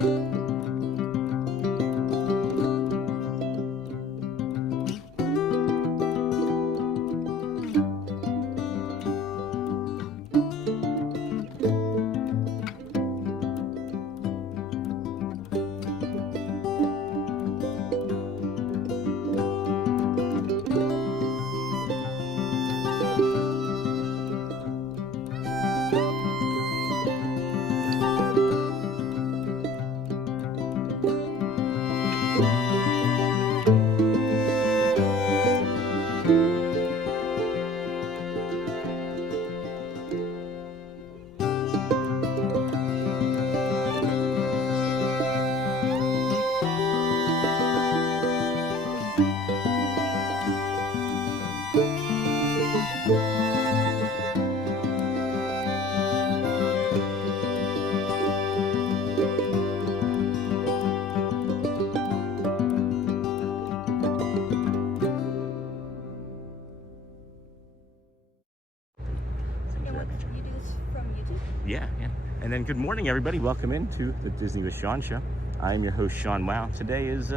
Yeah. And then good morning, everybody. Welcome into the Disney with Sean show. I am your host, Sean Wow. Today is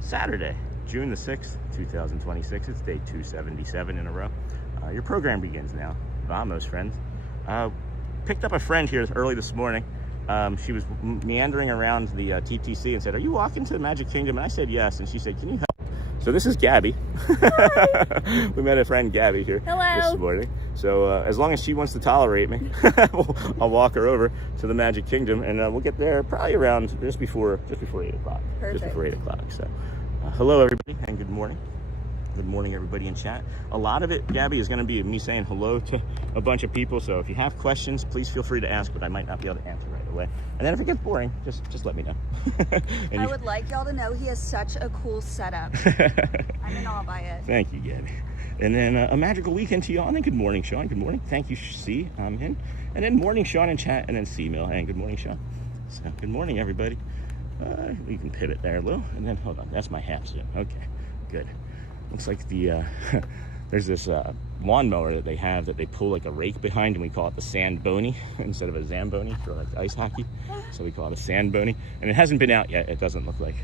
Saturday, June the 6th, 2026. It's day 277 in a row. Your program begins now. Vamos, friends. Picked up a friend here early this morning. She was meandering around the TTC and said, "Are you walking to the Magic Kingdom?" And I said, "Yes." And she said, "Can you help?" So this is Gabby. We met a friend, Gabby, here this morning. So as long as she wants to tolerate me, I'll walk her over to the Magic Kingdom, and we'll get there probably around just before 8 o'clock. Perfect. Just before 8 o'clock. So hello, everybody, and good morning. Good morning, everybody in chat. A lot of it, Gabby, is going to be me saying hello to a bunch of people. So if you have questions, please feel free to ask, but I might not be able to answer right away. And then if it gets boring, just let me know. I would like y'all to know he has such a cool setup. I'm in awe by it. Thank you, Gabby. And then a magical weekend to y'all. And then good morning, Sean. Good morning. Thank you, C. I'm in. And then morning, Sean in chat. And then C-Mill. And good morning, Sean. So good morning, everybody. We can pivot there a little. And then hold on. That's my half zoom. Okay, good. Looks like the there's this lawnmower that they have that they pull like a rake behind, and we call it the Sandboni instead of a Zamboni for like ice hockey. So we call it a Sandboni, and it hasn't been out yet. It doesn't look like.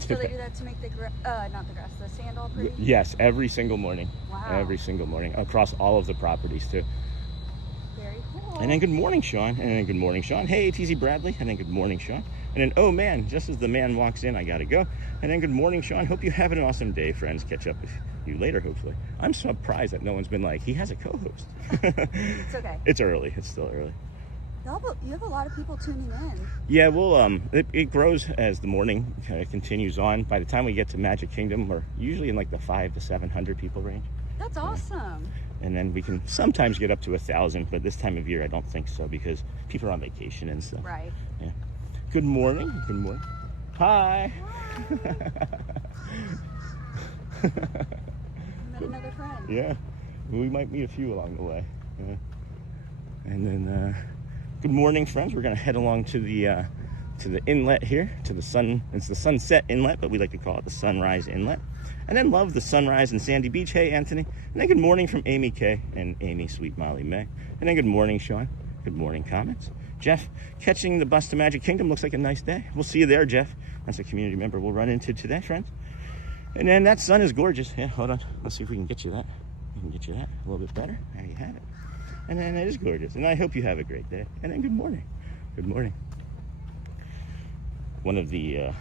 So they do that to make the the sand all pretty? Yes, every single morning. Wow. Every single morning across all of the properties too. Very cool. And then good morning, Sean. And then good morning, Sean. Hey, TZ Bradley. And then good morning, Sean. And then, oh man, just as the man walks in, I gotta go. And then good morning, Sean. Hope you have an awesome day, friends. Catch up with you later, hopefully. I'm surprised that no one's been like, he has a co-host. It's okay. It's early. It's still early. You have a lot of people tuning in. Yeah, well, it grows as the morning continues on. By the time we get to Magic Kingdom, we're usually in like the 500 to 700 people range. That's awesome. And then we can sometimes get up to 1,000, but this time of year I don't think so because people are on vacation and stuff. Right. Yeah. Good morning. Good morning. Hi. Met another friend. Yeah. We might meet a few along the way. Yeah. And then good morning, friends. We're gonna head along to the inlet here, to the sun. It's the Sunset Inlet, but we like to call it the Sunrise Inlet. And then love the sunrise in Sandy Beach. Hey, Anthony. And then good morning from Amy K and Amy Sweet Molly May. And then good morning, Sean. Good morning, comments. Jeff, catching the bus to Magic Kingdom looks like a nice day. We'll see you there, Jeff. That's a community member we'll run into today, friends. And then that sun is gorgeous. Yeah, hold on. Let's see if we can get you that. We can get you that a little bit better. There you have it. And then it is gorgeous. And I hope you have a great day. And then good morning. Good morning. One of the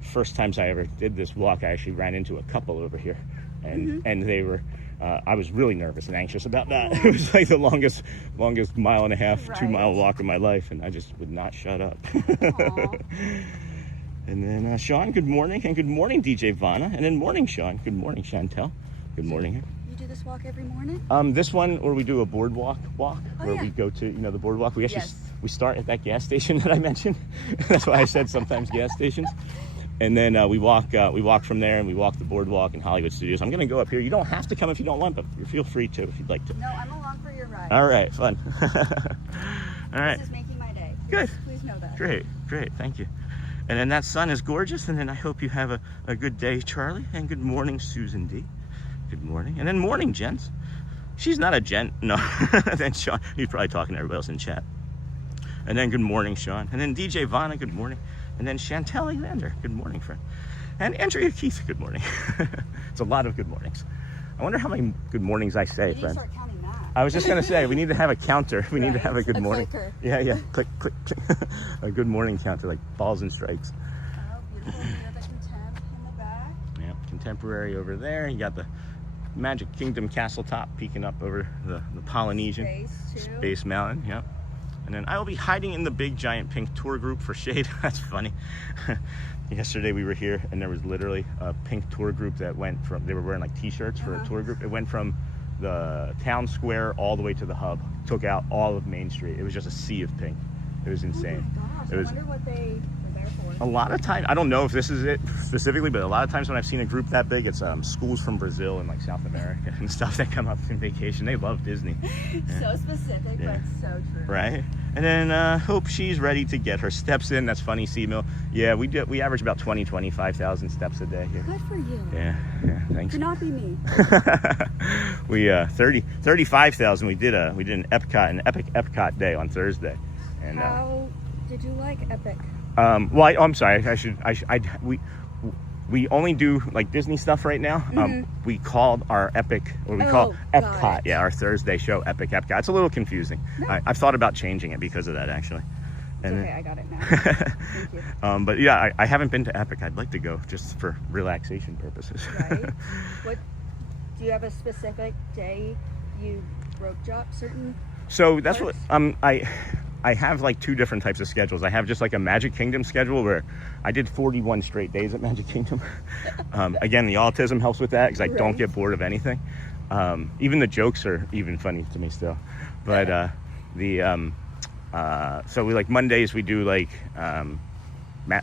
first times I ever did this walk, I actually ran into a couple over here. And they were... I was really nervous and anxious about that. It was like the longest mile and a half, right. 2-mile walk of my life, and I just would not shut up. And then Sean, good morning, and good morning, DJ Vanna, and then morning, Sean. Good morning, Chantel. Good morning. You do this walk every morning? This one, or we do a boardwalk where we go to, the boardwalk. We actually we start at that gas station that I mentioned. That's why I said sometimes gas stations. And then we walk from there, and we walk the boardwalk in Hollywood Studios. I'm going to go up here. You don't have to come if you don't want, but feel free to if you'd like to. No, I'm along for your ride. All right, fun. All right. This is making my day. Good. Please know that. Great, thank you. And then that sun is gorgeous, and then I hope you have a good day, Charlie. And good morning, Susan D. Good morning. And then morning, gents. She's not a gent. No. Then Sean, he's probably talking to everybody else in chat. And then good morning, Sean. And then DJ Vanna, good morning. And then Chantel Alexander, good morning, friend. And Andrea Keith, good morning. It's a lot of good mornings. I wonder how many good mornings I say, You need to friend. start counting that. I was just gonna say, we need to have a counter. We need to have a good A morning. clicker. Yeah, click, click, click. A good morning counter, like balls and strikes. Oh, beautiful. You have the contempt in the back. Yeah, contemporary over there. You got the Magic Kingdom castle top peeking up over the Polynesian Space Mountain. Yep. And then I will be hiding in the big giant pink tour group for shade. That's funny. Yesterday we were here and there was literally a pink tour group that went from, they were wearing like t-shirts for a tour group. It went from the town square all the way to the hub. Took out all of Main Street. It was just a sea of pink. It was insane. Oh my gosh, It was, I wonder what they were there for. a lot of times, I don't know if this is it specifically, but a lot of times when I've seen a group that big, it's schools from Brazil and like South America and stuff that come up on vacation. They love Disney. So specific, Yeah. but so true. Right? And then hope she's ready to get her steps in. That's funny, Seamill. Yeah, we average about 25,000 steps a day here. Good for you. Yeah, thanks. Do not be me. We 35,000. We did an epic Epcot day on Thursday. And How did you like Epic? I'm sorry. We only do like Disney stuff right now. We called our Epic, or we call Epcot, our Thursday show Epic Epcot. It's a little confusing. No. I've thought about changing it because of that, actually. It's okay, I got it now. Thank you. But yeah, I haven't been to Epic. I'd like to go just for relaxation purposes. Right? What do you have a specific day you rope drop certain? So that's parts? what I have like two different types of schedules. I have just like a Magic Kingdom schedule where I did 41 straight days at Magic Kingdom. Again, the autism helps with that because I don't get bored of anything. Even the jokes are even funny to me still. But so we like Mondays we do like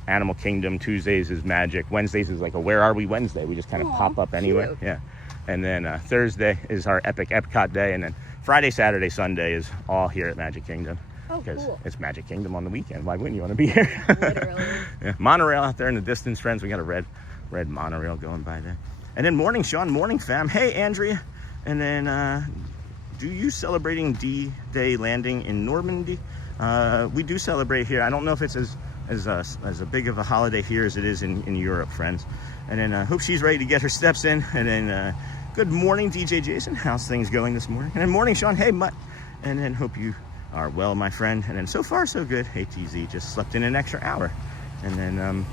Animal Kingdom. Tuesdays is Magic. Wednesdays is like a Where Are We Wednesday. We just kind of pop up anyway. Cute. Yeah. And then Thursday is our Epic Epcot day, and then Friday, Saturday, Sunday is all here at Magic Kingdom. Oh, Because cool. it's Magic Kingdom on the weekend. Why wouldn't you want to be here? Literally. Yeah. Monorail out there in the distance, friends. We got a red monorail going by there. And then morning, Sean. Morning, fam. Hey, Andrea. And then, do you celebrating D-Day landing in Normandy? We do celebrate here. I don't know if it's as big of a holiday here as it is in Europe, friends. And then hope she's ready to get her steps in. And then good morning, DJ Jason. How's things going this morning? And then morning, Sean. Hey, Mutt. And then hope you are well, my friend. And then so far so good. Hey, TZ, just slept in an extra hour. And then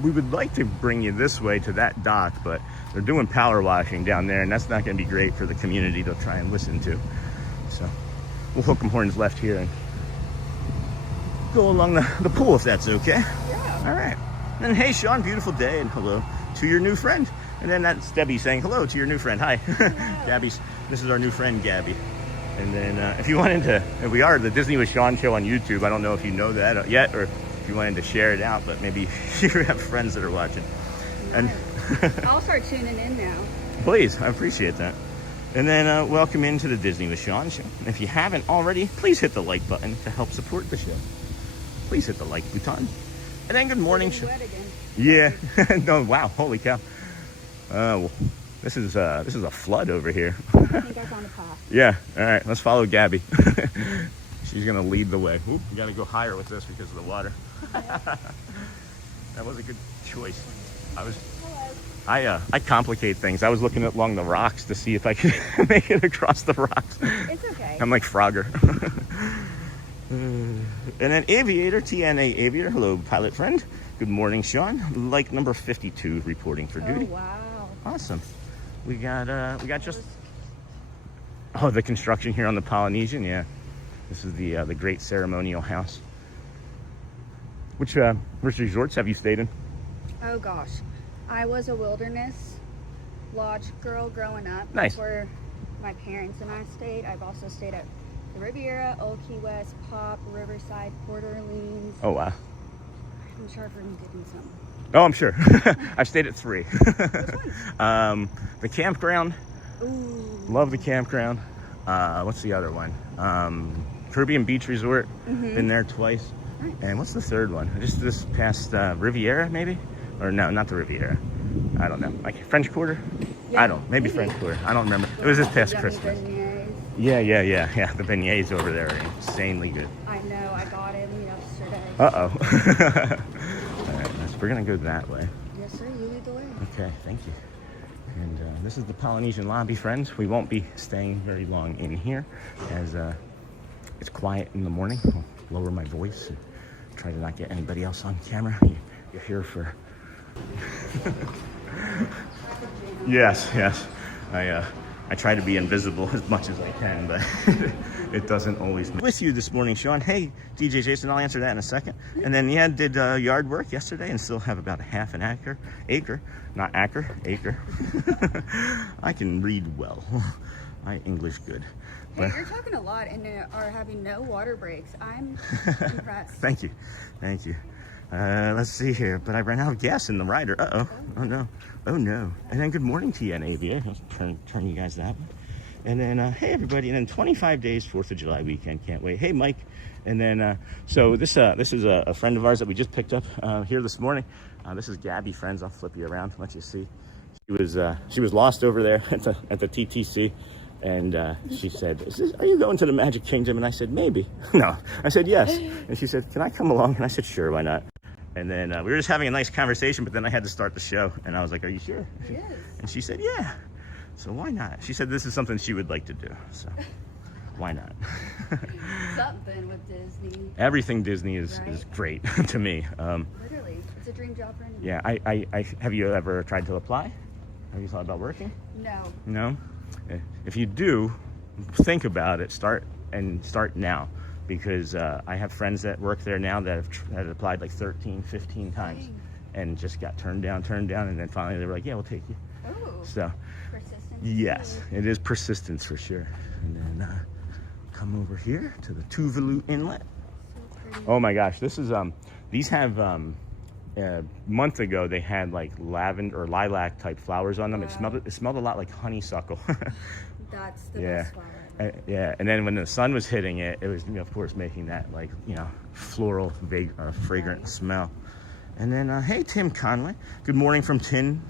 we would like to bring you this way to that dock, but they're doing power washing down there, and that's not going to be great for the community to try and listen to. So we'll hook 'em horns left here and go along the pool if that's okay. Yeah. All right. And then, hey, Sean, beautiful day, and hello to your new friend. And then that's Debbie saying hello to your new friend. Hi. Gabby's, this is our new friend, Gabby. And then if you wanted to, and we are the Disney with Sean show on YouTube. I don't know if you know that yet, or if you wanted to share it out, but maybe you have friends that are watching. And I'll start tuning in now. please, I appreciate that. And then welcome into the Disney with Sean show. And if you haven't already, please hit the like button to help support the show. Please hit the like button. And then good morning, Sean. Wet again. Yeah. No, wow, holy cow. Well, this is a flood over here. I think I found a path. Yeah. All right. Let's follow Gabby. She's gonna lead the way. Oop, we gotta go higher with this because of the water. That was a good choice. I complicate things. I was looking along the rocks to see if I could make it across the rocks. It's okay. I'm like Frogger. And then Aviator, TNA Aviator. Hello, pilot friend. Good morning, Sean. Like number 52 reporting for duty. Oh, wow. Awesome. We got just the construction here on the Polynesian. Yeah, this is the Great Ceremonial House. Which resorts have you stayed in? Oh gosh, I was a Wilderness Lodge girl growing up. Nice. That's where my parents and I stayed. I've also stayed at the Riviera, Old Key West, Pop, Riverside, Port Orleans. Oh wow. I'm sure if I'm getting some. Oh, I'm sure. I've stayed at 3. Which ones? The campground. Ooh. Love the campground. What's the other one? Caribbean Beach Resort. Been there twice. Nice. And what's the third one? Just this past Riviera, maybe? Or no, not the Riviera. I don't know. Like French Quarter? Yeah, I don't. Maybe French Quarter. I don't remember. It was this past Yummy Christmas. beignets. Yeah. The beignets over there are insanely good. I know. I Uh-oh. All right, we're gonna go that way. Yes, sir. You lead the way. Okay, thank you. And this is the Polynesian lobby, friends. We won't be staying very long in here as it's quiet in the morning. I'll lower my voice and try to not get anybody else on camera. You're here for... Yes. I try to be invisible as much as I can, but it doesn't always. With you this morning, Sean. Hey, DJ Jason, I'll answer that in a second. And then, yeah, did yard work yesterday and still have about a half an acre. Not acre. I can read well. I English good. Hey, you're talking a lot and are having no water breaks. I'm impressed. Thank you. Let's see here, but I ran out of gas in the rider. Oh no. And then good morning to you, NAVA. I'll turn you guys that way. And then, hey everybody, and then 25 days, 4th of July weekend, can't wait. Hey Mike. And then, so this is a friend of ours that we just picked up here this morning. This is Gabby, friends. I'll flip you around, let you see. She was lost over there at the TTC. And she said, are you going to the Magic Kingdom? And I said, maybe. No, I said, yes. And she said, can I come along? And I said, sure, why not? And then we were just having a nice conversation, but then I had to start the show. And I was like, are you sure? Yes. And she said, yeah. So why not? She said this is something she would like to do. So why not? Something with Disney. Everything Disney is great to me. Literally, it's a dream job for anyone. Yeah, I have you ever tried to apply? Have you thought about working? No. No? If you do, think about it. Start now, because I have friends that work there now that have applied like 13, 15 times and just got turned down, and then finally they were like, yeah, we'll take you. Oh. So, Persistence. yes, it is persistence for sure. And then come over here to the Tuvalu Inlet. So pretty. Oh my gosh, this is these have a month ago they had like lavender or lilac type flowers on them. Wow. It smelled a lot like honeysuckle. That's the best flower. Yeah, and then when the sun was hitting it, it was, of course, making that like, floral, fragrant smell. And then, hey, Tim Conway. Good morning from Tim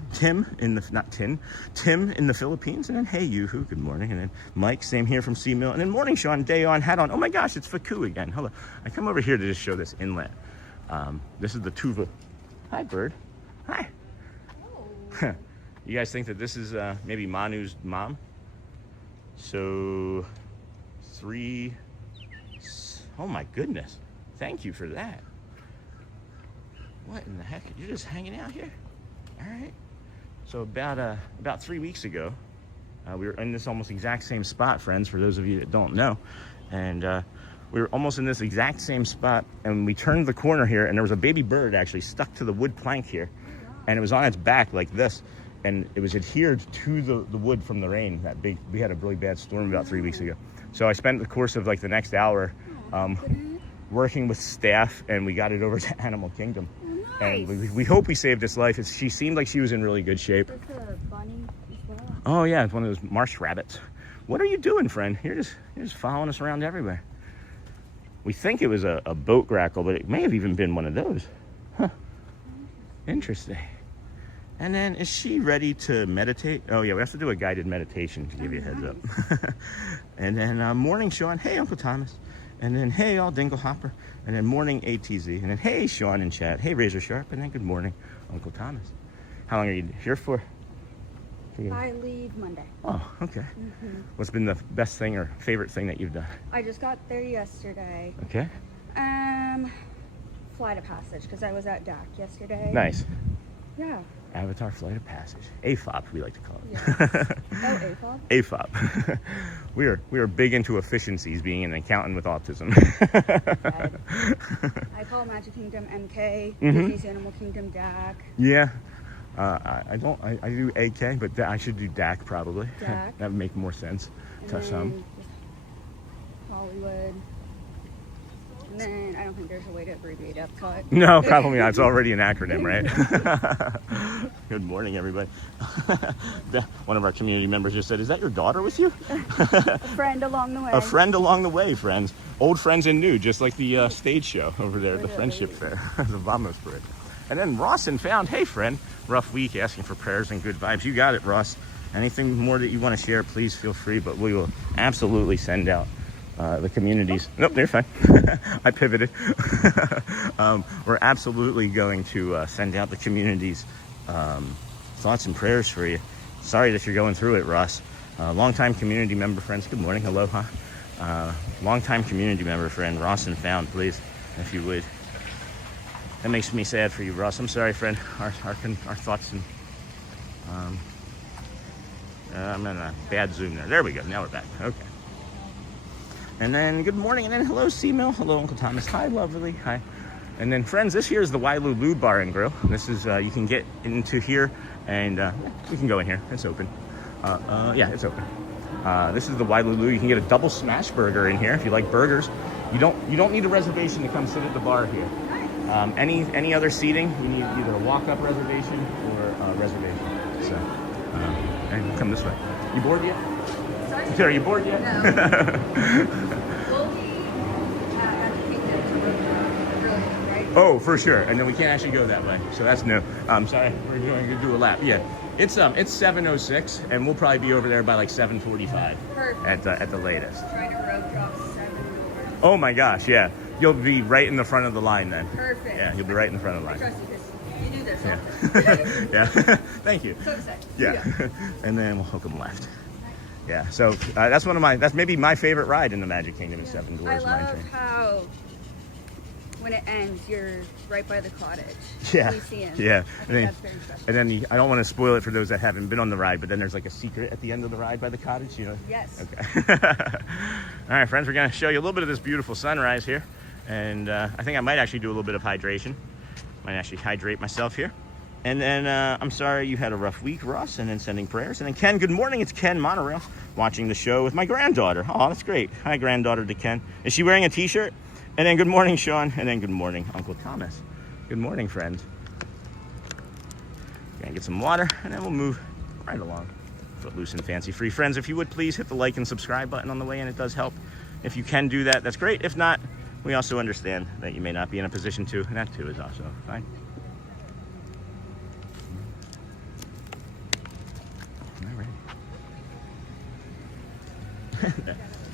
in the Philippines. And then, hey, Yoo-hoo, good morning. And then Mike, same here from Seamill. And then morning, Sean, day on, hat on. Oh my gosh, it's Faku again. Hello. I come over here to just show this inlet. This is the Tuva. Hi, bird. Hi. Oh. You guys think that this is maybe Manu's mom? So, 3. Oh my goodness. Thank you for that. What in the heck? You're just hanging out here? All right. So about 3 weeks ago, we were in this almost exact same spot, friends, for those of you that don't know. And we were almost in this exact same spot, and we turned the corner here, and there was a baby bird actually stuck to the wood plank here. And it was on its back like this. And it was adhered to the wood from the rain. We had a really bad storm about 3 weeks ago. So I spent the course of like the next hour working with staff, and we got it over to Animal Kingdom. Oh, nice. And we hope we saved its life. She seemed like she was in really good shape. That's a bunny as well. Oh yeah, it's one of those marsh rabbits. What are you doing, friend? You're just following us around everywhere. We think it was a boat grackle, but it may have even been one of those. Huh. Interesting. And then, is she ready to meditate? Oh yeah, we have to do a guided meditation to give you a heads up. And then morning, Sean. Hey, Uncle Thomas. And then, hey, all Dingle Hopper. And then morning, ATZ. And then, hey, Sean in chat. Hey, Razor Sharp. And then good morning, Uncle Thomas. How long are you here for? I leave Monday. Oh, okay. What's been the best thing or favorite thing that you've done? I just got there yesterday. Okay. Flight of Passage, because I was at DAC yesterday. Nice. Yeah. Avatar Flight of Passage. AFOP, we like to call it. Yes. Oh, AFOP? AFOP. We are big into efficiencies, being an accountant with autism. I call Magic Kingdom MK, Disney's Animal Kingdom DAC. Yeah. I do AK, but I should do DAC probably. DAC. That would make more sense to some. Hollywood. And then I don't think there's a way to abbreviate Epcot. No, probably not. It's already an acronym, right? Good morning, everybody. One of our community members just said, is that your daughter with you? A friend along the way. A friend along the way, friends. Old friends and new, just like the stage show over there at the Friendship Fair, the Vamos Parade. And then Ross and found, hey, friend, rough week, asking for prayers and good vibes. You got it, Ross. Anything more that you want to share, please feel free, but we will absolutely send out the communities. Nope, they're fine. I pivoted. We're absolutely going to send out the community's thoughts and prayers for you. Sorry that you're going through it, Ross. Longtime community member friends, good morning, aloha. Longtime community member friend, Ross and Found, please, if you would. That makes me sad for you, Ross. I'm sorry, friend. Our thoughts and I'm in a bad zoom there. There we go. Now we're back. Okay. And then good morning, and then hello, C-Mill. Hello, Uncle Thomas. Hi, lovely. Hi. And then, friends, this here is the Wailulu Bar and Grill. This is, you can get into here, and we can go in here. It's open. Yeah, it's open. This is the Wailulu. You can get a double smash burger in here if you like burgers. You don't need a reservation to come sit at the bar here. Any other seating, you need either a walk-up reservation or a reservation. So, and come this way. You bored yet? Sorry? Are you bored yet? No. Oh, for sure. And then we can't actually go that way, so that's new. Sorry, we're going to do a lap. Yeah, it's 7:06, and we'll probably be over there by like 7:45. Perfect. At the latest. Trying to rope drop 7 doors. Oh my gosh, yeah. You'll be right in the front of the line then. Perfect. Yeah, you'll be right in the front of the line. I trust you. You do this. Yeah. Yeah. Thank you. So excited. Yeah. And then we'll hook them left. Yeah. So that's maybe my favorite ride in the Magic Kingdom is 7 Doors. I love how when it ends, you're right by the cottage. Yeah. Museum. Yeah. That's very special. And then I don't want to spoil it for those that haven't been on the ride, but then there's like a secret at the end of the ride by the cottage, you know? Yes. Okay. All right, friends, we're going to show you a little bit of this beautiful sunrise here. And I think I might actually do a little bit of hydration. Might actually hydrate myself here. And then I'm sorry you had a rough week, Ross, and then sending prayers. And then Ken, good morning. It's Ken Monorail watching the show with my granddaughter. Oh, that's great. Hi, granddaughter to Ken. Is she wearing a t-shirt? And then good morning, Sean. And then good morning, Uncle Thomas. Good morning, friends. Gonna get some water, and then we'll move right along. Footloose and fancy free. Friends, if you would please hit the like and subscribe button on the way in. It does help. If you can do that, that's great. If not, we also understand that you may not be in a position to, and that too is also fine. All right.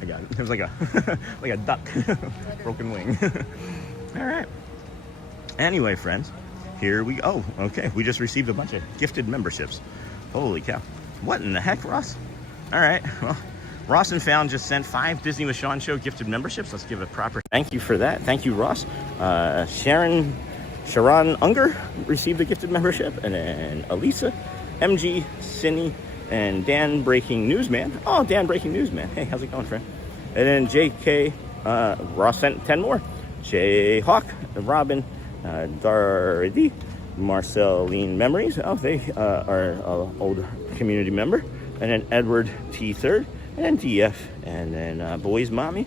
I got it. It was like a duck, broken wing. All right. Anyway, friends, here we go. Oh, okay. We just received a bunch of gifted memberships. Holy cow! What in the heck, Ross? All right. Well, Ross and Found just sent 5 Disney with Sean Show gifted memberships. Let's give a proper thank you for that. Thank you, Ross. Sharon Unger received a gifted membership, and then Elisa, MG, Cindy, and Dan Breaking Newsman. Oh, Dan Breaking Newsman. Hey, how's it going, friend? And then JK, Ross sent 10 more. Jay Hawk, Robin, Dardy, Marceline Memories. Oh, they are an old community member. And then Edward T. Third, and then DF, and then Boy's Mommy.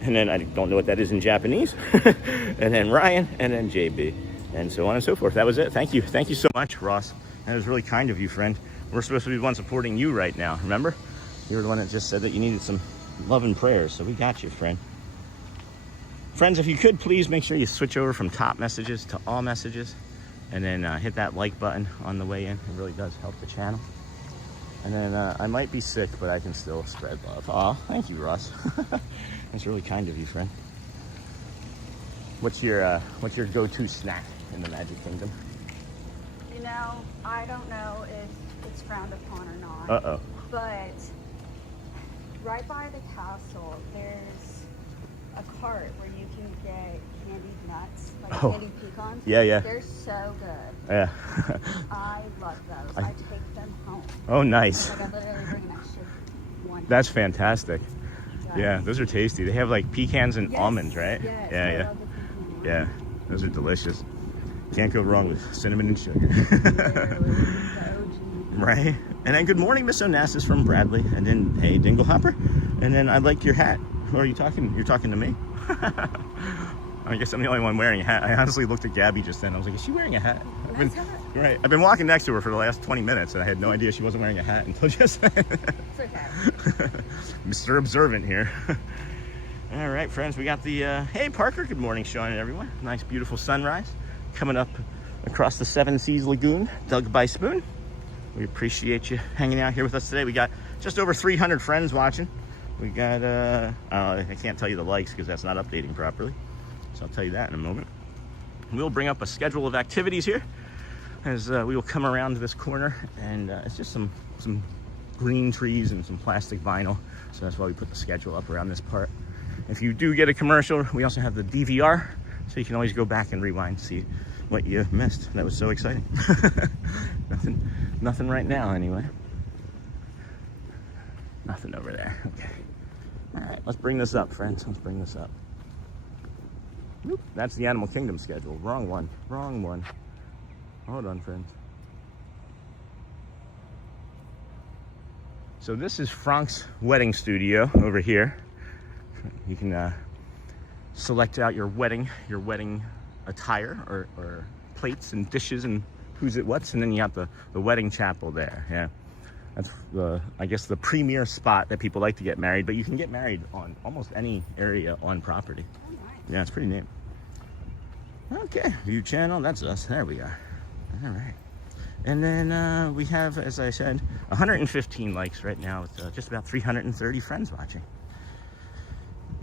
And then I don't know what that is in Japanese. And then Ryan, and then JB, and so on and so forth. That was it. Thank you. Thank you so much, Ross. That was really kind of you, friend. We're supposed to be the one supporting you right now, remember? You were the one that just said that you needed some love and prayers, so we got you, friend. Friends, if you could, please make sure you switch over from top messages to all messages, and then hit that like button on the way in. It really does help the channel. And then I might be sick, but I can still spread love. Aw, thank you, Ross. That's really kind of you, friend. What's your go-to snack in the Magic Kingdom? You know, I don't know if it's frowned upon or not. Uh-oh. But right by the castle, there's a cart where you can get candied nuts, like candied pecans. Yeah, yeah. They're so good. Yeah. I love those. I take them home. Oh, nice. Like I literally bring an extra one. That's fantastic. Yeah, those are tasty. They have like pecans and almonds, right? Yes, Yeah. Yeah, those are delicious. Can't go wrong with cinnamon and sugar. Right? And then good morning, Miss Onassis from Bradley. And then, hey, Dinglehopper. And then I like your hat. Who are you talking? You're talking to me? I guess I'm the only one wearing a hat. I honestly looked at Gabby just then. I was like, is she wearing a hat? Right. I've been walking next to her for the last 20 minutes, and I had no idea she wasn't wearing a hat until just then. It's okay. Mr. Observant here. All right, friends, we got the, hey, Parker, good morning, Sean and everyone. Nice, beautiful sunrise coming up across the Seven Seas Lagoon, dug by Spoon. We appreciate you hanging out here with us today. We got just over 300 friends watching. We got, I can't tell you the likes because that's not updating properly. So I'll tell you that in a moment. We'll bring up a schedule of activities here as we will come around this corner, and it's just some green trees and some plastic vinyl. So that's why we put the schedule up around this part. If you do get a commercial, we also have the DVR, so you can always go back and rewind to see what you missed. That was so exciting. Nothing right now anyway. Nothing over there. Okay. All right, let's bring this up, friends. Let's bring this up. Whoop, that's the Animal Kingdom schedule. Wrong one. Wrong one. Hold on, friends. So this is Frank's wedding studio over here. You can select out your wedding attire or plates and dishes and who's it what's, and then you have the wedding chapel there. Yeah. That's I guess the premier spot that people like to get married, but you can get married on almost any area on property. Oh, nice. Yeah, it's pretty neat. Okay, view channel, that's us. There we are. All right. And then we have, as I said, 115 likes right now with just about 330 friends watching.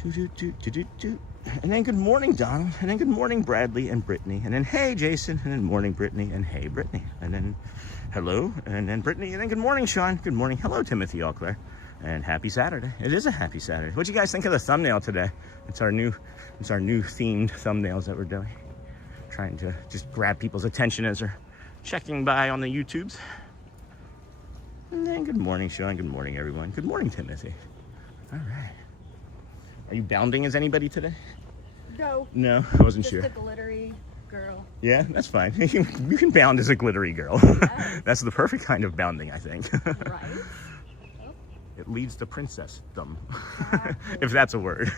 And then good morning, Donald. And then good morning, Bradley and Brittany. And then hey, Jason. And then morning, Brittany. And hey, Brittany. And then hello. And then Brittany. And then good morning, Sean. Good morning. Hello, Timothy Auclair. And happy Saturday. It is a happy Saturday. What'd you guys think of the thumbnail today? It's our new themed thumbnails that we're doing. Trying to just grab people's attention as they're checking by on the YouTubes. And then good morning, Sean. Good morning, everyone. Good morning, Timothy. All right. Are you bounding as anybody today? No. No, I wasn't sure. Just a glittery girl. Yeah, that's fine. You can bound as a glittery girl. Yes. That's the perfect kind of bounding, I think. Right? Oh. It leads to princessdom, Exactly. if that's a word.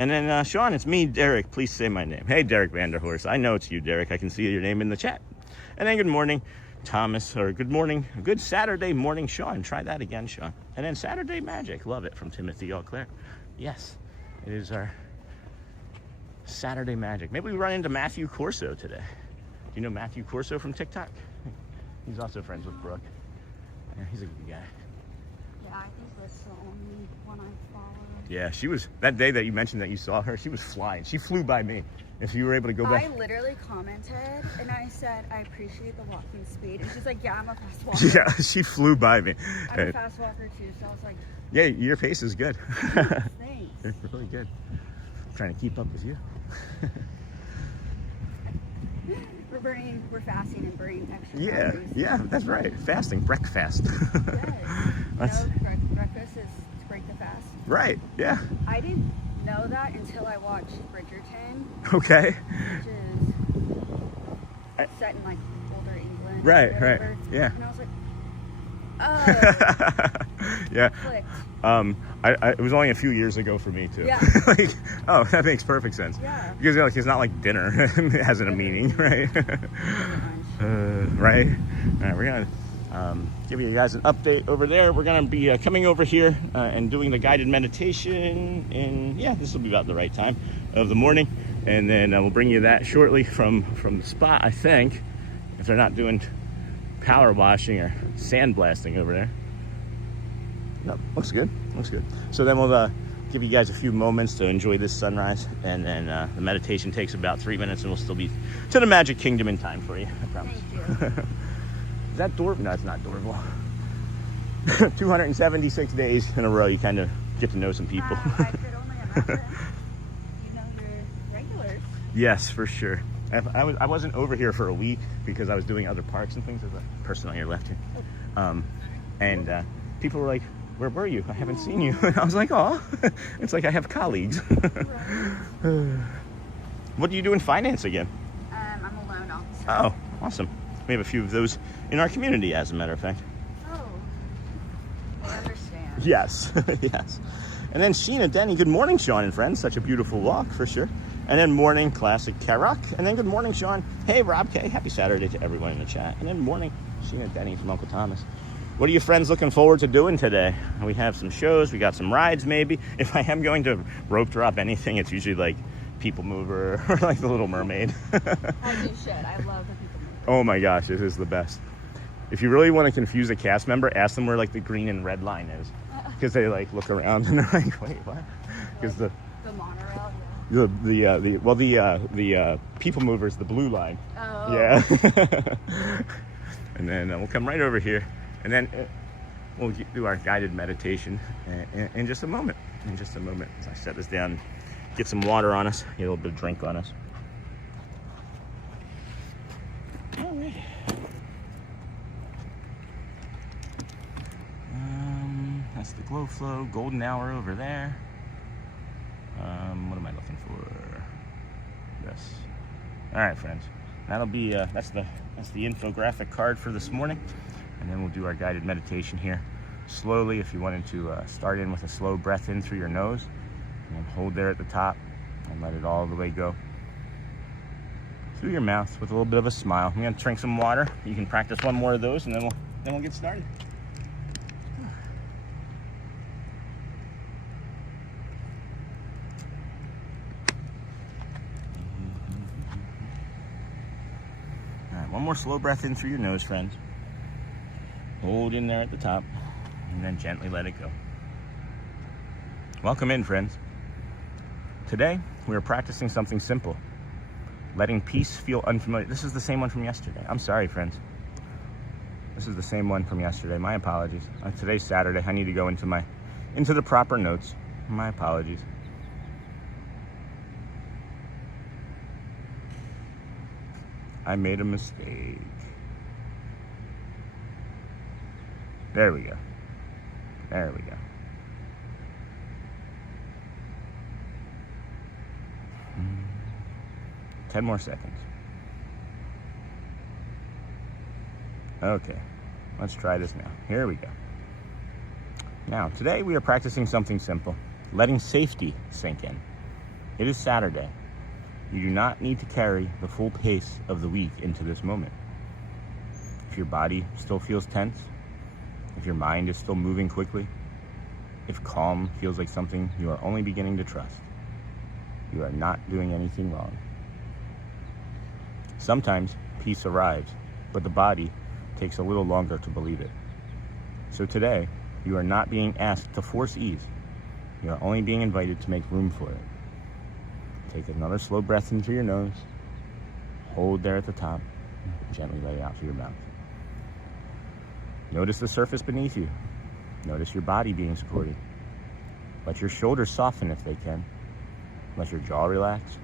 And then, Sean, it's me, Derek. Please say my name. Hey, Derek Vanderhorst. I know it's you, Derek. I can see your name in the chat. And then good morning, Thomas, or good morning, good Saturday morning, Sean. Try that again, Sean. And then Saturday Magic. Love it, from Timothy Auclair. Yes, it is our Saturday Magic. Maybe we run into Matthew Corso today. Do you know Matthew Corso from TikTok? He's also friends with Brooke. Yeah, he's a good guy. Yeah, I think that's the only one I followed. Yeah, she was, that day that you mentioned that you saw her, she was flying. She flew by me. If you were able to go back. I literally commented and I said, I appreciate the walking speed. And she's like, yeah, I'm a fast walker. Yeah, she flew by me. I'm a fast walker too, so I was like, yeah, your pace is good. thanks. It's really good. I'm trying to keep up with you. We're fasting and burning extra Yeah, calories. yeah, that's right. Fasting, breakfast. Yes. Breakfast is to break the fast. Right, yeah. I didn't know that until I watched Bridgerton, Okay. which is set in like older England. Right, or whatever. right, yeah. And I was like, oh, Yeah. clicked. It was only a few years ago for me too. Yeah. Like, oh, that makes perfect sense. Yeah. Because like, it's not like dinner. It hasn't a meaning, right? Right? All right, we're gonna give you guys an update over there. We're gonna be coming over here and doing the guided meditation, and yeah, this will be about the right time of the morning, and then we'll bring you that shortly from the spot, I think, if they're not doing power washing or sandblasting over there. No, looks good. Looks good. So then we'll give you guys a few moments to enjoy this sunrise, and then the meditation takes about 3 minutes, and we'll still be to the Magic Kingdom in time for you. I promise. Thank you. Is that Dorval? No, it's not Dorval. 276 days in a row, you kind of get to know some people. I could only imagine. You know your regulars. Yes, for sure. I wasn't over here for a week because I was doing other parks and things. There's a person on your left here. And people were like, where were you? I haven't seen you. And I was like, oh, it's like I have colleagues. What do you do in finance again? I'm a loan officer. Oh, awesome. We have a few of those in our community, as a matter of fact. Oh, I understand. Yes, yes. And then Sheena Denny, good morning, Sean and friends. Such a beautiful walk, for sure. And then morning, classic Karak. And then good morning, Sean. Hey, Rob K. Happy Saturday to everyone in the chat. And then morning, Sheena Denny from Uncle Thomas. What are you friends looking forward to doing today? We have some shows. We got some rides, maybe. If I am going to rope drop anything, it's usually like People Mover or like the Little Mermaid. As you should. I love the People Mover. Oh my gosh, this is the best. If you really want to confuse a cast member, ask them where like the green and red line is. because they like look around and they're like, wait, what? Because The monorail. the people mover is the blue line. Oh. Yeah. And then we'll come right over here, and then we'll do our guided meditation in just a moment. In just a moment, so I set this down, get some water on us, get a little bit of drink on us. All right. That's the glow flow, golden hour over there. What am I looking for? This. All right, friends. That'll be that's the infographic card for this morning, and then we'll do our guided meditation here. Slowly, if you wanted to start in with a slow breath in through your nose, and then hold there at the top, and let it all the way go through your mouth with a little bit of a smile. I'm gonna drink some water. You can practice one more of those, and then we'll get started. One more slow breath in through your nose, friends. Hold in there at the top, and then gently let it go. Welcome in, friends. Today, we are practicing something simple. Letting peace feel unfamiliar. This is the same one from yesterday. I'm sorry, friends. This is the same one from yesterday. My apologies. Today's Saturday. I need to go into the proper notes. My apologies. I made a mistake. There we go. There we go. Hmm. 10 more seconds. Okay, let's try this now. Here we go. Now, today we are practicing something simple. Letting safety sink in. It is Saturday. You do not need to carry the full pace of the week into this moment. If your body still feels tense, if your mind is still moving quickly, if calm feels like something you are only beginning to trust, you are not doing anything wrong. Sometimes peace arrives, but the body takes a little longer to believe it. So today, you are not being asked to force ease. You are only being invited to make room for it. Take another slow breath in through your nose. Hold there at the top. Gently let it out through your mouth. Notice the surface beneath you. Notice your body being supported. Let your shoulders soften if they can. Let your jaw relax.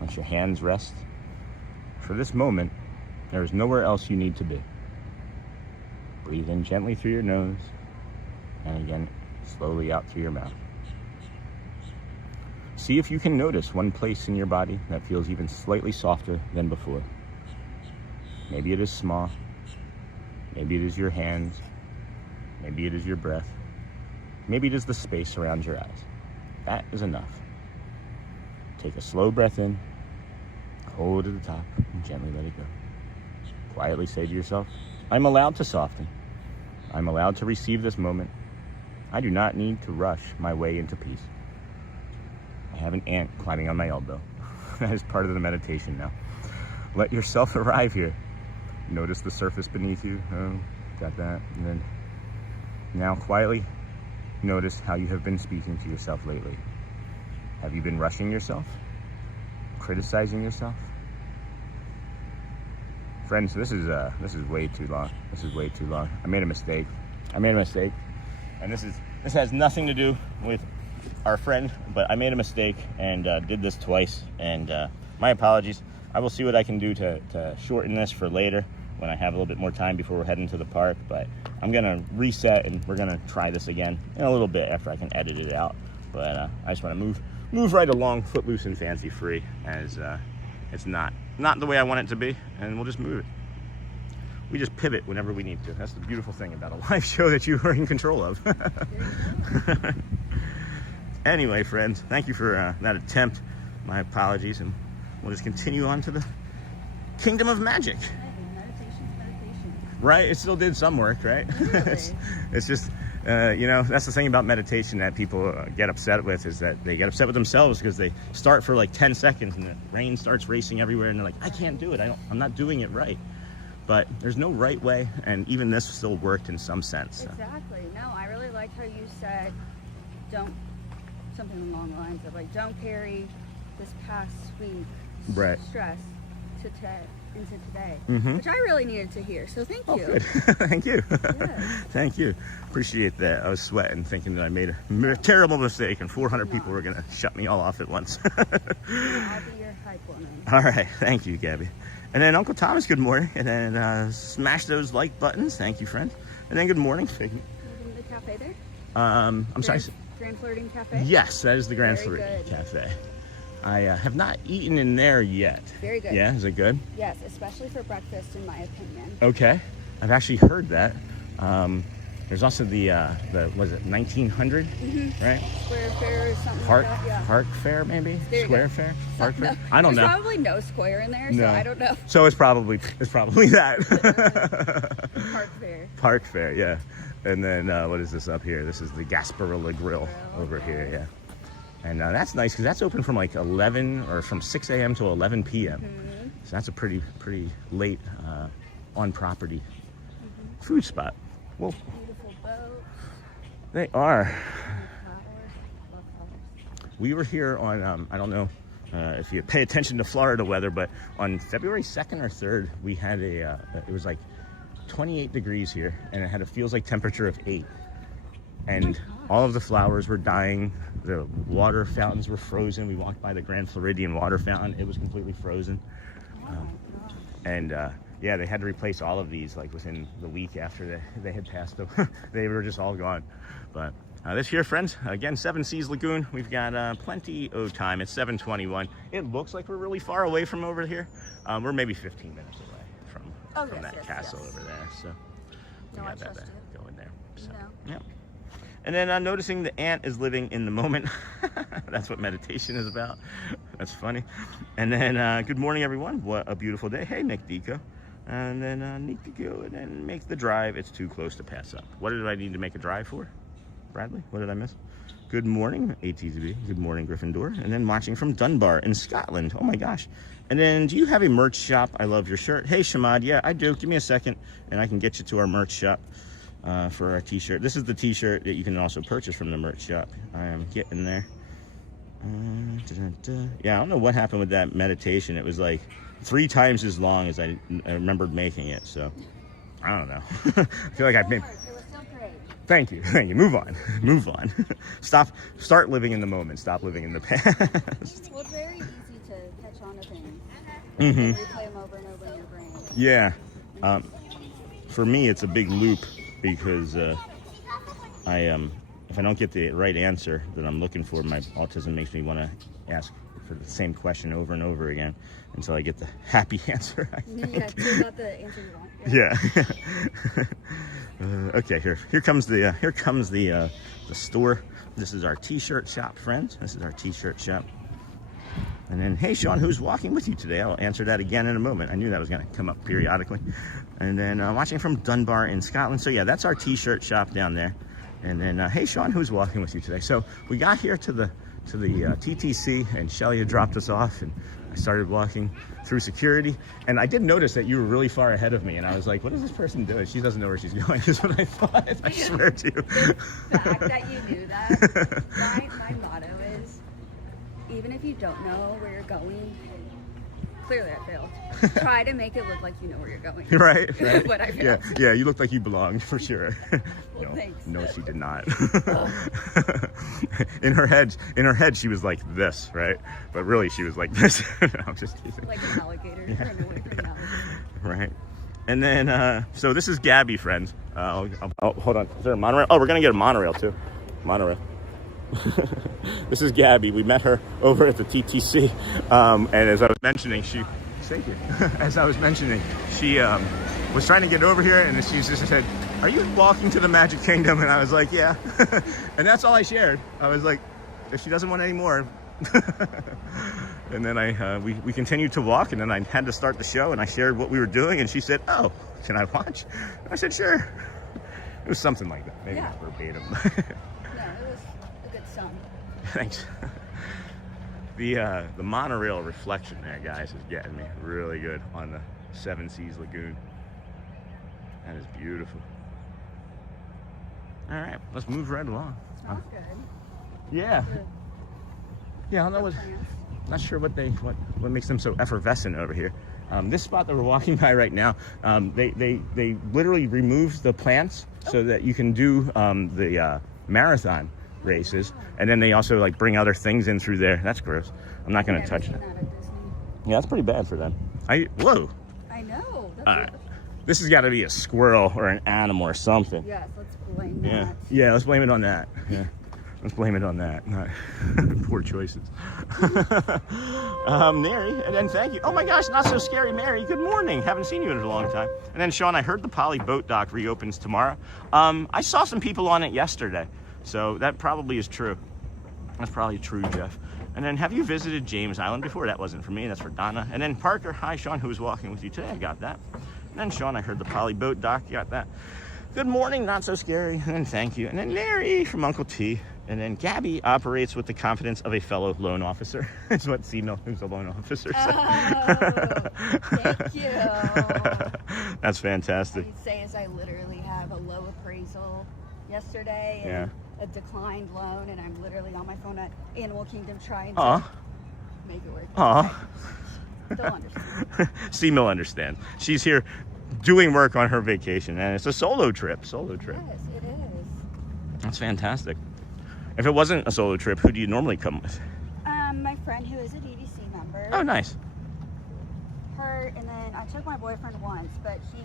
Let your hands rest. For this moment, there is nowhere else you need to be. Breathe in gently through your nose, and again, slowly out through your mouth. See if you can notice one place in your body that feels even slightly softer than before. Maybe it is small. Maybe it is your hands. Maybe it is your breath. Maybe it is the space around your eyes. That is enough. Take a slow breath in, hold at the top, and gently let it go. Quietly say to yourself, I'm allowed to soften. I'm allowed to receive this moment. I do not need to rush my way into peace. I have an ant climbing on my elbow. That is part of the meditation now. Let yourself arrive here. Notice the surface beneath you. Oh, got that. And then now quietly notice how you have been speaking to yourself lately. Have you been rushing yourself? Criticizing yourself? Friends, this is way too long. This is way too long. I made a mistake. And this has nothing to do with our friend, but I made a mistake and did this twice, and my apologies. I will see what I can do to shorten this for later when I have a little bit more time before we're heading to the park, but I'm gonna reset and we're gonna try this again in a little bit after I can edit it out. But I just want to move right along, footloose and fancy free, as it's not the way I want it to be, and we'll just move it. We just pivot whenever we need to. That's the beautiful thing about a live show that you are in control of. Anyway, friends, thank you for that attempt. My apologies, and we'll just continue on to the kingdom of magic. Meditation. Right? It still did some work, right? It's just, that's the thing about meditation that people get upset with, is that they get upset with themselves because they start for like 10 seconds and the brain starts racing everywhere and they're like, I can't do it. I'm not doing it right. But there's no right way, and even this still worked in some sense. So. Exactly. No, I really like liked how you said something along the lines of like, don't carry this past week Right. stress into today, Mhm. which I really needed to hear. So thank you. Good. Thank you. Yes. Thank you. Appreciate that. I was sweating, thinking that I made a terrible mistake, and 400 people were gonna shut me all off at once. I'll be your hype woman. All right. Thank you, Gabby. And then Uncle Thomas, good morning. And then smash those like buttons. Thank you, friend. And then good morning, Figment. Is the cafe there? I'm sorry. Grand Flirting Cafe? Yes, that is the Grand Very Flirting good. Cafe. I have not eaten in there yet. Very good. Yeah, is it good? Yes, especially for breakfast, in my opinion. Okay, I've actually heard that. There's also the was it 1900, right? Square Fair or something Park like that. Yeah. Park Fair maybe? There you Square go. Fair? Park No, Fair? I don't there's know. probably no square in there, so No. I don't know. So it's probably that. Park Fair. Park Fair, yeah. And then what is this up here? This is the Gasparilla Grill over here, yeah. And that's nice because that's open from like 11 or from 6 a.m. to 11 p.m. Mm-hmm. So that's a pretty late on property food spot. Well, Beautiful boats. they are. Flowers. Love flowers. We were here on I don't know if you pay attention to Florida weather, but on February 2nd or 3rd we had it was like 28 degrees here, and it had a feels like temperature of 8. And all of the flowers were dying. The water fountains were frozen. We walked by the Grand Floridian water fountain. It was completely frozen. Oh my gosh. And yeah, they had to replace all of these like within the week after they had passed them. They were just all gone. But this here, friends, again, Seven Seas Lagoon. We've got plenty of time. It's 7:21. It looks like we're really far away from over here. We're maybe 15 minutes away from that castle over there. So we No, I got that trust you. going there. So, No. yeah. And then noticing the ant is living in the moment. That's what meditation is about. That's funny. And then good morning, everyone. What a beautiful day. Hey, Nick Deco. And then need to go and then make the drive. It's too close to pass up. What did I need to make a drive for? Bradley, what did I miss? Good morning, ATZB. Good morning, Gryffindor. And then watching from Dunbar in Scotland. Oh my gosh. And then, do you have a merch shop? I love your shirt. Hey, Shamad. Yeah, I do. Give me a second and I can get you to our merch shop. For our t-shirt. This is the t-shirt that you can also purchase from the merch shop. I am getting there. Yeah, I don't know what happened with that meditation. It was like 3 times as long as I remembered making it, so I don't know. I feel like I've made... It was so great. Thank you. Move on. Move on. Start living in the moment. Stop living in the past. Well, it's very easy to catch on to things. Mm-hmm. And replay them over and over in your brain. Yeah. For me, it's a big loop because if I don't get the right answer that I'm looking for, my autism makes me want to ask for the same question over and over again until I get the happy answer. I think. Yeah, it's about the answer you want. Yeah. Okay, here comes the store. This is our t-shirt shop, friends. This is our t-shirt shop. And then, hey, Sean, who's walking with you today? I'll answer that again in a moment. I knew that was going to come up periodically. And then watching from Dunbar in Scotland. So, yeah, that's our t-shirt shop down there. And then, hey, Sean, who's walking with you today? So we got here to the TTC, and Shelly had dropped us off, and I started walking through security. And I did notice that you were really far ahead of me, and I was like, what is this person doing? She doesn't know where she's going, is what I thought. I swear to you. The fact that you knew that, my motto is, even if you don't know where you're going, clearly I failed. Try to make it look like you know where you're going. Right. But I failed. Yeah, you looked like you belonged for sure. Well, thanks. No, she did not. In her head, she was like this, right? But really, she was like this. I'm just teasing. Like an alligator. Run away from an alligator. Right. And then, so this is Gabby, friends. Oh, hold on. Is there a monorail? Oh, we're gonna get a monorail too. Monorail. This is Gabby. We met her over at the TTC, and as I was mentioning, as I was mentioning, she was trying to get over here, and she just said, "Are you walking to the Magic Kingdom?" And I was like, "Yeah," and that's all I shared. I was like, "If she doesn't want any more." And then we continued to walk, and then I had to start the show, and I shared what we were doing, and she said, "Oh, can I watch?" I said, "Sure." It was something like that, maybe not verbatim. No, it was a good song. Thanks. The monorail reflection there, guys, is getting me really good on the Seven Seas Lagoon. That is beautiful. All right, let's move right along. Smells good. Yeah. The Yeah, I don't know what. plants. Not sure what makes them so effervescent over here. This spot that we're walking by right now, they literally removed the plants so that you can do the marathon races, and then they also like bring other things in through there. That's gross. I'm not gonna touch it. Yeah, that's pretty bad for them. Whoa. I know. That's All right. This has got to be a squirrel or an animal or something. Yes, let's blame Yeah. that. Yeah, let's blame it on that. Yeah. Let's blame it on that. Not poor choices. Mary, and then thank you. Oh my gosh, not so scary, Mary. Good morning. Haven't seen you in a long time. And then Sean, I heard the Poly Boat Dock reopens tomorrow. I saw some people on it yesterday, so that probably is true. That's probably true, Jeff. And then have you visited James Island before? That wasn't for me, that's for Donna. And then Parker, hi Sean, who was walking with you today. I got that. And then Sean, I heard the Poly Boat Dock. You got that. Good morning, not so scary. And then thank you. And then Mary from Uncle T. And then Gabby operates with the confidence of a fellow loan officer. That's what C-Mill, who's a loan officer. Oh, thank you. That's fantastic. I'd say is I literally have a low appraisal yesterday and a declined loan, and I'm literally on my phone at Animal Kingdom trying to make it work. Don't understand. C-Mill understands. She's here doing work on her vacation, and it's a solo trip. Yes, it is. That's fantastic. If it wasn't a solo trip, who do you normally come with? My friend who is a DDC member. Oh, nice. Her, and then I took my boyfriend once, but he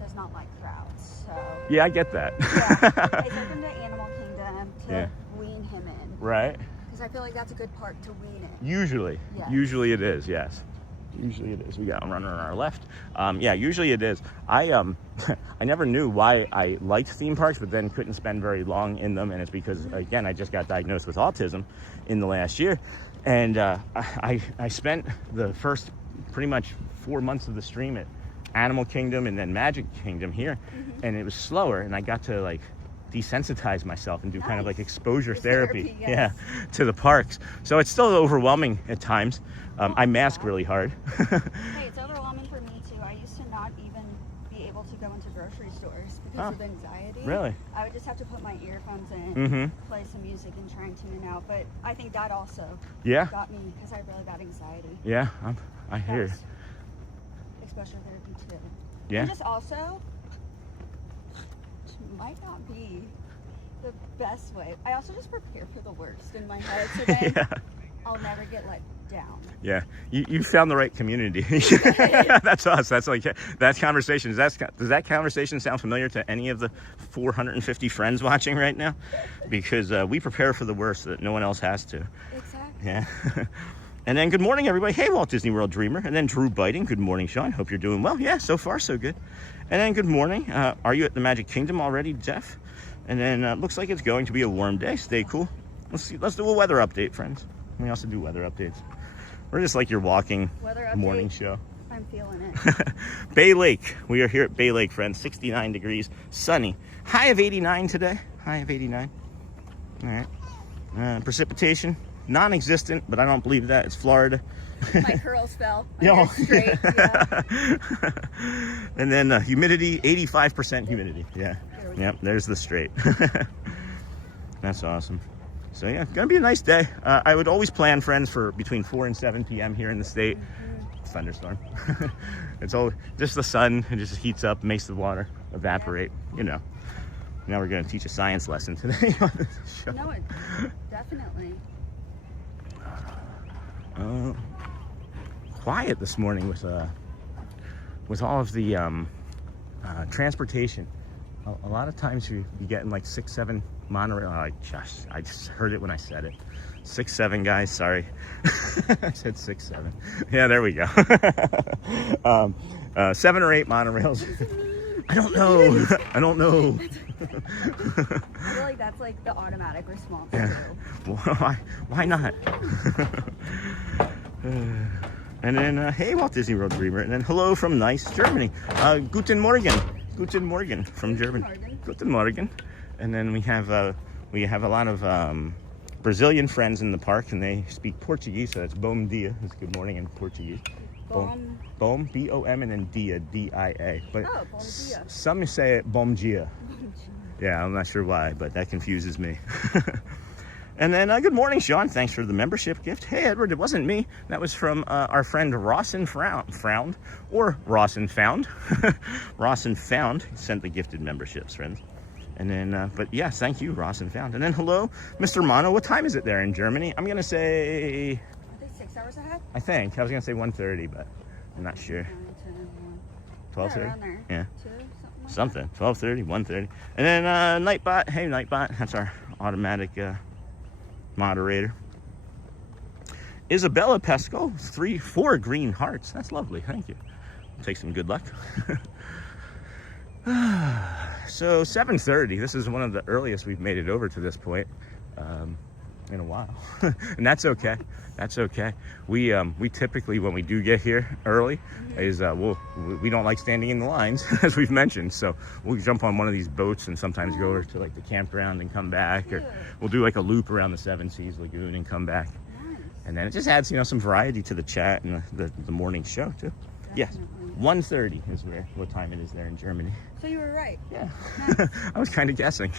does not like crowds, so. Yeah, I get that. Yeah, I took him to Animal Kingdom to wean him in. Right. Because I feel like that's a good part to wean in. Usually. Yes. Usually it is, yes. Usually it is. We got a runner on our left. Yeah, usually it is. I never knew why I liked theme parks, but then couldn't spend very long in them. And it's because, again, I just got diagnosed with autism in the last year. And I spent the first pretty much 4 months of the stream at Animal Kingdom and then Magic Kingdom here. And it was slower, and I got to like desensitize myself and do kind of like exposure therapy, to the parks. So it's still overwhelming at times. I mask really hard. Hey, it's overwhelming for me too. I used to not even be able to go into grocery stores because of anxiety. Really? I would just have to put my earphones in, play some music, and try and tune it out. But I think that also got me because I have really bad anxiety. Yeah, I hear. Exposure therapy too. Yeah. And just also, might not be the best way. I also just prepare for the worst in my head, so then I'll never get let down. Yeah, you found the right community. That's us. That's like that conversation. Does that conversation sound familiar to any of the 450 friends watching right now? Because we prepare for the worst so that no one else has to. Exactly. Yeah. And then good morning, everybody. Hey, Walt Disney World Dreamer. And then Drew Biting. Good morning, Sean. Hope you're doing well. Yeah, so far so good. And then good morning. Are you at the Magic Kingdom already, Jeff? And then looks like it's going to be a warm day. Stay cool. Let's do a weather update, friends. We also do weather updates. We're just like your walking morning show. I'm feeling it. Bay Lake. We are here at Bay Lake, friends. 69 degrees, sunny. High of 89 today. High of 89. All right. Precipitation, non-existent, but I don't believe that. It's Florida. My curls fell. My hair's straight. Yeah. And then humidity, 85% humidity. Yeah. Yep. There's the straight. That's awesome. So yeah, gonna be a nice day. I would always plan, friends, for between 4 and 7 p.m. here in the state. Thunderstorm. It's all just the sun. It just heats up, makes the water evaporate. You know. Now we're gonna teach a science lesson today on this show. No, definitely. Quiet this morning with all of the transportation. A lot of times you getting like 6, 7 monorail. I just heard it when I said it. 6, 7 guys. Sorry, I said 6, 7. Yeah, there we go. 7 or 8 monorails. I don't know. I don't know. I feel like that's like the automatic response. Yeah. Why not? And then hey, Walt Disney World Dreamer. And then hello from nice Germany. Guten Morgen. Guten Morgen from Germany. Guten Morgen. And then we have a lot of Brazilian friends in the park, and they speak Portuguese, so that's bom dia. It's good morning in Portuguese. Bom, B-O-M, and then dia, D-I-A. But bom dia. some say it bom dia. Yeah, I'm not sure why, but that confuses me. And then, good morning, Sean. Thanks for the membership gift. Hey, Edward, it wasn't me. That was from our friend Rawson Found, or Rawson Found. Rawson Found sent the gifted memberships, friends. And then, but yes, thank you, Rawson Found. And then, hello, Mr. Mono. What time is it there in Germany? I'm going to say... I think 6 hours ahead? I think. I was going to say 1:30, but I'm not sure. 12:30? Around there. Yeah. 2, Something. 12:30, 1:30. And then, Nightbot. Hey, Nightbot. That's our automatic... moderator. Isabella Pesco, 4 green hearts. That's lovely. Thank you. Take some good luck. So 7:30. This is one of the earliest we've made it over to this point in a while, and that's okay. That's okay. We typically, when we do get here early, is we don't like standing in the lines, as we've mentioned. So we'll jump on one of these boats and sometimes go over to like the campground and come back, or we'll do like a loop around the Seven Seas Lagoon and come back. Nice. And then it just adds, some variety to the chat and the morning show too. Definitely. Yes, 1:30 is what time it is there in Germany. So you were right. Yeah, Nice. I was kind of guessing.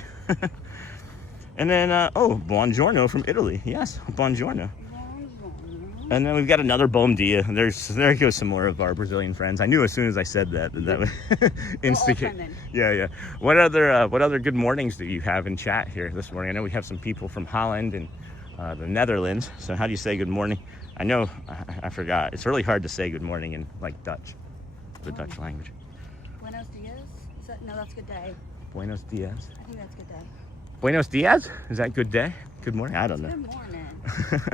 And then buongiorno from Italy. Yes, buongiorno. And then we've got another bom dia. There goes some more of our Brazilian friends. I knew as soon as I said that would instigate. Yeah. What other good mornings do you have in chat here this morning? I know we have some people from Holland and the Netherlands. So how do you say good morning? I know I forgot. It's really hard to say good morning in like Dutch, the Dutch language. Buenos dias. No, that's good day. Buenos dias. I think that's good day. Buenos dias? Is that good day? Good morning? I don't know. Good morning. In Spanish.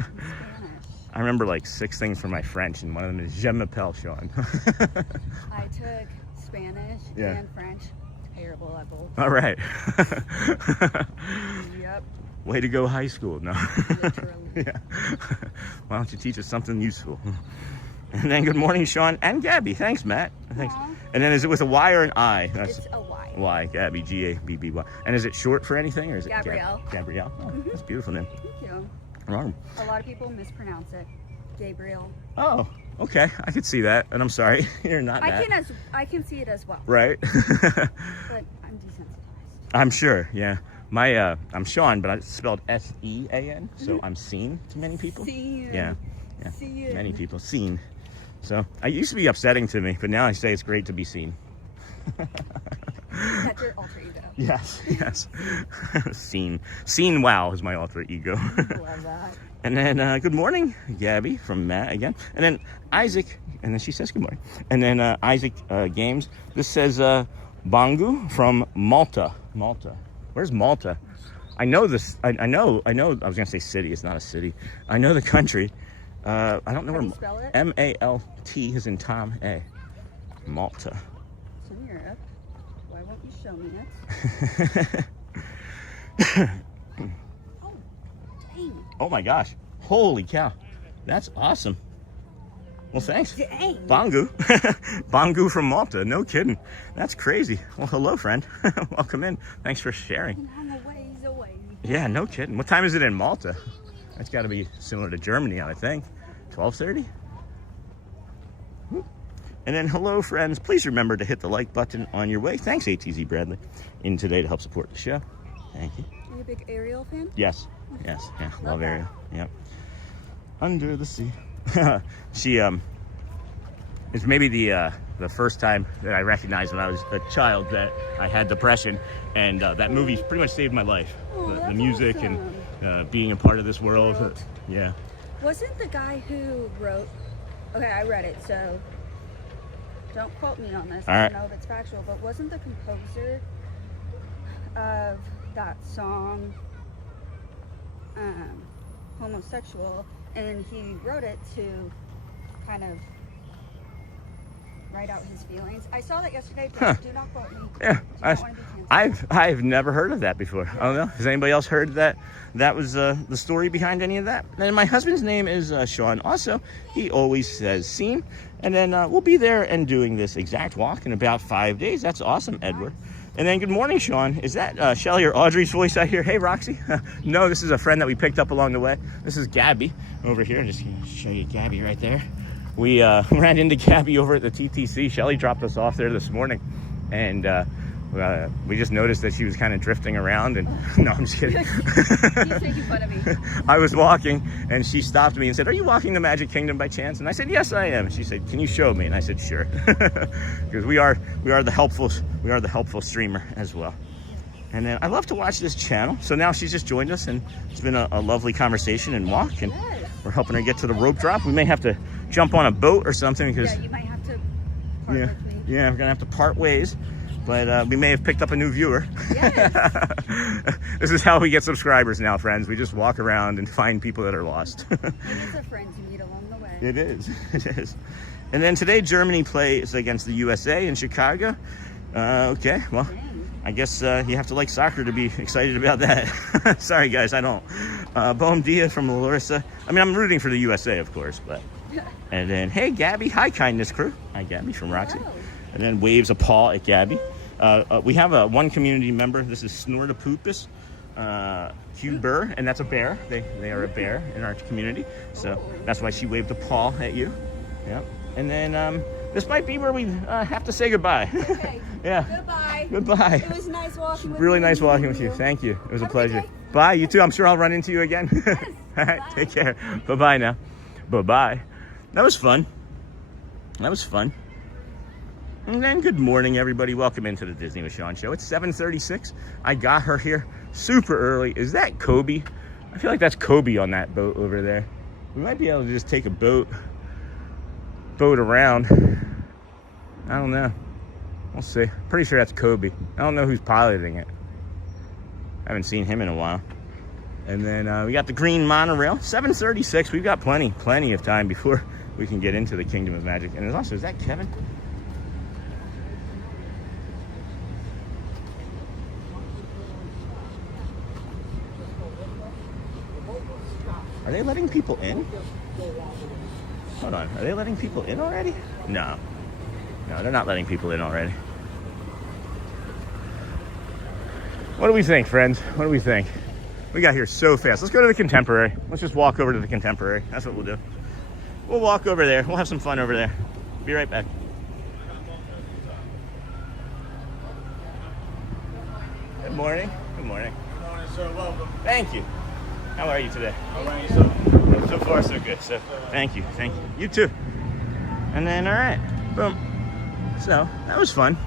I remember like 6 things from my French, and one of them is Je m'appelle Sean. I took Spanish and French. Terrible at both. All right. Yep. Way to go, high school. No. Literally. Yeah. Why don't you teach us something useful? And then good morning, Sean and Gabby. Thanks, Matt. Thanks. Aww. And then is it with a Y or an I? It's a Y. Y, Gabby, G-A-B-B-Y. And is it short for anything, or is it Gabrielle? Gabrielle. Oh, that's a beautiful name. Thank you. Wrong. A lot of people mispronounce it. Gabriel. Oh, okay. I could see that, and I'm sorry. You're not that. I can see it as well. Right. But I'm desensitized. I'm sure, yeah. I'm Sean, but it's spelled S-E-A-N, so I'm seen to many people. Seen. Yeah. Seen. Many people seen. So I used to be upsetting to me, but now I say it's great to be seen. That's your alter ego. Yes. Seen wow is my alter ego. Love that. And then good morning, Gabby from Matt again. And then Isaac, and then she says good morning. And then Isaac Games. This says Bangu from Malta. Malta. Where's Malta? I know this. I know. I was gonna say city. It's not a city. I know the country. I don't know How where. do you spell it? M-A-L-T is in Tom A. Malta. It's in Europe. Why won't you show me it? Oh, dang. Oh my gosh. Holy cow. That's awesome. Well, thanks. Dang. Bangu. Bangu from Malta. No kidding. That's crazy. Well, hello, friend. Welcome in. Thanks for sharing. I'm a ways away. Yeah, no kidding. What time is it in Malta? That's got to be similar to Germany, I think. 12:30? And then, hello, friends. Please remember to hit the like button on your way. Thanks, ATZ Bradley, in today to help support the show. Thank you. Are you a big Ariel fan? Yes. Yeah. Love that. Ariel. Yep. Under the sea. She it's maybe the first time that I recognized when I was a child that I had depression, and that movie pretty much saved my life. Oh, The that's music awesome. and being a part of this world. Yeah. Wasn't the guy who wrote... Okay, I read it, so don't quote me on this. All I right. don't know if it's factual, but wasn't the composer of that song homosexual, and he wrote it to kind of write out his feelings? I saw that yesterday, but do not quote me. Yeah. Do not want to be canceled. I've never heard of that before. I don't know. Has anybody else heard that was the story behind any of that? And my husband's name is Sean. Also, he always says seen. And then we'll be there and doing this exact walk in about 5 days. That's awesome, Edward. And then good morning, Sean. Is that Shelly or Audrey's voice I hear? Hey, Roxy. No, this is a friend that we picked up along the way. This is Gabby over here. Just gonna show you Gabby right there. We ran into Gabby over at the TTC. Shelly dropped us off there this morning. And we just noticed that she was kind of drifting around, and no, I'm just kidding. He's taking fun of me. I was walking, and she stopped me and said, "Are you walking the Magic Kingdom by chance?" And I said, "Yes, I am." And she said, "Can you show me?" And I said, "Sure," because we are the helpful streamer as well. And then I love to watch this channel. So now she's just joined us, and it's been a lovely conversation and walk, and we're helping her get to the rope drop. We may have to jump on a boat or something, because you might have to part with me. Yeah, we're gonna have to part ways. But we may have picked up a new viewer. Yes. This is how we get subscribers now, friends. We just walk around and find people that are lost. And it's a friend you meet along the way. It is. It is. And then today, Germany plays against the USA in Chicago. Okay, well, I guess you have to like soccer to be excited about that. Sorry, guys, I don't. Bom dia from Larissa. I mean, I'm rooting for the USA, of course, but. And then, hey, Gabby. Hi, Kindness Crew. Hi, Gabby from Roxy. Hello. And then waves a paw at Gabby. We have one community member. This is Snortapoopus, Hugh Burr, and that's a bear. They are a bear in our community, so that's why she waved a paw at you. Yep. And then this might be where we have to say goodbye. Okay. Yeah. Goodbye. Goodbye. It was nice walking with you. Really nice walking with you. Thank you. It was a Have a good pleasure. day. Bye. You too. I'm sure I'll run into you again. Yes. All right. Bye. Take care. Bye-bye now. Bye-bye. That was fun. That was fun. And then good morning, everybody. Welcome into the Disney with Sean show. It's 7:36. I got her here super early. Is that Kobe? I feel like that's Kobe on that boat over there. We might be able to just take a boat around. I don't know. We'll see. Pretty sure that's Kobe. I don't know who's piloting it. I haven't seen him in a while. And then we got the green monorail. 7:36. We've got plenty of time before we can get into the Kingdom of Magic. And there's also, is that Kevin? Are they letting people in? Hold on. Are they letting people in already? No. No, they're not letting people in already. What do we think, friends? What do we think? We got here so fast. Let's go to the Contemporary. Let's just walk over to the Contemporary. That's what we'll do. We'll walk over there. We'll have some fun over there. Be right back. Good morning. Good morning. Good morning, sir. Welcome. Thank you. How are you today? How are you, sir? So far, so good. So, thank you. Thank you. You too. And then, all right. Boom. So, that was fun.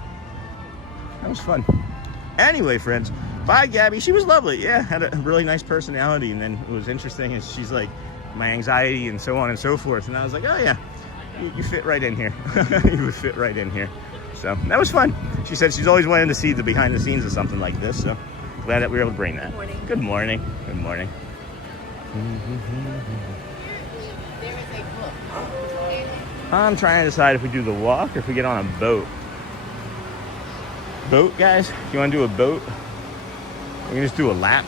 That was fun. Anyway, friends. Bye, Gabby. She was lovely. Yeah, had a really nice personality. And then what was interesting is she's like, my anxiety and so on and so forth. And I was like, oh, yeah, you fit right in here. You would fit right in here. So, that was fun. She said she's always wanted to see the behind the scenes of something like this. So, glad that we were able to bring that. Good morning. Good morning. Good morning. There is a book. I'm trying to decide if we do the walk or if we get on a boat. Boat, guys? You want to do a boat? We can just do a lap.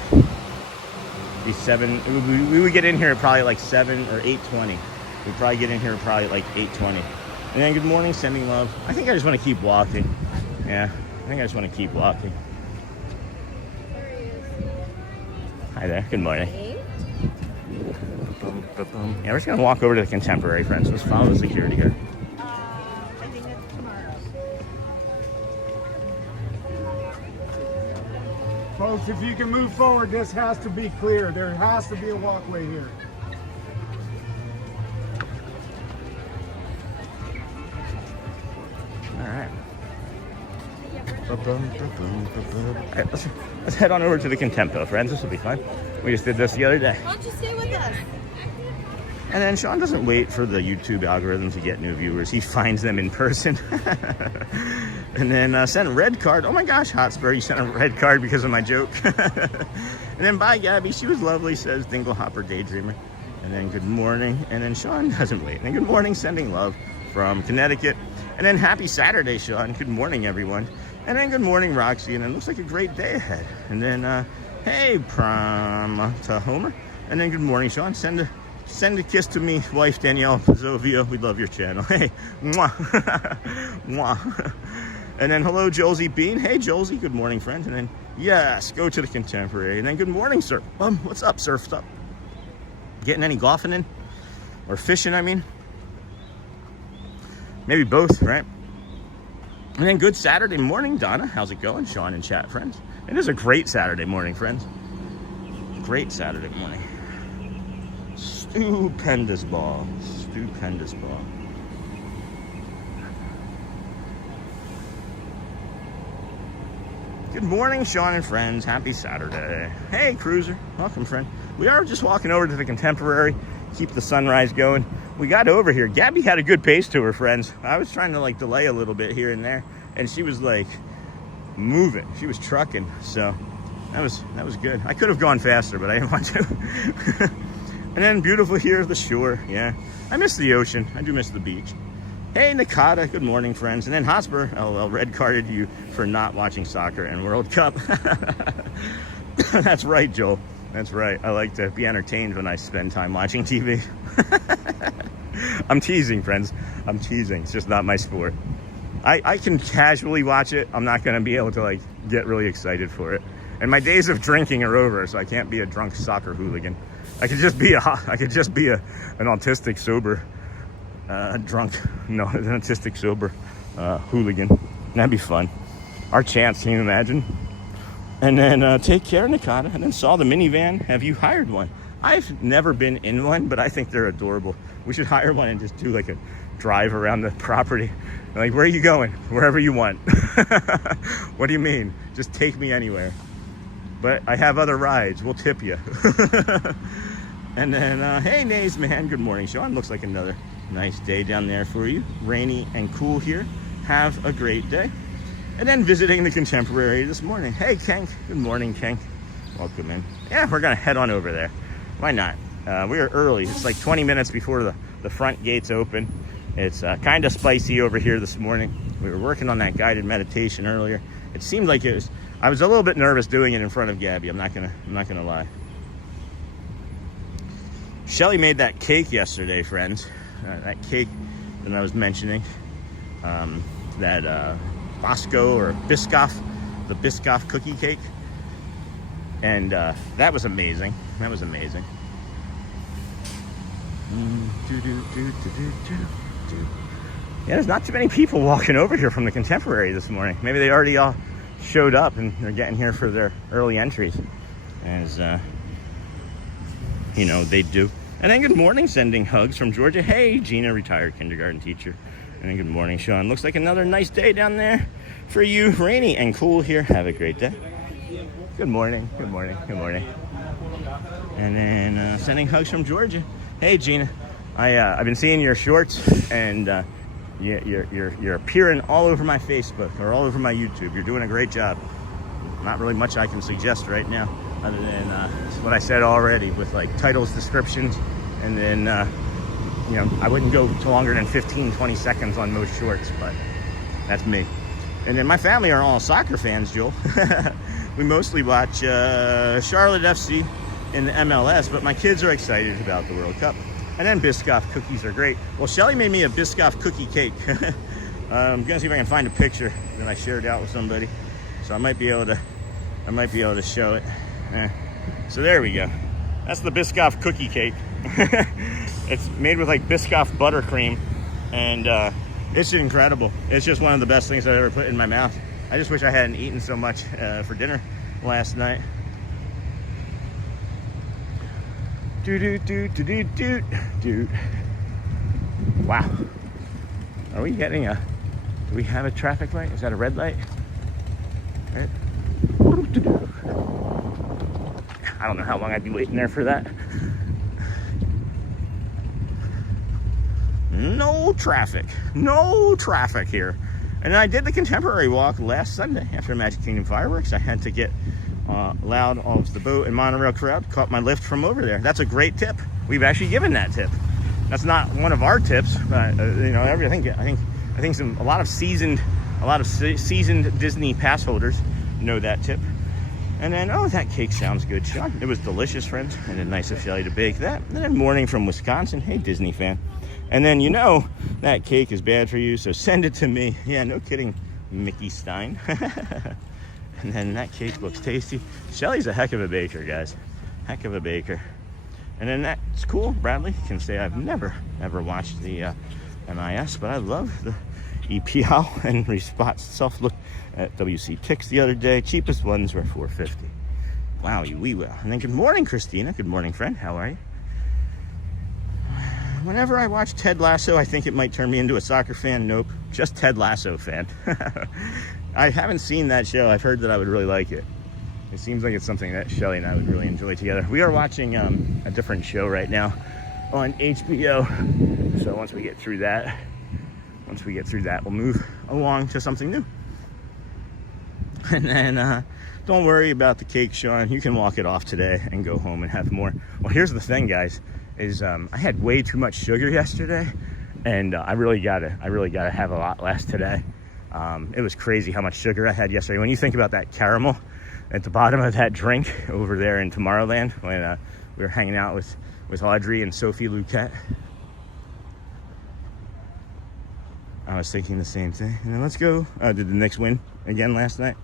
Be 7. We would get in here at probably like 7 or 8:20. We'd probably get in here at probably like 8:20. And then good morning, sending love. I think I just want to keep walking. Yeah, I think I just want to keep walking. Hi there. Good morning. Yeah, we're just gonna walk over to the Contemporary, friends. Let's follow the security guard. I think that's tomorrow. Folks, if you can move forward, this has to be clear. There has to be a walkway here. All right. Let's head on over to the Contempo, friends. This will be fun. We just did this the other day. Why don't you stay with us? And then Sean doesn't wait for the YouTube algorithm to get new viewers. He finds them in person. And then sent a red card. Oh my gosh, Hotspur, you sent a red card because of my joke. And then bye, Gabby. She was lovely, says Dinglehopper Daydreamer. And then good morning. And then Sean doesn't wait. And then good morning, sending love from Connecticut. And then happy Saturday, Sean. Good morning, everyone. And then good morning, Roxy. And it looks like a great day ahead. And then, hey, prom to Homer. And then good morning, Sean. Send a kiss to me, wife Danielle Zovia. We love your channel. Hey, mwah. Mwah. And then hello, Jolsey Bean. Hey, Jolsey. Good morning, friends. And then, yes, go to the Contemporary. And then good morning, Surf. What's up, Surf's up? Getting any golfing in? Or fishing, I mean? Maybe both, right? And then good Saturday morning, Donna. How's it going? Sean in chat, friends. It is a great Saturday morning, friends. Great Saturday morning. Stupendous ball. Stupendous ball. Good morning, Sean and friends. Happy Saturday. Hey, Cruiser. Welcome, friend. We are just walking over to the Contemporary. Keep the sunrise going. We got over here. Gabby had a good pace to her, friends. I was trying to like delay a little bit here and there, and she was like moving. She was trucking. So that was good. I could have gone faster, but I didn't want to. And then beautiful here, the shore. Yeah, I miss the ocean. I do miss the beach. Hey, Nakata. Good morning, friends. And then Hotspur, LOL, red carded you for not watching soccer and World Cup. That's right, Joel. That's right. I like to be entertained when I spend time watching TV. I'm teasing, friends. I'm teasing. It's just not my sport. I can casually watch it. I'm not going to be able to like get really excited for it. And my days of drinking are over, so I can't be a drunk soccer hooligan. I could just be an autistic sober drunk. No, an autistic sober hooligan. That'd be fun. Our chance, can you imagine? And then take care, Nakata. And then saw the minivan. Have you hired one? I've never been in one, but I think they're adorable. We should hire one and just do like a drive around the property. Like, where are you going? Wherever you want. What do you mean? Just take me anywhere. But I have other rides. We'll tip you. And then, hey, Nays, man. Good morning, Sean. Looks like another nice day down there for you. Rainy and cool here. Have a great day. And then visiting the Contemporary this morning. Hey, Kenk. Good morning, Kenk. Welcome in. Yeah, we're going to head on over there. Why not? We are early. It's like 20 minutes before the front gates open. It's kind of spicy over here this morning. We were working on that guided meditation earlier. It seemed like I was a little bit nervous doing it in front of Gabby. I'm not gonna lie. Shelly made that cake yesterday, friends. That cake that I was mentioning. That Bosco or Biscoff, the Biscoff cookie cake. And that was amazing. That was amazing. Yeah, there's not too many people walking over here from the Contemporary this morning. Maybe they already all showed up and they're getting here for their early entries, as you know they do. And then good morning, sending hugs from Georgia. Hey, Gina, retired kindergarten teacher. And then good morning, Sean. Looks like another nice day down there for you. Rainy and cool here. Have a great day. Good morning. Good morning. Good morning. And then sending hugs from Georgia. Hey, Gina. I've been seeing your shorts, and you're appearing all over my Facebook or all over my YouTube. You're doing a great job. Not really much I can suggest right now, other than what I said already with like titles, descriptions, and then you know, I wouldn't go to longer than 15-20 seconds on most shorts, but that's me. And then my family are all soccer fans, Joel. We mostly watch Charlotte FC in the MLS, but my kids are excited about the World Cup. And then Biscoff cookies are great. Well, Shelly made me a Biscoff cookie cake. I'm gonna see if I can find a picture that I shared out with somebody, so I might be able to show it. So there we go. That's the Biscoff cookie cake. It's made with like Biscoff buttercream, and it's incredible. It's just one of the best things I've ever put in my mouth. I just wish I hadn't eaten so much for dinner last night. Wow. Are we getting do we have a traffic light? Is that a red light? I don't know how long I'd be waiting there for that. No traffic here. And I did the Contemporary walk last Sunday after Magic Kingdom fireworks. I had to get loud off the boat and monorail crowd. Caught my lift from over there. That's a great tip. We've actually given that tip. That's not one of our tips, but you know, I think a lot of seasoned Disney pass holders know that tip. And then, oh, that cake sounds good, Sean. It was delicious, friends, and then nice of Shelly to bake that. And then morning from Wisconsin. Hey, Disney fan. And then, you know, that cake is bad for you, so send it to me. Yeah, no kidding, Mickey Stein. And then that cake looks tasty. Shelly's a heck of a baker, guys. Heck of a baker. And then that's cool. Bradley can say I've never watched the MIS, but I love the EPL and Respot Self looked at WC Ticks the other day. Cheapest ones were $4.50. Wow, we will. And then good morning, Christina. Good morning, friend. How are you? Whenever I watch Ted Lasso, I think it might turn me into a soccer fan. Nope, just Ted Lasso fan. I haven't seen that show. I've heard that I would really like it. It seems like it's something that Shelly and I would really enjoy together. We are watching a different show right now on HBO. So once we get through that, we'll move along to something new. And then don't worry about the cake, Sean. You can walk it off today and go home and have more. Well, here's the thing, guys, is I had way too much sugar yesterday, and I really gotta have a lot less today. It was crazy how much sugar I had yesterday. When you think about that caramel at the bottom of that drink over there in Tomorrowland, when we were hanging out with Audrey and Sophie Luquette, I was thinking the same thing. And then let's go. Did the Knicks win again last night?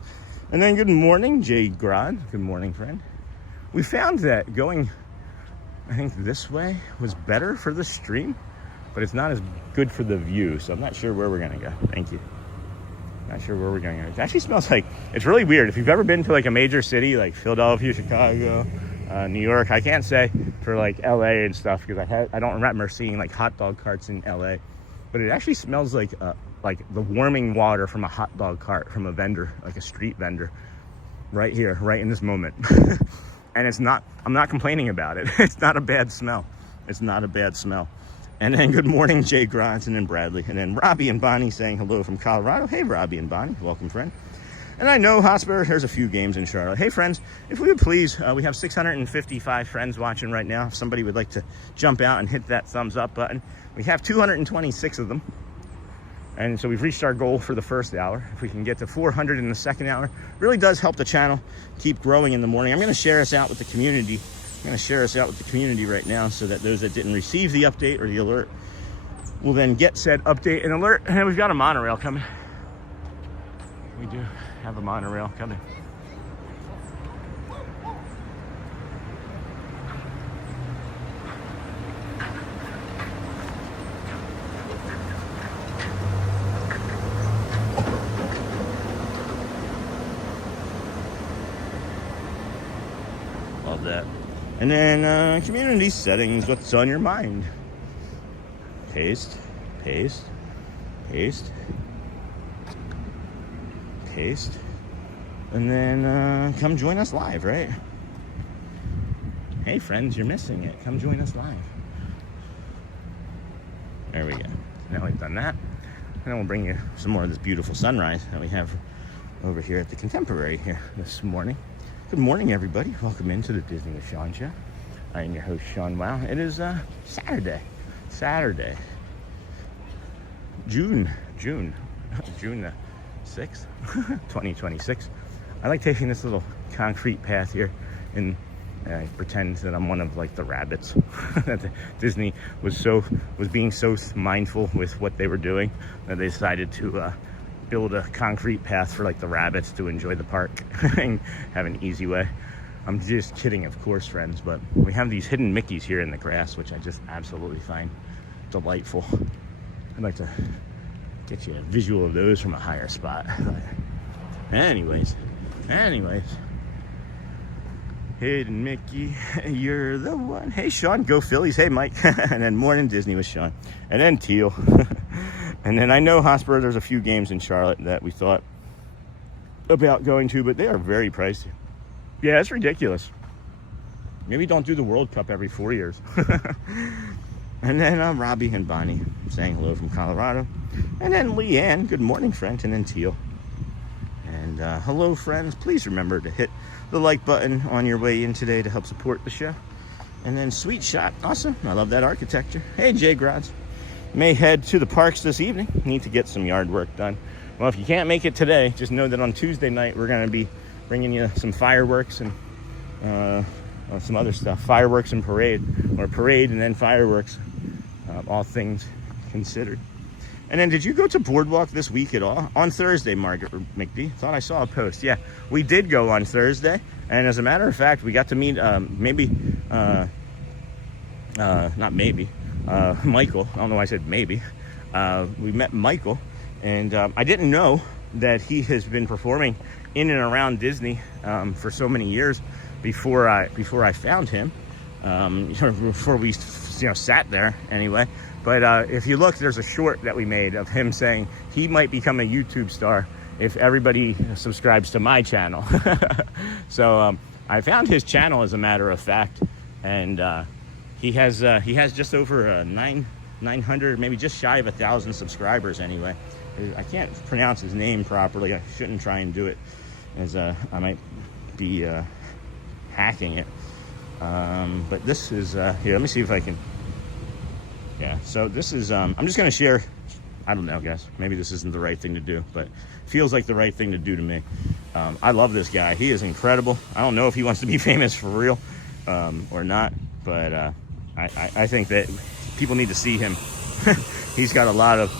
And then good morning, Jay Grod. Good morning, friend. We found that going, I think, this way was better for the stream, but it's not as good for the view. So I'm not sure where we're gonna go. Thank you. Not sure where we're going. It actually smells like, it's really weird. If you've ever been to like a major city like Philadelphia, Chicago, New York, I can't say for like LA and stuff because I don't remember seeing like hot dog carts in LA, but it actually smells like the warming water from a hot dog cart from a vendor, like a street vendor, right here, right in this moment. And it's not, I'm not complaining about it. It's not a bad smell. It's not a bad smell. And then good morning, Jay Gronson and Bradley. And then Robbie and Bonnie saying hello from Colorado. Hey, Robbie and Bonnie. Welcome, friend. And I know, Hosper, there's a few games in Charlotte. Hey, friends, if we would please, we have 655 friends watching right now. If somebody would like to jump out and hit that thumbs up button. We have 226 of them. And so we've reached our goal for the first hour. If we can get to 400 in the second hour, really does help the channel keep growing in the morning. I'm going to share us out with the community. I'm going to share us out with the community right now so that those that didn't receive the update or the alert will then get said update and alert. And we've got a monorail coming. We do have a monorail coming. Love that. And then community settings, what's on your mind? Paste, paste, paste, paste. And then come join us live, right? Hey friends, you're missing it. Come join us live. There we go. Now we've done that. And then we'll bring you some more of this beautiful sunrise that we have over here at the Contemporary here this morning. Good morning, everybody. Welcome into the Disney with Sean show. I am your host, Sean Wow. It is Saturday, June the 6th, 2026. I like taking this little concrete path here, and I pretend that I'm one of like the rabbits. That Disney was being so mindful with what they were doing that they decided to build a concrete path for like the rabbits to enjoy the park and have an easy way. I'm just kidding, of course, friends, but we have these hidden Mickeys here in the grass, which I just absolutely find delightful. I'd like to get you a visual of those from a higher spot. But anyways, hidden Mickey, you're the one. Hey, Sean, go Phillies. Hey, Mike. And then morning Disney with Sean. And then Teal. And then I know, Hosper, there's a few games in Charlotte that we thought about going to, but they are very pricey. Yeah, it's ridiculous. Maybe don't do the World Cup every 4 years. And then Robbie and Bonnie saying hello from Colorado. And then Leanne, good morning, friend. And then Teal. And hello, friends. Please remember to hit the like button on your way in today to help support the show. And then Sweet Shot, awesome. I love that architecture. Hey, Jay Grods. May head to the parks this evening. Need to get some yard work done. Well, if you can't make it today, just know that on Tuesday night we're going to be bringing you some fireworks and some other stuff. Fireworks and parade, or parade and then fireworks. All things considered. And then, did you go to Boardwalk this week at all? On Thursday, Margaret McD. Thought I saw a post. Yeah, we did go on Thursday. And as a matter of fact, we got to meet Michael. I don't know why I said maybe. We met Michael, And I didn't know that he has been performing in and around Disney for so many years before I found him. Before we sat there anyway. But if you look, there's a short that we made of him saying he might become a YouTube star if everybody subscribes to my channel. So I found his channel, as a matter of fact, and he has just over 900, maybe just shy of 1,000 subscribers anyway. I can't pronounce his name properly. I shouldn't try and do it, as I might be hacking it. But this is here, let me see if I can. Yeah, so this is I'm just gonna share. I don't know, guys, maybe this isn't the right thing to do, but feels like the right thing to do to me. I love this guy. He is incredible. I don't know if he wants to be famous for real or not, but I think that people need to see him. He's got a lot of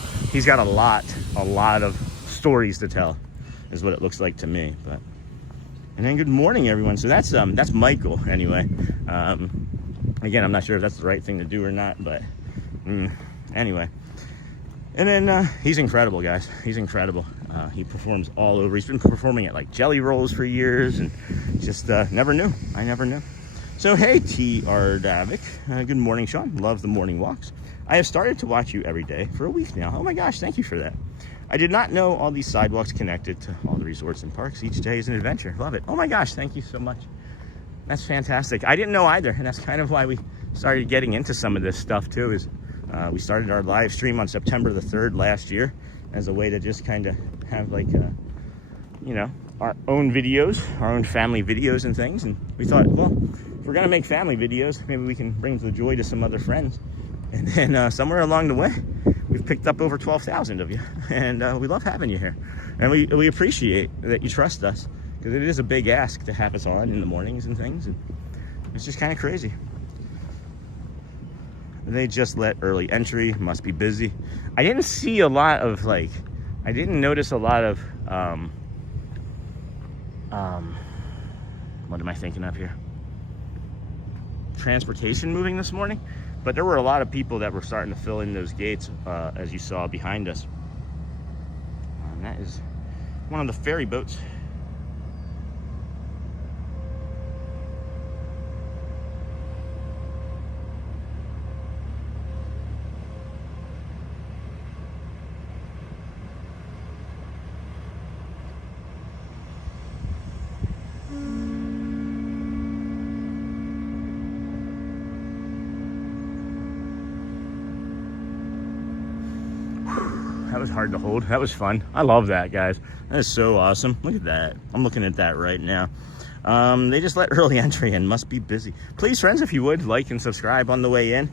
stories to tell, is what it looks like to me. But and then good morning, everyone. So that's Michael anyway. Again, I'm not sure if that's the right thing to do or not, but anyway. And then he's incredible, guys. He's incredible. He performs all over. He's been performing at like Jelly Rolls for years, and just never knew. I never knew. So hey, T.R. Davik. Good morning, Sean. Love the morning walks. I have started to watch you every day for a week now. Oh my gosh, thank you for that. I did not know all these sidewalks connected to all the resorts and parks. Each day is an adventure. Love it. Oh my gosh, thank you so much. That's fantastic. I didn't know either, and that's kind of why we started getting into some of this stuff too. Is we started our live stream on September the 3rd last year as a way to just kind of have like our own videos, our own family videos and things. And we thought, well, if we're gonna make family videos, maybe we can bring the joy to some other friends. And then somewhere along the way, we've picked up over 12,000 of you, and we love having you here. And we appreciate that you trust us, because it is a big ask to have us on in the mornings and things, and it's just kind of crazy. They just let early entry, must be busy. I didn't see a lot of I didn't notice a lot of what am I thinking of here? Transportation moving this morning. But there were a lot of people that were starting to fill in those gates, as you saw behind us. And that is one of the ferry boats. That was hard to hold. That was fun. I love that, guys. That is so awesome. Look at that. I'm looking at that right now. They just let early entry in. Must be busy. Please, friends, if you would, like and subscribe on the way in.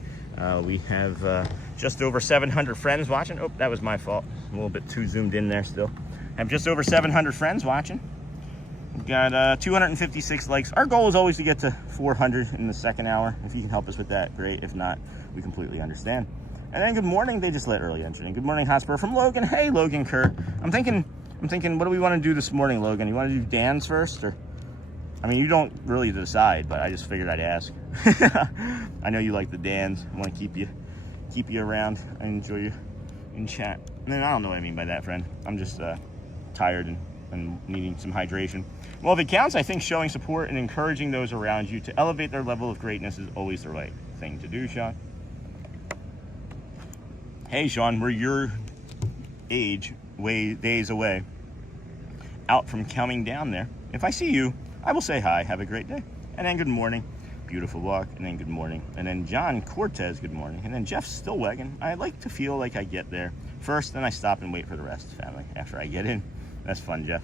We have just over 700 friends watching. Oh, that was my fault. A little bit too zoomed in there still. Have just over 700 friends watching. We've got 256 likes. Our goal is always to get to 400 in the second hour. If you can help us with that, great. If not, we completely understand. And then good morning, they just let early entry in. Good morning, Hotspur from Logan. Hey, Logan Kerr. I'm thinking, what do we want to do this morning, Logan? You want to do Dan's first, or? I mean, you don't really decide, but I just figured I'd ask. I know you like the Dans. I want to keep you around and enjoy you in chat. And then I don't know what I mean by that, friend. I'm just tired and needing some hydration. Well, if it counts, I think showing support and encouraging those around you to elevate their level of greatness is always the right thing to do, Sean. Hey, Sean, we're your age, days away, out from coming down there. If I see you, I will say hi. Have a great day. And then good morning. Beautiful walk. And then good morning. And then John Cortez, good morning. And then Jeff Stillwagon. I like to feel like I get there first, then I stop and wait for the rest of the family after I get in. That's fun, Jeff.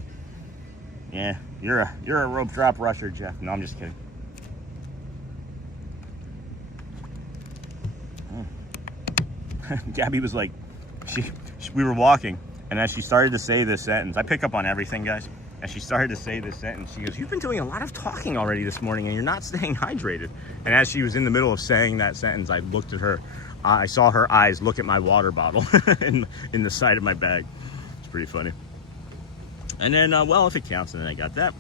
Yeah, you're a rope drop rusher, Jeff. No, I'm just kidding. Gabby was like, we were walking, and as she started to say this sentence, I pick up on everything, guys. As she started to say this sentence, she goes, "You've been doing a lot of talking already this morning, and you're not staying hydrated." And as she was in the middle of saying that sentence, I looked at her. I saw her eyes look at my water bottle in the side of my bag. It's pretty funny. And then, well, if it counts, and then I got that.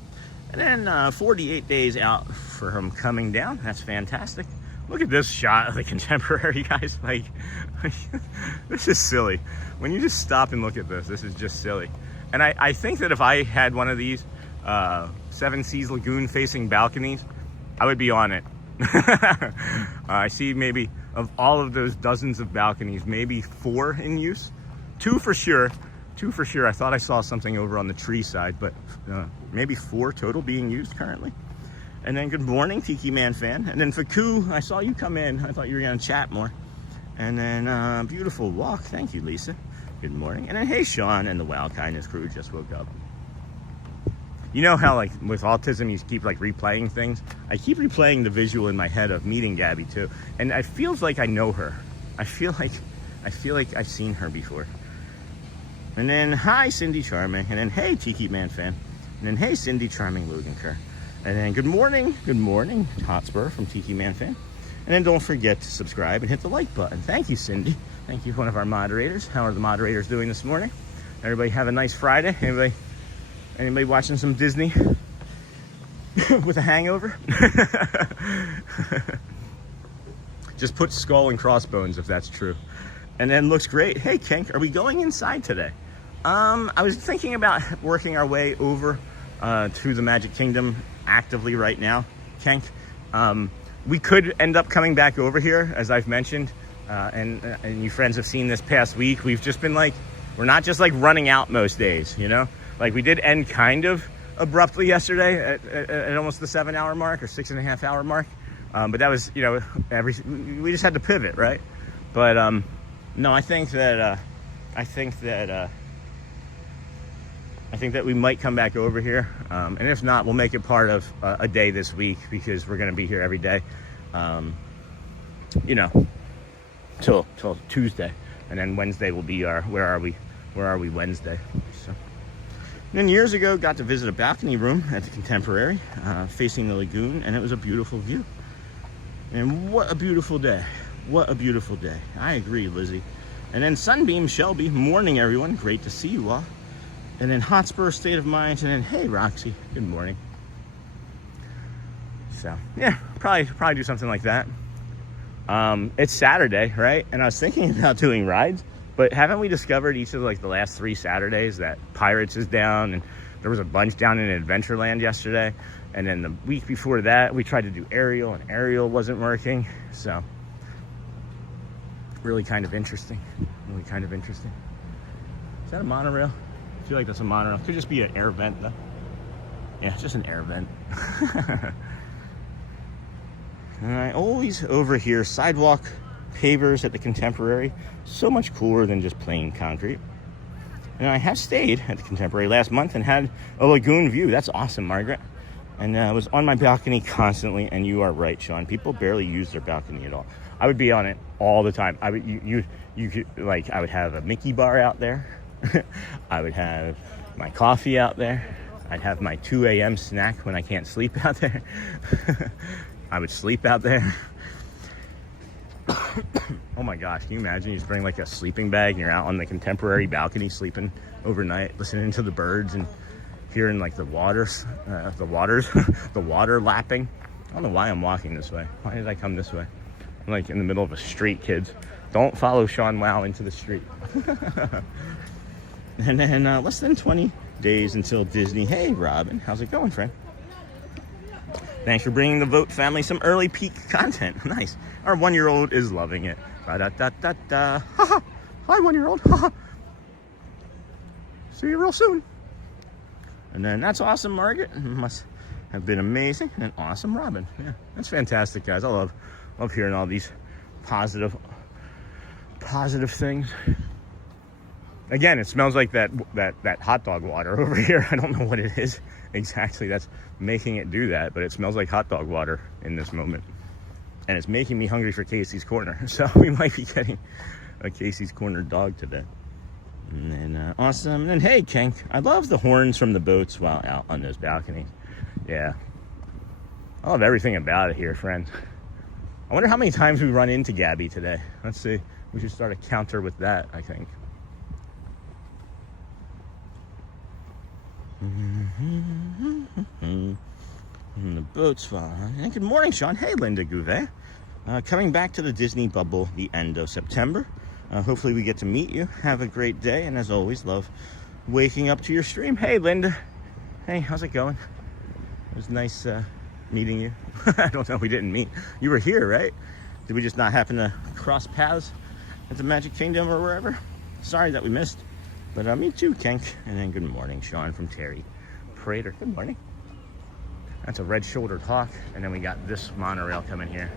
And then 48 days out from coming down. That's fantastic. Look at this shot of the Contemporary, guys. Like, this is silly. When you just stop and look at this is just silly. And I think that if I had one of these Seven Seas Lagoon facing balconies, I would be on it. I see maybe of all of those dozens of balconies, maybe 4 in use. 2 for sure. 2 for sure. I thought I saw something over on the tree side, but maybe 4 total being used currently. And then good morning, Tiki Man fan. And then Faku, I saw you come in. I thought you were going to chat more. And then beautiful walk. Thank you, Lisa. Good morning. And then hey, Sean and the Wild Kindness crew just woke up. You know how like with autism you keep like replaying things? I keep replaying the visual in my head of meeting Gabby too. And it feels like I know her. I feel like I've seen her before. And then hi, Cindy Charming. And then hey, Tiki Man fan. And then hey, Cindy Charming Logan Kerr. And then good morning, Hotspur from Tiki Man fan. And then don't forget to subscribe and hit the like button. Thank you, Cindy. Thank you, one of our moderators. How are the moderators doing this morning? Everybody have a nice Friday? Anybody watching some Disney with a hangover? Just put skull and crossbones if that's true. And then looks great. Hey, Kenk, are we going inside today? I was thinking about working our way over to the Magic Kingdom actively right now, Kenk. We could end up coming back over here, as I've mentioned, and you friends have seen this past week. We've just been like, we're not just like running out most days, you know? Like we did end kind of abruptly yesterday at almost the 7-hour mark or 6.5-hour mark. But that was, you know, we just had to pivot, right? But no, I think that we might come back over here. And if not, we'll make it part of a day this week because we're going to be here every day, you know, till Tuesday. And then Wednesday will be our, where are we Wednesday? So. And then years ago, got to visit a balcony room at the Contemporary, facing the lagoon, and it was a beautiful view. And what a beautiful day. What a beautiful day. I agree, Lizzie. And then Sunbeam Shelby, morning everyone. Great to see you all. And then Hotspur State of Mind, and then hey Roxy, good morning. So yeah, probably do something like that. It's Saturday, right? And I was thinking about doing rides, but haven't we discovered each of like the last 3 Saturdays that Pirates is down, and there was a bunch down in Adventureland yesterday, and then the week before that we tried to do Ariel, and Ariel wasn't working. So really kind of interesting. Really kind of interesting. Is that a monorail? I feel like that's a monorail. Could just be an air vent though. Yeah, just an air vent. And I always overhear sidewalk pavers at the Contemporary. So much cooler than just plain concrete. And I have stayed at the Contemporary last month and had a lagoon view. That's awesome, Margaret. And I was on my balcony constantly. And you are right, Sean. People barely use their balcony at all. I would be on it all the time. I would you could, like, I would have a Mickey bar out there. I would have my coffee out there. I'd have my 2 a.m. snack when I can't sleep out there. I would sleep out there. Oh my gosh, can you imagine you just bring like a sleeping bag and you're out on the Contemporary balcony sleeping overnight, listening to the birds and hearing like the water lapping. I don't know why I'm walking this way. Why did I come this way? I'm like in the middle of a street, kids. Don't follow Sean Wow into the street. And then less than 20 days until Disney. Hey, Robin, how's it going, friend? Thanks for bringing the Vote family some early peak content. Nice. Our 1-year-old is loving it. Da-da-da-da-da. Ha-ha. Hi, 1-year-old. Ha-ha. See you real soon. And then that's awesome, Margaret. Must have been amazing. And awesome, Robin. Yeah, that's fantastic, guys. I love hearing all these positive things. Again, it smells like that hot dog water over here. I don't know what it is exactly that's making it do that, but it smells like hot dog water in this moment. And it's making me hungry for Casey's Corner. So we might be getting a Casey's Corner dog today. And then awesome. And then hey, Kenk, I love the horns from the boats while out on those balconies. Yeah. I love everything about it here, friends. I wonder how many times we run into Gabby today. Let's see. We should start a counter with that, I think. And the boat's fine. And good morning, Sean. Hey, Linda Gouvet. coming back to the Disney bubble the end of September. Hopefully we get to meet you. Have a great day, and as always, love waking up to your stream. Hey, Linda. Hey, how's it going? It was nice meeting you. I don't know, we didn't meet. You were here, right? Did we just not happen to cross paths at the Magic Kingdom or wherever? Sorry that we missed. But me too, Kenk. And then good morning, Sean from Terry Prater. Good morning. That's a red-shouldered hawk. And then we got this monorail coming here.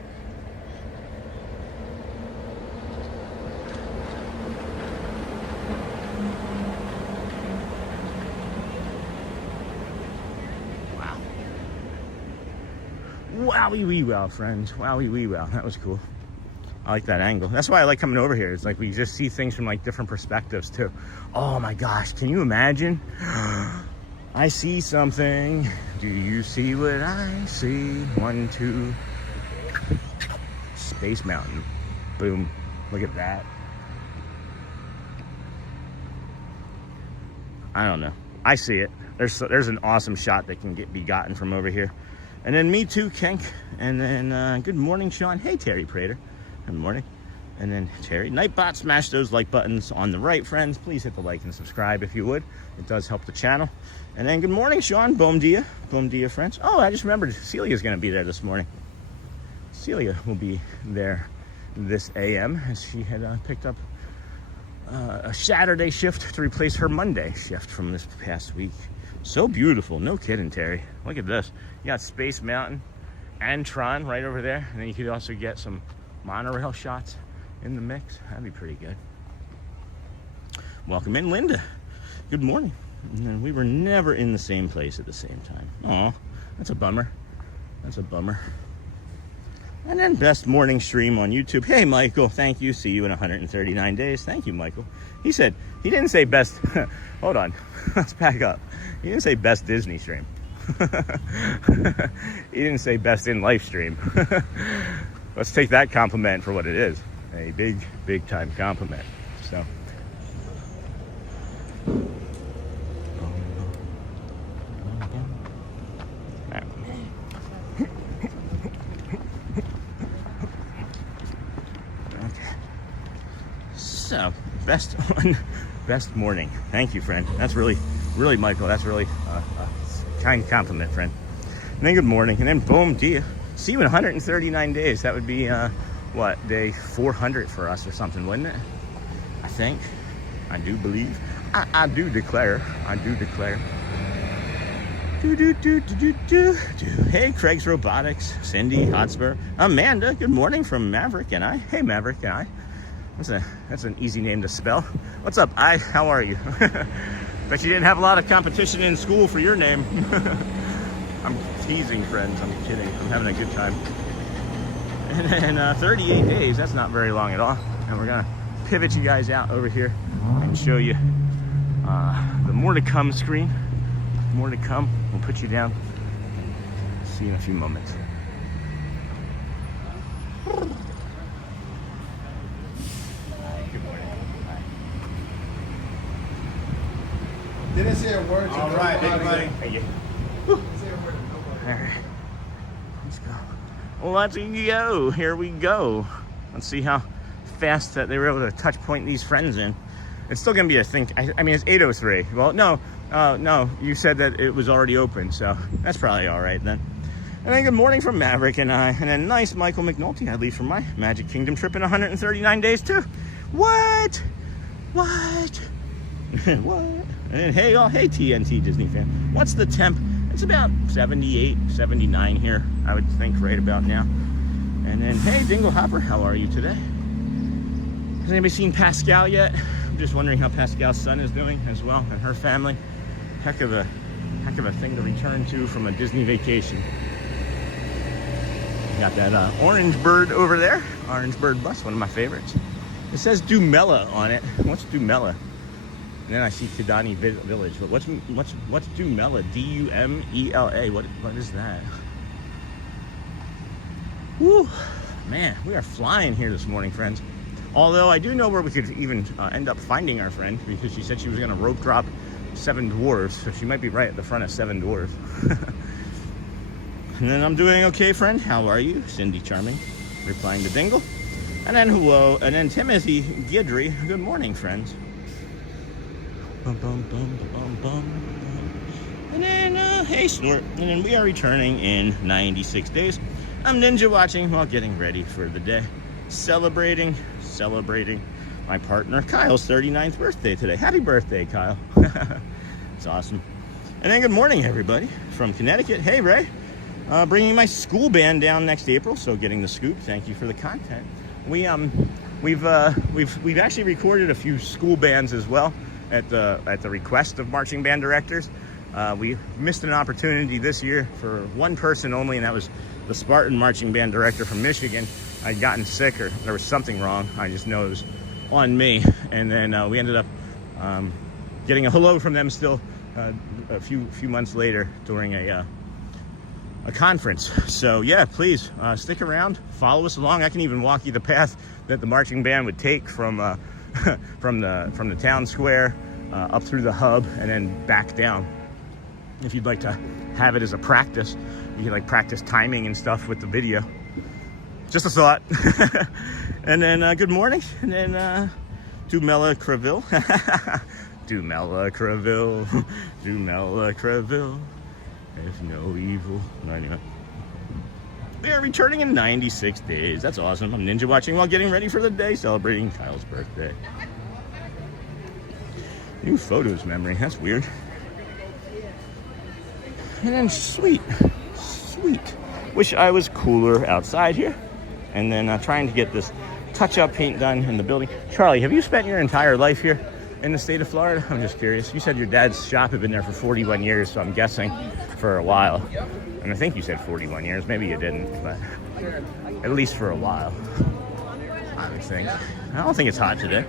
Wow. Wowie wee wow, friends. Wowie wee wow. That was cool. I like that angle. That's why I like coming over here. It's like we just see things from like different perspectives too. Oh my gosh, can you imagine? I see something. Do you see what I see? 1, 2. Space Mountain. Boom. Look at that. I don't know. I see it. There's an awesome shot that can be gotten from over here. And then me too, Kenk. And then good morning, Sean. Hey, Terry Prater. Good morning. And then Terry. Nightbot, smash those like buttons on the right, friends. Please hit the like and subscribe if you would. It does help the channel. And then good morning, Sean. Bom dia. Bom dia, friends. Oh, I just remembered Celia's going to be there this morning. Celia will be there this AM as she had picked up a Saturday shift to replace her Monday shift from this past week. So beautiful. No kidding, Terry. Look at this. You got Space Mountain and Tron right over there. And then you could also get some monorail shots in the mix. That'd be pretty good. Welcome in, Linda. Good morning. And we were never in the same place at the same time. Aw, that's a bummer. That's a bummer. And then best morning stream on YouTube. Hey, Michael, thank you. See you in 139 days. Thank you, Michael. He said, he didn't say best. Hold on. Let's back up. He didn't say best Disney stream. He didn't say best in life stream. Let's take that compliment for what it is. A big, big time compliment. So. Okay. So, best morning. Thank you, friend. That's really, Michael, that's really a kind compliment, friend. And then good morning, and then boom, dia. See you in 139 days. That would be, what, day 400 for us or something, wouldn't it? I think. I do believe. I do declare. I do declare. Hey, Craig's Robotics. Cindy, Hotspur. Amanda, good morning from Maverick and I. Hey, Maverick and I. That's an easy name to spell. What's up, I? How are you? Bet you didn't have a lot of competition in school for your name. I'm teasing, friends. I'm kidding. I'm having a good time. And 38 days, that's not very long at all. And we're going to pivot you guys out over here and show you the more to come screen. More to come. We'll put you down. See you in a few moments. Didn't say a word. All right, everybody. Hey, yeah. Didn't say a word. All right. Let's go. Let's go. Here we go. Let's see how fast that they were able to touch point these friends in. It's still going to be a thing. I mean, it's 8:03. Well, no, you said that it was already open, so that's probably all right then. And then good morning from Maverick and I. And then nice Michael McNulty. I leave for my Magic Kingdom trip in 139 days too. What? What? And hey, hey TNT Disney fan. What's the temp? It's about 78, 79 here, I would think, right about now. And then, hey, Dingle Hopper, how are you today? Has anybody seen Pascal yet? I'm just wondering how Pascal's son is doing as well, and her family. Heck of a thing to return to from a Disney vacation. Got that orange bird over there. Orange bird bus, one of my favorites. It says Dumela on it. What's Dumela? And then I see Kidani Village. But what's Dumela? D-U-M-E-L-A. What is that? Woo, man, we are flying here this morning, friends. Although I do know where we could even end up finding our friend, because she said she was going to rope drop 7 dwarves, so she might be right at the front of 7 dwarves. And then I'm doing okay, friend. How are you? Cindy Charming. replying to Dingle. And then hello, and then Timothy Gidry. Good morning, friends. Bum, bum, bum, bum, bum. And then, hey, Snort. And then we are returning in 96 days. I'm ninja watching while getting ready for the day. Celebrating my partner Kyle's 39th birthday today. Happy birthday, Kyle. It's awesome. And then good morning, everybody, from Connecticut. Hey, Ray. Bringing my school band down next April, so getting the scoop. Thank you for the content. We've actually recorded a few school bands as well at the request of marching band directors. We missed an opportunity this year for one person only, and that was the Spartan marching band director from Michigan. I'd gotten sick, or there was something wrong. I just know it was on me, and then we ended up getting a hello from them still a few months later during a conference. So yeah, please stick around, follow us along. I can even walk you the path that the marching band would take from from the town square up through the hub and then back down. If you'd like to have it as a practice, you can like practice timing and stuff with the video. Just a thought. And then good morning, and then Dumela Creville. Dumela Creville. Dumela Creville. There's no evil. No, anyway. We are returning in 96 days. That's awesome. I'm ninja watching while getting ready for the day, celebrating Kyle's birthday. New photos memory. That's weird. And then sweet. Wish I was cooler outside here. And then trying to get this touch-up paint done in the building. Charlie, have you spent your entire life here in the state of Florida? I'm just curious. You said your dad's shop had been there for 41 years, so I'm guessing for a while. And I think you said 41 years. Maybe you didn't, but at least for a while, I would think. I don't think it's hot today.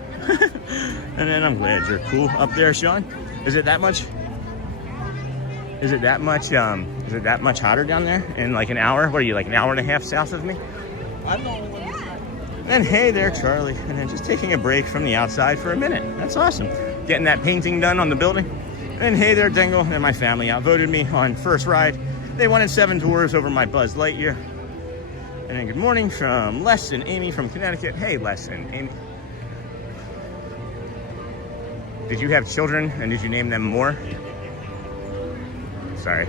And then I'm glad you're cool up there, Sean. Is it that much hotter down there in like an hour? What are you, like an hour and a half south of me? I don't know. And hey there, Charlie. And then just taking a break from the outside for a minute. That's awesome. Getting that painting done on the building. And hey there, Dingle. And my family outvoted me on first ride. They wanted 7 tours over my Buzz Lightyear. And then good morning from Les and Amy from Connecticut. Hey, Les and Amy. Did you have children and did you name them more? Sorry.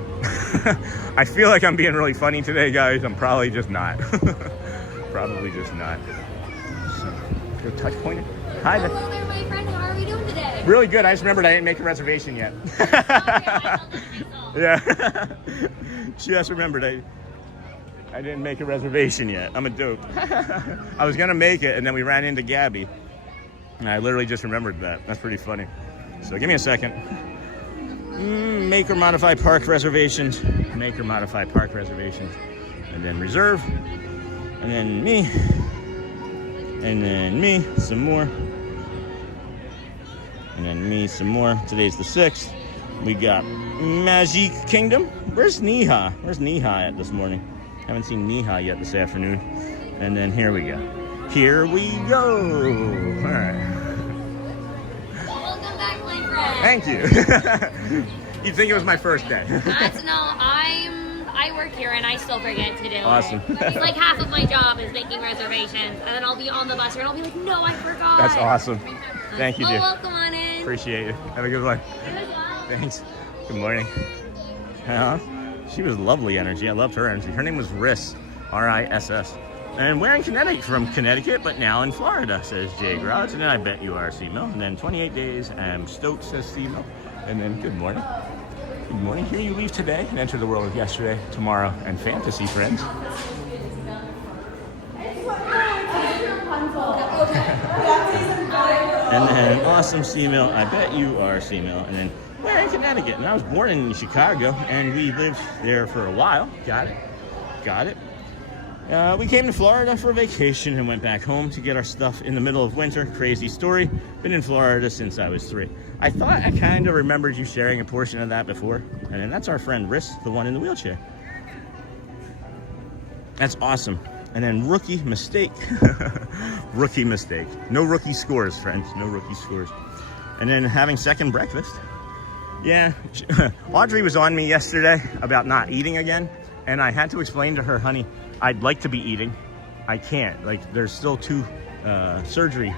I feel like I'm being really funny today, guys. I'm probably just not. Probably just not. So, go touch pointer. Hi there. Hello there, my friend. How are we doing today? Really good. I just remembered I didn't make a reservation yet. Yeah. Just remembered I didn't make a reservation yet. I'm a dope. I was gonna make it, and then we ran into Gabby, and I literally just remembered that. That's pretty funny. So give me a second. Make or modify park reservations. Make or modify park reservations, and then reserve. And then me. And then me. Some more. And then me some more. Today's the 6th. We got Magic Kingdom. Where's Neha? Where's Neha at this morning? Haven't seen Neha yet this afternoon. And then here we go. Here we go. All right. Welcome back, my friend. Thank you. You'd think it was my first day. That's no, I work here and I still forget to do Awesome. it. It's like half of my job is making reservations, and then I'll be on the bus here and I'll be like, no, I forgot. That's awesome. Thank you, Oh, dear. welcome on in. Appreciate it. Have a good one. You as well. Thanks. Good morning. She was lovely energy. I loved her energy. Her name was Riss, R-I-S-S. And we're in Connecticut, from Connecticut, but now in Florida, says Jay Grouch. And then I bet you are C-Mill. And then 28 days, I'm stoked, says C-Mill. And then good morning. Good morning. Here you leave today and enter the world of yesterday, tomorrow, and fantasy, friends. And then awesome C-Mill. I bet you are C-Mill. And then we're in Connecticut. And I was born in Chicago, and we lived there for a while. Got it. We came to Florida for vacation and went back home to get our stuff in the middle of winter. Crazy story. Been in Florida since I was 3. I thought I kind of remembered you sharing a portion of that before. And then that's our friend Riss, the one in the wheelchair. That's awesome. And then rookie mistake. Rookie mistake. No rookie scores, friends. No rookie scores. And then having second breakfast. Yeah, Audrey was on me yesterday about not eating again. And I had to explain to her, honey, I'd like to be eating. I can't. Like, there's still 2 surgery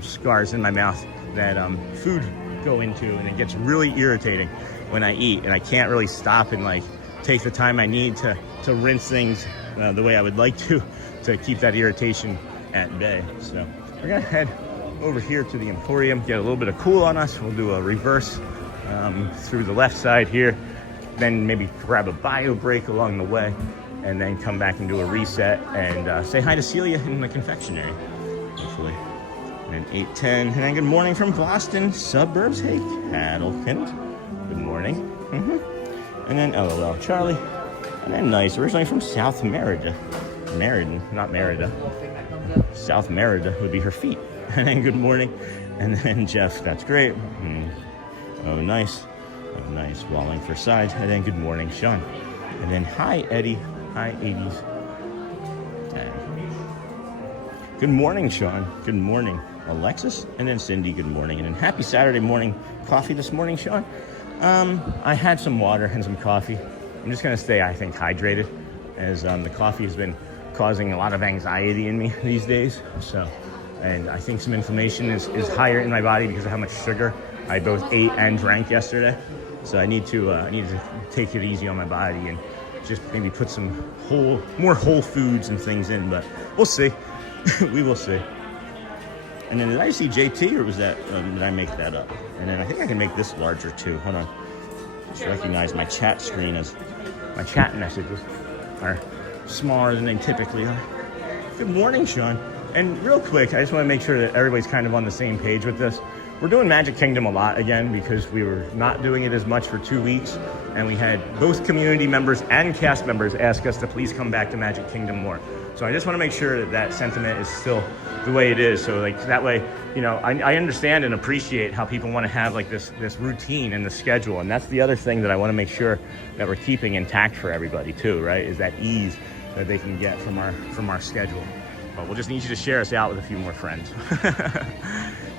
scars in my mouth that food go into, and it gets really irritating when I eat, and I can't really stop and like take the time I need to rinse things the way I would like to keep that irritation at bay. So we're gonna head over here to the Emporium, get a little bit of cool on us. We'll do a reverse through the left side here, then maybe grab a bio break along the way, and then come back and do a reset and say hi to Celia in the confectionery, hopefully. And 8:10, and then good morning from Boston suburbs. Hey, Cattlekind, good morning. And then LOL Charlie, and then nice, originally from South Merida. Meriden, not Merida. South Merida would be her feet. And then good morning. And then Jeff, that's great. Oh, nice. Oh, nice. Walling for sides. And then good morning, Sean. And then hi, Eddie. Hi, 80s. Good morning, Sean. Good morning, Alexis. And then Cindy, good morning. And then happy Saturday morning coffee this morning, Sean. I had some water and some coffee. I'm just going to stay, I think, hydrated, as the coffee has been causing a lot of anxiety in me these days. So, and I think some inflammation is higher in my body because of how much sugar I both ate and drank yesterday. So I need to take it easy on my body and just maybe put some more whole foods and things in, but we'll see. We will see. And then did I see JT, or was that, did I make that up? And then I think I can make this larger too. Hold on. Just recognize my chat screen as my chat messages are smaller than they typically are. Good morning, Sean. And real quick, I just want to make sure that everybody's kind of on the same page with this. We're doing Magic Kingdom a lot again because we were not doing it as much for 2 weeks, and we had both community members and cast members ask us to please come back to Magic Kingdom more. So I just want to make sure that that sentiment is still the way it is. So like that way, you know, I understand and appreciate how people want to have like this routine and the schedule. And that's the other thing that I want to make sure that we're keeping intact for everybody too, right? Is that ease that they can get from our schedule. But we'll just need you to share us out with a few more friends.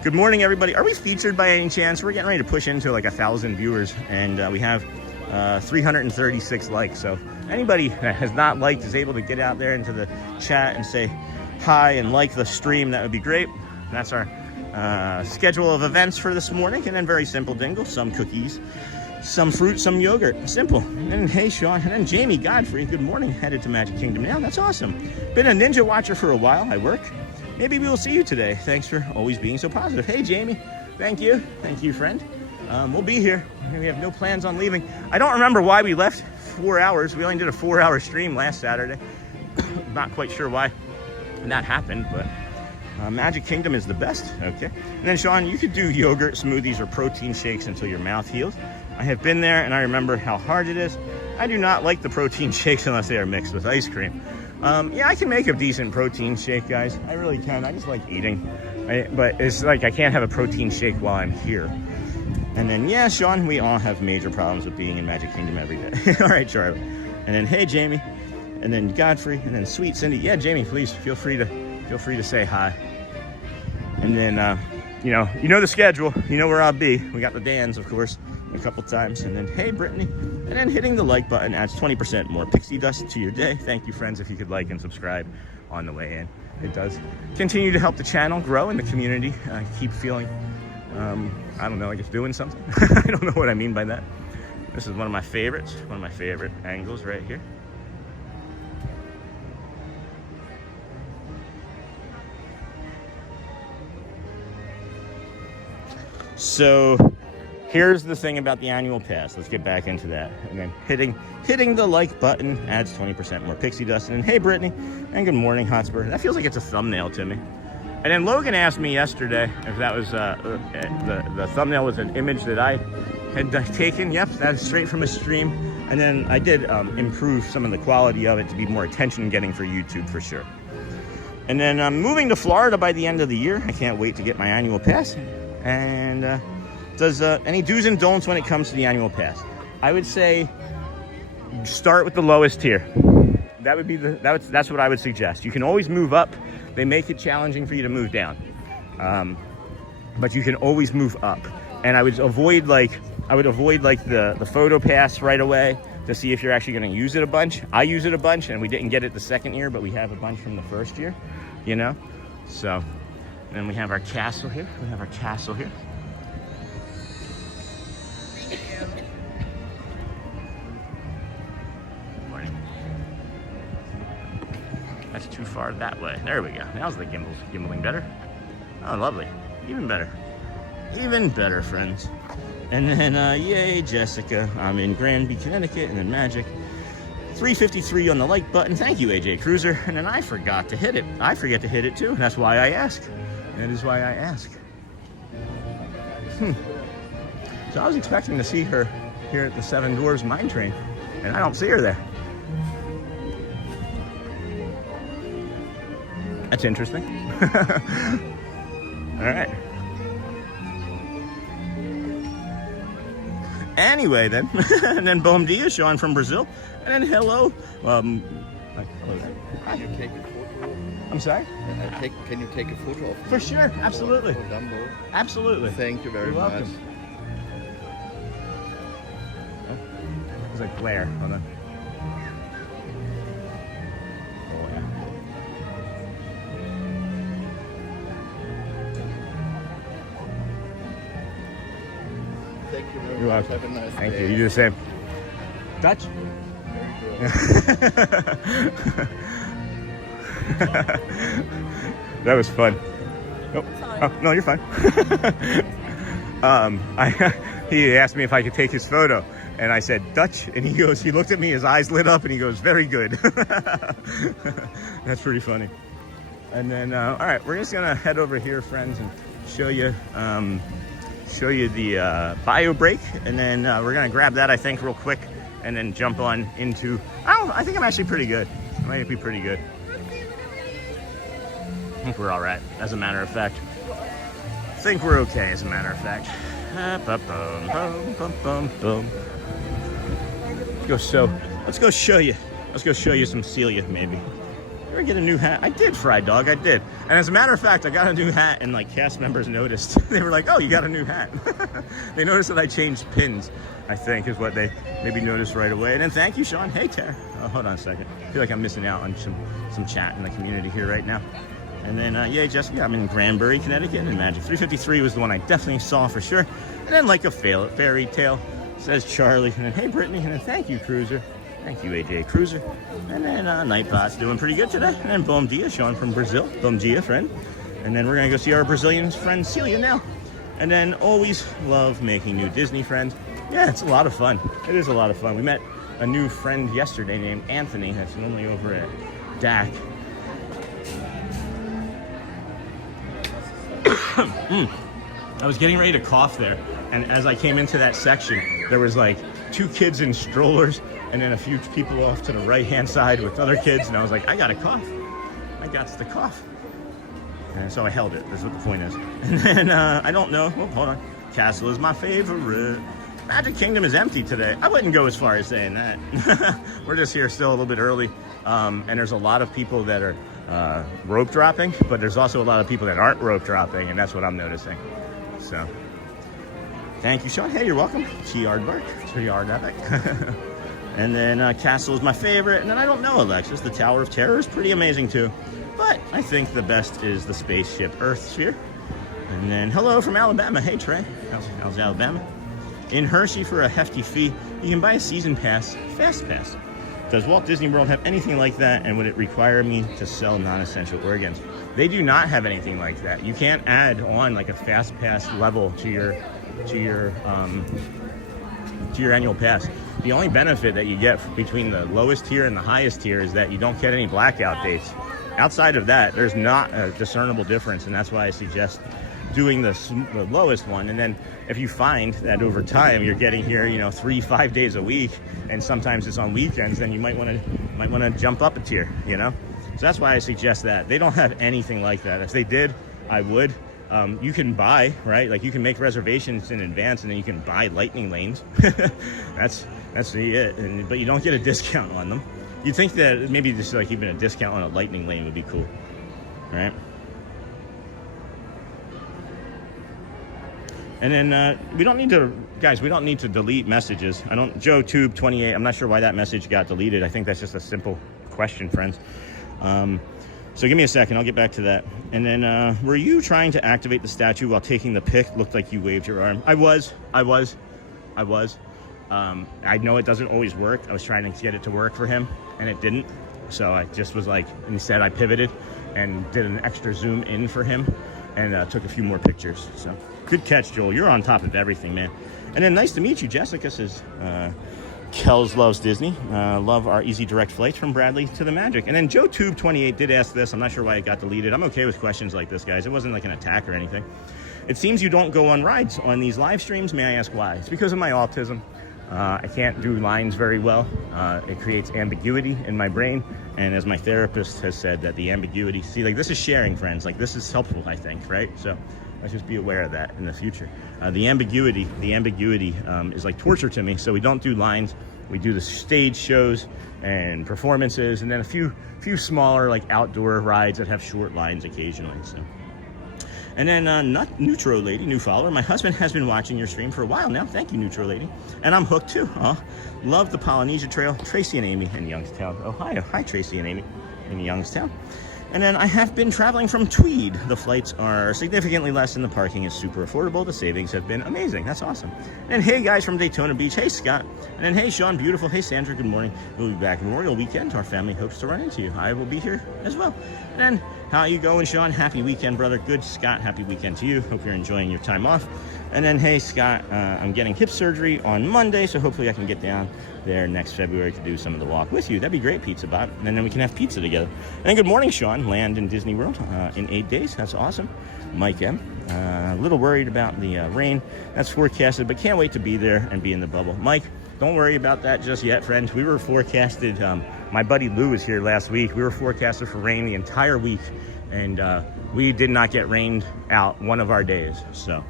Good morning, everybody. Are we featured by any chance? We're getting ready to push into like 1,000 viewers, and we have 336 likes. So anybody that has not liked is able to get out there into the chat and say hi and like the stream. That would be great. That's our schedule of events for this morning. And then very simple dingle, some cookies, some fruit, some yogurt. Simple. And then, hey, Sean. And then Jamie Godfrey, good morning. Headed to Magic Kingdom now. That's awesome. Been a Ninja Watcher for a while. I work. Maybe we will see you today. Thanks for always being so positive. Hey, Jamie. Thank you. Thank you, friend. We'll be here. We have no plans on leaving. I don't remember why we left 4 hours. We only did a 4-hour stream last Saturday. Not quite sure why that happened, but Magic Kingdom is the best. Okay. And then, Sean, you could do yogurt smoothies or protein shakes until your mouth heals. I have been there, and I remember how hard it is. I do not like the protein shakes unless they are mixed with ice cream. Yeah, I can make a decent protein shake, guys. I really can. I just like eating. But it's like I can't have a protein shake while I'm here. And then, yeah, Sean, we all have major problems with being in Magic Kingdom every day. All right, Charlie. And then, hey, Jamie. And then Godfrey. And then sweet Cindy. Yeah, Jamie, please feel free to say hi. And then, you know the schedule. You know where I'll be. We got the Dans, of course, a couple times. And then, hey, Brittany. And then hitting the like button adds 20% more pixie dust to your day. Thank you, friends, if you could like and subscribe on the way in. It does continue to help the channel grow and the community keep feeling, I don't know, like it's doing something. I don't know what I mean by that. This is one of my favorites, one of my favorite angles right here. So here's the thing about the annual pass. Let's get back into that. And then hitting the like button adds 20% more pixie dust. And then, hey, Brittany, and good morning, Hotspur. That feels like it's a thumbnail to me. And then Logan asked me yesterday if that was the thumbnail was an image that I had taken. Yep, that's straight from a stream. And then I did improve some of the quality of it to be more attention-getting for YouTube for sure. And then I'm moving to Florida by the end of the year. I can't wait to get my annual pass. And does any do's and don'ts when it comes to the annual pass? I would say start with the lowest tier. That would be that's what I would suggest. You can always move up. They make it challenging for you to move down, but you can always move up. And I would avoid like the photo pass right away. to see if you're actually going to use it a bunch. I use it a bunch, and we didn't get it the second year, but we have a bunch from the first year, you know? So, then we have our castle here. We have our castle here. Morning. That's too far that way. There we go. Now's the gimbaling better. Oh, lovely. Even better. Even better, friends. And then, yay, Jessica. I'm in Granby, Connecticut, and then magic. 353 on the like button. Thank you, AJ Cruiser. And then I forgot to hit it. I forget to hit it, too. That's why I ask. That is why I ask. So I was expecting to see her here at the Seven Dwarfs Mine Train, and I don't see her there. That's interesting. All right. Anyway, then, and then bom dia, Sean from Brazil, and then hello. Can you take a photo? I'm sorry? Can you take a photo of me? For sure, absolutely. For Dumbo? Absolutely. Thank you very You're much. welcome. There's a glare. Hold on. Oh, yeah. Thank you very You're much. welcome. Have a nice Thank day. you. You do the same. Dutch? That was fun. Oh, oh no, you're fine. He asked me if I could take his photo, and I said Dutch, and he looked at me, his eyes lit up, and he goes, very good. That's pretty funny. And then, all right, we're just gonna head over here, friends, and show you the bio break, and then we're gonna grab that, I think, real quick, and then jump on into. Oh, I think I'm actually pretty good. I might be pretty good. I think we're all right, as a matter of fact. I think we're okay, as a matter of fact. Let's go show you some Celia, maybe. You ever get a new hat? I did, Fried Dog, I did. And as a matter of fact, I got a new hat, and like cast members noticed. They were like, oh, you got a new hat. They noticed that I changed pins, I think, is what they maybe noticed right away. And then thank you, Sean. Hey, Tara. Oh, hold on a second. I feel like I'm missing out on some chat in the community here right now. And then, yay, Jessica, I'm in Granbury, Connecticut, and Magic 353 was the one I definitely saw for sure. And then, like a fairy tale, says Charlie. And then, hey, Brittany, and then thank you, Cruiser. Thank you, AJ Cruiser. And then, Nightbot's doing pretty good today. And then, bom dia, Sean from Brazil. Bom dia, friend. And then we're going to go see our Brazilian friend, Celia, now. And then, always love making new Disney friends. Yeah, it's a lot of fun. It is a lot of fun. We met a new friend yesterday named Anthony. That's normally over at DAC. I was getting ready to cough there, and as I came into that section, there was like 2 kids in strollers, and then a few people off to the right-hand side with other kids, and I was like, I gotta cough. I got to cough. And so I held it. That's what the point is. And then, I don't know. Oh, hold on. Castle is my favorite. Magic Kingdom is empty today. I wouldn't go as far as saying that. We're just here still a little bit early, and there's a lot of people that are rope dropping, but there's also a lot of people that aren't rope dropping, and that's what I'm noticing. So, thank you, Sean. Hey, you're welcome. T-Yard Bark. T-Yard Epic. And then Castle is my favorite, and then I don't know, Alexis. The Tower of Terror is pretty amazing too, but I think the best is the Spaceship Earth Sphere. And then hello from Alabama. Hey, Trey. How's Alabama? In Hershey, for a hefty fee, you can buy a season pass, Fast Pass. Does Walt Disney World have anything like that, and would it require me to sell non-essential organs? They do not have anything like that. You can't add on like a Fast Pass level to your annual pass. The only benefit that you get between the lowest tier and the highest tier is that you don't get any blackout dates. Outside of that, there's not a discernible difference, and that's why I suggest doing the lowest one. And then if you find that over time you're getting here, 3-5 days a week, and sometimes it's on weekends, then you might want to jump up a tier, So that's why I suggest that. They don't have anything like that. If they did, I would. You can buy, right? Like you can make reservations in advance, and then you can buy lightning lanes. That's it. But you don't get a discount on them. You'd think that maybe just like even a discount on a lightning lane would be cool, right? And then we don't need to, guys, we don't need to delete messages. Joe Tube 28, I'm not sure why that message got deleted. I think that's just a simple question, friends. So give me a second, I'll get back to that. And then, were you trying to activate the statue while taking the pic? Looked like you waved your arm. I was. I know it doesn't always work. I was trying to get it to work for him, and it didn't. So I just was like, instead I pivoted and did an extra zoom in for him and took a few more pictures. So good catch, Joel. You're on top of everything, man. And then nice to meet you. Jessica says, Kels loves Disney. Love our easy direct flights from Bradley to the Magic. And then Joe Tube 28 did ask this. I'm not sure why it got deleted. I'm okay with questions like this, guys. It wasn't like an attack or anything. It seems you don't go on rides on these live streams. May I ask why? It's because of my autism. I can't do lines very well. It creates ambiguity in my brain. And as my therapist has said, that the ambiguity, see, like this is sharing, friends. Like this is helpful, I think, right? So let's just be aware of that in the future. The ambiguity is like torture to me. So we don't do lines. We do the stage shows and performances, and then a few smaller like outdoor rides that have short lines occasionally. So. And then Neutro Lady, new follower. My husband has been watching your stream for a while now. Thank you, Neutro Lady. And I'm hooked too. Love the Polynesia Trail. Tracy and Amy in Youngstown, Ohio. Hi, Tracy and Amy in Youngstown. And then I have been traveling from Tweed. The flights are significantly less and the parking is super affordable. The savings have been amazing. That's awesome. And hey, guys from Daytona Beach. Hey, Scott. And then hey, Sean, beautiful. Hey, Sandra, good morning. We'll be back Memorial Weekend. Our family hopes to run into you. I will be here as well. And then how you going, Sean? Happy weekend, brother. Good, Scott. Happy weekend to you. Hope you're enjoying your time off. And then, hey, Scott, I'm getting hip surgery on Monday, so hopefully I can get down there next February to do some of the walk with you. That'd be great, Pizza Bot. And then we can have pizza together. And good morning, Sean. Land in Disney World in 8 days. That's awesome. Mike M. A little worried about the rain. That's forecasted, but can't wait to be there and be in the bubble. Mike, don't worry about that just yet, friends. We were forecasted, my buddy Lou was here last week. We were forecasted for rain the entire week, and we did not get rained out one of our days. So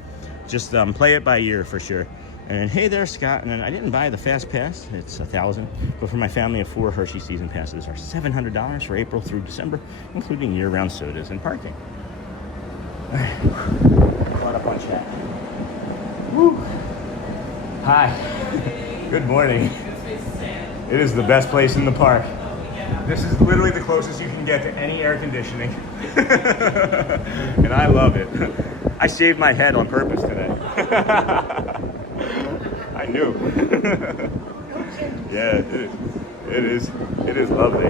just play it by ear for sure. And hey there, Scott. And then I didn't buy the fast pass. It's $1,000. But for my family of 4, Hershey season passes are $700 for April through December, including year-round sodas and parking. Caught up on chat. Woo. Hi. Good morning. It is the best place in the park. This is literally the closest you can get to any air conditioning. And I love it. I shaved my head on purpose today. I knew. Yeah, it is lovely.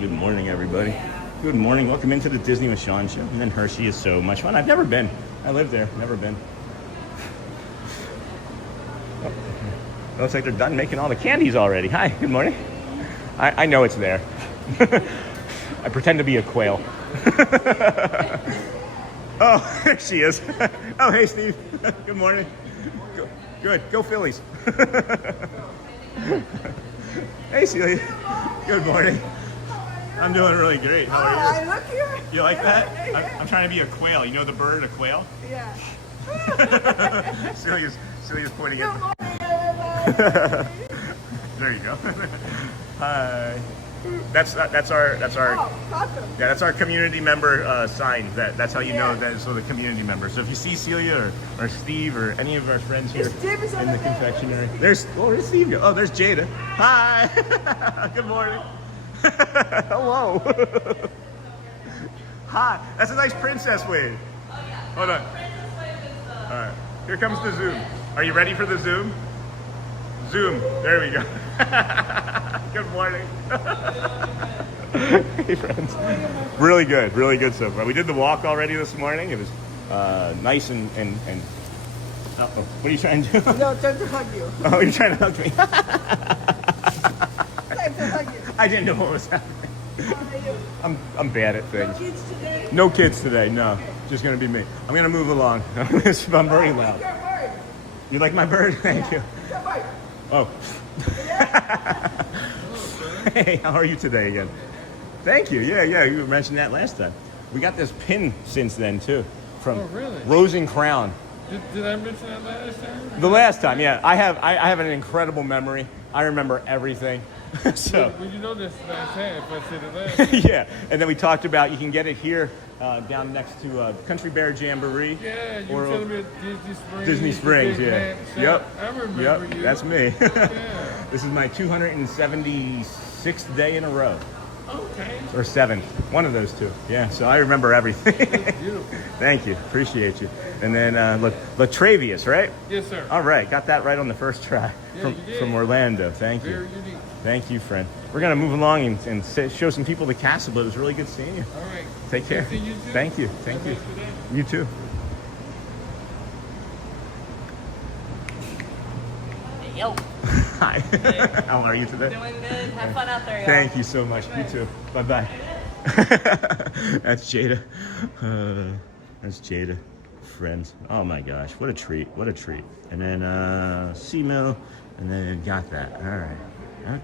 Good morning, everybody. Good morning. Welcome into the Disney with Sean show. And then Hershey is so much fun. I've never been. I live there. Never been. Oh, looks like they're done making all the candies already. Hi. Good morning. I know it's there. I pretend to be a quail. Oh, there she is. Oh, hey, Steve. Good morning. Good. Go Phillies. Hey, Celia. Good morning. I'm doing really great. How are you? I look here. You like that? I'm trying to be a quail. You know the bird, a quail? Yeah. Celia's pointing Good at morning, everybody. There you go. Hi. That's our Oh, awesome. yeah, that's our community member sign. That's how you know that it's a community member. So if you see Celia or Steve or any of our friends here Steve is in on the the confectionery, there's Steve. Oh, there's Jada. Hi. Good morning. Hello. Hi. That's a nice princess wave. Hold on. All right. Here comes the zoom. Are you ready for the zoom? Zoom. There we go. Good morning. Hey, friends. Really good so far. We did the walk already this morning. It was nice and uh-oh. What are you trying to do? No, time to hug you. Oh, you're trying to hug me. Time to hug you. I didn't know what was happening. How are you? I'm bad at No things. kids today? No kids today, no. Just gonna be me. I'm gonna move along. I'm very loud. Your bird. You like my bird? Thank you. Your bird. Oh. Hey, how are you today again? Thank you. Yeah, you mentioned that last time. We got this pin since then too, from really? Rose and Crown. Did I mention that last time? The last time, yeah. I have an incredible memory. I remember everything. So Well, you know that's nice hat if I said it last. yeah, and then we talked about you can get it here down next to Country Bear Jamboree. Yeah, you or were telling me at Disney Springs. Disney Springs, the big yeah. hat shop. Yep. I remember Yep, you. that's me. Yeah. This is my 276th day in a row. Okay. Or 7th. One of those two. Yeah, so I remember everything. Beautiful. Thank you. Appreciate you. And then Latravius, right? Yes, sir. All right. Got that right on the first try Yeah, you did. from Orlando. Thank you. Very unique. Thank you, friend. We're going to move along and show some people the castle, but it was really good seeing you. All right. Take care. Good to see you too. Thank you. Thank you. Have a nice day. You too. Yo, Hi. How are you today? doing good. Have fun out there, y'all. Thank you so much. You too. Bye-bye. That's Jada. That's Jada. Friends. Oh my gosh. What a treat. What a treat. And then C-Mill. And then got that. All right.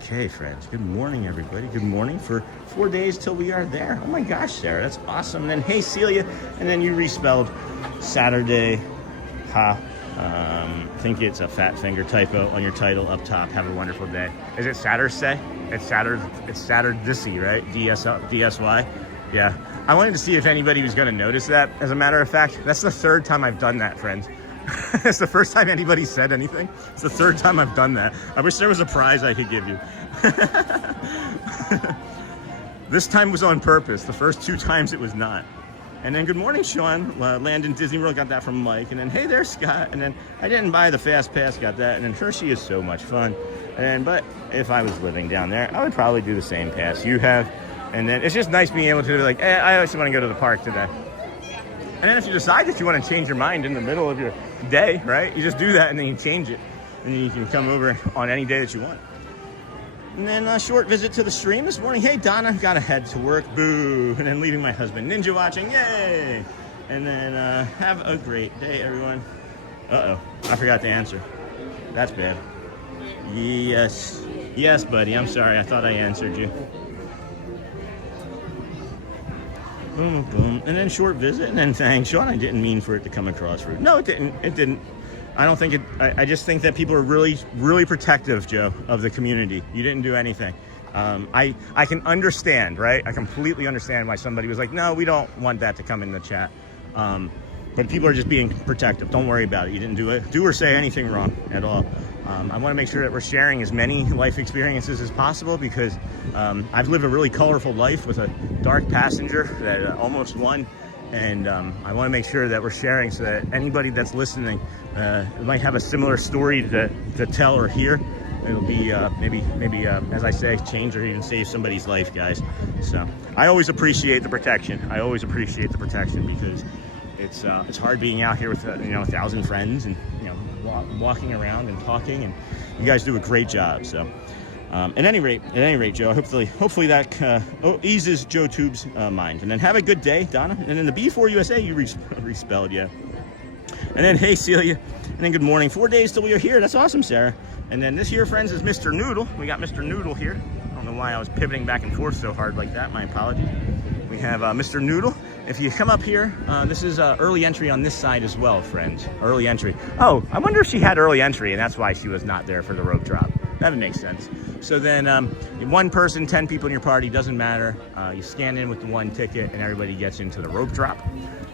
Okay, friends. Good morning, everybody. Good morning for 4 days till we are there. Oh my gosh, Sarah. That's awesome. And then, hey, Celia. And then you respelled Saturday. Ha. I think it's a fat finger typo on your title up top. Have a wonderful day. Is it Saturday? It's Saturday, right? DSY. Yeah. I wanted to see if anybody was going to notice that. As a matter of fact, that's the 3rd time I've done that, friends. It's the first time anybody said anything. It's the 3rd time I've done that. I wish there was a prize I could give you. This time was on purpose. The first 2 times it was not. And then good morning, Sean. Landon Disney World, got that from Mike. And then hey there, Scott. And then I didn't buy the fast pass, got that. And then Hershey is so much fun. But if I was living down there, I would probably do the same pass you have. And then it's just nice being able to be like, I actually want to go to the park today. And then if you decide that you want to change your mind in the middle of your day, right? You just do that and then you change it. And then you can come over on any day that you want. And then a short visit to the stream this morning. Hey, Donna, gotta head to work. Boo. And then leaving my husband ninja watching. Yay. And then have a great day, everyone. Uh-oh. I forgot to answer. That's bad. Yes. Yes, buddy. I'm sorry. I thought I answered you. Boom, boom. And then short visit. And then thanks. Sean, I didn't mean for it to come across rude. No, it didn't. It didn't. I don't think it, I just think that people are really, really protective, Joe, of the community. You didn't do anything. I can understand, right? I completely understand why somebody was like, no, we don't want that to come in the chat. But people are just being protective. Don't worry about it. You didn't do or say anything wrong at all. I want to make sure that we're sharing as many life experiences as possible because I've lived a really colorful life with a dark passenger that almost won. And I want to make sure that we're sharing so that anybody that's listening might have a similar story to tell or hear. It'll be maybe as I say, change or even save somebody's life, guys. So I always appreciate the protection. I always appreciate the protection because it's hard being out here with 1,000 friends and walking around and talking, and you guys do a great job. So. At any rate, Joe, hopefully that eases Joe Tube's mind. And then have a good day, Donna. And then the B4 USA, you respelled, yeah. And then, hey, Celia. And then good morning. 4 days till we are here. That's awesome, Sarah. And then this here, friends, is Mr. Noodle. We got Mr. Noodle here. I don't know why I was pivoting back and forth so hard like that. My apologies. We have Mr. Noodle. If you come up here, this is early entry on this side as well, friends. Early entry. Oh, I wonder if she had early entry, and that's why she was not there for the rope drop. That would make sense. So then 1 person, 10 people in your party, doesn't matter. You scan in with the 1 ticket and everybody gets into the rope drop.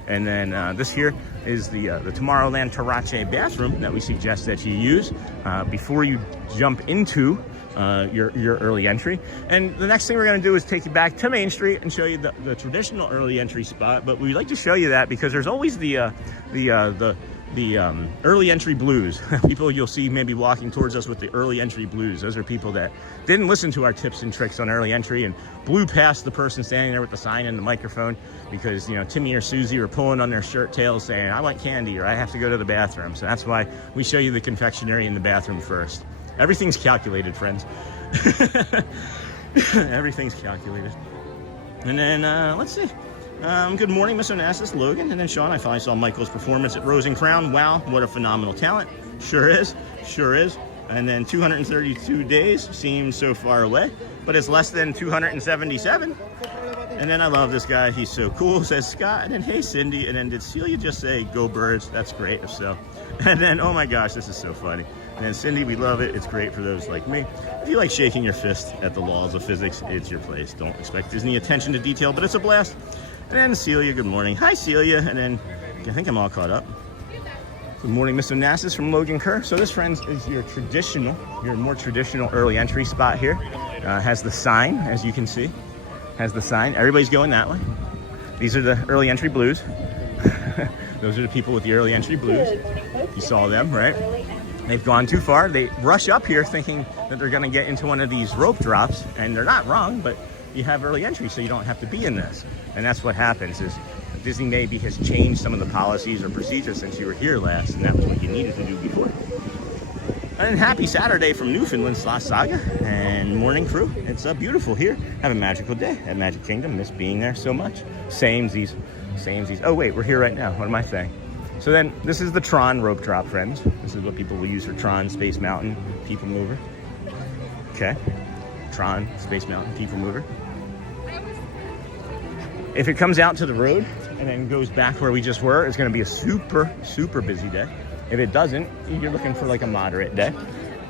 And then this here is the Tomorrowland Tarache bathroom that we suggest that you use before you jump into your early entry. And the next thing we're going to do is take you back to Main Street and show you the traditional early entry spot. But we'd like to show you that because there's always the early entry blues. People you'll see maybe walking towards us with the early entry blues. Those are people that didn't listen to our tips and tricks on early entry and blew past the person standing there with the sign and the microphone because Timmy or Susie were pulling on their shirt tails saying, I want candy or I have to go to the bathroom. So that's why we show you the confectionery in the bathroom first. Everything's calculated, friends. Everything's calculated. And then let's see. Good morning, Mr. Onassis, Logan, and then Sean. I finally saw Michael's performance at Rose and Crown. Wow, what a phenomenal talent. Sure is, sure is. And then 232 days seems so far away, but it's less than 277. And then I love this guy. He's so cool, says Scott. And then, hey, Cindy. And then did Celia just say, go birds? That's great, if so. And then, oh my gosh, this is so funny. And then Cindy, we love it. It's great for those like me. If you like shaking your fist at the laws of physics, it's your place. Don't expect Disney attention to detail, but it's a blast. And then Celia, good morning. Hi, Celia. And then I think I'm all caught up. Good morning, Mr. Nassus from Logan Kerr. So this, friends, is your more traditional early entry spot here. Has the sign, as you can see. Has the sign. Everybody's going that way. These are the early entry blues. Those are the people with the early entry blues. You saw them, right? They've gone too far. They rush up here thinking that they're going to get into one of these rope drops, and they're not wrong, but you have early entry, so you don't have to be in this. And that's what happens is Disney maybe has changed some of the policies or procedures since you were here last, and that was what you needed to do before. And happy Saturday from Newfoundland's Lost Saga and morning crew. It's beautiful here. Have a magical day at Magic Kingdom. Miss being there so much. Samesies. Oh wait, we're here right now. What am I saying? So then, this is the Tron rope drop, friends. This is what people will use for Tron, Space Mountain, People Mover. Okay. Tron, Space Mountain, People Mover. If it comes out to the road and then goes back where we just were, it's going to be a super, super busy day. If it doesn't, you're looking for like a moderate day.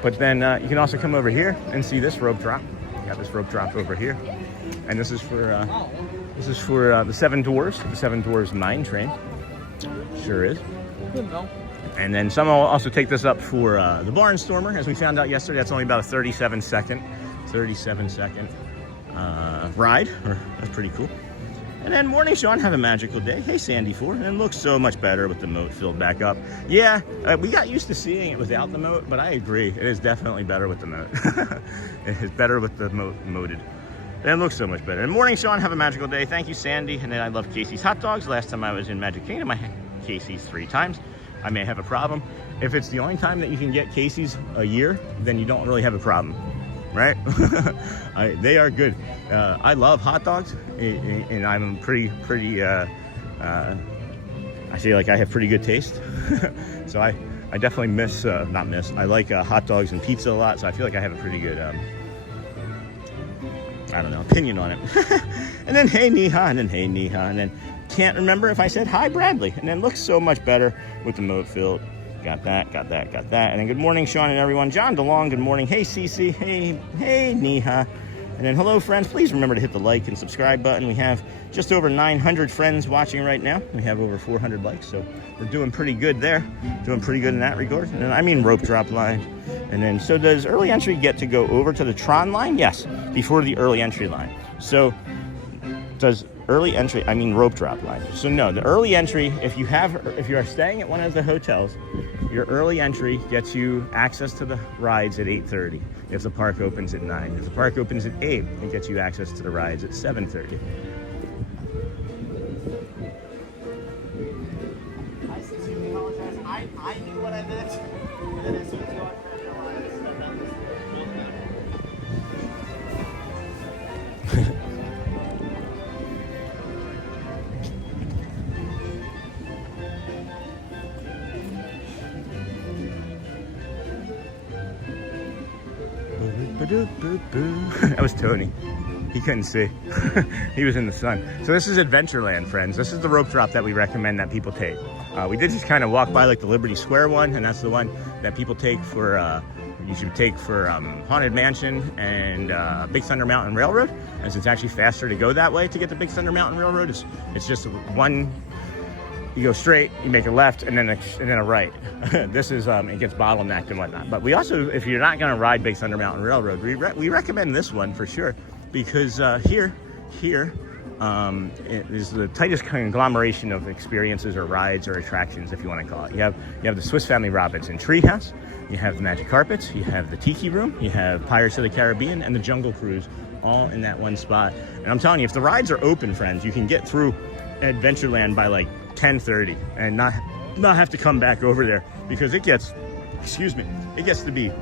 But then you can also come over here and see this rope drop. You got this rope drop over here. And this is for the Seven Dwarfs, the Seven Dwarfs Mine Train. Sure is. And then some will also take this up for the Barnstormer. As we found out yesterday, that's only about a 37 second ride. That's pretty cool. And then morning, Sean, have a magical day. Hey, Sandy Ford. And it looks so much better with the moat filled back up. Yeah, we got used to seeing it without the moat, but I agree. It is definitely better with the moat. It is better with the moated. And it looks so much better. And morning, Sean, have a magical day. Thank you, Sandy. And then I love Casey's hot dogs. Last time I was in Magic Kingdom, I had Casey's 3 times. I may have a problem. If it's the only time that you can get Casey's a year, then you don't really have a problem, right? They are good. I love hot dogs, and I'm pretty. I feel like I have pretty good taste. So I definitely I like hot dogs and pizza a lot. So I feel like I have a pretty good, opinion on it. And then hey Neha, and then can't remember if I said hi Bradley, and then looks so much better with the moat filled. Got that. And then good morning, Sean and everyone. John DeLong, good morning. Hey Cece, hey Neha. And then hello friends, please remember to hit the like and subscribe button. We have just over 900 friends watching right now. We have over 400 likes, so we're doing pretty good there. Doing pretty good in that regard. And I mean rope drop line. And then, so does early entry get to go over to the Tron line? Yes, before the early entry line. So does early entry, I mean rope drop line. So no, the early entry, if you are staying at one of the hotels, your early entry gets you access to the rides at 8:30 if the park opens at 9. If the park opens at 8, it gets you access to the rides at 7:30. I knew what I meant. And then as soon as you walked around, I realized that that was That was Tony. He couldn't see. He was in the sun. So this is Adventureland, friends. This is the rope drop that we recommend that people take. We did just kind of walk by like the Liberty Square one, and that's the one that people take for, you should take for Haunted Mansion and Big Thunder Mountain Railroad, as it's actually faster to go that way to get to Big Thunder Mountain Railroad. It's just one, you go straight, you make a left, and then a right. This is, it gets bottlenecked and whatnot. But we also, if you're not gonna ride Big Thunder Mountain Railroad, we recommend this one for sure, because here, it is the tightest conglomeration of experiences or rides or attractions, if you want to call it. You have the Swiss Family Robinson Treehouse, you have the Magic Carpets, you have the Tiki Room, you have Pirates of the Caribbean, and the Jungle Cruise, all in that one spot. And I'm telling you, if the rides are open, friends, you can get through Adventureland by like 10:30 and not have to come back over there, because it gets to be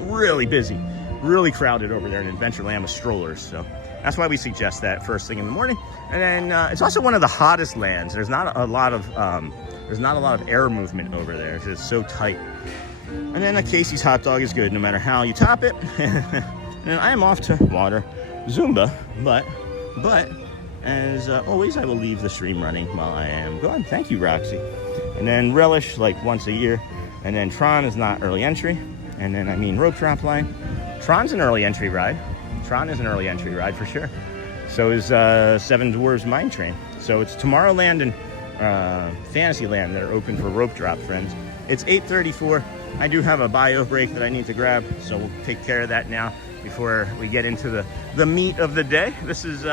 really busy, really crowded over there in Adventureland with strollers. So that's why we suggest that first thing in the morning. And then it's also one of the hottest lands. There's not a lot of air movement over there. It's just so tight. And then the Casey's hot dog is good no matter how you top it. And I am off to water Zumba, but as always, I will leave the stream running while I am gone. Thank you, Roxy. And then relish like once a year. And then Tron is not early entry. And then, I mean, rope drop line. Tron's an early entry ride. Tron is an early entry ride for sure. So is Seven Dwarfs Mine Train. So it's Tomorrowland and Fantasyland that are open for rope drop, friends. It's 8:34. I do have a bio break that I need to grab, so we'll take care of that now before we get into the meat of the day. This is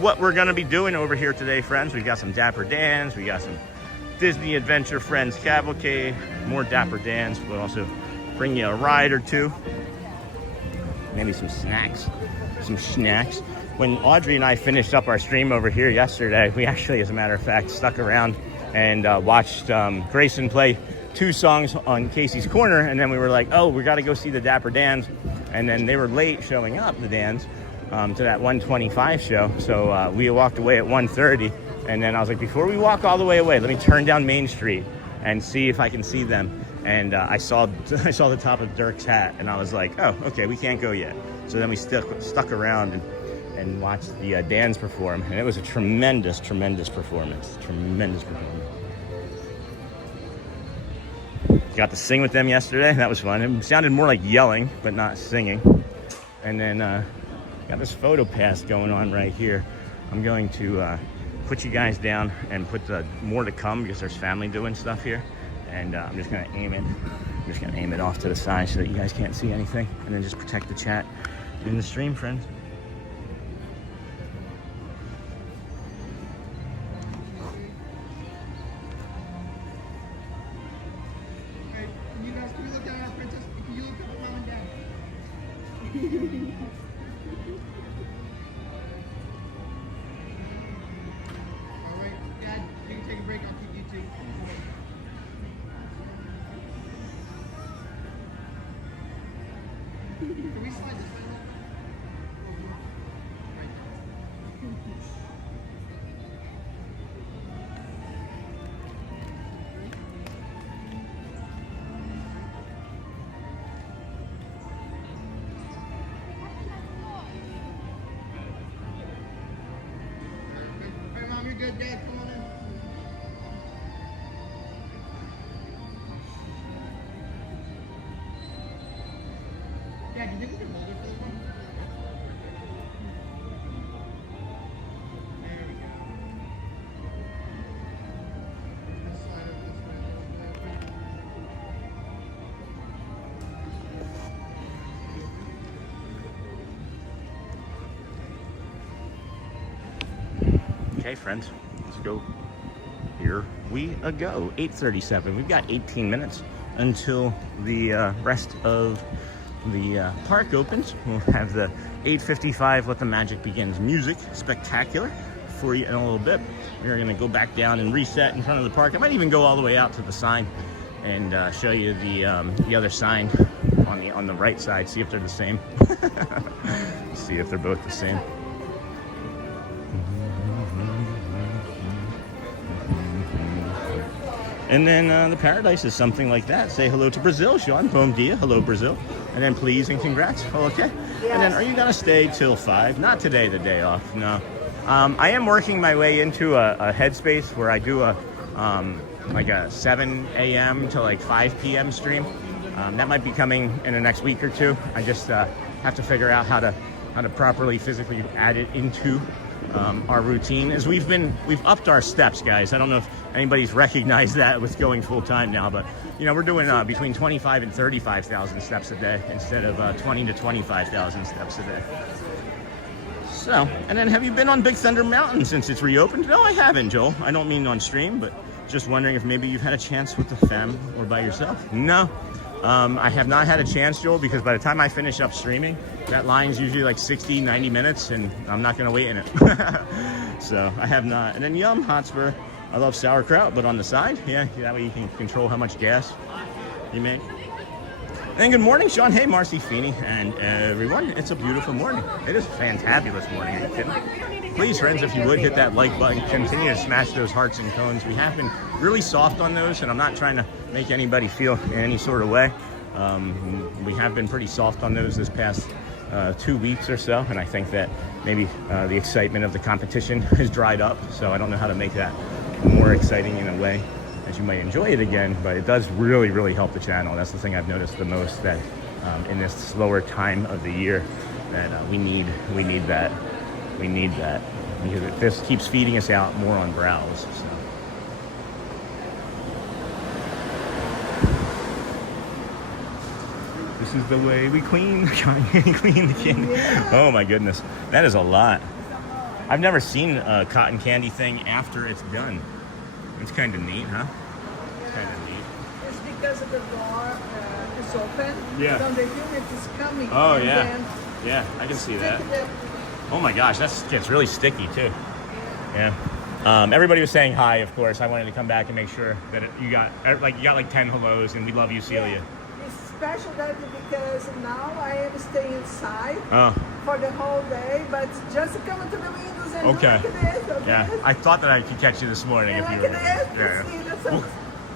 what we're gonna be doing over here today, friends. We've got some Dapper Dans, we got some Disney Adventure Friends Cavalcade, more Dapper Dans. We'll also bring you a ride or two, maybe some snacks. When Audrey and I finished up our stream over here yesterday, we actually, as a matter of fact, stuck around and watched Grayson play 2 songs on Casey's Corner, and then we were like, oh, we got to go see the Dapper Dans, and then they were late showing up, the Dans, to that 1:25 show, so we walked away at 1:30, and then I was like, before we walk all the way away, let me turn down Main Street and see if I can see them. And I saw the top of Dirk's hat, and I was like, oh, okay, we can't go yet. So then we stuck around and watched the Dans perform, and it was a tremendous performance. Got to sing with them yesterday. That was fun. It sounded more like yelling, but not singing. And then got this photo pass going on right here. I'm going to put you guys down and put the more to come because there's family doing stuff here. And I'm just gonna aim it. I'm just gonna aim it off to the side so that you guys can't see anything, and then just protect the chat in the stream, friends. You guys, can you look at our princess? Can you look up mom and dad? Alright, Dad, you can take a break. I'll keep you two. Can we slide this way? Hey, Mom, you're good. Dad, come on in. Dad, you think we can hold it for this one? There we go. Let's slide it this way a little bit. Okay, friends, let's go. Here we go. 8:37. We've got 18 minutes until the rest of the park opens. We'll have the 8:55 Let the Magic Begins music spectacular for you in a little bit. We're going to go back down and reset in front of the park. I might even go all the way out to the sign and show you the other sign on the right side. See if they're the same. See if they're both the same. And then the Paradise is something like that. Say hello to Brazil, Sean. Bom dia. Hello, Brazil. And then please and congrats. Oh, okay. Yes. And then are you going to stay till 5? Not today, the day off. No. I am working my way into a headspace where I do like a 7 a.m. to like 5 p.m. stream. That might be coming in the next week or two. I just have to figure out how to properly physically add it into our routine. As we've upped our steps, guys. I don't know if anybody's recognized that with going full time now, but you know, we're doing between 25 and 35,000 steps a day instead of 20 to 25,000 steps a day. So, and then have you been on Big Thunder Mountain since it's reopened? No, I haven't, Joel. I don't mean on stream, but just wondering if maybe you've had a chance with the fam or by yourself. No, I have not had a chance, Joel, because by the time I finish up streaming, that line's usually like 60, 90 minutes, and I'm not going to wait in it. So I have not. And then Yum Hotspur. I love sauerkraut, but on the side, yeah, that way you can control how much gas you make. And good morning, Sean. Hey, Marcy Feeney and everyone. It's a beautiful morning. It is a fantabulous morning. Are you kidding? Please, friends, if you would hit that like button, continue to smash those hearts and cones. We have been really soft on those, and I'm not trying to make anybody feel in any sort of way. We have been pretty soft on those this past 2 weeks or so, and I think that maybe the excitement of the competition has dried up, so I don't know how to make that more exciting in a way. as you might enjoy it again, but it does really, really help the channel. That's the thing I've noticed the most, that in this slower time of the year, that we need that. We need that, because this keeps feeding us out more on browse. So. This is the way we clean the candy. Yeah. Oh my goodness, that is a lot. I've never seen a cotton candy thing after it's done. It's kind of neat, huh? Kind of neat. It's because of the door is open. Yeah. So the unit is coming. Oh and yeah. then Yeah, I can see that. stick it Oh my gosh, that gets really sticky too. Yeah. Everybody was saying hi, of course. I wanted to come back and make sure that you got like 10 hellos, and we love you, Celia. It's special that because now I am staying inside Oh. for the whole day, but just come to the windows and Okay. look at this. Okay? Yeah, I thought that I could catch you this morning And if you look were. at this. Yeah. See, that's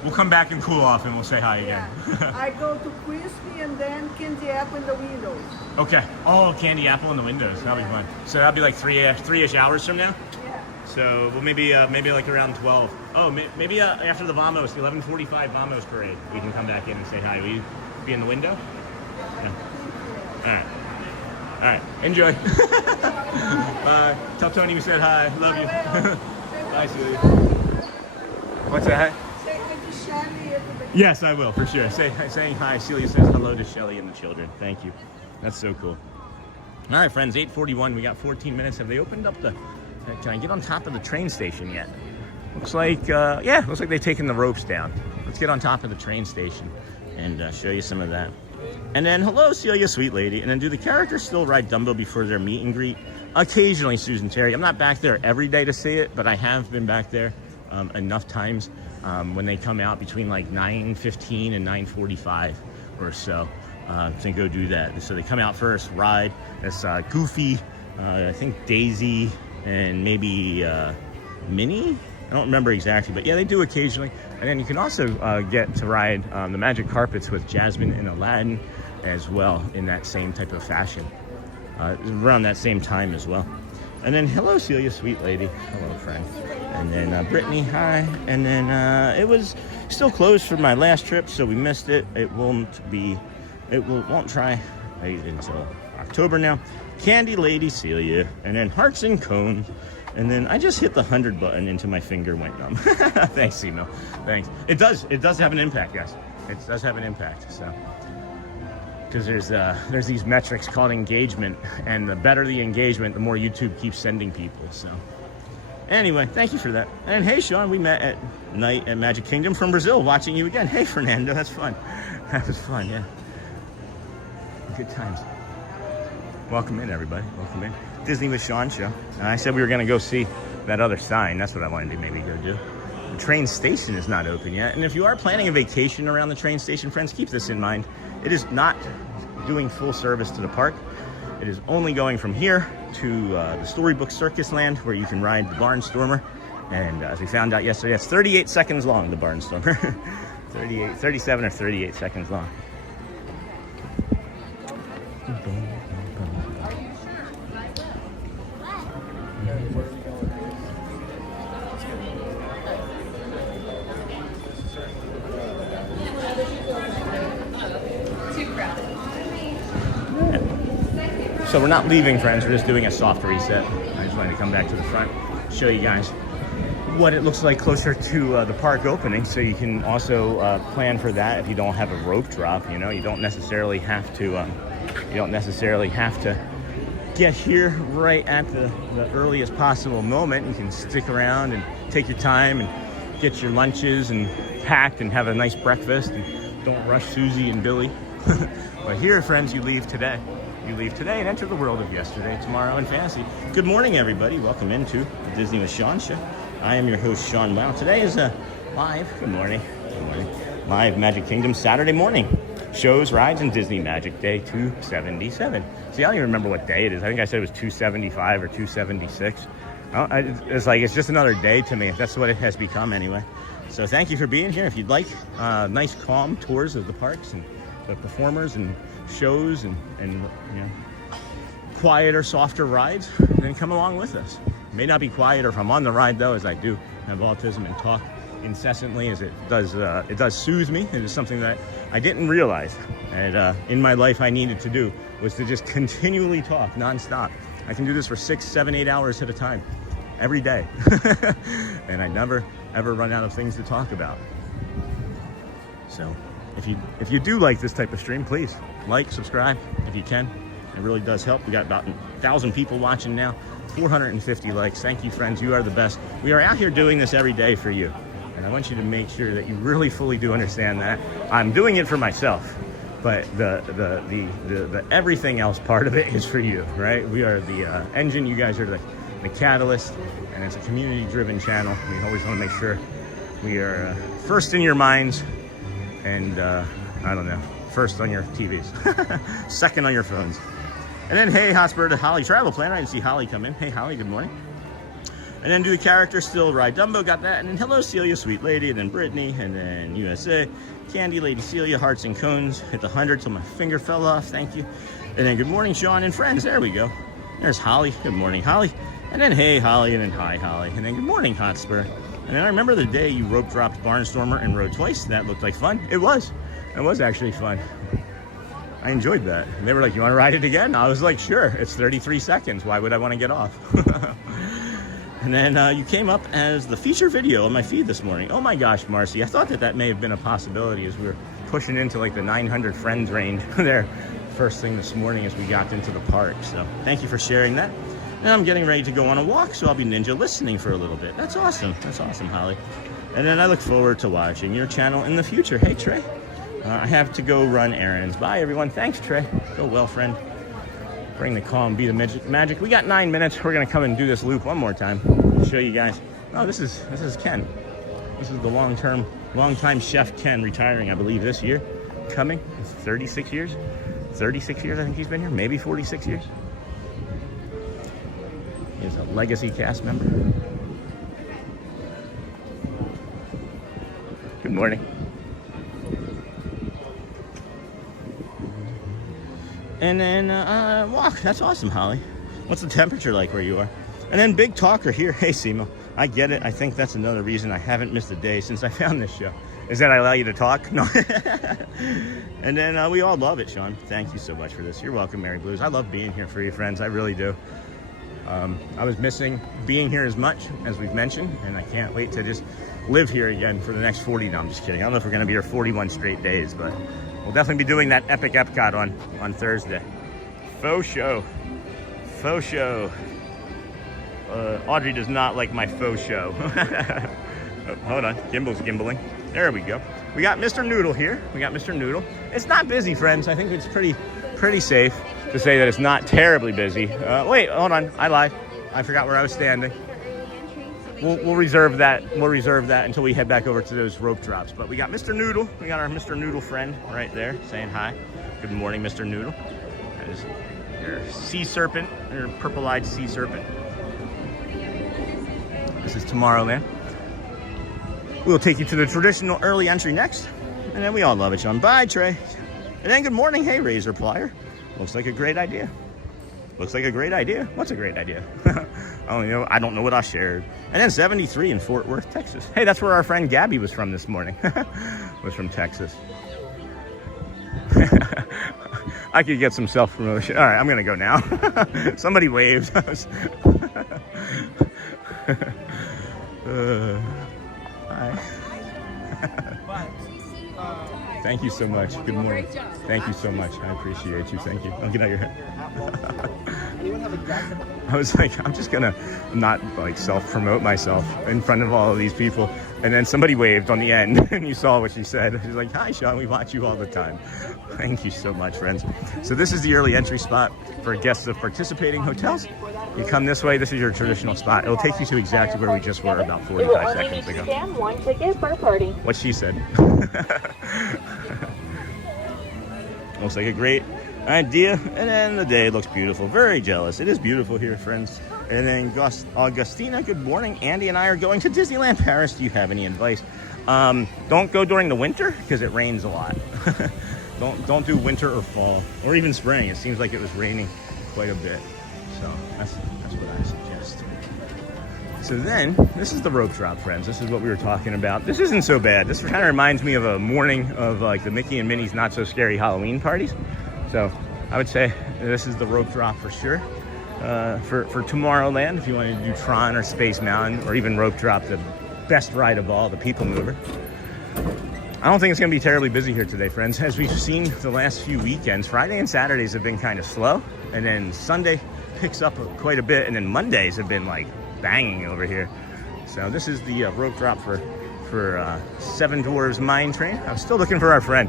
We'll come back and cool off, and we'll say hi again. yeah. I go to crispy and then candy apple in the windows. Okay. Oh, candy apple in the windows. That'll be fun. So that'll be like three-ish hours from now. Yeah. So well, maybe like around 12. Oh, maybe after the Vamos, the 11:45 Vamos parade, we can come back in and say hi. Will you be in the window? Yeah. All right. All right. Enjoy. Bye. Tell Tony we said hi. Love you. Bye, Celia. What's that? Say hi to Shelly at the Yes, I will, for sure. Saying hi. Celia says hello to Shelly and the children. Thank you. That's so cool. All right, friends, 8:41. We got 14 minutes. Have they opened up the... Can I get on top of the train station yet? Looks like, yeah, looks like they've taken the ropes down. Let's get on top of the train station and show you some of that. And then, hello, Celia, sweet lady. And then, do the characters still ride Dumbo before their meet and greet? Occasionally, Susan Terry. I'm not back there every day to see it, but I have been back there enough times when they come out between like 9:15 and 9:45 or so to go do that. So they come out first, ride. It's Goofy, I think Daisy, and maybe Minnie. I don't remember exactly, but yeah, they do occasionally. And then you can also get to ride the magic carpets with Jasmine and Aladdin as well, in that same type of fashion, around that same time as well. And then, hello, Celia, sweet lady. Hello, friend. And then Brittany, hi. And then it was still closed for my last trip, so we missed it. Won't try until October now. Candy Lady Celia, and then Hearts and Cones. And then I just hit the 100 button until my finger went numb. Thanks, Emo. Thanks. It does have an impact, yes. It does have an impact. So, because there's these metrics called engagement, and the better the engagement, the more YouTube keeps sending people. So, anyway, thank you for that. And hey, Sean, we met at night at Magic Kingdom from Brazil. Watching you again. Hey, Fernando, that's fun. That was fun, yeah. Good times. Welcome in, everybody. Welcome in. Disney with Sean show. And I said we were going to go see that other sign. That's what I wanted to maybe go do. The train station is not open yet. And if you are planning a vacation around the train station, friends, keep this in mind. It is not doing full service to the park. It is only going from here to the Storybook Circus Land, where you can ride the Barnstormer. And as we found out yesterday, it's 38 seconds long, the Barnstormer. 37 or 38 seconds long. So we're not leaving, friends. We're just doing a soft reset. I just wanted to come back to the front, show you guys what it looks like closer to the park opening, so you can also plan for that if you don't have a rope drop. You know, you don't necessarily have to. Get here right at the earliest possible moment. You can stick around and take your time and get your lunches and packed and have a nice breakfast. And don't rush Susie and Billy. But here, friends, you leave today. You leave today and enter the world of yesterday, tomorrow, and fantasy. Good morning, everybody. Welcome into the Disney with Sean show. I am your host, Sean Wow. Today is a live, good morning, live Magic Kingdom Saturday morning. Shows, rides, and Disney Magic Day 277. See, I don't even remember what day it is. I think I said it was 275 or 276. It's just another day to me. That's what it has become anyway. So thank you for being here. If you'd like nice, calm tours of the parks and the performers and shows and you know, quieter, softer rides, then come along with us. It may not be quieter if I'm on the ride, though, as I do have autism and talk incessantly, as it does soothe me. It is something that I didn't realize that in my life I needed to do, was to just continually talk nonstop. I can do this for 6, 7, 8 hours at a time, every day. And I never, ever run out of things to talk about. So if you do like this type of stream, please like, subscribe if you can. It really does help. We got about 1,000 people watching now, 450 likes. Thank you, friends. You are the best. We are out here doing this every day for you. And I want you to make sure that you really fully do understand that. I'm doing it for myself, but the everything else part of it is for you, right? We are the engine. You guys are the catalyst, and it's a community-driven channel. We always want to make sure we are first in your minds, and I don't know, first on your TVs, second on your phones. And then, hey, Hotspur to Holly Travel Planner. I didn't see Holly come in. Hey, Holly, good morning. And then do the character still, Ride Dumbo, got that. And then hello, Celia, Sweet Lady, and then Brittany, and then USA, Candy, Lady Celia, Hearts and Cones, hit the 100 till my finger fell off, thank you. And then good morning, Sean and friends, there we go. There's Holly, good morning, Holly. And then hey, Holly, and then hi, Holly. And then good morning, Hotspur. And then I remember the day you rope dropped Barnstormer and rode twice. That looked like fun. It was actually fun. I enjoyed that. And they were like, you want to ride it again? I was like, sure, it's 33 seconds. Why would I want to get off? And then you came up as the feature video on my feed this morning. Oh my gosh, Marcy, I thought that may have been a possibility as we were pushing into like the 900 friends range there first thing this morning as we got into the park. So thank you for sharing that. Now I'm getting ready to go on a walk, so I'll be ninja listening for a little bit. That's awesome, Holly. And then I look forward to watching your channel in the future. Hey, Trey. I have to go run errands. Bye, everyone. Thanks, Trey. Go well, friend. Bring the calm, be the magic. We got 9 minutes. We're gonna come and do this loop one more time. Show you guys. Oh, this is Ken. This is the long-time chef Ken, retiring, I believe, this year. Coming. It's 36 years. 36 years, I think he's been here. Maybe 46 years. He's a legacy cast member. Good morning. And then walk. That's awesome, Holly. What's the temperature like where you are? And then big talker here. Hey, Simo. I get it. I think that's another reason I haven't missed a day since I found this show. Is that I allow you to talk? No. And then we all love it, Sean. Thank you so much for this. You're welcome, Mary Blues. I love being here for you, friends. I really do. I was missing being here as much as we've mentioned, and I can't wait to just live here again for the next 40. No, I'm just kidding. I don't know if we're going to be here 41 straight days, but we'll definitely be doing that epic Epcot on Thursday. Faux show. Faux show. Audrey does not like my faux show. Oh, hold on. Gimbal's gimbling. There we go. We got Mr. Noodle here. It's not busy, friends. I think it's pretty safe to say that it's not terribly busy. Wait, hold on. I lied. I forgot where I was standing. We'll reserve that. We'll reserve that until we head back over to those rope drops. But we got Mr. Noodle. We got our Mr. Noodle friend right there saying hi. Good morning, Mr. Noodle. That is your sea serpent, your purple-eyed sea serpent. This is Tomorrowland. We'll take you to the traditional early entry next. And then we all love it, Sean. Bye, Trey. And then good morning. Hey, Razor Plier. Looks like a great idea. Looks like a great idea. What's a great idea? I don't know what I shared. And then 73 in Fort Worth, Texas. Hey, that's where our friend Gabby was from this morning. Was from Texas. I could get some self-promotion. All right, I'm going to go now. Somebody waved. Hi. Thank you so much. Good morning. Thank you so much. I appreciate you. Thank you. I'll get out your head. I was like, I'm just gonna not like self-promote myself in front of all of these people. And then somebody waved on the end and you saw what she said. She's like, hi, Sean, we watch you all the time. Thank you so much, friends. So this is the early entry spot for guests of participating hotels. You come this way, this is your traditional spot. It'll take you to exactly where we just were about 45 seconds ago. One ticket per party. What she said. Looks like a great idea. And then the day looks beautiful. Very jealous. It is beautiful here, friends. And then Augustina, good morning. Andy and I are going to Disneyland Paris. Do you have any advice? Don't go during the winter because it rains a lot. Don't do winter or fall or even spring. It seems like it was raining quite a bit. So that's what I suggest. So then, this is the rope drop, friends. This is what we were talking about. This isn't so bad. This kind of reminds me of a morning of like the Mickey and Minnie's Not So Scary Halloween parties. So I would say this is the rope drop for sure. For Tomorrowland, if you wanted to do Tron or Space Mountain, or even rope drop, the best ride of all, the People Mover. I don't think it's going to be terribly busy here today, friends. As we've seen the last few weekends, Friday and Saturdays have been kind of slow, and then Sunday picks up quite a bit, and then Mondays have been like banging over here. So this is the rope drop for Seven Dwarfs Mine Train. I'm still looking for our friend.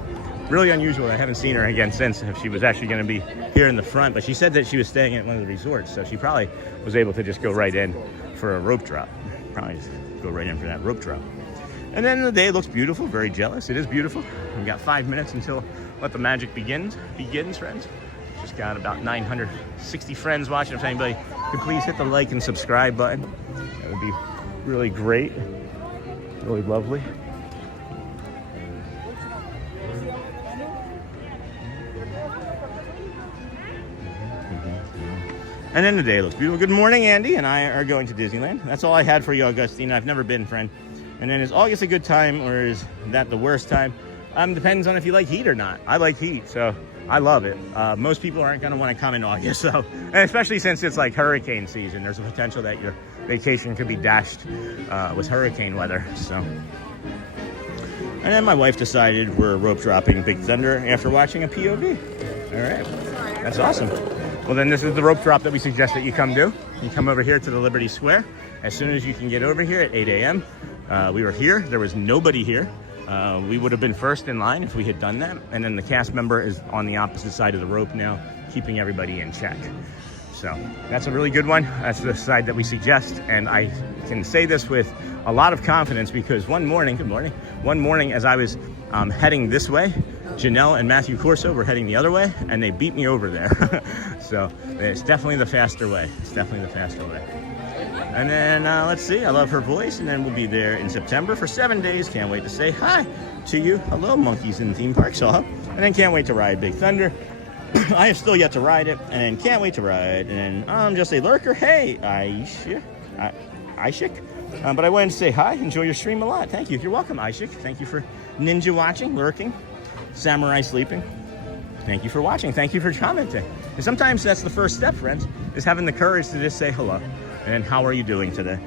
Really unusual. I haven't seen her again since, if she was actually going to be here in the front, but she said that she was staying at one of the resorts, so she probably was able to just go right in for a rope drop. Probably just go right in for that rope drop. And then the day looks beautiful. Very jealous. It is beautiful. We've got 5 minutes until Let the Magic begins, friends. Just got about 960 friends watching. If anybody could please hit the like and subscribe button, that would be really great. Really lovely. And then the day looks beautiful. Good morning, Andy and I are going to Disneyland. That's all I had for you, Augustine. I've never been, friend. And then is August a good time, or is that the worst time? Depends on if you like heat or not. I like heat, so I love it. Most people aren't going to want to come in August, so, and especially since it's like hurricane season. There's a potential that your vacation could be dashed with hurricane weather. So, and then my wife decided we're rope dropping Big Thunder after watching a POV. All right, that's awesome. Well, then this is the rope drop that we suggest that you come do. You come over here to the Liberty Square as soon as you can get over here at 8 a.m. We were here. There was nobody here. We would have been first in line if we had done that. And then the cast member is on the opposite side of the rope now, keeping everybody in check. So that's a really good one. That's the side that we suggest. And I can say this with a lot of confidence because one morning, one morning as I was heading this way, Janelle and Matthew Corso were heading the other way, and they beat me over there. So it's definitely the faster way. It's definitely the faster way. And then let's see, I love her voice, and then we'll be there in September for 7 days. Can't wait to say hi to you. Hello, monkeys in theme parks. And then can't wait to ride Big Thunder. I have still yet to ride it, and can't wait to ride. And then just a lurker. Hey, Aishik. But I wanted to say hi. Enjoy your stream a lot. Thank you. You're welcome, Aishik. Thank you for ninja watching, lurking, samurai sleeping. Thank you for watching. Thank you for commenting. And sometimes that's the first step, friends, is having the courage to just say hello. And then how are you doing today?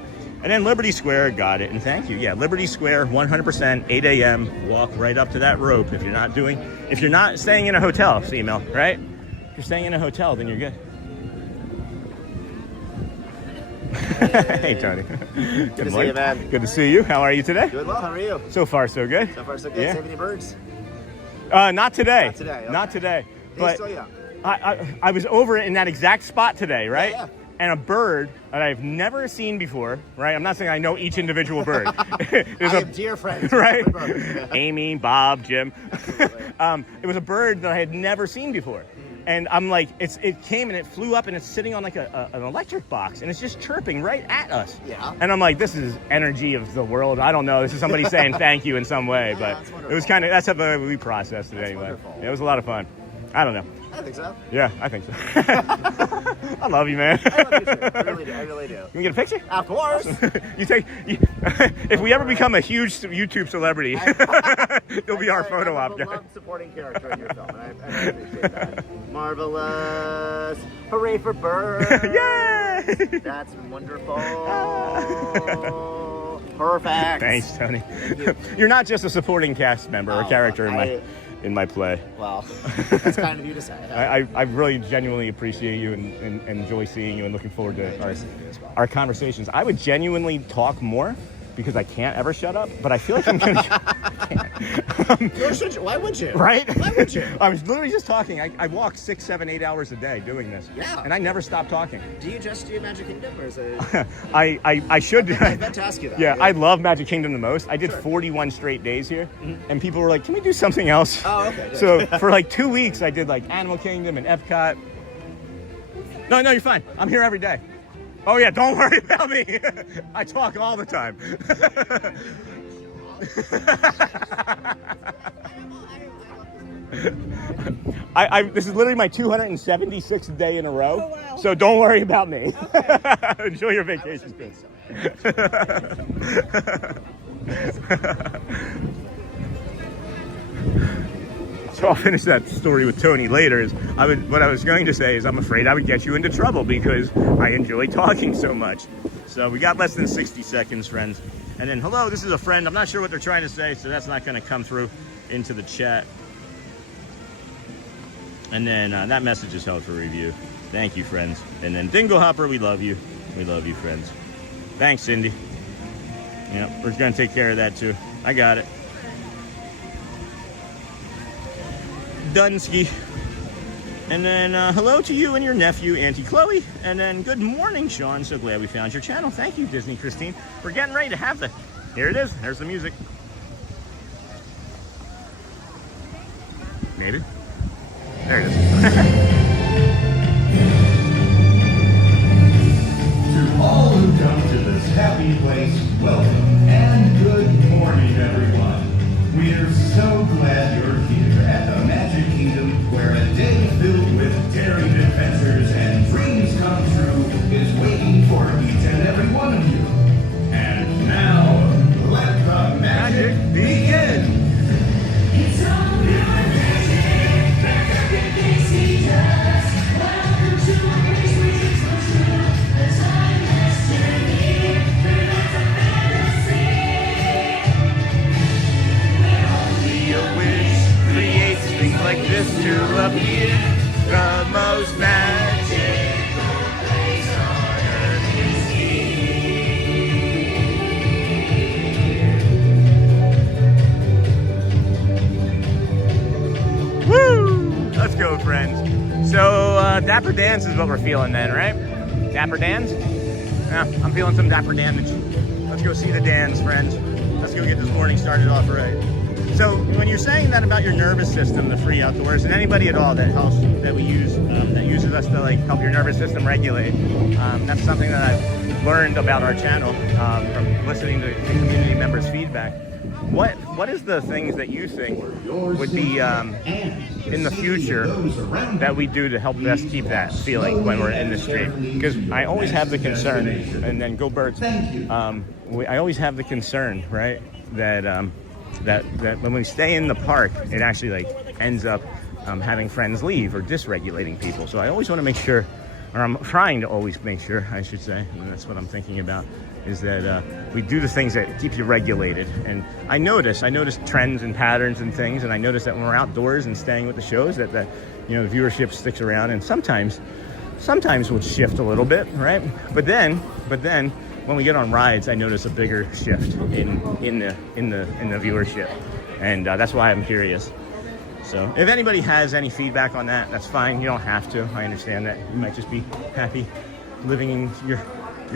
And then Liberty Square, got it, and thank you. Yeah, Liberty Square, 100%, 8 a.m. Walk right up to that rope. If you're not staying in a hotel, female, right? If you're staying in a hotel, then you're good. Hey, Tony. Good to morning. see you, man. Good to see you. How are you today? Good, well, how are you? So far, so good. So far, so good. Yeah. Save any birds? Not today. Not today. Okay. Not today. They're But still young. I was over in that exact spot today, right? Yeah. And a bird that I've never seen before, right? I'm not saying I know each individual bird. I am dear friends. Right? Yeah. Amy, Bob, Jim. It was a bird that I had never seen before. And I'm like, it came and it flew up and it's sitting on like an electric box and it's just chirping right at us. Yeah. And I'm like, this is energy of the world. I don't know. This is somebody saying thank you in some way, but it was kind of, that's how we processed it anyway. Wonderful. It was a lot of fun. I don't know. I think so. Yeah, I think so. I love you, man. I love you too. I really do. I really do. You can get a picture? Of course. If we ever become a huge YouTube celebrity, you'll be our photo op I'm guy. a beloved supporting character in your film, and I really appreciate that. Marvelous. Hooray for birds. Yay! That's wonderful. Perfect. Thanks, Tony. Thank you. You're not just a supporting cast member or character in my play. Well, that's kind of you to say. I really genuinely appreciate you and enjoy seeing you and looking forward to our conversations. I would genuinely talk more because I can't ever shut up, but I feel like I'm going to. Why would you? Right? Why would you? I was literally just talking. I walk 6, 7, 8 hours a day doing this. Yeah. And I never stop talking. Do you just do Magic Kingdom, or is it? I should. I meant to ask you that. Yeah, I love Magic Kingdom the most. I did 41 straight days here, and people were like, "Can we do something else?" Oh, okay. Good. So for like 2 weeks, I did like Animal Kingdom and Epcot. No, you're fine. I'm here every day. Oh yeah, don't worry about me. I talk all the time. This is literally my 276th day in a row, so don't worry about me. Okay. Enjoy your I was vacation. just being silly. So I'll finish that story with Tony later. What I was going to say is I'm afraid I would get you into trouble because I enjoy talking so much. So we got less than 60 seconds, friends. And then, hello, this is a friend. I'm not sure what they're trying to say, so that's not going to come through into the chat. And then that message is held for review. Thank you, friends. And then Dingle Hopper, we love you. We love you, friends. Thanks, Cindy. Yeah, we're going to take care of that, too. I got it. Dunsky. And then hello to you and your nephew, Auntie Chloe. And then good morning, Sean. So glad we found your channel. Thank you, Disney Christine. We're getting ready to have here it is. There's the music. Maybe. There it is. To all who come to this happy place, welcome and good morning, everyone. We're so glad you're here at the Magic Kingdom, where a day filled with daring adventures and dreams come true is waiting for each and every one of you. And now, let the magic begin! It's all your magic, back up your things he does. Welcome to a place where dreams come true. The timeless journey, through lots of fantasy. A wish creates things like this to appear. The most magical place on earth is here. Woo! Let's go, friends. So, Dapper Dans is what we're feeling then, right? Dapper Dans? Yeah, I'm feeling some Dapper damage. Let's go see the Dans, friends. Let's go get this morning started off right. So when you're saying that about your nervous system, the free outdoors, and anybody at all that helps, that we use, that uses us to like help your nervous system regulate, that's something that I've learned about our channel from listening to community members' feedback. What is the things that you think would be in the future that we do to help best keep that feeling when we're in the street? Because I always have the concern, and then go birds. I always have the concern, right, that when we stay in the park, it actually like ends up having friends leave or dysregulating people. So I always want to make sure, or I'm trying to always make sure, I should say, and that's what I'm thinking about, is that we do the things that keep you regulated. And I notice trends and patterns and things, and I notice that when we're outdoors and staying with the shows, that the viewership sticks around, and sometimes we'll shift a little bit, right? But then when we get on rides, I notice a bigger shift in the viewership, and that's why I'm curious. So if anybody has any feedback on that, that's fine. You don't have to. I understand that you might just be happy living in your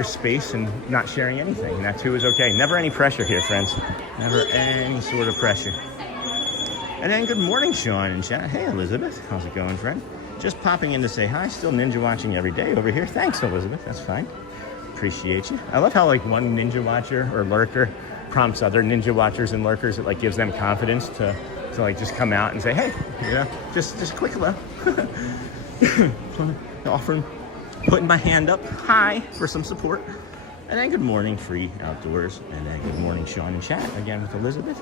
space and not sharing anything, and that too is okay. Never any pressure here, friends. Never any sort of pressure. And then good morning, Sean and chat. Hey, Elizabeth, how's it going, friend? Just popping in to say hi. Still ninja watching every day over here. Thanks, Elizabeth. That's fine. Appreciate you. I love how like one ninja watcher or lurker prompts other ninja watchers and lurkers. It like gives them confidence to like just come out and say, hey, just a quick hello. Offering, putting my hand up high for some support. And then good morning, Free Outdoors. And then good morning, Sean and chat again with Elizabeth.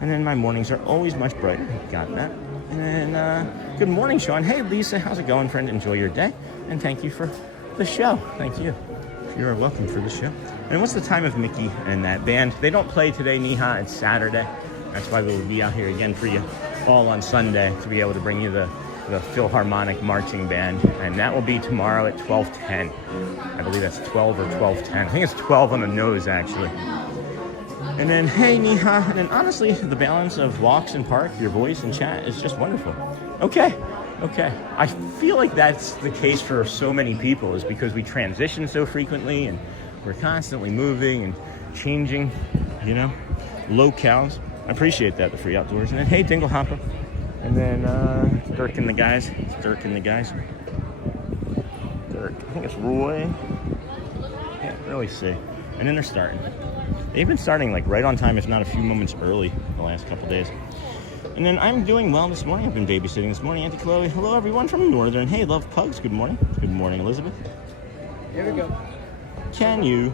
And then my mornings are always much brighter. Got that. And then good morning, Sean. Hey, Lisa, how's it going, friend? Enjoy your day. And thank you for the show. Thank you. You're welcome for the show. And what's the time of Mickey and that band? They don't play today, Neha. It's Saturday. That's why we'll be out here again for you all on Sunday to be able to bring you the Philharmonic Marching Band. And that will be tomorrow at 12:10. I believe that's 12 or 12:10. I think it's 12 on the nose, actually. And then, hey, Neha. And then, honestly, the balance of walks and park, your voice and chat is just wonderful. Okay. I feel like that's the case for so many people, is because we transition so frequently and we're constantly moving and changing, locales. I appreciate that, the Free Outdoors. And then, hey, Dingle Hopper. And then Dirk and the guys. Dirk. I think it's Roy. Can't really see. And then they're starting. They've been starting like right on time, if not a few moments early the last couple days. And then I'm doing well this morning. I've been babysitting this morning. Auntie Chloe, hello everyone from Northern. Hey, love pugs. Good morning. Good morning, Elizabeth. Here we go. Can you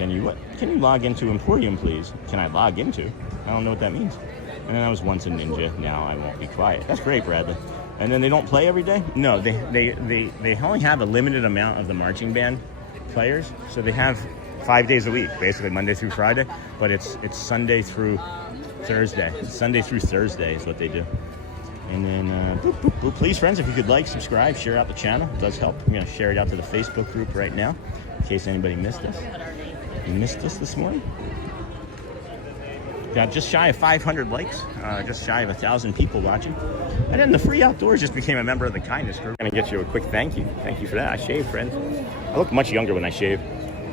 Can you log into Emporium, please? Can I log into? I don't know what that means. And then I was once a ninja. Now I won't be quiet. That's great, Bradley. And then they don't play every day? No, they only have a limited amount of the marching band players. So they have 5 days a week, basically Monday through Friday. But it's Sunday through Thursday. Sunday through Thursday is what they do. And then, please, friends, if you could like, subscribe, share out the channel. It does help. I'm going to share it out to the Facebook group right now, in case anybody missed us. You missed us this morning? Got just shy of 500 likes, just shy of 1,000 people watching. And then the Free Outdoors just became a member of the Kindness group. I'm going to get you a quick thank you. Thank you for that. I shave, friends. I look much younger when I shave.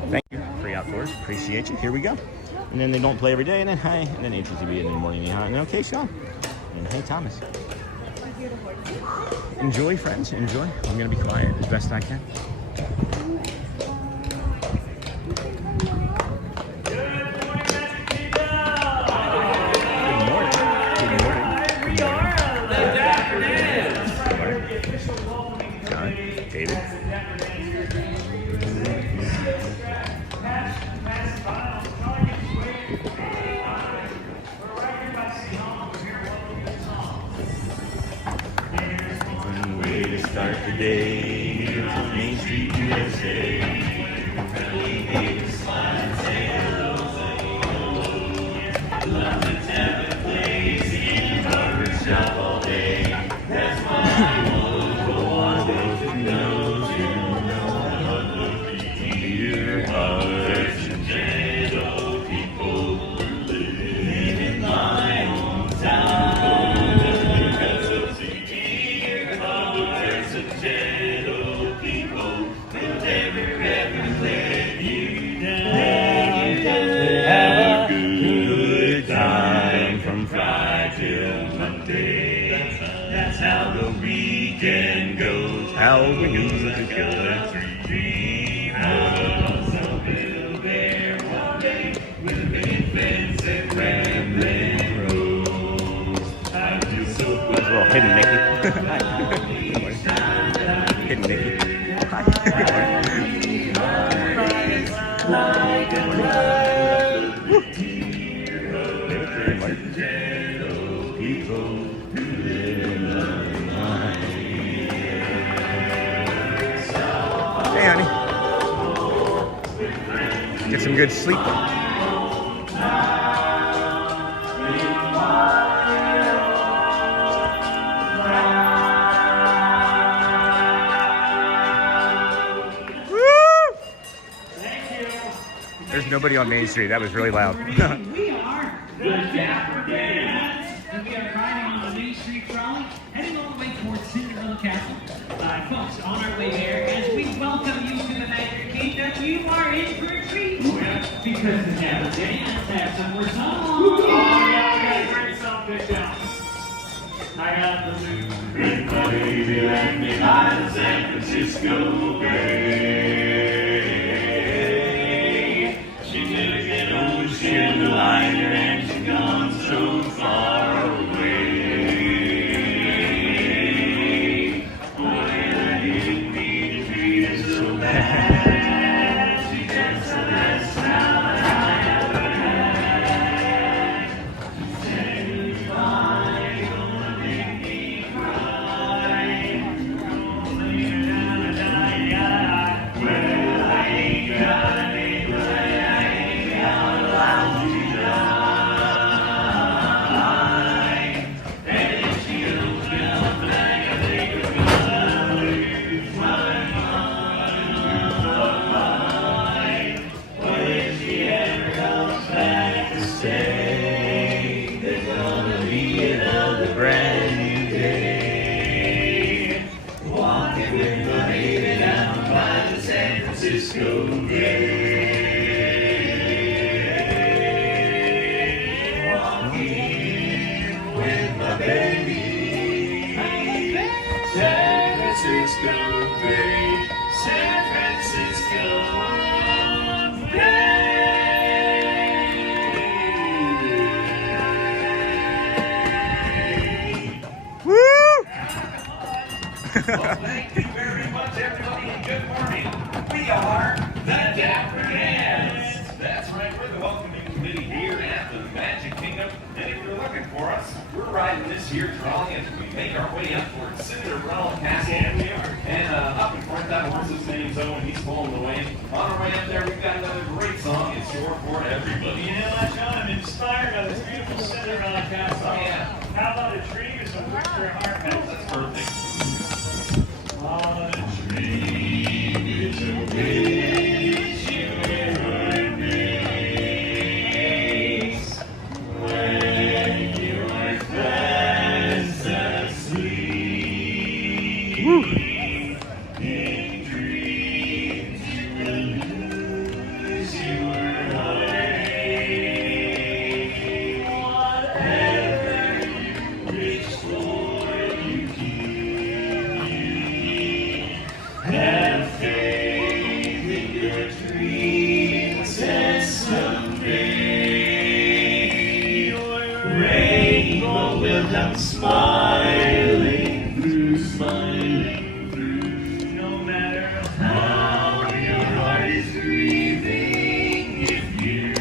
Thank you, Free Outdoors. Appreciate you. Here we go. And then they don't play every day. And then hi. And then HTV in the morning. And then okay, Sean. And hey, Thomas. Enjoy, friends. Enjoy. I'm going to be quiet as best I can. David. One way to start the day is on Main Street, USA. Love to have a place in barbershop all day. That's why how we knew the good dream of some little bear one day with a big fence and rambling roads. I feel so good. Little hidden Mickey. Hidden Mickey. Hi. Get some good sleep. There's nobody on Main Street. That was really loud. We are the Dapper Dans, and we are riding on the Main Street trolley, heading all the way towards Cinderella Castle. Folks, on our way there, as we welcome you to the Magic Kingdom, you are in for a treat. Because the Dapper Dans have some more songs. Oh, yeah, I gotta bring something down. I got the moon in my baby landing on San Francisco Bay. She took an ocean liner and she's gone so far away. Oh, and I didn't mean to treat her so bad. She just the best time I ever had. She said goodbye, gonna make me cry. Gonna lay her down and die. Well, I ain't got a name, but I ain't got a lot to die. And if she goes down like I think of mine. But if she ever comes back to say there's gonna be another brand new day. Walking with my baby down by the San Francisco Bay. Walking with my baby. San Francisco Bay. San Francisco Bay. Woo! Thank you very much, everybody, and good morning. We are the Dapper Dans. for us. We're riding this here trolley as we make our way up towards Cinderella Castle. Yeah, we are. And up in front, that horse's name's Owen. He's pulling the way. On our way up there, we've got another great song in store for everybody. You know what, John? I'm inspired by this beautiful Cinderella Castle. Oh, yeah. How about a tree with some wood for a heart? That's perfect. On a tree with a wish you ever makes when you are fast asleep. Woo. In dreams you will lose your heartache. Whatever you wish for, you keep. Have faith in your dreams, and someday your rainbow will come smiling through, no matter how your heart is grieving. If you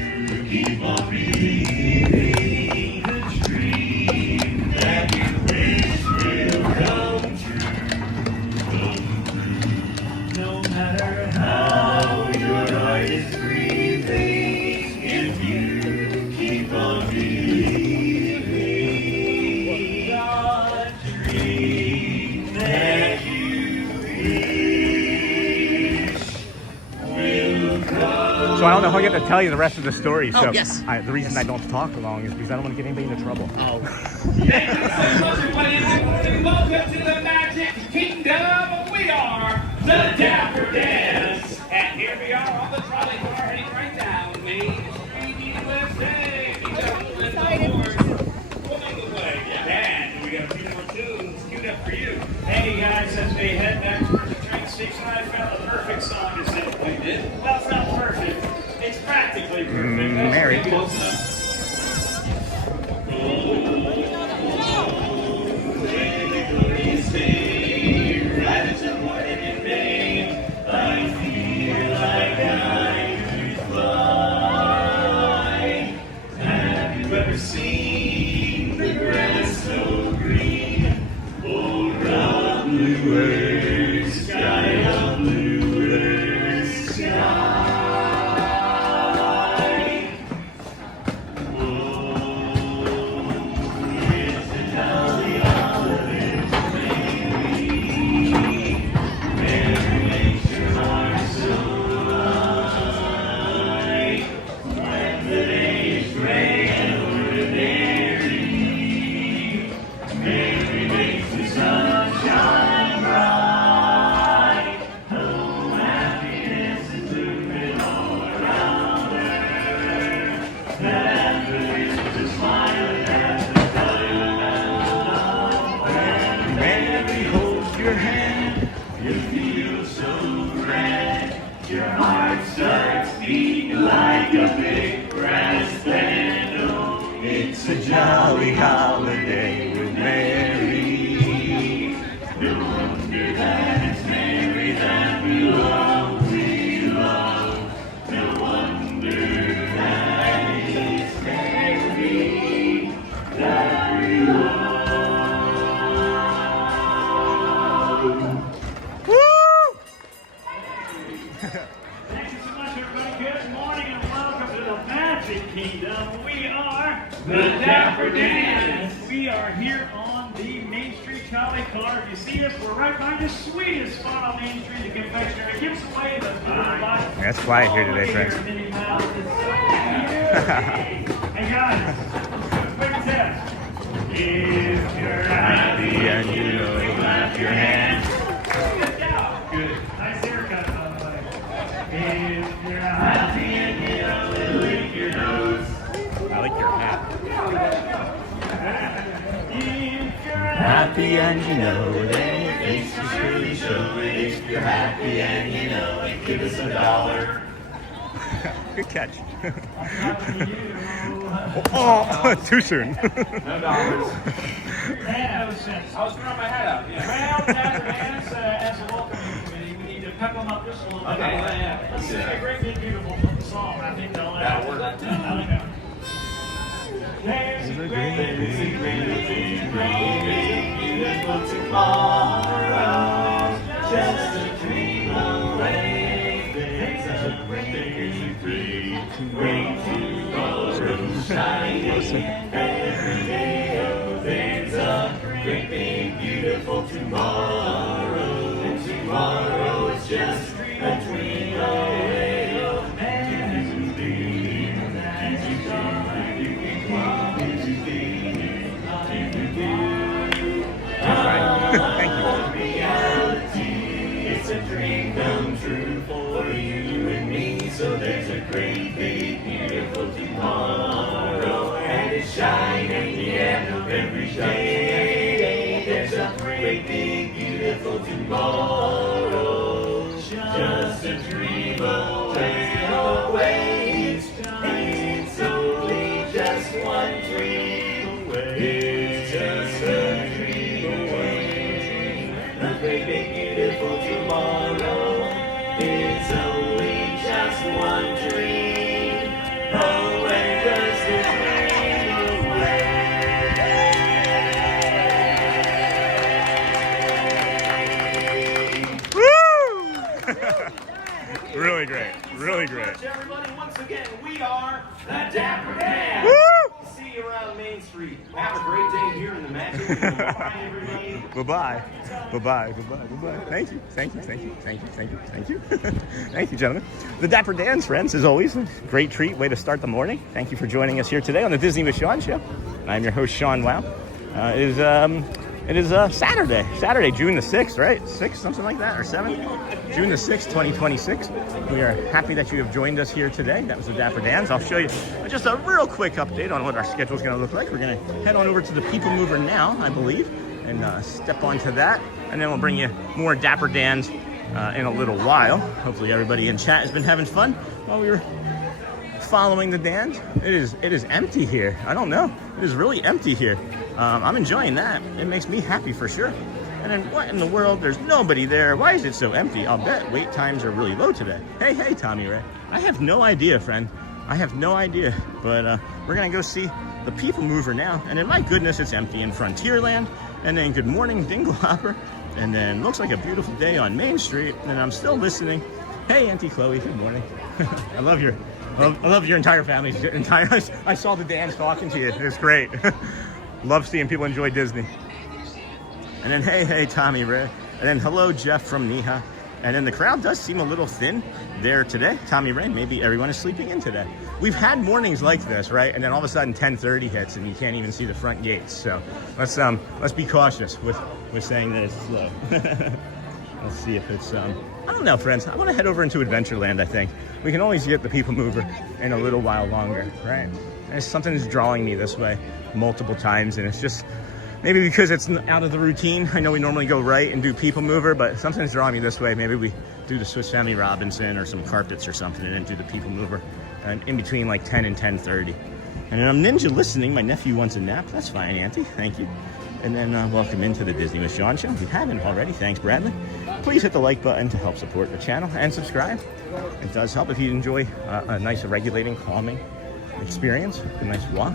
keep on believing, the dream that you wish will come true. No matter how your heart is grieving, if you keep on believing, the dream that you wish will come. So I don't know how I get to tell you the rest of the story. So yes. The reason I don't talk long is because I don't want to get anybody into trouble. Oh. Welcome to the Magic Kingdom. We are the Dapper Dans. And here we are on the trolley car heading right down Main Street, USA. Pulling the way. And we got a few more tunes queued up for you. Hey guys, as we head back towards the train station, I found the perfect song to sing. We did? Well, it's not perfect. It's practically perfect. Mary. Close enough. Seen the grass so green, oh, bluer sky, a bluer sky. Whoa, it's a jolly holiday, Mary makes your heart so light. When the day is gray and ordinary, Mary makes the sun shine bright. Oh, happiness is moving all around her. That is the smile at the time. When Mary holds your hand, you feel so grand. Your heart starts beating like a big brass band. Oh, it's a jolly holiday with Mary. No wonder that it's Mary that we love, No wonder that it's Mary that we love. Thank you so much, everybody. Good morning and welcome to the Magic Kingdom. We are the Dapper Dans. We are here on the Main Street trolley car. If you see us, we're right behind the sweetest spot on Main Street, the confectionery. Give us a wave. Yeah, it's quiet here today, friends. Minnie Mouse. It's so cute. Hey guys, quick test. If you're happy and you know you clap your hands. Good. Nice haircut, by the way. If you're happy and you know it, lick your nose. I like your hat. If you're Happy and you know it, face is really showing. If you're happy and you know it, give us $1. Good catch. Oh, too soon. No dollars. I was throwing my hat out. Yeah. Well, Dapper Dans, as a welcome committee, we need to pep them up just a little bit. Okay. Yeah. Let's sing a great big beautiful song. I think they'll like That'll it. work. There's a great big great, beautiful tomorrow, just a dream away. There's a great tomorrow shining every day. Oh, there's a great big beautiful tomorrow, and tomorrow is just a dream away. Oh, it's a dream come true for you and me. So there's a great big beautiful tomorrow, and it's shining at the end of every day. There's a great big beautiful tomorrow, just a dream away. It's only just one dream away. It's just a dream away. A great big beautiful tomorrow. It's only just one dream away. Just a dream away. Really great. Really great. Everybody, once again, we are the Dapper Dans. Woo! We'll see you around Main Street. Have a great day here in the Magic Kingdom. Bye, everybody. Bye-bye. Bye-bye. Bye-bye. Bye-bye. Thank you. Thank you. Thank you. Thank you. Thank you. Thank you. Thank you, gentlemen. The Dapper Dans, friends, as always, a great treat. Way to start the morning. Thank you for joining us here today on the Disney with Sean show. I'm your host, Sean Wow. It is Saturday, June the 6th, right? 6th, something like that, or 7th? June the 6th, 2026. We are happy that you have joined us here today. That was the Dapper Dans. I'll show you just a real quick update on what our schedule is going to look like. We're going to head on over to the People Mover now, I believe, and step onto that. And then we'll bring you more Dapper Dans in a little while. Hopefully everybody in chat has been having fun while we were following the dance. It is empty here. I don't know. It is really empty here. I'm enjoying that. It makes me happy for sure. And then what in the world? There's nobody there. Why is it so empty? I'll bet wait times are really low today. Hey, Tommy Ray. I have no idea, friend. I have no idea. But we're going to go see the People Mover now. And then, my goodness, it's empty in Frontierland. And then good morning, Dingle Hopper. And then looks like a beautiful day on Main Street. And I'm still listening. Hey, Auntie Chloe. Good morning. I love your entire family. I saw the dance talking to you. It's great. Love seeing people enjoy Disney. And then, hey, Tommy Ray. And then, hello, Jeff from Neha. And then the crowd does seem a little thin there today. Tommy Ray, maybe everyone is sleeping in today. We've had mornings like this, right? And then all of a sudden 10:30 hits and you can't even see the front gates. So let's be cautious with saying that it's slow. Let's see if it's, I don't know, friends. I want to head over into Adventureland, I think. We can always get the People Mover in a little while longer, right? And something's drawing me this way multiple times, and it's just maybe because it's out of the routine. I know we normally go right and do People Mover, but something's drawing me this way. Maybe we do the Swiss Family Robinson or some carpets or something and then do the People Mover in between like 10 and 10:30. And then I'm ninja listening. My nephew wants a nap. That's fine, Auntie. Thank you. And then welcome into the Disney with Sean show. If you haven't already, thanks, Bradley. Please hit the like button to help support the channel and subscribe. It does help if you enjoy a nice, regulating, calming experience, a nice walk,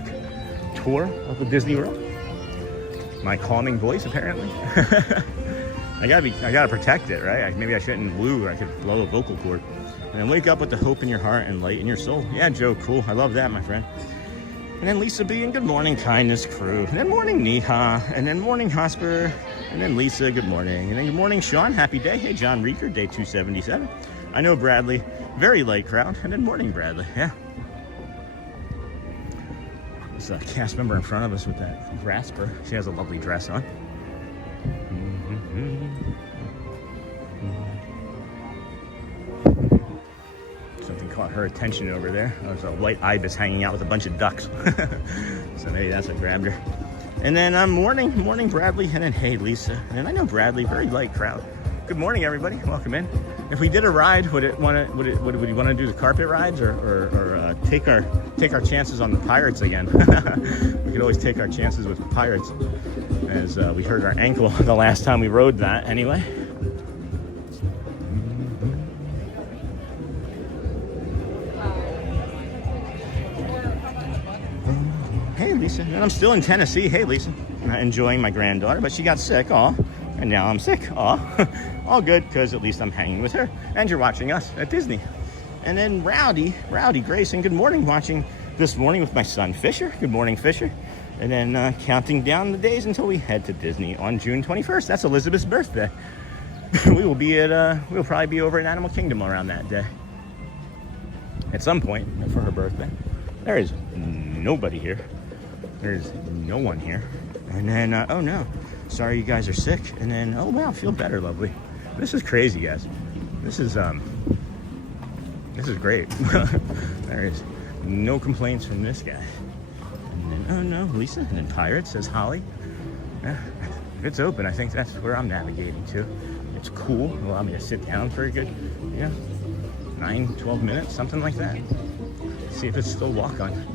tour of the Disney World. My calming voice, apparently. I gotta protect it, right? Maybe I shouldn't woo, or I could blow a vocal cord. And then wake up with the hope in your heart and light in your soul. Yeah, Joe, cool. I love that, my friend. And then Lisa B, and good morning, Kindness Crew. And then morning, Neha. And then morning, Hosper. And then Lisa, good morning. And then good morning, Sean. Happy day. Hey, John Reeker, day 277. I know Bradley, very light crowd. And then morning, Bradley. Yeah. There's a cast member in front of us with that grasper. She has a lovely dress on. Something caught her attention over there. There's a white ibis hanging out with a bunch of ducks. So maybe that's what grabbed her. And then morning Bradley, and then hey Lisa. And then I know Bradley, very light crowd. Good morning everybody, welcome in. If we did a ride, would we want to do the carpet rides or take our chances on the pirates again? We could always take our chances with the pirates, as we hurt our ankle the last time we rode that anyway. Lisa. And I'm still in Tennessee. Hey, Lisa. Enjoying my granddaughter, but she got sick. Aw. And now I'm sick. Aw. All good, because at least I'm hanging with her. And you're watching us at Disney. And then Rowdy Grayson, good morning. Watching this morning with my son, Fisher. Good morning, Fisher. And then counting down the days until we head to Disney on June 21st. That's Elizabeth's birthday. We'll probably be over in Animal Kingdom around that day. At some point for her birthday. There is nobody here. There's no one here. And then, oh no, sorry you guys are sick. And then, oh wow, feel better, lovely. This is crazy, guys. This is great. There is no complaints from this guy. And then, oh no, Lisa. And then Pirate, says Holly. Yeah, if it's open, I think that's where I'm navigating to. It's cool. Allow me to sit down for a good, 9-12 minutes, something like that. See if it's still walk-on.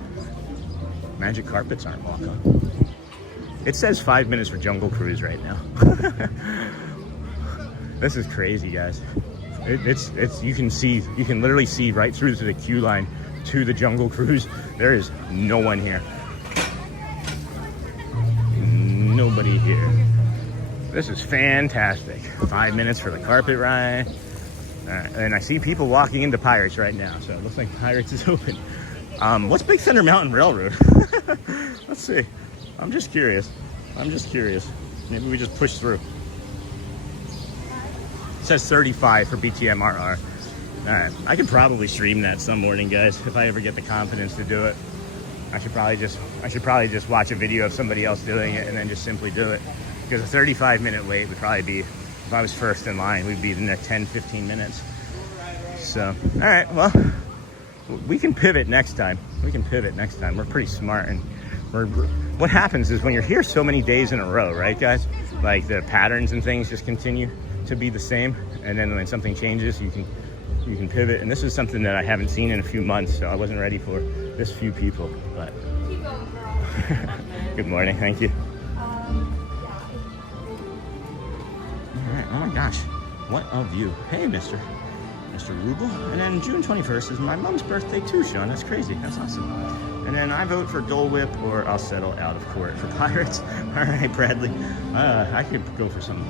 Magic carpets aren't walk-on. It says 5 minutes for Jungle Cruise right now. This is crazy, guys. You can literally see right through to the queue line to the Jungle Cruise. There is no one here. Nobody here. This is fantastic. 5 minutes for the carpet ride. And I see people walking into Pirates right now, so it looks like Pirates is open. What's Big Thunder Mountain Railroad? Let's see. I'm just curious. Maybe we just push through. It says 35 for BTMRR. Alright, I could probably stream that some morning, guys, if I ever get the confidence to do it. I should probably just watch a video of somebody else doing it and then just simply do it. Because a 35-minute wait would probably be, if I was first in line, we'd be in there 10-15 minutes. So, all right, well, we can pivot next time. We're pretty smart. And what happens is when you're here so many days in a row, right, guys? Like the patterns and things just continue to be the same. And then when something changes, you can pivot. And this is something that I haven't seen in a few months, so I wasn't ready for this few people. But good morning, thank you. Oh my gosh, what a view. Hey, Mr. Rubel. And then June 21st is my mom's birthday too, Sean. That's crazy. That's awesome. And then I vote for Dole Whip, or I'll settle out of court for Pirates. All right, Bradley. I could go for some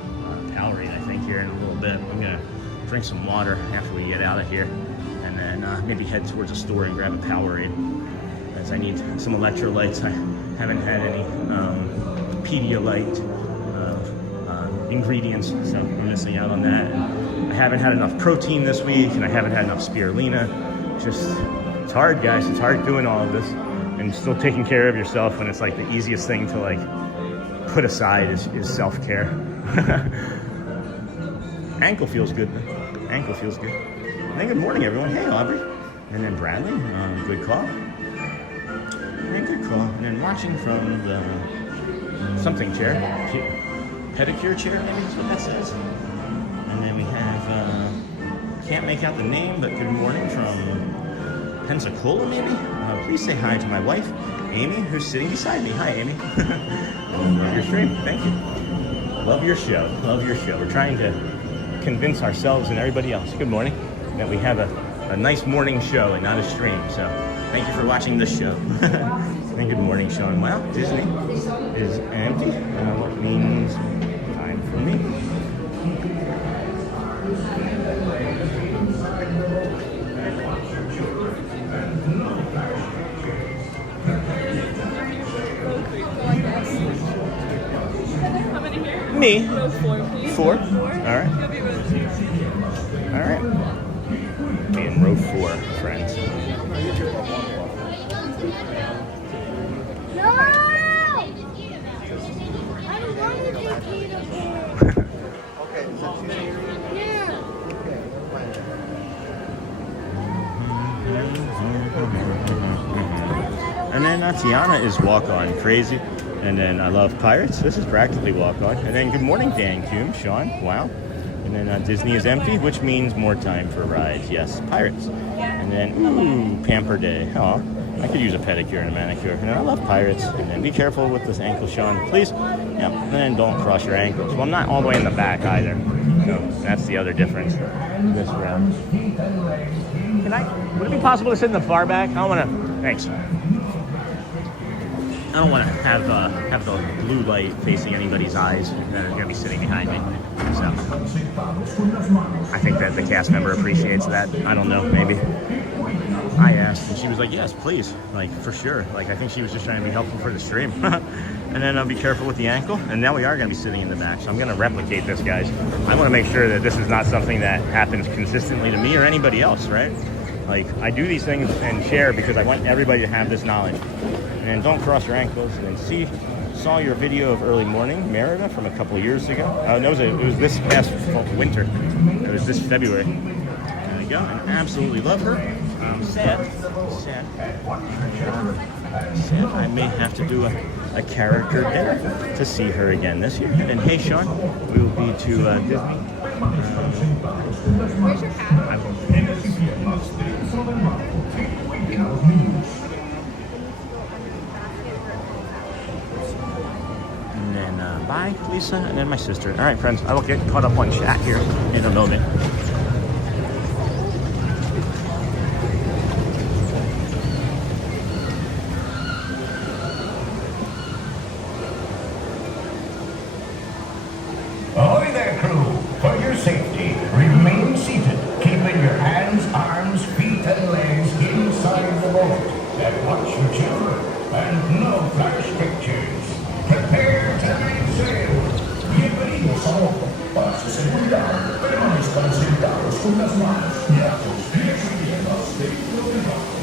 Powerade, I think, here in a little bit. I'm going to drink some water after we get out of here. And then maybe head towards a store and grab a Powerade, as I need some electrolytes. I haven't had any Pedialyte ingredients, so I'm missing out on that. And I haven't had enough protein this week, and I haven't had enough spirulina. It's hard, guys. It's hard doing all of this and still taking care of yourself when it's like the easiest thing to like put aside is self-care. Ankle feels good. Ankle feels good. And then good morning, everyone. Hey, Aubrey. And then Bradley. Good call. And good call. And then watching from the something chair. Pedicure chair, maybe that's what that says. And then we have, can't make out the name, but good morning from Pensacola, maybe? Please say hi to my wife, Amy, who's sitting beside me. Hi, Amy. Love your stream. Thank you. Love your show. We're trying to convince ourselves and everybody else, good morning, that we have a nice morning show and not a stream. So thank you for watching this show. And good morning, Sean. Wow, Disney is empty, what means time for me. How many here? Me. Row 4, please. 4? Row 4. All right. You'll be row 2. All right. Be in row 4, friends. No! I don't want to take peanut butter. Okay, so Yeah. And then Tiana is walk-on, crazy. And then I love Pirates. This is practically walk-on. And then good morning, Dan Kuhn, Sean. Wow. And then Disney is empty, which means more time for rides. Yes, Pirates. And then, ooh, Pamper Day. Aw, I could use a pedicure and a manicure. And I love Pirates. And then be careful with this ankle, Sean, please. Yep. And then don't cross your ankles. Well, I'm not all the way in the back either. So that's the other difference this round. Would it be possible to sit in the far back? I don't want to, thanks. don't want to have the blue light facing anybody's eyes that are going to be sitting behind me. So I think that the cast member appreciates that. I don't know, maybe. I asked, and she was like, yes, please, like, for sure. Like, I think she was just trying to be helpful for the stream. And then I'll be careful with the ankle. And now we are going to be sitting in the back, so I'm going to replicate this, guys. I want to make sure that this is not something that happens consistently to me or anybody else, right? Like, I do these things and share because I want everybody to have this knowledge. And don't cross your ankles. And then saw your video of early morning, Merida, from a couple of years ago. No, it was this past winter. It was this February. There we go. And absolutely love her. Sad. I may have to do a character dinner to see her again this year. And hey, Sean, we will be to Disney. Where's your hat? And then bye, Lisa, and then my sister. All right, friends, I will get caught up on chat here in a moment. Ahoy there, crew! For your safety, remain seated, keeping your hands, arms, feet, and legs inside the boat. And watch your children, and no flash pictures. Prepare to make sail. Bienvenidos a bordo. Pásese cuidado, permanezcan sentados con las manos y los pies unidos dentro del barco.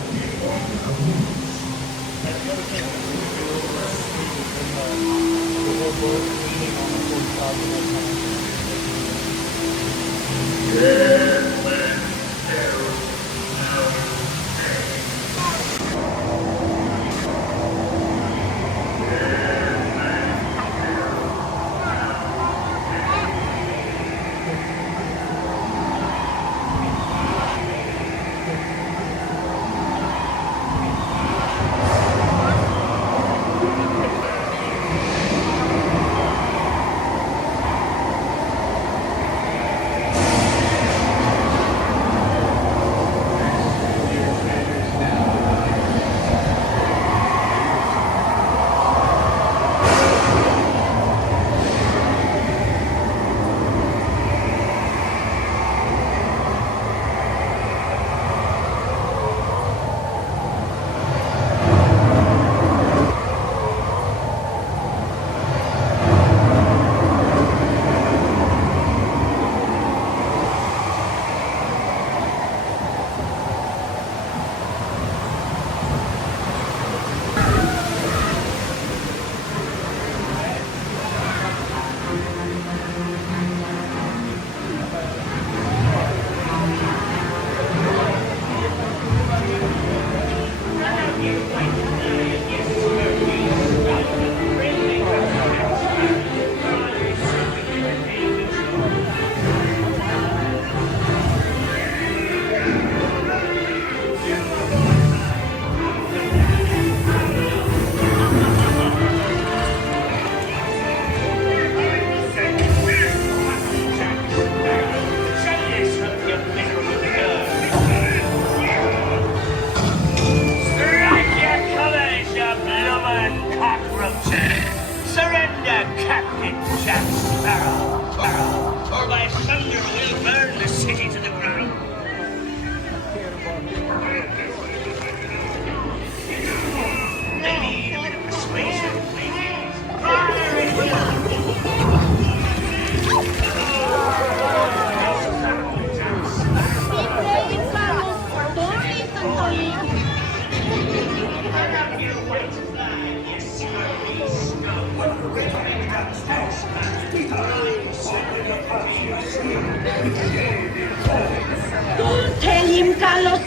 Don't tell him, Carlos.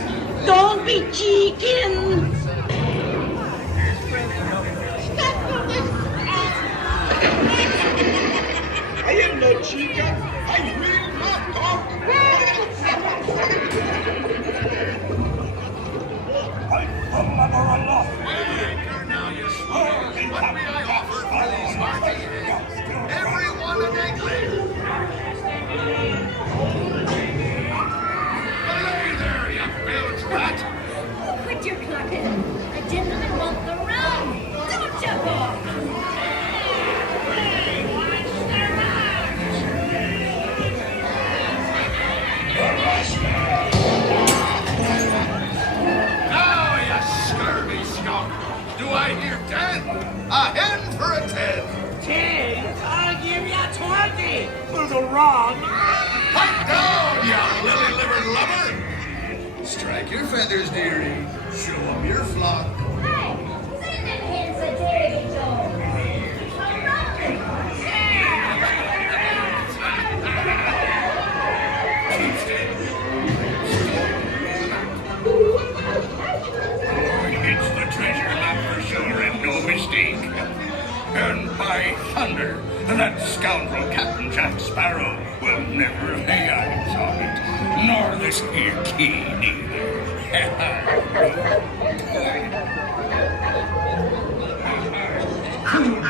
Don't be cheeking. I am no chica. I will not talk. I'm from Mother-in-law. Now you swear. What may I offer for these martinis? Everyone in England. Hey there, you bilge rat. Quit your clucking. A gentleman won't go round. Don't jump to the wrong. Pipe down, you lily-livered lover. Strike your feathers, dearie. Show 'em your flock. Hey, sing them hymns of Terry Joe. It's the treasure map for sure and no mistake. And by thunder, that scoundrel Captain Jack Sparrow will never lay eyes on it, nor this here key neither. Come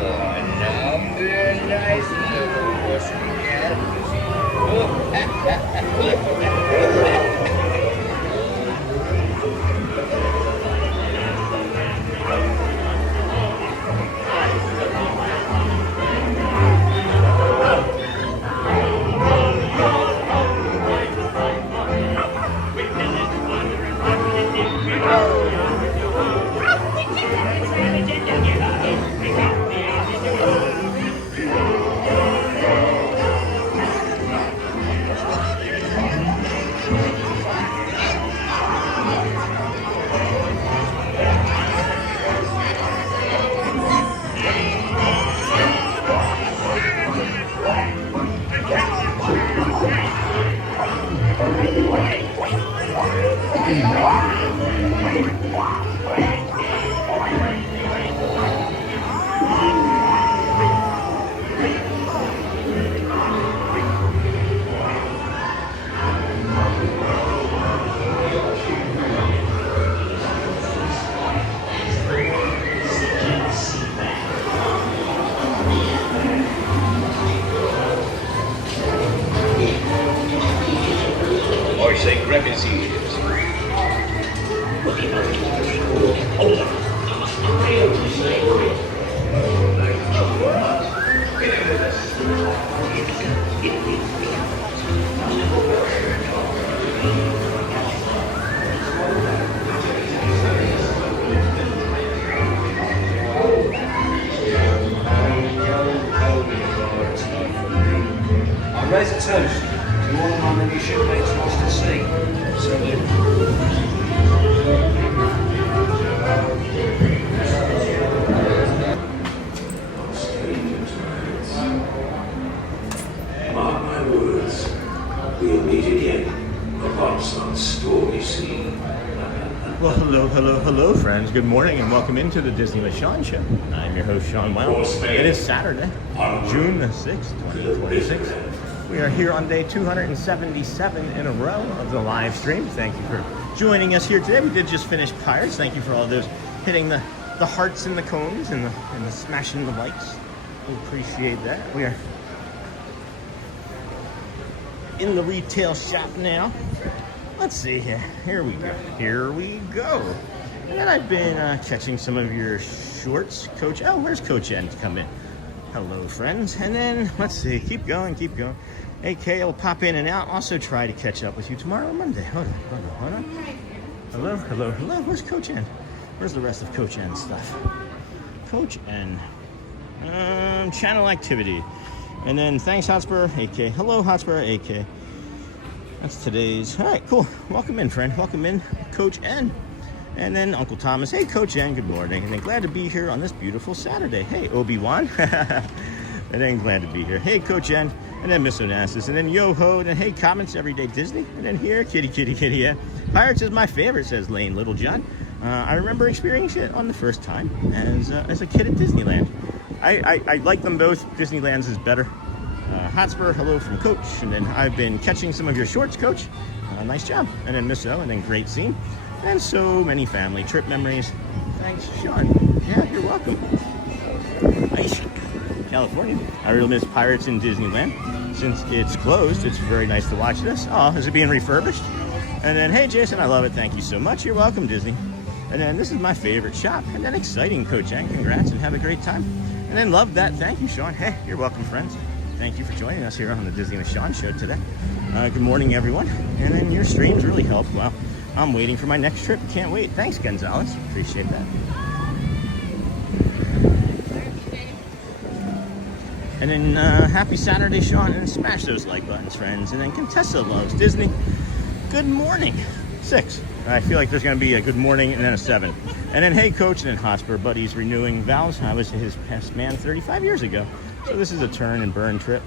on now, be a nice little pussycat. Or say Gregacy. I raise a toast to all my many shipmates lost at sea. Mark my words, we'll meet again upon some stormy sea. Well, hello, friends. Good morning and welcome into the Disney LaShawn Show. I'm your host, Sean Wild. It is Saturday, June the 6th, 2026. We are here on day 277 in a row of the live stream. Thank you for joining us here today. We did just finish Pirates. Thank you for all those hitting the hearts and the cones and the smashing the likes. We appreciate that. We are in the retail shop now. Let's see here. Here we go. And I've been catching some of your shorts. Coach, oh, where's Coach N come in? Hello, friends. And then, let's see, keep going. AK will pop in and out. Also try to catch up with you tomorrow, Monday. Hold on. Hello. Where's Coach N? Where's the rest of Coach N's stuff? Coach N. Channel activity. And then, thanks, Hotspur, AK. Hello, Hotspur, AK. That's today's. All right, cool. Welcome in, friend. Welcome in, Coach N. And then Uncle Thomas. Hey, Coach N, good morning. And then glad to be here on this beautiful Saturday. Hey, Obi-Wan. And then glad to be here. Hey, Coach N. And then Miss Onassis. And then Yo-Ho. And then, hey, comments, Everyday Disney. And then here, kitty, yeah. Pirates is my favorite, says Lane Littlejohn. I remember experiencing it on the first time as a kid at Disneyland. I like them both. Disneyland's is better. Hotspur, hello from Coach. And then I've been catching some of your shorts, Coach. Nice job. And then Miss O. And then great scene. And so many family trip memories. Thanks, Sean. Yeah, you're welcome. Nice. California. I really miss Pirates in Disneyland. Since it's closed, it's very nice to watch this. Oh, is it being refurbished? And then, hey, Jason, I love it. Thank you so much. You're welcome, Disney. And then this is my favorite shop. And then exciting, Coach N. Congrats and have a great time. And then love that. Thank you, Sean. Hey, you're welcome, friends. Thank you for joining us here on the Disney with Sean show today. Good morning, everyone. And then your streams really help. Well, I'm waiting for my next trip. Can't wait. Thanks, Gonzalez. Appreciate that. And then happy Saturday, Sean. And then smash those like buttons, friends. And then Contessa loves Disney. Good morning. 6. I feel like there's going to be a good morning and then a 7. And then, hey, Coach, and then Hotspur Buddies renewing vows. I was his best man 35 years ago. So this is a turn and burn trip.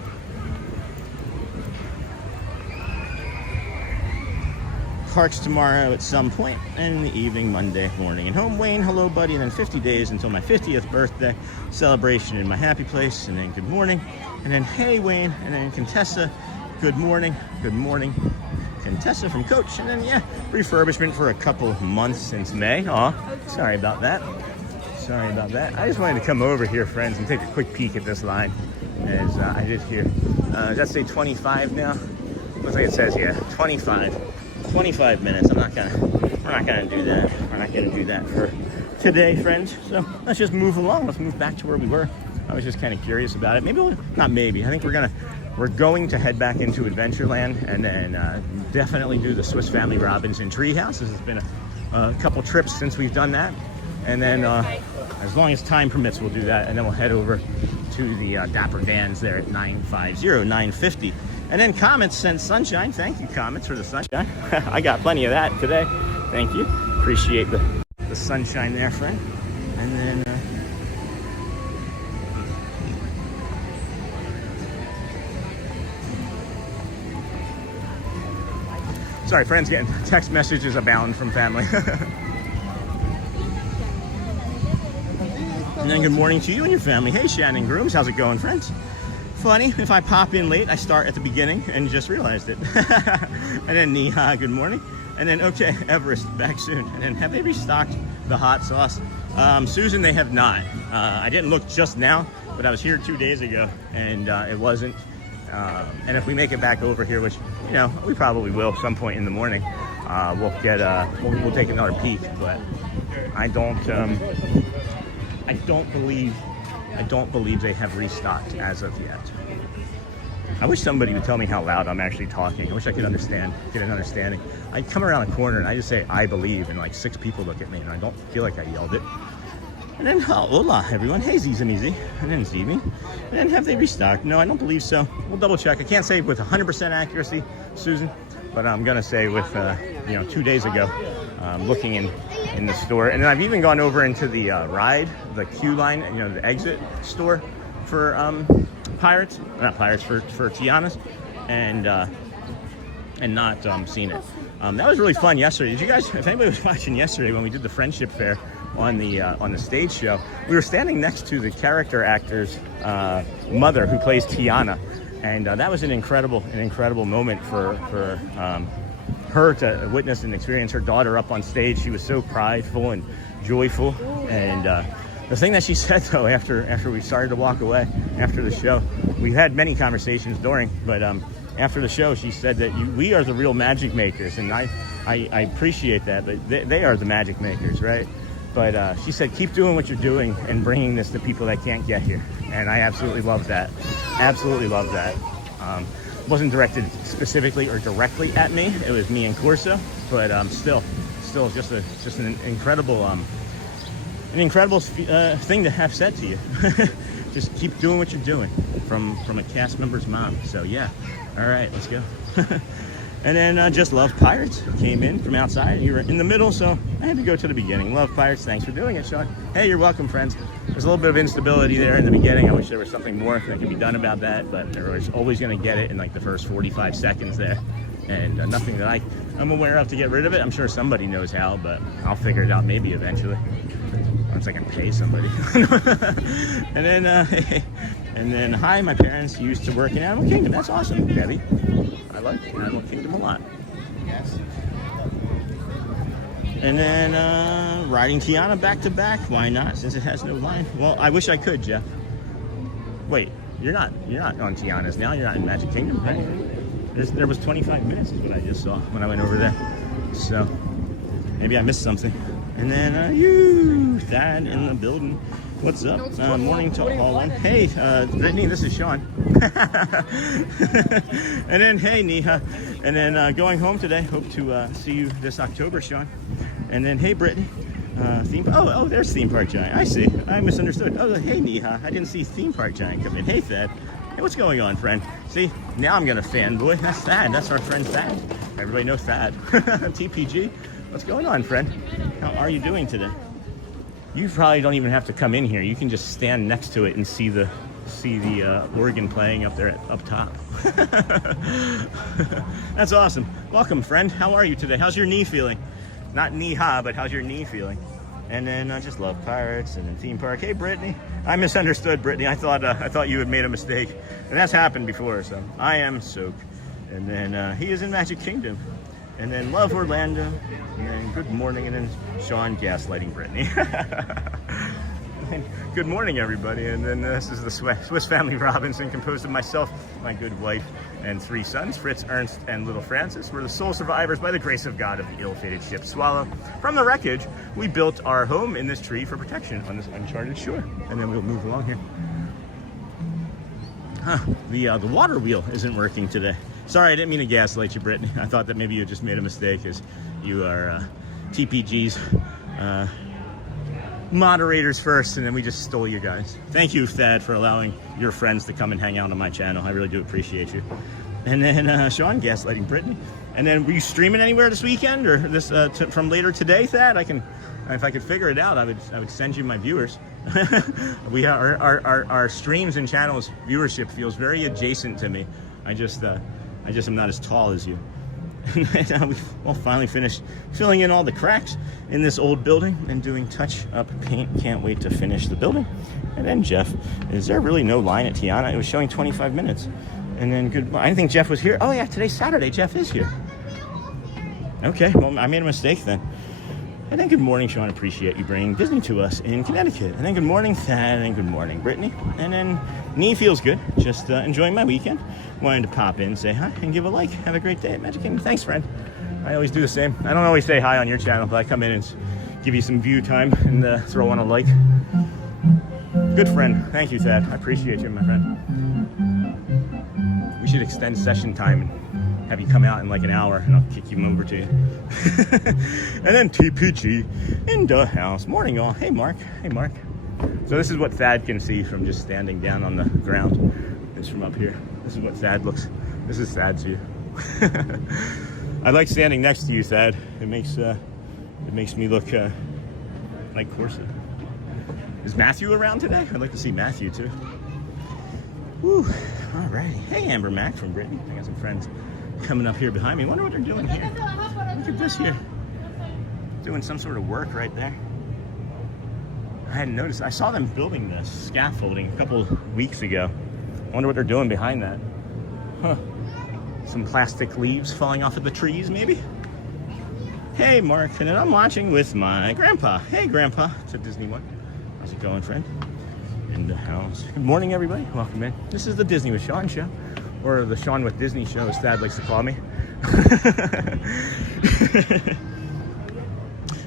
Parks tomorrow at some point, and in the evening, Monday morning. And home, Wayne, hello, buddy. And then 50 days until my 50th birthday celebration in my happy place. And then good morning. And then, hey, Wayne. And then Contessa, good morning. Good morning. Contessa from Coach. And then, yeah, refurbishment for a couple months since May. Aw, sorry about that. Sorry about that. I just wanted to come over here, friends, and take a quick peek at this line. As I did here. Does that say 25 now? Looks like it says, yeah, 25 minutes. We're not gonna do that. We're not gonna do that for today, friends. So let's just move along. Let's move back to where we were. I was just kind of curious about it. Maybe not maybe. I think we're going to head back into Adventureland and then definitely do the Swiss Family Robinson Treehouse. This has been a couple trips since we've done that. And then as long as time permits, we'll do that. And then we'll head over to the Dapper Dans there at 950. And then Comets sent sunshine. Thank you, Comets, for the sunshine. I got plenty of that today. Thank you. Appreciate the sunshine there, friend. And then sorry, friends, getting text messages abound from family. And then good morning to you and your family. Hey, Shannon Grooms, how's it going, friends? Funny, if I pop in late, I start at the beginning and just realized it. And then Neha, good morning. And then, okay, Everest, back soon. And then, have they restocked the hot sauce? Susan, they have not. I didn't look just now, but I was here 2 days ago, and it wasn't. And if we make it back over here, which, you know, we probably will some point in the morning, we'll take another peek. But I don't believe they have restocked as of yet. I wish somebody would tell me how loud I'm actually talking. I wish I could get an understanding. I come around the corner and I just say, I believe, and like 6 people look at me, and I don't feel like I yelled it. And then, hola, everyone. Hey, Zizamizi. And then Zimi. And then, have they restocked? No, I don't believe so. We'll double check. I can't say with 100% accuracy, Susan, but I'm going to say with, 2 days ago, looking in the store. And then I've even gone over into the the queue line, the exit store for Pirates, not Pirates, for Tiana's, and not seen it. That was really fun yesterday. Did you guys, if anybody was watching yesterday when we did the Friendship Fair on the stage show, we were standing next to the character actor's mother who plays Tiana, and that was an incredible moment for her to witness and experience her daughter up on stage. She was so prideful and joyful, and the thing that she said, though, after we started to walk away after the show, we had many conversations during, but after the show, she said that we are the real magic makers, and I appreciate that, but they are the magic makers, right? But she said, keep doing what you're doing and bringing this to people that can't get here, and I absolutely love that. Absolutely love that. Wasn't directed specifically or directly at me. It was me and Corso, but still just an incredible thing to have said to you. Just keep doing what you're doing from a cast member's mom. So yeah, all right, let's go. And then just Love Pirates came in from outside. You were in the middle, so I had to go to the beginning. Love Pirates, thanks for doing it, Sean. Hey, you're welcome, friends. There's a little bit of instability there in the beginning. I wish there was something more that could be done about that, but there was always going to get it in like the first 45 seconds there. And nothing that I'm aware of to get rid of it. I'm sure somebody knows how, but I'll figure it out maybe eventually. Once I can pay somebody. And then, hi, my parents used to work in Animal Kingdom. That's awesome, Debbie. I like Animal Kingdom a lot. Yes. And then riding Tiana back to back. Why not? Since it has no line. Well, I wish I could, Jeff. Wait, you're not on Tiana's now. You're not in Magic Kingdom, right? There was 25 minutes is what I just saw when I went over there. So maybe I missed something. And then you, Thad in the building. What's up? Morning to all one. Hey, Brittany, this is Sean. And then, hey, Neha. And then going home today. Hope to see you this October, Sean. And then, hey, Brittany. Oh, there's Theme Park Giant. I see. I misunderstood. Oh, hey, Neha. I didn't see Theme Park Giant come in. Hey, Thad. Hey, what's going on, friend? See, now I'm gonna fanboy. That's Thad. That's our friend Thad. Everybody knows Thad. TPG. What's going on, friend? How are you doing today? You probably don't even have to come in here. You can just stand next to it and see the organ playing up there up top. That's awesome. Welcome, friend. How are you today? How's your knee feeling? Not knee-ha, but how's your knee feeling? And then I just love pirates and then theme park. Hey, Brittany. I misunderstood, Brittany. I thought you had made a mistake, and that's happened before. So I am soaked. And then he is in Magic Kingdom. And then love Orlando. And then good morning. And then Sean gaslighting Brittany. Good morning, everybody. And then this is the Swiss Family Robinson, composed of myself, my good wife, and 3 sons, Fritz, Ernst, and little Francis. We're the sole survivors, by the grace of God, of the ill-fated ship Swallow. From the wreckage, we built our home in this tree for protection on this uncharted shore. And then we'll move along here. The water wheel isn't working today. Sorry, I didn't mean to gaslight you, Brittany. I thought that maybe you just made a mistake, as you are TPG's moderators first, and then we just stole you guys. Thank you, Thad, for allowing your friends to come and hang out on my channel. I really do appreciate you. And then Sean gaslighting Brittany. And then were you streaming anywhere this weekend or this from later today, Thad? If I could figure it out, I would send you my viewers. We our streams and channels viewership feels very adjacent to me. I just am not as tall as you. And we've all finally finished filling in all the cracks in this old building and doing touch-up paint. Can't wait to finish the building. And then Jeff, is there really no line at Tiana? It was showing 25 minutes. And then I didn't think Jeff was here. Oh yeah, today's Saturday. Jeff is here. Okay, well, I made a mistake then. And then good morning, Sean. Appreciate you bringing Disney to us in Connecticut. And then good morning, Thad. And then good morning, Brittany. And then knee feels good. Just enjoying my weekend. Wanted to pop in, say hi, and give a like. Have a great day at Magic Kingdom. Thanks, friend. I always do the same. I don't always say hi on your channel, but I come in and give you some view time and throw on a like. Good friend. Thank you, Thad. I appreciate you, my friend. We should extend session time and have you come out in like an hour, and I'll kick you over to you. And then TPG in the house. Morning, all. Hey, Mark. Hey, Mark. So this is what Thad can see from just standing down on the ground. It's from up here. This is what Thad looks. This is Thad's view. I like standing next to you, Thad. It makes me look like Corsa. Is Matthew around today? I'd like to see Matthew too. Woo. All right. Hey, Amber Mac from Brittany. I got some friends coming up here behind me. Wonder what they're doing here. Look at this here. Doing some sort of work right there. I hadn't noticed. I saw them building the scaffolding a couple weeks ago. I wonder what they're doing behind that. Huh. Some plastic leaves falling off of the trees, maybe? Hey, Mark. And then I'm watching with my grandpa. Hey, Grandpa. It's at Disney World. How's it going, friend? In the house. Good morning, everybody. Welcome in. This is the Disney with Sean show. Or the Sean with Disney show, as Thad likes to call me.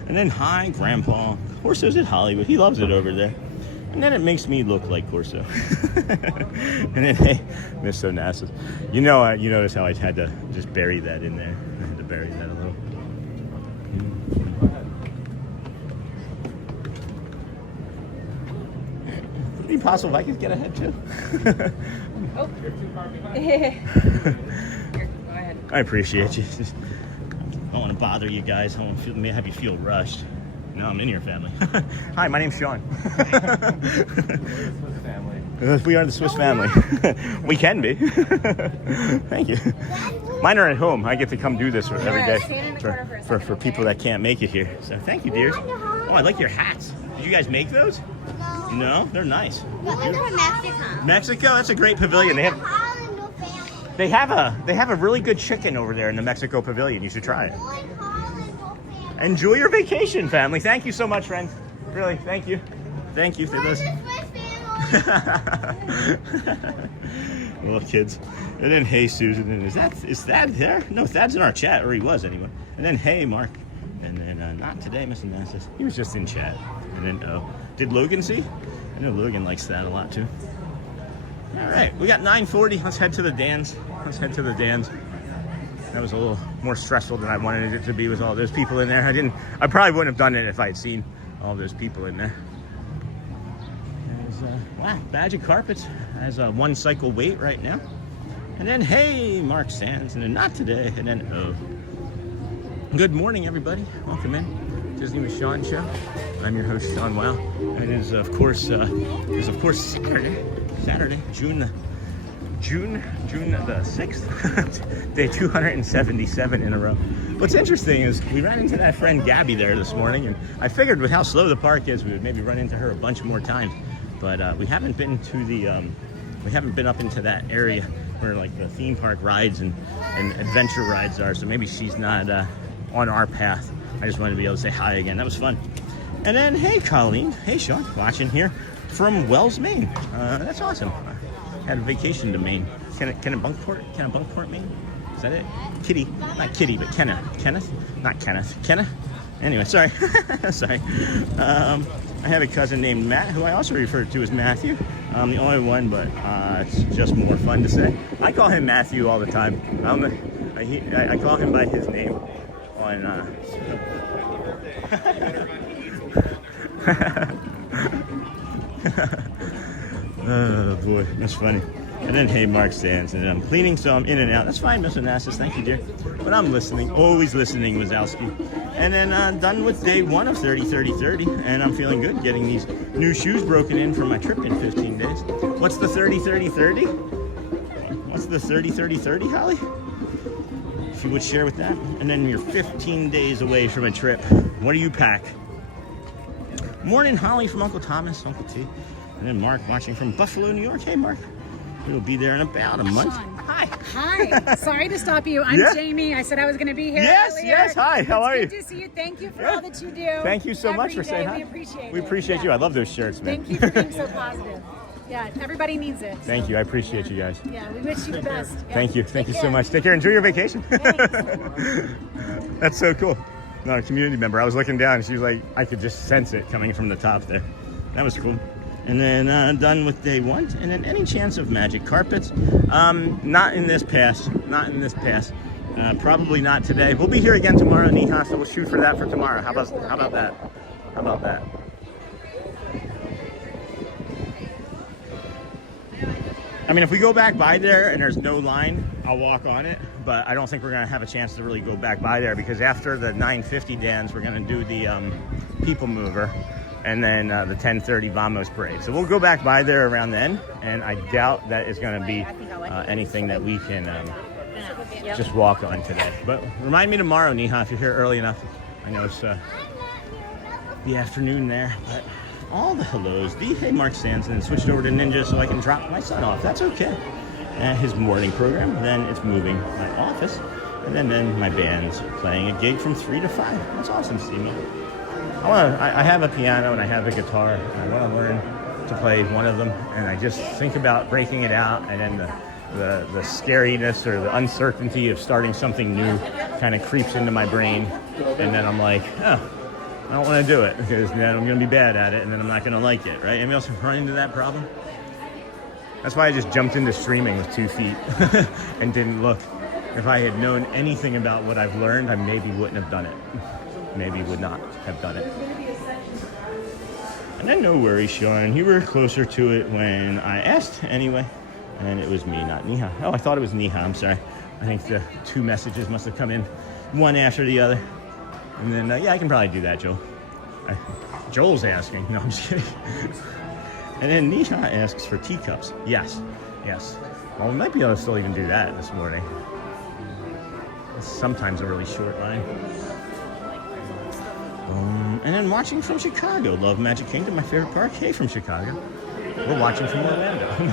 And then, hi, Grandpa. Corso's at Hollywood. He loves it over there. And then it makes me look like Corso. And then, hey, Miss Onassis. You notice how I had to just bury that in there. I had to bury that a little. Would it be possible if I could get ahead too? Oh, you're too far behind. Here, go ahead. I appreciate you. I don't want to bother you guys. I don't want to have you feel rushed. No, I'm in your family. Hi, my name's Sean. We are the Swiss family. We can be. Thank you. Mine are at home. I get to come do this every day for people that can't make it here. So thank you, dears. Oh, I like your hats. Did you guys make those? No, they're nice. Mexico. That's a great pavilion. They have a really good chicken over there in the Mexico pavilion. You should try it. Enjoy your vacation, family. Thank you so much, friends. Really, thank you. Thank you for this. Little kids. And then hey, Susan. And is Thad there? No, Thad's in our chat, or he was anyway. And then hey, Mark. And then not today, Mr. Nassus. He was just in chat. And then, did Logan see? I know Logan likes that a lot too. All right, we got 9:40. Let's head to the Dans. That was a little more stressful than I wanted it to be with all those people in there. I probably wouldn't have done it if I had seen all those people in there. Wow, Magic Carpets has a 1 cycle wait right now. And then, hey, Mark Sands, and then not today, and then, good morning, everybody. Welcome in. Disney with Sean show. I'm your host, Sean Wow. And it is, of course, Saturday, June the 6th, day 277 in a row. What's interesting is we ran into that friend Gabby there this morning, and I figured with how slow the park is, we would maybe run into her a bunch more times. But we haven't been to we haven't been up into that area where like the theme park rides and adventure rides are. So maybe she's not on our path. I just wanted to be able to say hi again. That was fun. And then, hey, Colleen. Hey, Sean. Watching here from Wells, Maine. That's awesome. I had a vacation to Maine. Bunkport, Maine? Is that it? Kitty. Not Kitty, but Kenneth. Not Kenneth. Kenneth? Anyway, sorry. Sorry. I have a cousin named Matt, who I also refer to as Matthew. I'm the only one, but it's just more fun to say. I call him Matthew all the time. I call him by his name on... Oh boy, that's funny. And then, hey, Mark Sands, and I'm cleaning, so I'm in and out. That's fine, Mr. Nassus, thank you, dear. But I'm listening, always listening, Wazowski. And then done with day 1 of 30-30-30, and I'm feeling good, getting these new shoes broken in for my trip in 15 days. What's the 30-30-30? What's the 30-30-30, Holly? If you would share with that. And then you're 15 days away from a trip. What do you pack? Morning, Holly from Uncle Thomas, Uncle T. And then Mark watching from Buffalo, New York. Hey, Mark. We'll be there in about a month. Hi. Hi. Sorry to stop you. I'm Jamie. I said I was going to be here earlier. Yes. Hi. How are you? Good to see you. Thank you for all that you do. Thank you so much for saying hi. We appreciate it. We appreciate you. I love those shirts, man. Thank you for being so positive. Yeah, everybody needs it. Thank you. I appreciate you guys. Yeah, we wish you the best. Yeah. Thank you. Thank you so much. Take care. Enjoy your vacation. That's so cool. Not a community member. I was looking down and she was like, I could just sense it coming from the top there. That was cool. And then done with day 1. And then any chance of Magic Carpets? Not in this pass. Not in this pass. Probably not today. We'll be here again tomorrow, Neha, so we'll shoot for that for tomorrow. How about that? How about that? I mean, if we go back by there and there's no line, I'll walk on it. But I don't think we're going to have a chance to really go back by there because after the 9:50 Dans, we're going to do the People Mover. And then the 10:30 Vamos Parade. So we'll go back by there around then, and I doubt that is going to be anything that we can just walk on today. But remind me tomorrow, Neha, if you're here early enough. I know it's the afternoon there, but all the hellos. Hey, Mark Sanson switched over to Ninja so I can drop my son off. That's okay. His morning program. Then it's moving my office, and then my band's playing a gig from 3 to 5. That's awesome, Steve. I have a piano and I have a guitar, and I want to learn to play one of them, and I just think about breaking it out, and then the scariness or the uncertainty of starting something new kind of creeps into my brain, and then I'm like, oh, I don't want to do it because then I'm going to be bad at it, and then I'm not going to like it, right? Anybody else run into that problem? That's why I just jumped into streaming with 2 feet and didn't look. If I had known anything about what I've learned, I maybe wouldn't have done it. Maybe would not have done it. And then no worries, Sean. You were closer to it when I asked anyway. And it was me, not Neha. Oh, I thought it was Neha. I'm sorry. I think the 2 messages must have come in one after the other. And then, yeah, I can probably do that, Joel. Joel's asking. No, I'm just kidding. And then Neha asks for teacups. Yes. Well, we might be able to still even do that this morning. It's sometimes a really short line. And then watching from Chicago. Love Magic Kingdom, my favorite park. Hey, from Chicago. We're watching from Orlando. I'm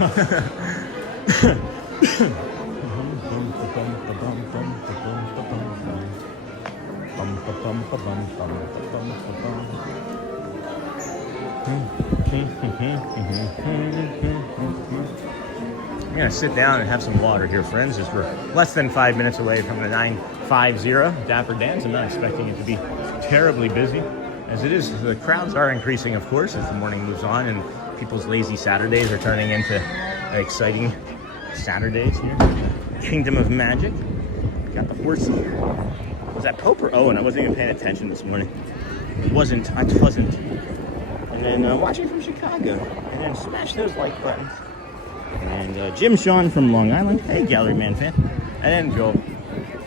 going to sit down and have some water here, friends, as we're less than 5 minutes away from the 9:50 Dapper Dans. I'm not expecting it to be terribly busy. As it is, the crowds are increasing, of course, as the morning moves on and people's lazy Saturdays are turning into exciting Saturdays here. Kingdom of Magic. Got the horse here. Was that Pope or Owen? I wasn't even paying attention this morning. I wasn't. And then watching from Chicago. And then smash those like buttons. And Jim Sean from Long Island. Hey, Gallery Man fan. And then Joel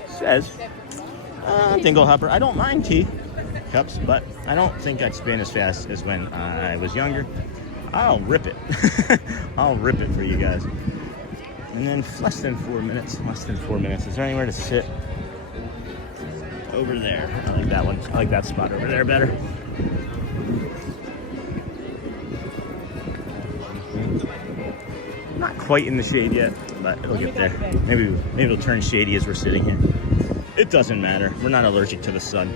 says, Dingle Hopper, I don't mind tea cups, but I don't think I'd spin as fast as when I was younger. I'll rip it. I'll rip it for you guys. And then less than 4 minutes. Is there anywhere to sit? Over there. I like that one. I like that spot over there better. Not quite in the shade yet, but it'll get there. Maybe it'll turn shady as we're sitting here. It doesn't matter. We're not allergic to the sun.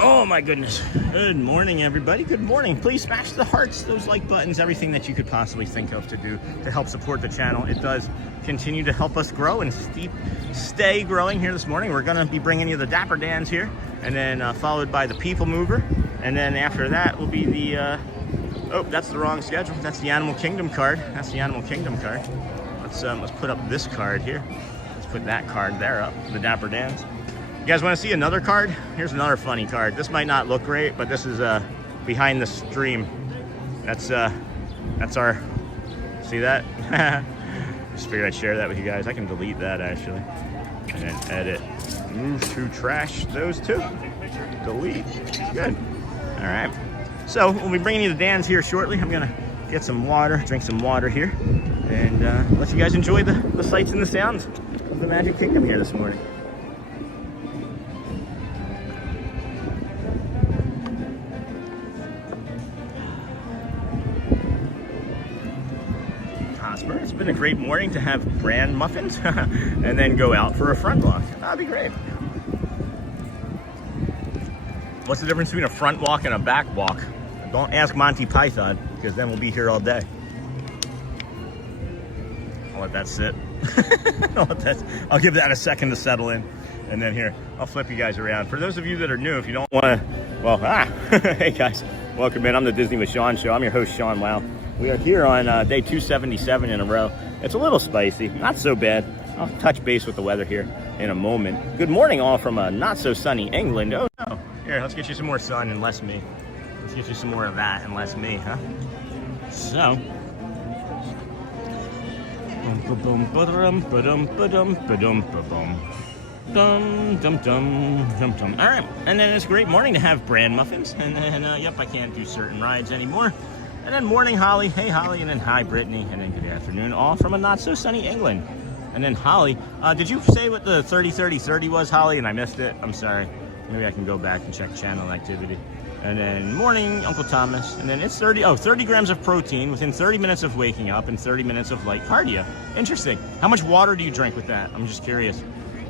Oh my goodness. Good morning, everybody. Good morning. Please smash the hearts, those like buttons, everything that you could possibly think of to do to help support the channel. It does continue to help us grow and stay growing here this morning. We're going to be bringing you the Dapper Dans here, and then followed by the People Mover. And then after that will be the, oh, that's the wrong schedule. That's the Animal Kingdom card. Let's put up this card here. Let's put that card there up, the Dapper Dans. You guys want to see another card? Here's another funny card. This might not look great, but this is behind the stream. That's our, see that? Just figured I'd share that with you guys. I can delete that actually. And then edit, move to trash those two. Delete, good. All right. So we'll be bringing you the Dans here shortly. I'm gonna get some water, drink some water here, and let you guys enjoy the sights and the sounds of the Magic Kingdom here this morning. It's been a great morning to have bran muffins and then go out for a front walk. That'd be great. What's the difference between a front walk and a back walk? Don't ask Monty Python, because then we'll be here all day. I'll let that sit. I'll give that a second to settle in. And then here, I'll flip you guys around. For those of you that are new, if you don't want to, well, hey guys, welcome in. I'm the Disney with Sean show. I'm your host, Sean Wow. We are here on day 277 in a row. It's a little spicy, not so bad. I'll touch base with the weather here in a moment. Good morning all from a not so sunny England. Oh no. Here, let's get you some more sun and less me. Let's get you some more of that and less me, huh? So. All right, and then it's a great morning to have bran muffins. And then, yep, I can't do certain rides anymore. And then morning, Holly. Hey, Holly. And then hi, Brittany. And then good afternoon, all from a not-so-sunny England. And then Holly. Did you say what the 30-30-30 was, Holly? And I missed it. I'm sorry. Maybe I can go back and check channel activity. And then morning, Uncle Thomas. And then it's 30 grams of protein within 30 minutes of waking up and 30 minutes of light cardio. Interesting. How much water do you drink with that? I'm just curious.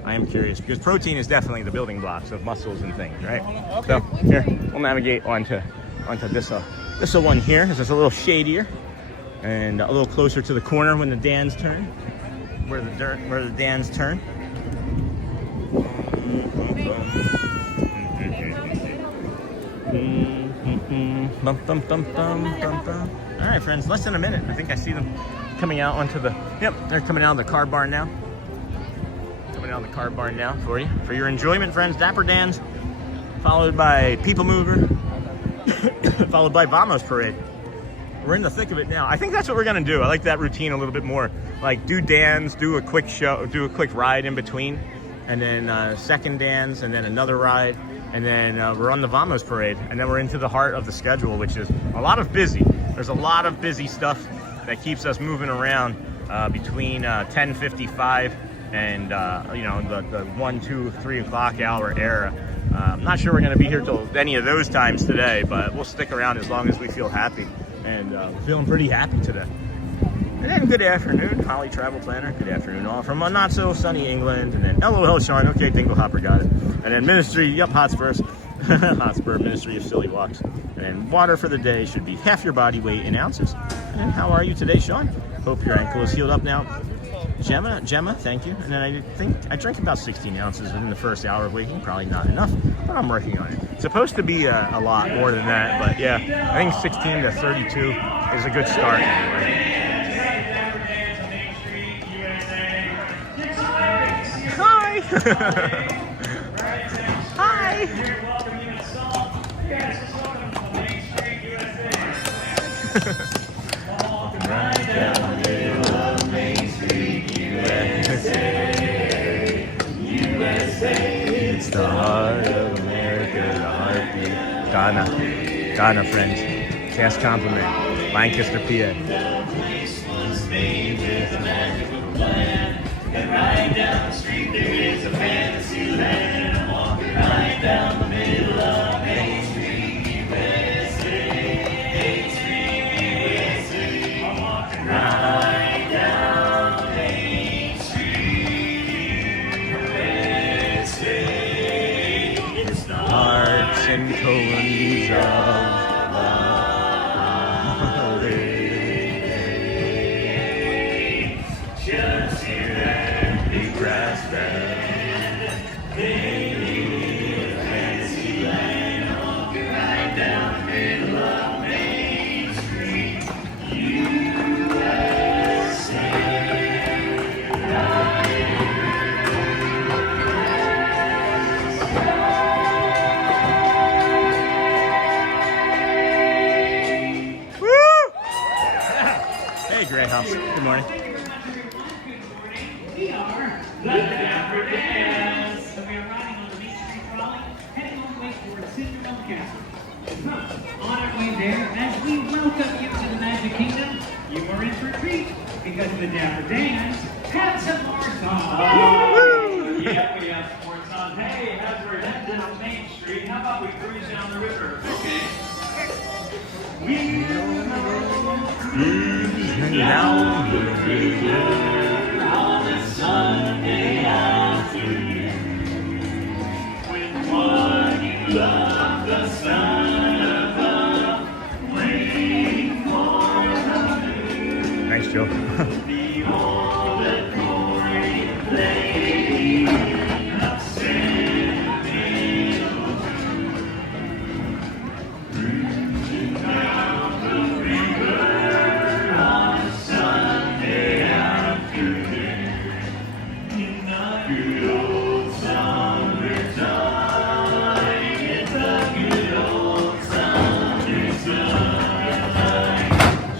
I am curious because protein is definitely the building blocks of muscles and things, right? Okay. So here, we'll navigate onto this one here. This is a little shadier and a little closer to the corner when the Dans turn, where the Dans turn. All right, friends, less than a minute. I think I see them coming out onto the, yep, they're coming out of the car barn now. Coming out of the car barn now for you. For your enjoyment, friends, Dapper Dans, followed by People Mover, followed by Vamos Parade. We're in the thick of it now. I think that's what we're gonna do. I like that routine a little bit more. Like do Dans, do a quick show, do a quick ride in between, and then second Dans, and then another ride, and then we're on the Vamos Parade, and then we're into the heart of the schedule, which is a lot of busy. There's a lot of busy stuff that keeps us moving around between 10:55 and you know, the 1, 2, 3 o'clock hour era. I'm not sure we're going to be here till any of those times today, but we'll stick around as long as we feel happy, and we're feeling pretty happy today. And then good afternoon, Holly Travel Planner. Good afternoon, all from a not so sunny England. And then LOL Sean. Okay, Dingle Hopper got it. And then Ministry, yep, Hotspurs. Hotspur, Ministry of Silly Walks. And then water for the day should be half your body weight in ounces. And how are you today, Sean? Hope your ankle is healed up now. Gemma, thank you. And then I think I drank about 16 ounces within the first hour of waking. Probably not enough. I'm working on it. It's supposed to be a lot more than that, but yeah, I think 16 to 32 is a good start anyway. Hi! Hi! Right down the middle of Main Street, USA. USA, it's the heart of America, the heartbeat. Ghana, friends. Cast compliment. Lancaster, PA. And right down the street there is a fantasy land. I'm walking right down the middle of Main Street, USA. Main Street, USA. I'm walking right down Main Street, USA. It's the hearts and tones of just hear that big brass band. Baby, fantasy land, walking right down the middle of Main Street, USA. Woo! Hey, Greyhouse. Good morning. We are the Dapper Dans. And we are riding on the Main Street Trolley, heading all the way towards Cinderella Castle. On our way there, as we welcome you to the Magic Kingdom, you are in for a treat because the Dapper Dans have some more songs. Yeah, we have some more songs. Hey, as we're heading down Main Street, how about we cruise down the river? Okay. Cruising down the river on a Sunday afternoon, when one you love, the sun above, waiting for the moon. Thanks, Joe. The old accordion playing a sentimental tune. Cruising down the river on a Sunday afternoon, in the good old summertime, in the good old summertime,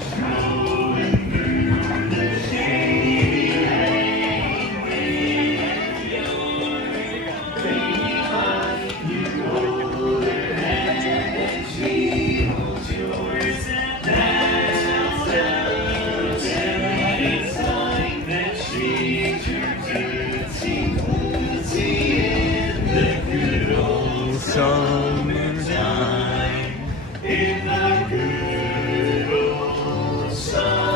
strolling through the shady lane with your baby behind you, older and she holds yours, and that's it's like that she's your tootsie in the good old summertime, in the good old summertime.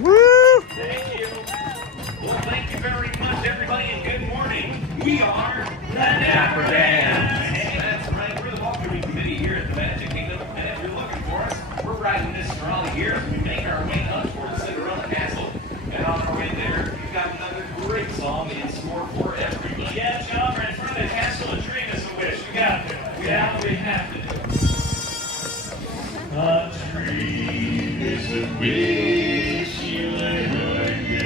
Woo! Thank you. Well, thank you very much, everybody, and good morning. We are the Dapper Dans. Hey, that's right. We're the welcoming committee here at the Magic Kingdom, and if you're looking for us, we're riding this trolley here as we make our way up towards Cinderella Castle. And on our way there, we've got another great song in store for everybody. Yeah, John, we're in front of the castle and dream is a wish. We got to. Yeah, we have to do. A dream is a wish you learn your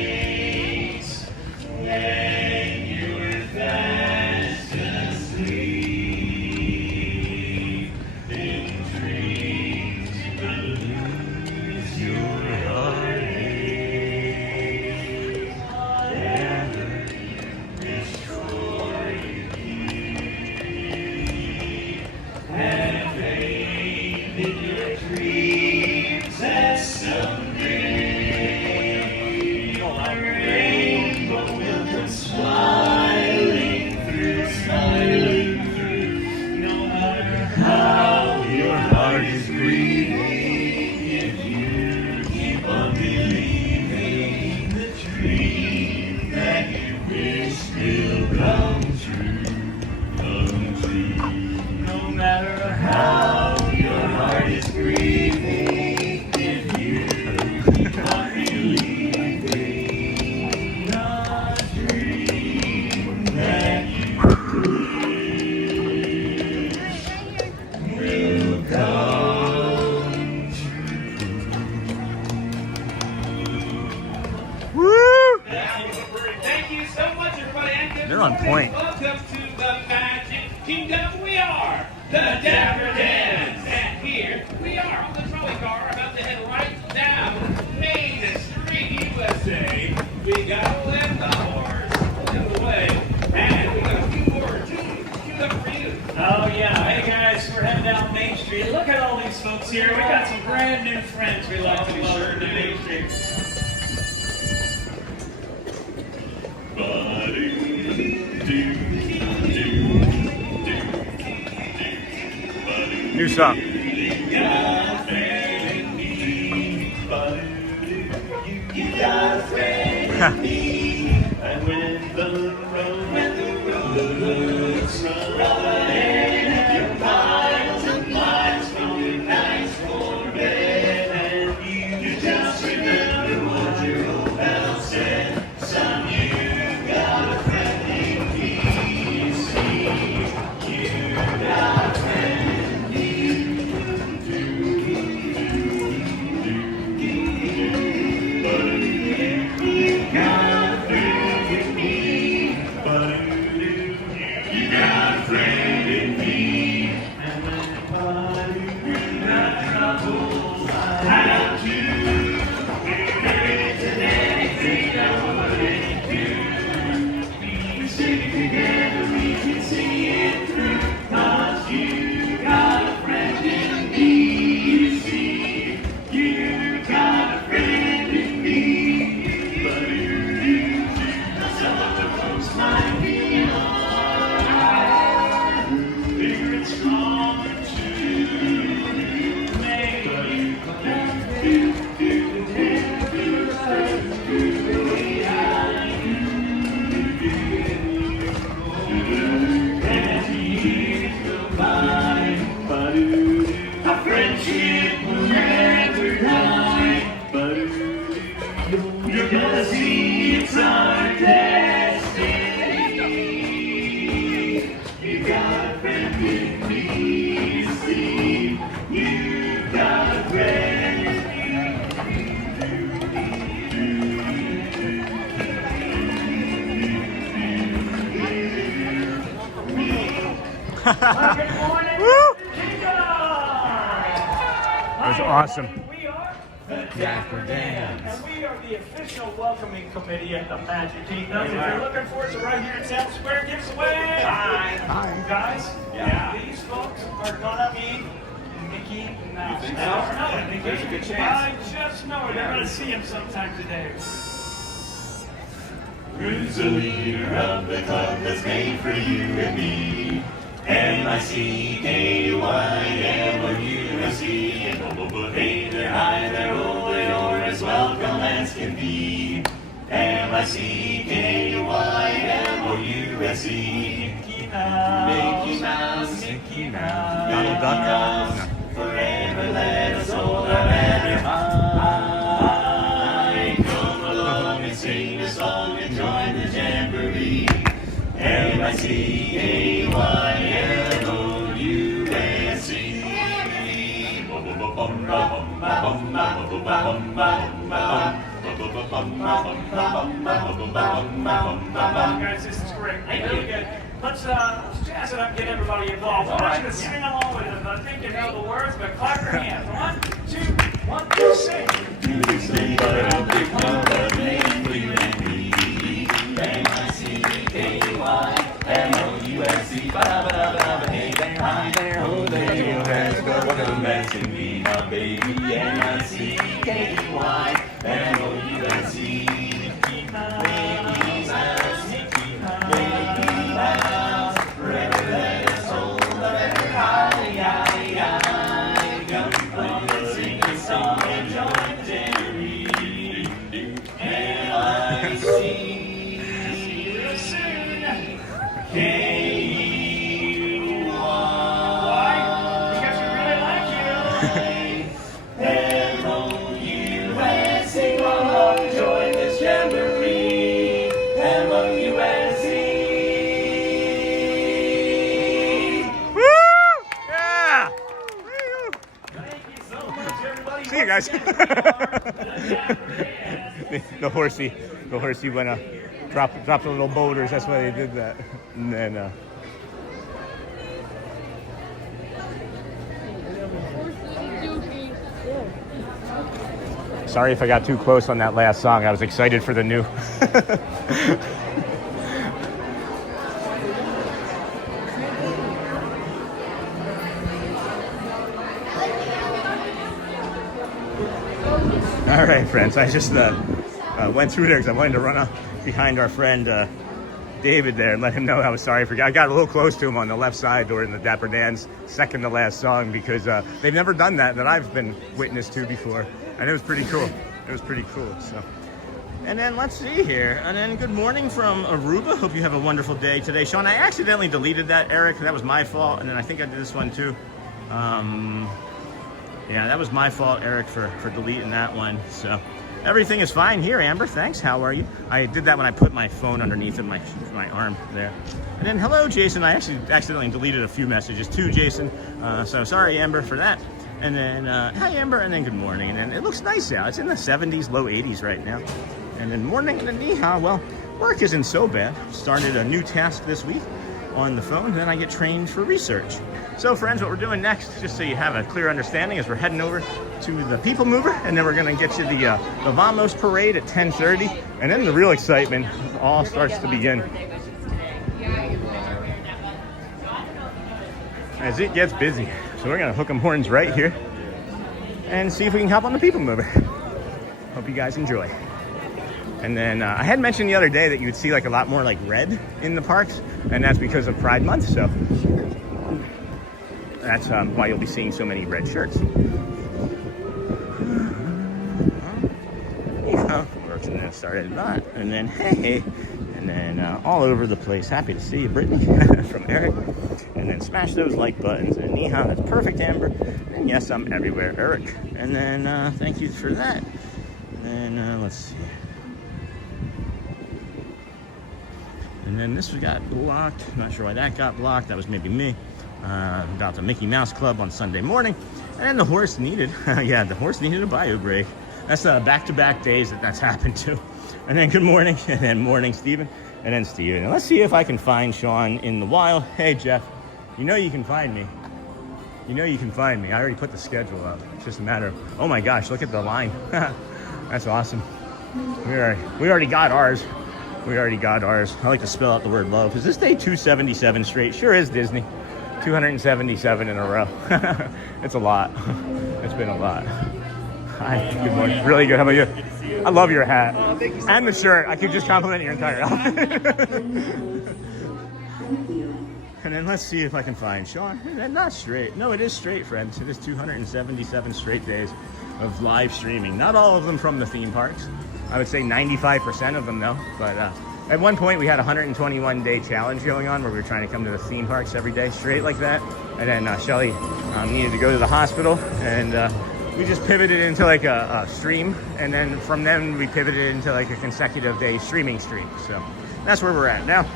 days when you were They're on point. Welcome to the Magic Kingdom. We are the Dapper Dans. And here we are on the trolley car about to head right down Main Street, USA. We got to let the horse in the way. And we got a few more tunes queued up for you. Oh yeah, hey guys, we're heading down Main Street. Look at all these folks here. We got some brand new friends we'd like to welcome to Main Street. New song. You're gonna see it's our destiny. You got a friend in me, you see. You got a friend. Good morning. That was awesome. We are the Dapper Dans, and we are the official welcoming committee at the Magic Kingdom. If you're looking for us right here in Town Square, give us a wave. Hi. You guys, these folks are gonna be Mickey Mouse. You think so? There's a good chance. I just know it. They're gonna see him sometime today. Who's the leader of the club that's made for you and me? M-I-C-K-Y-M-O-U-S-E. Hey, they're high, they're old, you're as welcome as can be. M-I-C-K-Y-M-O-U-S-E. Mickey Mouse, Mickey Mouse, Mickey Mouse. Donald Duck? Mouse, forever let us hold our banner high. Come along and sing a song and join the jamboree. M-I-C-K-Y-M-O-U-S-E. Guys, this is great. Really good. Let's jazz it up and get everybody involved. I want you to sing along with us. I think you know the words, but clap your hands. 1, 2, sing. M-I-C-K-Y-M-O-U-S-E. Hey there, hi there, oh there, you has got welcome as can be my baby. M-I-C-K-Y-M-O-U-S-E. Mickey Mouse, Mickey Mouse, forever let us hold the banner high. Come along and sing a song and join the jamboree. M-I-C. M-O-U-S-E, come along and join this jamboree. M-O-U-S-E. Woo! Yeah! Thank you so much, everybody. See you guys. The horsey went Drop the little boulders. That's why they did that. And then. Sorry if I got too close on that last song. I was excited for the new. All right, friends. I just went through there because I wanted to run up behind our friend David there and let him know I was sorry for. I got a little close to him on the left side during the Dapper Dans second to last song because they've never done that I've been witness to before, and it was pretty cool. It was pretty cool. So, and then let's see here. And then good morning from Aruba. Hope you have a wonderful day today, Sean. I accidentally deleted that, Eric. That was my fault. And then I think I did this one too. Yeah, that was my fault, Eric, for deleting that one. So everything is fine here, Amber. Thanks. How are you? I did that when I put my phone underneath of my arm there. And then hello, Jason. I actually accidentally deleted a few messages too, Jason. So sorry, Amber, for that. And then hi, Amber. And then good morning. And then it looks nice out. It's in the 70s, low 80s right now. And then morning to ni hao. Well, work isn't so bad. Started a new task this week on the phone. Then I get trained for research. So friends, what we're doing next, just so you have a clear understanding, is we're heading over to the People Mover, and then we're going to get you the Vamos Parade at 10:30, and then the real excitement all starts to begin. As it gets busy. So we're going to hook 'em horns right here and see if we can hop on the People Mover. Hope you guys enjoy. And then I had mentioned the other day that you would see like a lot more like red in the parks, and that's because of Pride Month. So that's why you'll be seeing so many red shirts. Works and then started that, and then hey, and then all over the place. Happy to see you, Brittany, from Eric. And then smash those like buttons. And ni hao, that's perfect, Amber. And yes, I'm everywhere, Eric. And then thank you for that. And let's see. And then this got blocked. Not sure why that got blocked. That was maybe me. About the Mickey Mouse Club on Sunday morning. And then the horse needed, yeah, the horse needed a bio break. That's back-to-back days that's happened to. And then good morning, and then morning, Steven, and then Steven. And let's see if I can find Sean in the wild. Hey, Jeff, you know you can find me. You know you can find me. I already put the schedule up. It's just a matter of, oh my gosh, look at the line. That's awesome. We already got ours. We already got ours. I like to spell out the word love. Is this day 277 straight? Sure is, Disney. 277 in a row. It's a lot. It's been a lot. Hi, good morning. Really good. How about you? Good to see you. I love your hat. Oh, thank you so and the shirt. I could just compliment your entire outfit. And then let's see if I can find Sean. And not straight. No, it is straight, friends. It is 277 straight days of live streaming. Not all of them from the theme parks. I would say 95% of them, though. But at one point, we had a 121-day challenge going on where we were trying to come to the theme parks every day straight like that. And then Shelly needed to go to the hospital, and we just pivoted into like a stream. And then from then, we pivoted into like a consecutive day streaming stream. So that's where we're at now.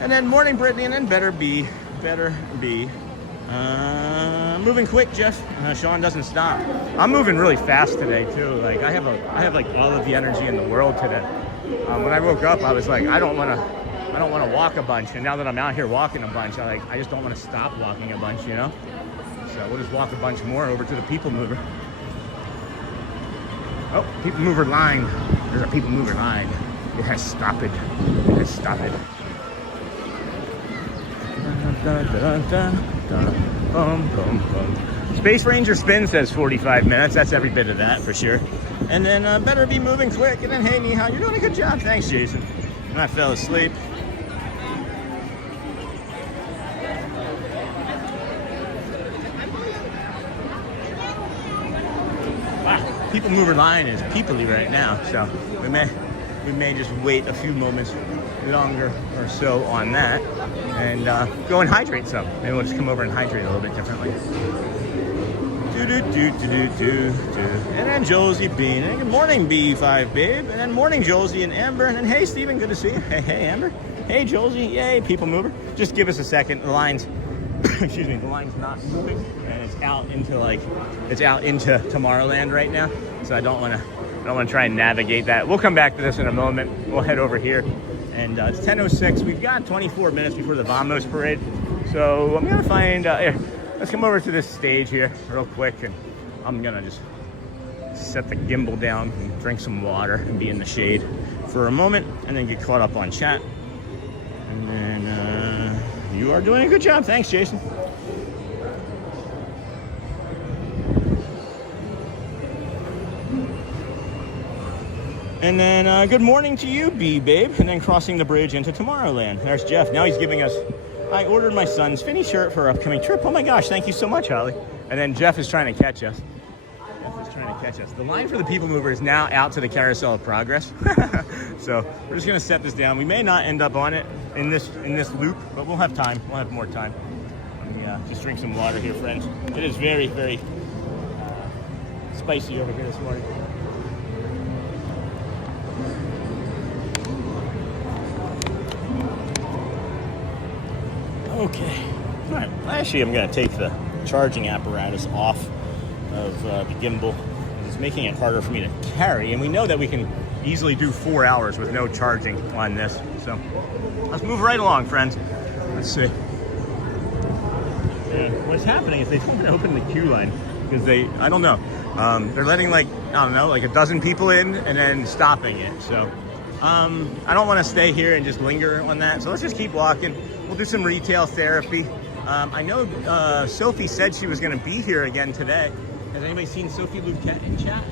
And then morning, Brittany, and then better be. Moving quick, Jeff. Sean doesn't stop. I'm moving really fast today too. Like I have like all of the energy in the world today. When I woke up, I was like, I don't want to walk a bunch. And now that I'm out here walking a bunch, I just don't want to stop walking a bunch, you know. So we'll just walk a bunch more over to the People Mover. Oh, People Mover line. There's a People Mover line. It has stopped. It has stopped. Space Ranger spin says 45 minutes. That's every bit of that for sure. And then better be moving quick. And then hey, ni hao, you're doing a good job. Thanks, Jason. And I fell asleep. Wow, People Mover line is peoply right now, so we may just wait a few moments longer or so on that, and go and hydrate some. Maybe we'll just come over and hydrate a little bit differently. And then Josie Bean. And good morning, B5 babe. And then morning, Josie and Amber. And then hey, Steven, good to see you. Hey, Amber. Hey, Josie. Yay, People Mover. Just give us a second. The line's, excuse me, the line's not moving, and it's out into Tomorrowland right now. So I don't want to don't want to try and navigate that. We'll come back to this in a moment. We'll head over here. And it's 10:06. We've got 24 minutes before the Vamos parade. So I'm going to find, here, let's come over to this stage here real quick. And I'm going to just set the gimbal down and drink some water and be in the shade for a moment. And then get caught up on chat. And then you are doing a good job. Thanks, Jason. And then good morning to you, B-Babe. And then crossing the bridge into Tomorrowland. There's Jeff. Now he's giving us, I ordered my son's Finny shirt for our upcoming trip. Oh my gosh, thank you so much, Holly. And then Jeff is trying to catch us. The line for the People Mover is now out to the Carousel of Progress. So we're just gonna set this down. We may not end up on it in this loop, but we'll have time. We'll have more time. Let me just drink some water here, friends. It is very, very spicy over here this morning. Okay. All right. Actually, I'm going to take the charging apparatus off of the gimbal. It's making it harder for me to carry, and we know that we can easily do 4 hours with no charging on this. So let's move right along, friends. Let's see. What's happening is they told me to open the queue line because I don't know. They're letting like a dozen people in and then stopping it. So I don't want to stay here and just linger on that. So let's just keep walking. We'll do some retail therapy. I know Sophie said she was going to be here again today. Has anybody seen Sophie Luquette in chat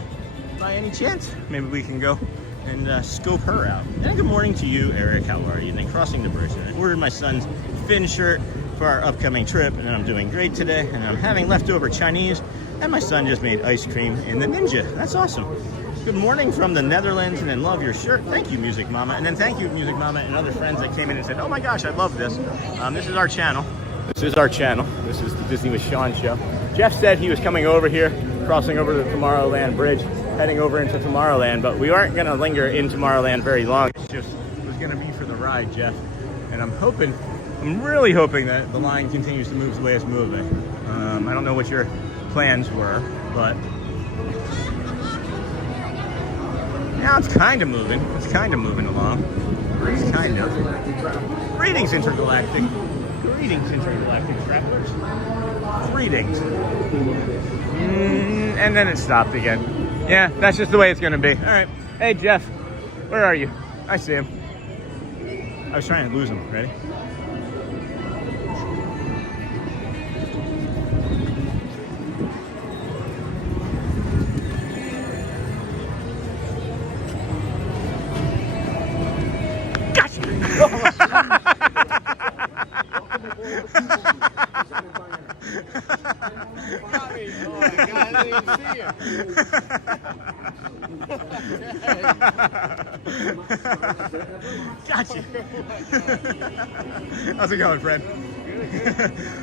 by any chance? Maybe we can go and scope her out. And good morning to you, Eric. How are you? And then crossing the bridge. And I ordered my son's Finn shirt for our upcoming trip. And I'm doing great today. And I'm having leftover Chinese. And my son just made ice cream in the Ninja. That's awesome. Good morning from the Netherlands, and then love your shirt. Thank you, Music Mama. And then thank you, Music Mama, and other friends that came in and said, oh my gosh, I love this. This is our channel. This is our channel. This is the Disney with Sean show. Jeff said he was coming over here, crossing over the Tomorrowland Bridge, heading over into Tomorrowland, but we aren't going to linger in Tomorrowland very long. It just was going to be for the ride, Jeff. And I'm really hoping that the line continues to move the way it's moving. I don't know what your plans were, but now it's kind of moving. It's kind of moving along. It's kind of. Greetings, Intergalactic. Greetings, Intergalactic Travelers. Greetings. And then it stopped again. Yeah, that's just the way it's going to be. All right. Hey, Jeff. Where are you? I see him. I was trying to lose him. Ready? Gotcha. How's it going, friend?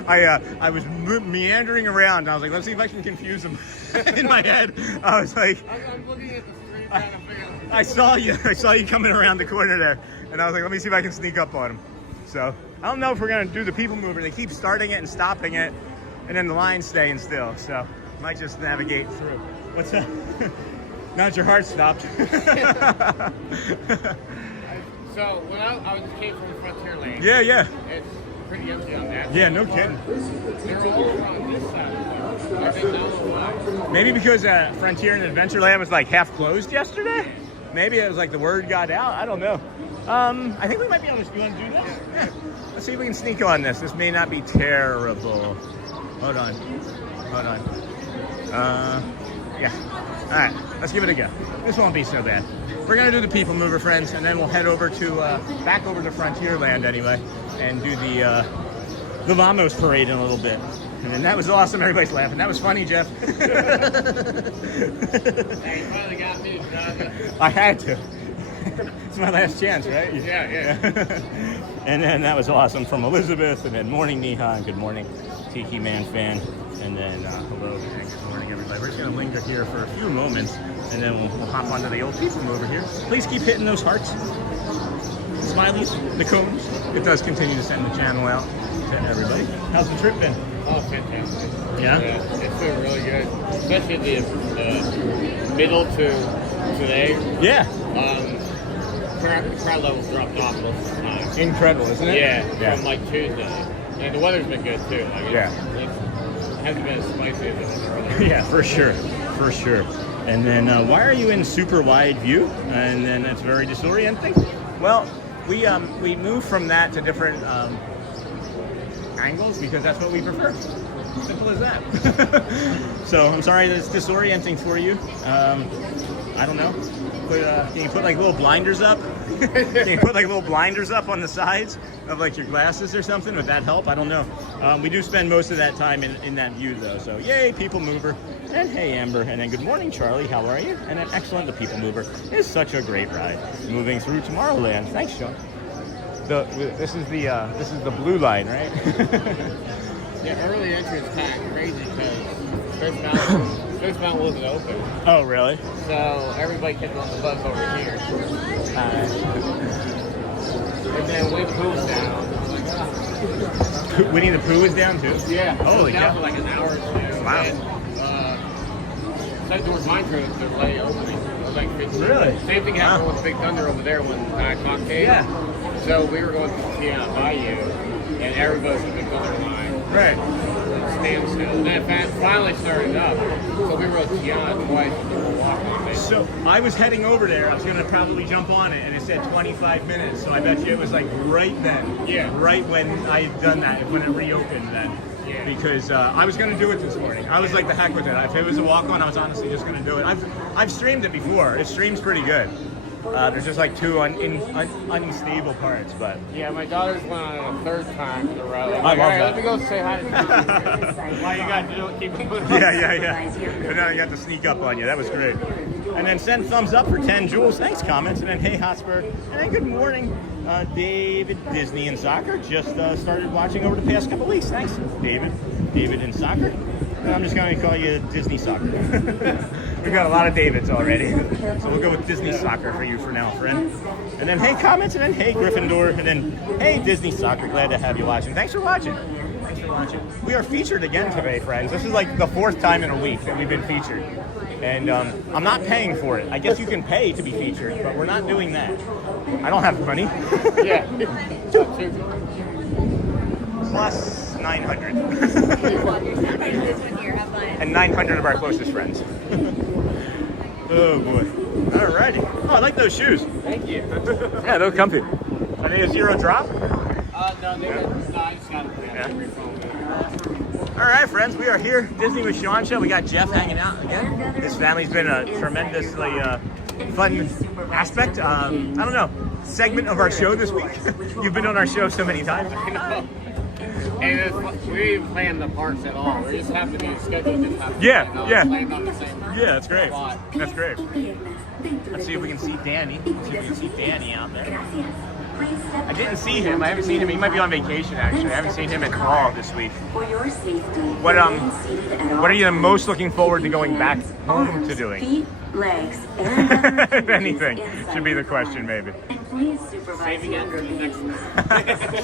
I was meandering around. I was like, let's see if I can confuse him. In my head, I was like, I'm looking at the screen trying to figure out. I saw you coming around the corner there, and I was like, let me see if I can sneak up on him. So I don't know if we're gonna do the People Mover. They keep starting it and stopping it, and then the line's staying still. So I might just navigate through. What's that? Now that your heart stopped. So when I just came from the Frontier Lane. Yeah, yeah. It's pretty empty on that. Yeah, no kidding. They're all on this side. I think that was why. Maybe because Frontier and Adventureland was like half closed yesterday. Maybe it was like the word got out. I don't know. I think we might be able to. You want to do this? Yeah. Let's see if we can sneak on this. This may not be terrible. Hold on. Hold on. Yeah. All right. Let's give it a go. This won't be so bad. We're gonna do the People Mover, friends, and then we'll head over to back over to Frontierland anyway, and do the Vamos parade in a little bit. And that was awesome. Everybody's laughing. That was funny, Jeff. Hey, you finally got me, Doug. I had to. It's my last chance, right? Yeah. And then that was awesome from Elizabeth, and then morning Neha, good morning Tiki Man fan, and then hello and good morning everybody. We're just gonna linger here for a few moments, and then we'll hop onto the old People Mover here. Please keep hitting those hearts, smileys, the cones. It does continue to send the channel out to everybody. How's the trip been? Oh, fantastic. Yeah? It's been really good, especially the middle to today. Yeah. Crowd levels dropped off most of the time. Incredible, isn't it? Yeah, from like Tuesday. And the weather's been good too. Like it hasn't been as spicy as it was earlier. Yeah, for sure. For sure. And then why are you in super wide view? And then it's very disorienting. Well, we moved from that to different angles because that's what we prefer. Simple as that. So I'm sorry that it's disorienting for you. I don't know. Can you put like little blinders up? Can you put like little blinders up on the sides of like your glasses or something? Would that help? I don't know. We do spend most of that time in that view though. So yay, people mover. And hey, Amber. And then good morning, Charlie. How are you? And then excellent, the people mover. It's such a great ride. Moving through Tomorrowland. Thanks, Sean. This is the blue line, right? Yeah, early entry is kind of crazy because Space Mountain wasn't open. Oh, really? So everybody kept on the bus over here. And then Winnie the Pooh's down. Winnie the Pooh is down too? Yeah. Holy down cow. for like an hour or two. Wow. And St. George Mine Train is delay opening. Like really? Same thing happened with Big Thunder over there when 9 o'clock came. Yeah. So we were going to Tiana Bayou, and everybody's in the Big Thunder line. Right. Standstill. And then it finally started up. So we rode Tiana twice before walking. So I was heading over there. I was going to probably jump on it, and it said 25 minutes. So I bet you it was like right then. Yeah. Right when I had done that, when it reopened then. Yeah. Because I was going to do it this morning. I was like, the heck with it. If it was a walk-on, I was honestly just going to do it. I've streamed it before. It streams pretty good. There's just like two unstable parts, but yeah, my daughters went on a third time in a row. I love that. Let me go say hi to you. Why you got to do it? Keep moving. Yeah. But now you got to sneak up on you. That was great. And then send thumbs up for 10 Jules. Thanks, comments. And then hey, Hotspur. And then good morning, David Disney in soccer. Just started watching over the past couple weeks. Thanks, David. David in soccer. And I'm just going to call you Disney Soccer. We've got a lot of Davids already. So we'll go with Disney Soccer for you for now, friend. And then hey, comments, and then hey, Gryffindor, and then hey, Disney Soccer. Glad to have you watching. Thanks for watching. Thanks for watching. We are featured again today, friends. This is like the 4th time in a week that we've been featured. And I'm not paying for it. I guess you can pay to be featured, but we're not doing that. I don't have money. Yeah. Plus 900. And 900 of our closest friends. Oh boy. Alrighty. Oh, I like those shoes. Thank you. Yeah, they're comfy. Are they a 0 drop? No, I just got All right, friends, we are here, Disney with Sean show. We got Jeff hanging out again. His family's been a tremendously fun aspect. I don't know, segment of our show this week. You've been on our show so many times. And we didn't plan the parks at all. We just happened to be scheduled. Yeah. On the same Yeah, that's great. spot. That's great. Let's see if we can see Danny. Let's see if we can see Danny out there. I didn't see him. I haven't seen him. He might be on vacation, actually. I haven't seen him at all this week. What are you most looking forward to going back home to doing? Legs, If anything, should be the question, maybe. Saving up for the next one.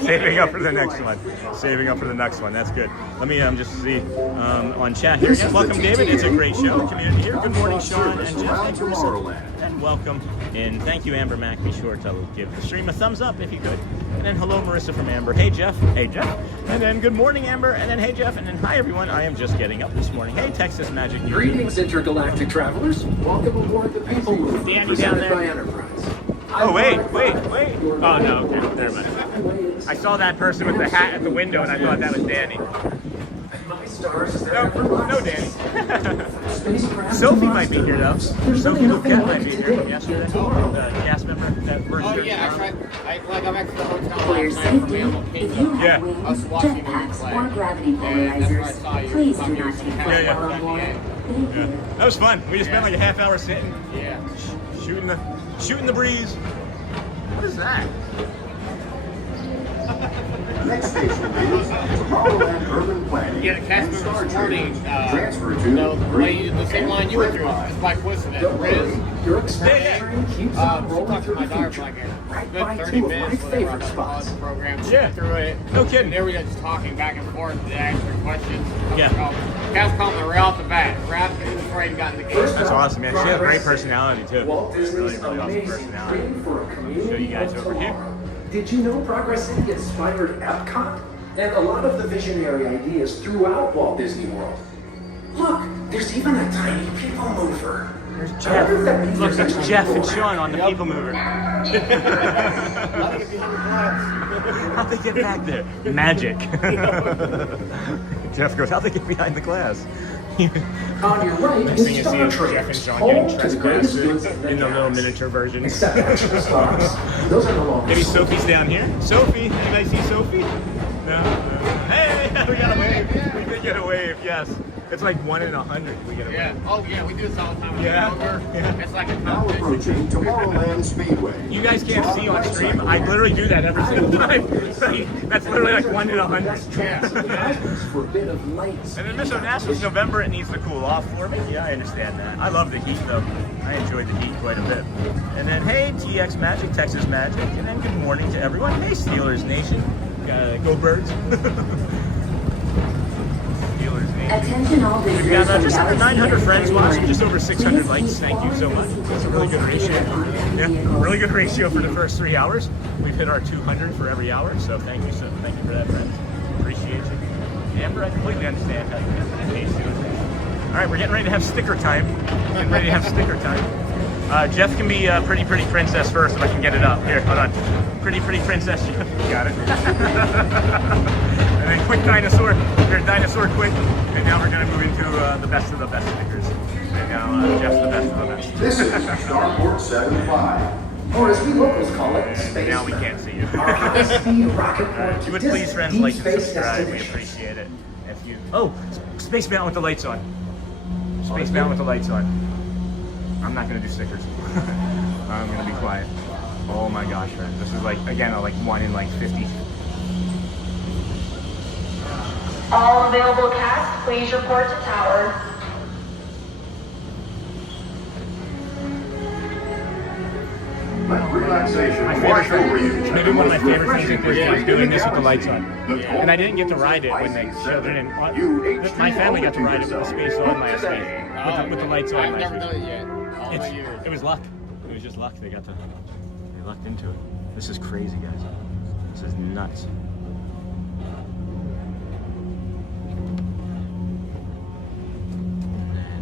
Saving up for the next one. Saving up for the next one. That's good. Let me just see on chat here. Yeah, welcome, David. It's a great show. Community here. Good morning, Sean and Jeff. Thank you, Marissa. And welcome. And thank you, Amber Mack. Be sure to give the stream a thumbs up if you could. And then hello, Marissa from Amber. Hey, Jeff. Hey, Jeff. And then good morning, Amber. And then hey, Jeff. And then hi, everyone. I am just getting up this morning. Hey, Texas Magic. Greetings, intergalactic travelers. Welcome aboard the Pacey Boat, presented by Enterprise. Oh, wait. Oh, no, okay, never mind. I saw that person with the hat at the window, and I thought that was Danny. No, Danny. Sophie might be here, though. Sophie Luquette might be here yesterday. The cast member that first Oh, yeah, I'm at the hotel last night from Animal Kingdom. Yeah. I was watching you play. And that's where I saw you. Please do Come here, not take kind part of while on at the board. end. Yeah. That was fun. We just spent like a half hour sitting. Yeah. Shooting the breeze. What is that? Next station is Tomorrowland Urban Planning. Yeah, the cast and member this Star morning, Transfer to the same line you went through, just by coincidence. Riz. Your express train keeps on rolling through the future, right by Good 30 two of my minutes favorite spots. program. Yeah. Through it. No kidding. And there we were just talking back and forth and answering questions. Yeah. Cass called me right off the bat. Right after before I even got in the game. That's awesome, man. She has a great personality too. Really awesome personality. Show you guys over here. Did you know Progress City inspired Epcot? And a lot of the visionary ideas throughout Walt Disney World. Look, there's even a tiny people mover. There's Jeff. Look, there's Jeff and Sean on the people mover. How'd they get back there? Magic. Jeff goes, how'd they get behind the glass? On your right Next thing is you see Star is Jeff and Trek, Sean home getting to the greatest goods trespassed in the little miniature version. Except action stars. Those are the longest. Maybe Sophie's down here. Sophie, anybody see Sophie? No. Hey, we got a wave. We did get a wave, yes. It's like 1 in 100 we get a wave. Yeah. Oh yeah, we do this all the time. Yeah. It's like a Now approaching Tomorrowland Speedway. You guys can't see on stream. I literally do that every single time. That's literally like 1 in 100. For a bit of lights. And then Mr. National's November, it needs to cool off for me. Yeah, I understand that. I love the heat though. I enjoy the heat quite a bit. And then, hey, TX Magic, Texas Magic. And then good morning to everyone. Hey, Steelers Nation. Go Birds. Attention all We've got just under 900 friends watching, just over 600 likes. Thank you so much. That's a really good ratio. Yeah, really good ratio for the first 3 hours. We've hit our 200 for every hour, so thank you for that, friends. Appreciate you. Amber, I completely understand how you get that. All right, we're getting ready to have sticker time. Jeff can be Pretty Princess first if I can get it up. Here, hold on. Pretty Princess, Jeff. Got it. And then quick dinosaur. Here's dinosaur quick. And now we're going to move into the best of the best stickers. And now Jeff's the best of the best. This is Starport 75. Or as we locals call it, Space Now we can't see you. Our high-speed rocket If you would please, friends, like and subscribe. We appreciate it. If you... Oh, Space Mountain with the lights on. Space Mountain with the lights on. I'm not going to do stickers. I'm going to be quiet. Oh my gosh, friends. This is like, again, like 1 in like 50. All available cast, please report to tower. Let relaxation My wash over you. maybe one of my favorite things in Christmas is doing this with the lights on. And I didn't get to ride it when they showed it in. My family got to ride it with the space on last night. With the lights on I've last never night. done it yet. All my years. It was luck. It was just luck. They lucked into it. This is crazy, guys. This is nuts.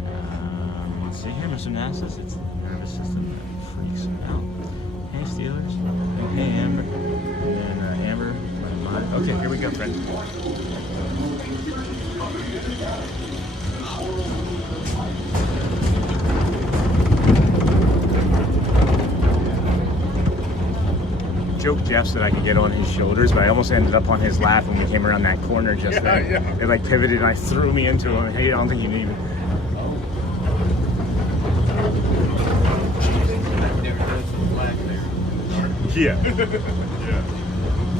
And, let's see here, Mr. Nasus. It's the nervous system that freaks out. Hey, Steelers. And hey, Amber. And then Amber. Okay, here we go, friends. Joke Jeff said I could get on his shoulders, but I almost ended up on his lap when we came around that corner just then. Yeah. It like pivoted and I threw me into him. Hey, I don't think you need it. Yeah.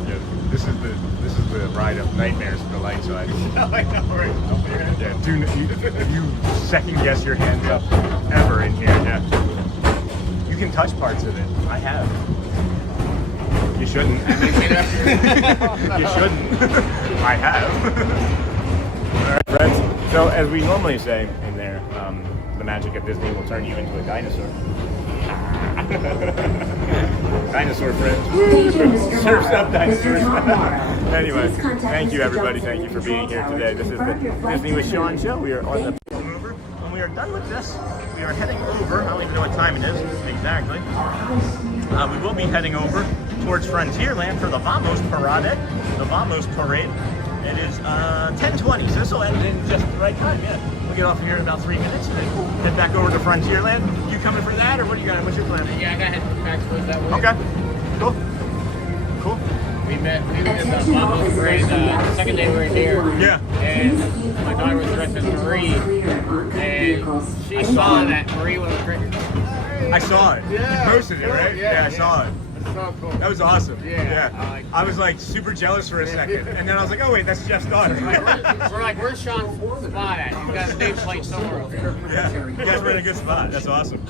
Yeah. This is the ride of nightmares with the lights on. I know, right? Yeah, do you second guess your hands up ever in here, Jeff? You can touch parts of it. I have. You shouldn't. You shouldn't. I have. All right, friends. So as we normally say in there, the magic of Disney will turn you into a dinosaur. Dinosaur friends. Surfs up dinosaurs. Anyway, thank you everybody. Thank you for being here today. This is the Disney with Sean show. We are on the mover. When we are done with this, we are heading over. I don't even know what time it is exactly. We will be heading over towards Frontierland for the Vamos Parade. The Vamos Parade. It is 10:20, so this will end in just the right time. Yeah, we'll get off here in about 3 minutes and then head back over to Frontierland. You coming for that, or what are you going? What's your plan? Yeah, I got to head back towards that way. Okay, cool. Cool. We met in the Vamos Parade the second day we were here. Yeah. And my daughter was dressed as Marie, and she saw that Marie was triggered. I saw it. Yeah. You posted it, right? Yeah, I saw it. So cool. That was awesome. Yeah. I was like super jealous for a second, and then I was like, oh wait, that's Jeff's daughter. We're like, where's Sean's spot at? He's got a nameplate somewhere over here. Yeah, you guys were in a good spot. That's awesome.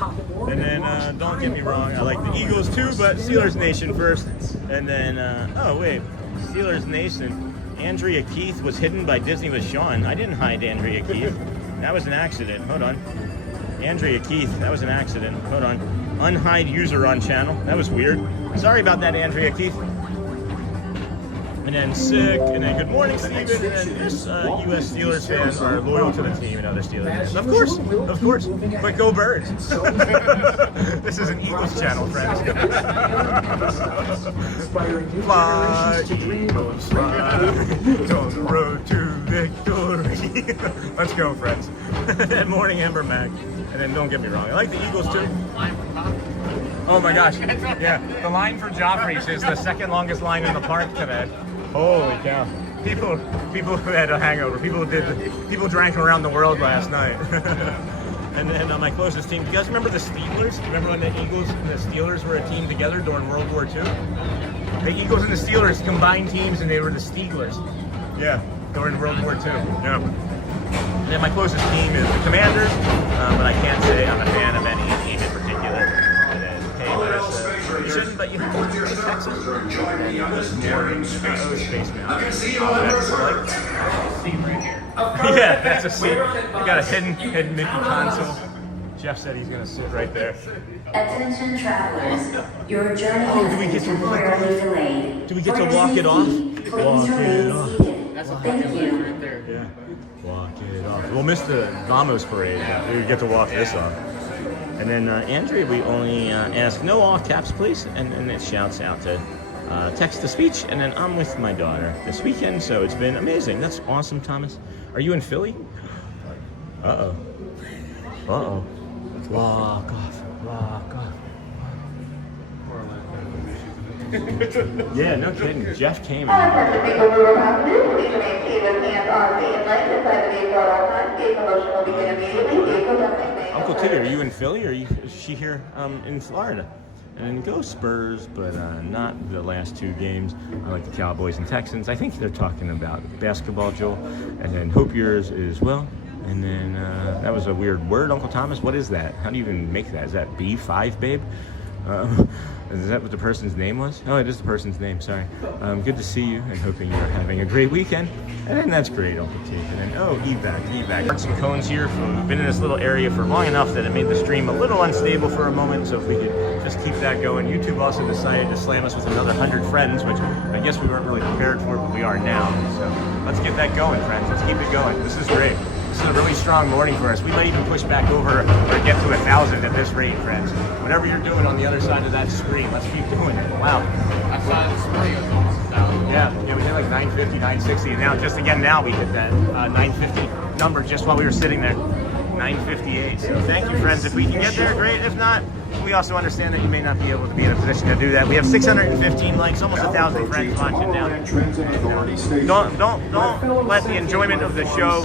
And then, don't get me wrong, I like the Eagles too, but Steelers Nation first. And then, oh wait, Steelers Nation Andrea Keith was hidden by Disney with Sean. I didn't hide Andrea Keith. That was an accident. Hold on. Andrea Keith, that was an accident. Hold on. Unhide user on channel. That was weird. Sorry about that, Andrea Keith. And then sick, and then good morning, Steven, and then this U.S. Steelers fans are loyal to the team and other Steelers fans. Of course, but go Birds. This is an Eagles channel, friends. Fly, Eagles, fly, on the road to victory. Let's go, friends. Good morning, Amber Mac. And then don't get me wrong, I like the Eagles too. Oh my gosh, yeah, the line for Joffrey's is the second longest line in the park today. Holy cow! People who had a hangover. People drank around the world last night. And then my closest team. Do you guys remember the Steelers? Remember when the Eagles and the Steelers were a team together during World War II? The Eagles and the Steelers combined teams, and they were the Steelers. Yeah, during World War II. Yeah. And then my closest team is the Commanders, but I can't say I'm a fan of any team in particular. And then, hey, Larissa, you shouldn't, but you have to play Texas. Spaceman. I can see you on the scene right here. Yeah, that's a seat. We got a hidden Mickey console. Jeff said he's gonna sit right there. Attention travelers, your journey is temporarily delayed. Do we get to walk it off? Walk it off. Thank you. Right there. Yeah. Walk it off. We'll miss the Vamos parade. We get to walk this off. And then Andrea, we only ask no all caps, please, and it shouts out to text to speech. And then I'm with my daughter this weekend, so it's been amazing. That's awesome, Thomas. Are you in Philly? Uh-oh. Uh-oh. Walk off. Walk off. Yeah, no kidding. Jeff came. Uncle Tigger, are you in Philly or is she here in Florida? And go Spurs, but not the last two games. I like the Cowboys and Texans. I think they're talking about basketball, Joel. And then hope yours is well. And then that was a weird word, Uncle Thomas. What is that? How do you even make that? Is that B5, babe? Is that what the person's name was? Oh, it is the person's name, sorry. Good to see you and hoping you're having a great weekend. And then that's great, Uncle T. And then, oh, evac. Got some cones here. We've been in this little area for long enough that it made the stream a little unstable for a moment. So if we could just keep that going. YouTube also decided to slam us with another 100 friends, which I guess we weren't really prepared for, but we are now. So let's get that going, friends. Let's keep it going. This is great. This is a really strong morning for us. We might even push back over or get to 1,000 at this rate, friends. Whatever you're doing on the other side of that screen, let's keep doing it. Wow. I saw the screen was almost 1,000. Yeah, we hit like 950, 960, and now just again now we hit that 950 number just while we were sitting there. 958. So thank you, friends. If we can get there, great. If not, we also understand that you may not be able to be in a position to do that. We have 615 likes, almost 1,000 friends watching now. Don't let the enjoyment of the show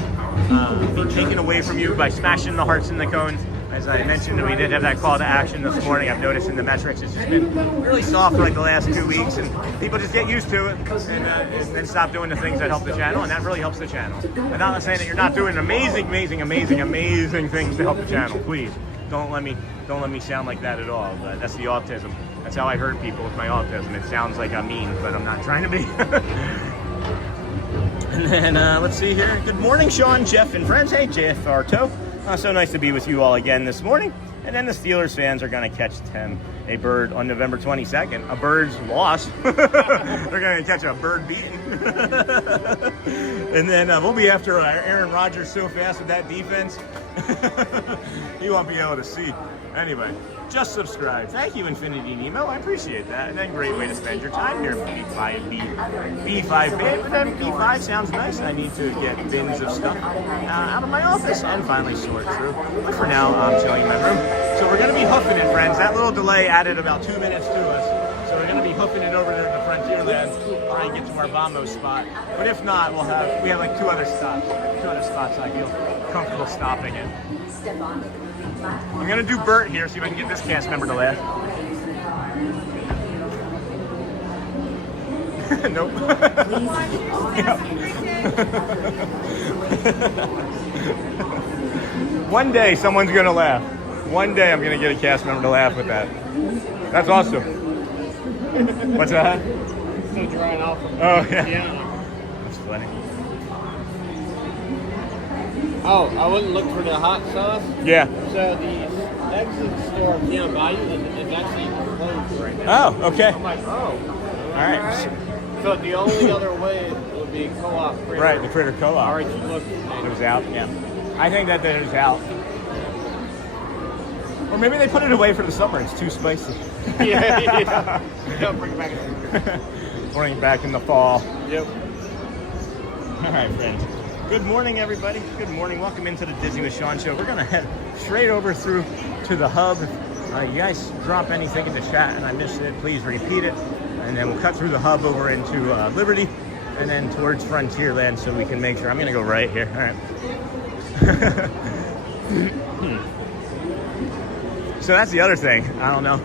be taken away from you by smashing the hearts and the cones. As I mentioned, we did have that call to action this morning. I've noticed in the metrics it's just been really soft for like the last 2 weeks, and people just get used to it and then stop doing the things that help the channel, and that really helps the channel. I'm not saying that you're not doing amazing things to help the channel. Please don't let me sound like that at all. But that's the autism. That's how I hurt people with my autism. It sounds like I'm mean, but I'm not trying to be. And then let's see here. Good morning, Sean, Jeff, and friends. Hey, Jeff Arto. So nice to be with you all again this morning. And then the Steelers fans are going to catch them a bird on November 22nd. A bird's loss. They're going to catch a bird beaten. And then we'll be after Aaron Rodgers so fast with that defense. You won't be able to see. Anyway, just subscribe. Thank you, Infinity Nemo. I appreciate that. And then great way to spend your time here. B5 babe. But then B5 sounds nice. I need to get bins of stuff out of my office and finally sort through. But for now, I'm chilling in my room. So we're going to be hoofing it, friends. That little delay added about 2 minutes to us. So we're going to be hoofing it over there to the Frontierland and get to our Vamos spot. But if not, we have like two other spots I feel comfortable stopping in. I'm going to do Bert here, see if I can get this cast member to laugh. Nope. One day someone's going to laugh. One day I'm going to get a cast member to laugh with that. That's awesome. What's that? Still drying off from oh, yeah. piano. That's funny. Oh, I wouldn't look for the hot sauce. Yeah. So the exit store down by you is actually closed right now. Oh, okay. I'm like, oh. All right. So the only other way would be co-op. Critter. Right, the Critter Co-op. All right, you looked. It was out, yeah. I think that it was out. Or maybe they put it away for the summer. It's too spicy. Yeah. Don't bring it back. Bring it back in the fall. Yep. All right, friends. Good morning, everybody. Good morning. Welcome into the Disney with Sean show. We're going to head straight over through to the hub. You guys drop anything in the chat and I missed it, please repeat it. And then we'll cut through the hub over into Liberty and then towards Frontierland so we can make sure. I'm going to go right here. All right. So that's the other thing. I don't know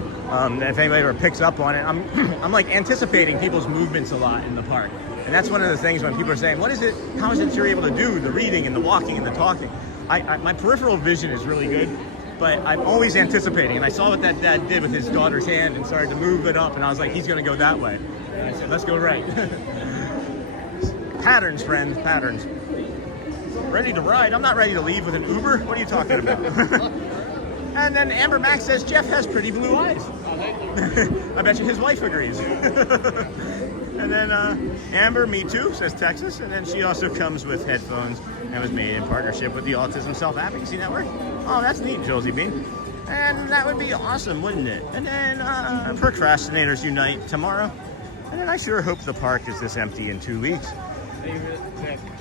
if anybody ever picks up on it. I'm like anticipating people's movements a lot in the park. And that's one of the things when people are saying, what is it, how is it you're able to do the reading and the walking and the talking? My peripheral vision is really good, but I'm always anticipating. And I saw what that dad did with his daughter's hand and started to move it up. And I was like, he's going to go that way. And I said, let's go right. Patterns, friend, patterns. Ready to ride? I'm not ready to leave with an Uber. What are you talking about? And then Amber Max says, Jeff has pretty blue eyes. I bet you his wife agrees. And then Amber, me too, says Texas. And then she also comes with headphones and was made in partnership with the Autism Self-Advocacy Network. Oh, that's neat, Josie Bean. And that would be awesome, wouldn't it? And then Procrastinators Unite tomorrow. And then I sure hope the park is this empty in 2 weeks. They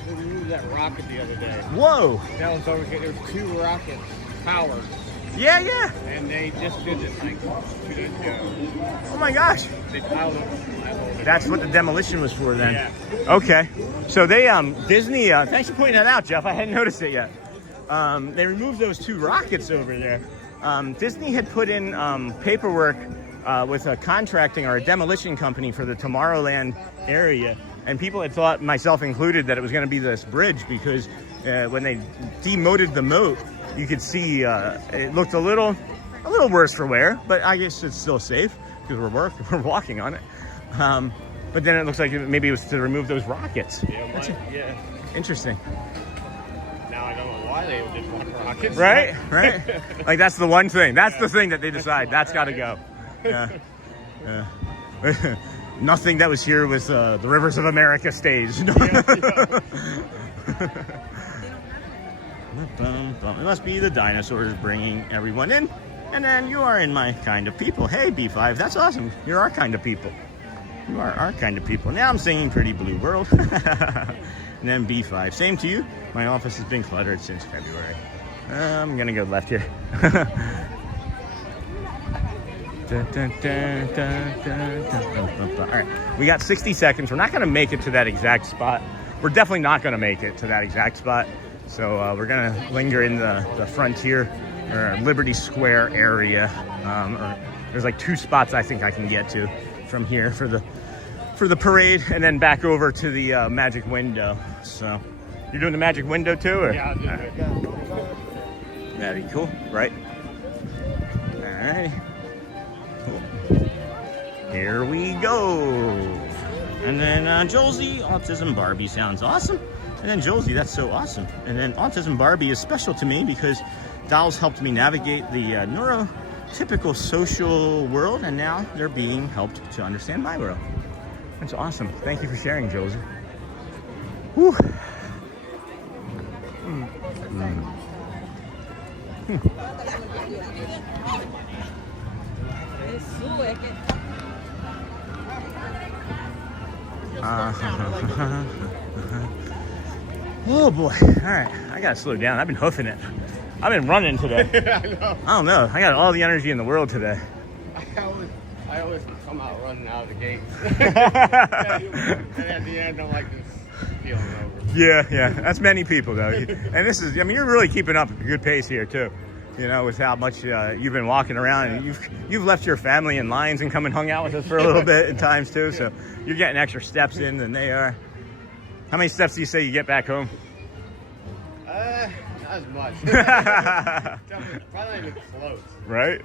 removed that rocket the other day. Whoa! That was over here. There was 2 rockets powered. Yeah, yeah. And they just did it like 2 days ago. Oh my gosh. They piled it. That's what the demolition was for then. Yeah. Okay. So they, Disney, thanks for pointing that out, Jeff. I hadn't noticed it yet. They removed those 2 rockets over there. Disney had put in paperwork with a contracting or a demolition company for the Tomorrowland area. And people had thought, myself included, that it was going to be this bridge because when they demoted the moat, you could see it looked a little worse for wear, but I guess it's still safe because we're walking on it. But then it looks like maybe it was to remove those rockets. Yeah. Interesting. Now I don't know why they didn't want rockets. Right, right. Like that's the one thing. That's the thing that they decide. That's got to go. Yeah. Nothing that was here was the Rivers of America stage. It must be the dinosaurs bringing everyone in. And then you are in my kind of people. Hey, B5, that's awesome. You're our kind of people. You are our kind of people. Now I'm singing Pretty Blue World. And then B5, same to you. My office has been cluttered since February. I'm gonna go left here. All right, we got 60 seconds. We're not gonna make it to that exact spot. We're definitely not gonna make it to that exact spot. So we're gonna linger in the Frontier or Liberty Square area. There's like 2 spots I think I can get to from here for the parade, and then back over to the Magic Window. So you're doing the Magic Window too, or? Yeah, I'll do it. That'd be cool, right? All right. Cool. Here we go. And then Josie, Autism Barbie sounds awesome. And then Josie, that's so awesome. And then Autism Barbie is special to me because dolls helped me navigate the neurotypical social world, and now they're being helped to understand my world. That's awesome. Thank you for sharing, Josie. Whew. Oh boy. All right. I gotta slow down. I've been hoofing it. I've been running today. I don't know. I got all the energy in the world today. I always come out running out of the gates. And at the end, I'm like this feeling over. Yeah. That's many people though. And this is, I mean, you're really keeping up at a good pace here too. You know, with how much you've been walking around, and you've left your family in lines and come and hung out with us for a little bit at times too. So you're getting extra steps in than they are. How many steps do you say you get back home? Not as much. Probably even close. Right?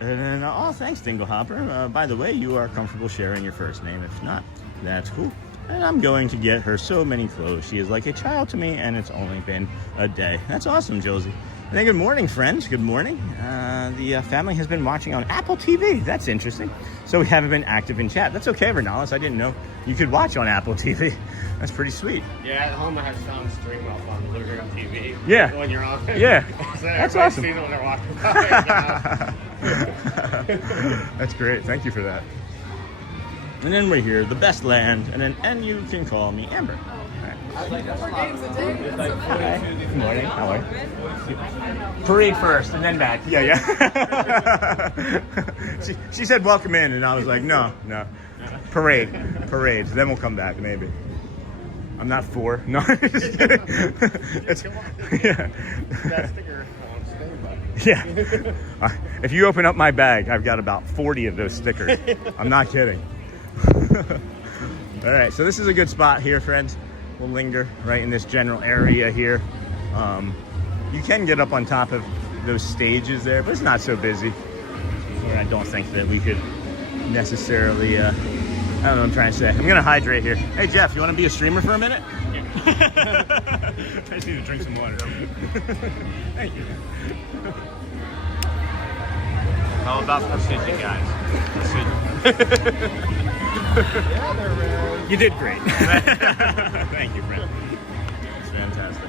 And then, oh, thanks, Dinglehopper. By the way, you are comfortable sharing your first name. If not, that's cool. And I'm going to get her so many clothes. She is like a child to me, and it's only been a day. That's awesome, Josie. And then good morning, friends. Good morning. The family has been watching on Apple TV. That's interesting. So we haven't been active in chat. That's okay, Renalis. I didn't know you could watch on Apple TV. That's pretty sweet. Yeah, at home I have some stream up on the living room TV. Yeah. When you're on. Yeah. So That's everybody awesome. sees it when they're walking by. That's great. Thank you for that. And then we're here, the best land, and you can call me Amber. All right. Hi. Good morning. How are you? Parade first, and then back. Yeah. she said welcome in, and I was like, no. Parade. Then we'll come back, maybe. I'm not 4. No, just kidding. Yeah. If you open up my bag, I've got about 40 of those stickers. I'm not kidding. All right, so this is a good spot here, friends. We'll linger right in this general area here. You can get up on top of those stages there, but it's not so busy. Where I don't think that we could necessarily, I don't know what I'm trying to say. I'm gonna hydrate here. Hey Jeff, you wanna be a streamer for a minute? I just need to drink some water. Thank you. All about precision, guys. Precision. You did great. Thank you, friend. It's fantastic.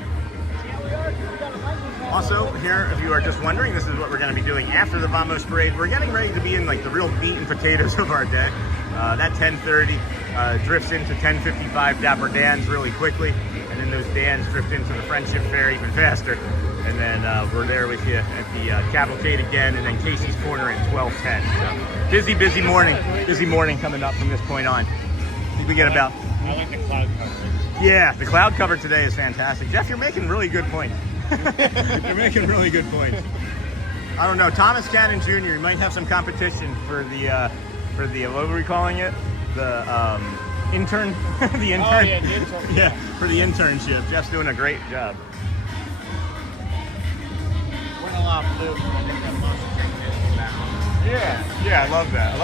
Also, here, if you are just wondering, this is what we're going to be doing after the Vamos Parade. We're getting ready to be in like the real meat and potatoes of our day. That 10:30 drifts into 10:55 Dapper Dans really quickly, and then those Dans drift into the Friendship Fair even faster. And then we're there with you at the Cavalcade again, and then Casey's Corner at 12:10. So busy morning coming up from this point on. I think we get about... I like the cloud cover. Yeah, the cloud cover today is fantastic. Jeff, you're making really good points. You're making really good points. I don't know, Thomas Cannon Jr., you might have some competition for the what were we calling it? The intern? The intern? Oh, yeah, the intern. Yeah, for the internship. Jeff's doing a great job. Went a lot of blue. Yeah, I love that.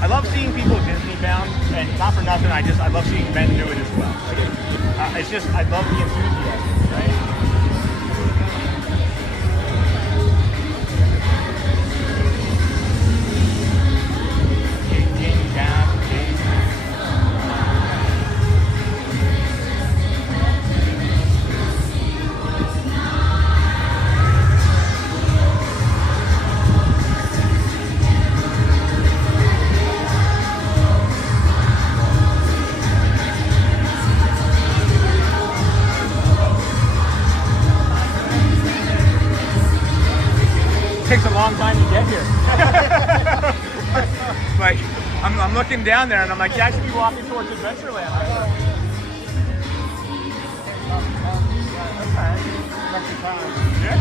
I love seeing people Disney bound, and not for nothing. I love seeing men do it as well. Like it's just I love the enthusiasm, right? Takes a long time to get here. Like, I'm looking down there and I'm like, you actually be walking towards Adventureland right now. Yeah.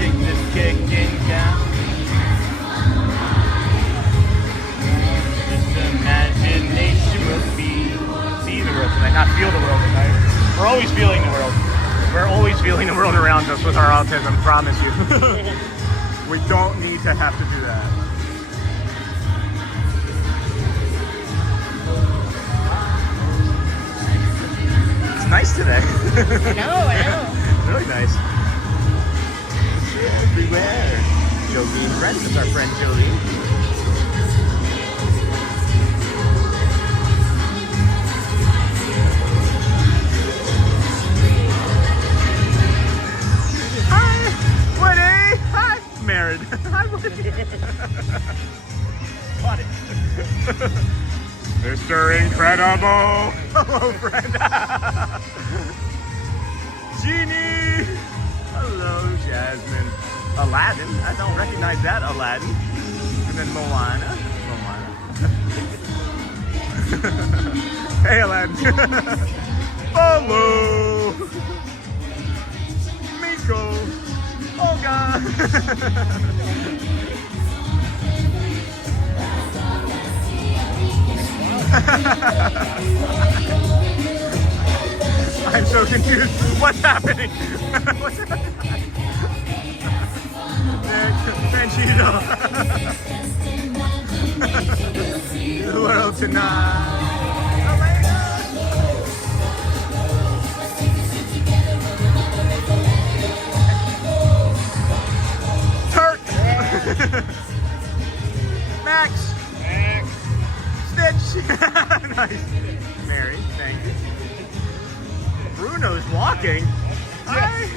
Kick this kicking down. This imagination will see the world tonight, not feel the world tonight. We're always feeling the world. We're always feeling the world around us with our autism, promise you. We don't need to have to do that. It's nice today. I know. It's really nice. Everywhere. Jolene Friends, it's our friend Jolene. Married. Hi, Woody. Caught it. Mr. Incredible. Hello, friend. Jeannie. Hello, Jasmine. Aladdin. I don't recognize that Aladdin. And then Moana. Hey, Aladdin. Hello. Miko. Oh God! I'm so confused. What's happening? What's happening? Franchito. Turk. Max. Stitch. Nice. Mary, thank you. Bruno's walking. Hi.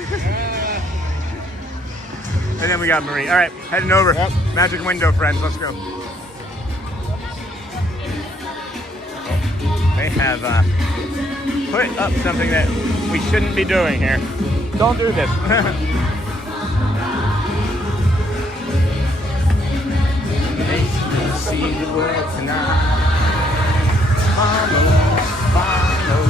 And then we got Marie. All right, heading over. Yep. Magic window, friends. Let's go. They have put up something that we shouldn't be doing here. Don't do this. See the world tonight. Follow, follow.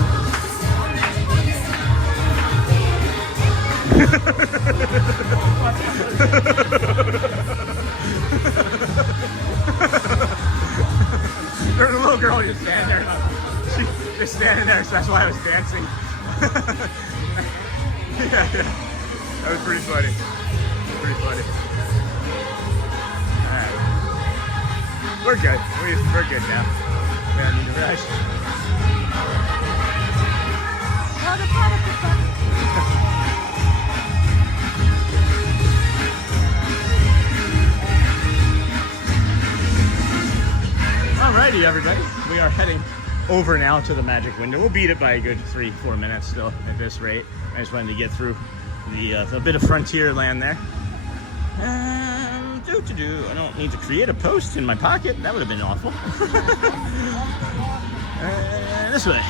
There's a little girl just standing there. She's just standing there, so that's why I was dancing. Yeah. That was pretty funny. Pretty funny. All right. We're good. We're good now. We don't need to rush. Alrighty, everybody. We are heading over now to the magic window. We'll beat it by a good 3-4 minutes still at this rate. I just wanted to get through the bit of frontier land there. I don't need to create a post in my pocket. That would have been awful. This way.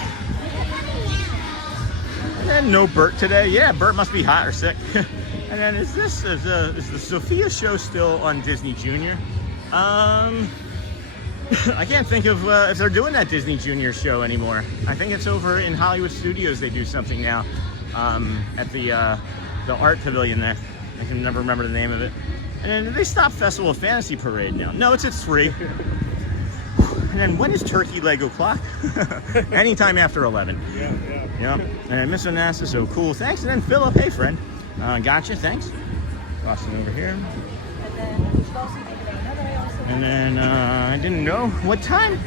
And then no Bert today. Yeah, Bert must be hot or sick. And then is the Sophia show still on Disney Junior? I can't think of if they're doing that Disney Junior show anymore. I think it's over in Hollywood Studios. They do something now at the art pavilion there. I can never remember the name of it. And then they stopped Festival of Fantasy Parade now. No, it's at 3. And then when is Turkey Lego Clock? Anytime after 11. Yeah. And Miss Onassis, so cool. Thanks. And then Philip, hey friend. Gotcha, thanks. Crossing over here. And then I didn't know what time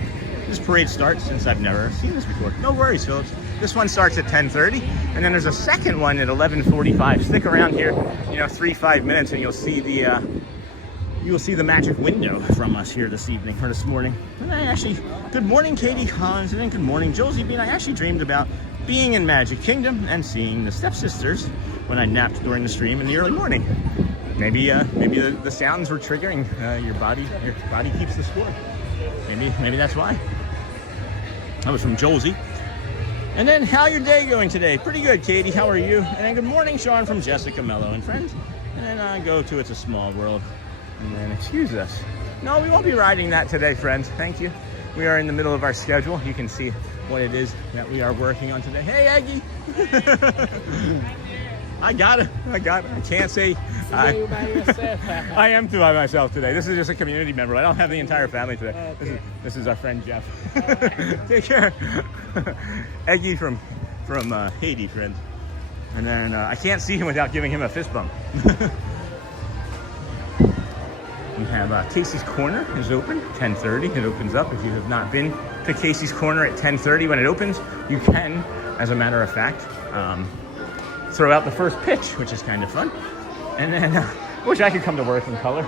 this parade starts since I've never seen this before. No worries, Phillips. This one starts at 10:30, and then there's a second one at 11:45. Stick around here, 3-5 minutes, and you'll see the magic window from us here this evening or this morning. And I actually, good morning, Katie Hans, and then good morning, Josie Bean. I actually dreamed about being in Magic Kingdom and seeing the stepsisters when I napped during the stream in the early morning. Maybe the sounds were triggering your body. Your body keeps the score. Maybe that's why. That was from Josie. And then, how your day going today? Pretty good, Katie. How are you? And then, good morning, Sean from Jessica Mello and friends. And then I go to It's a Small World. And then, excuse us. No, we won't be riding that today, friends. Thank you. We are in the middle of our schedule. You can see what it is that we are working on today. Hey, Aggie. I got it. I can't say. I am by myself today. This is just a community member. I don't have the entire family today. Okay. This is our friend Jeff. Right. Take care. Eggie from Haiti, friends. And then I can't see him without giving him a fist bump. We have Casey's Corner is open, 10:30. It opens up. If you have not been to Casey's Corner at 10:30 when it opens, you can, as a matter of fact, throw out the first pitch, which is kind of fun. And then, I wish I could come to work in color.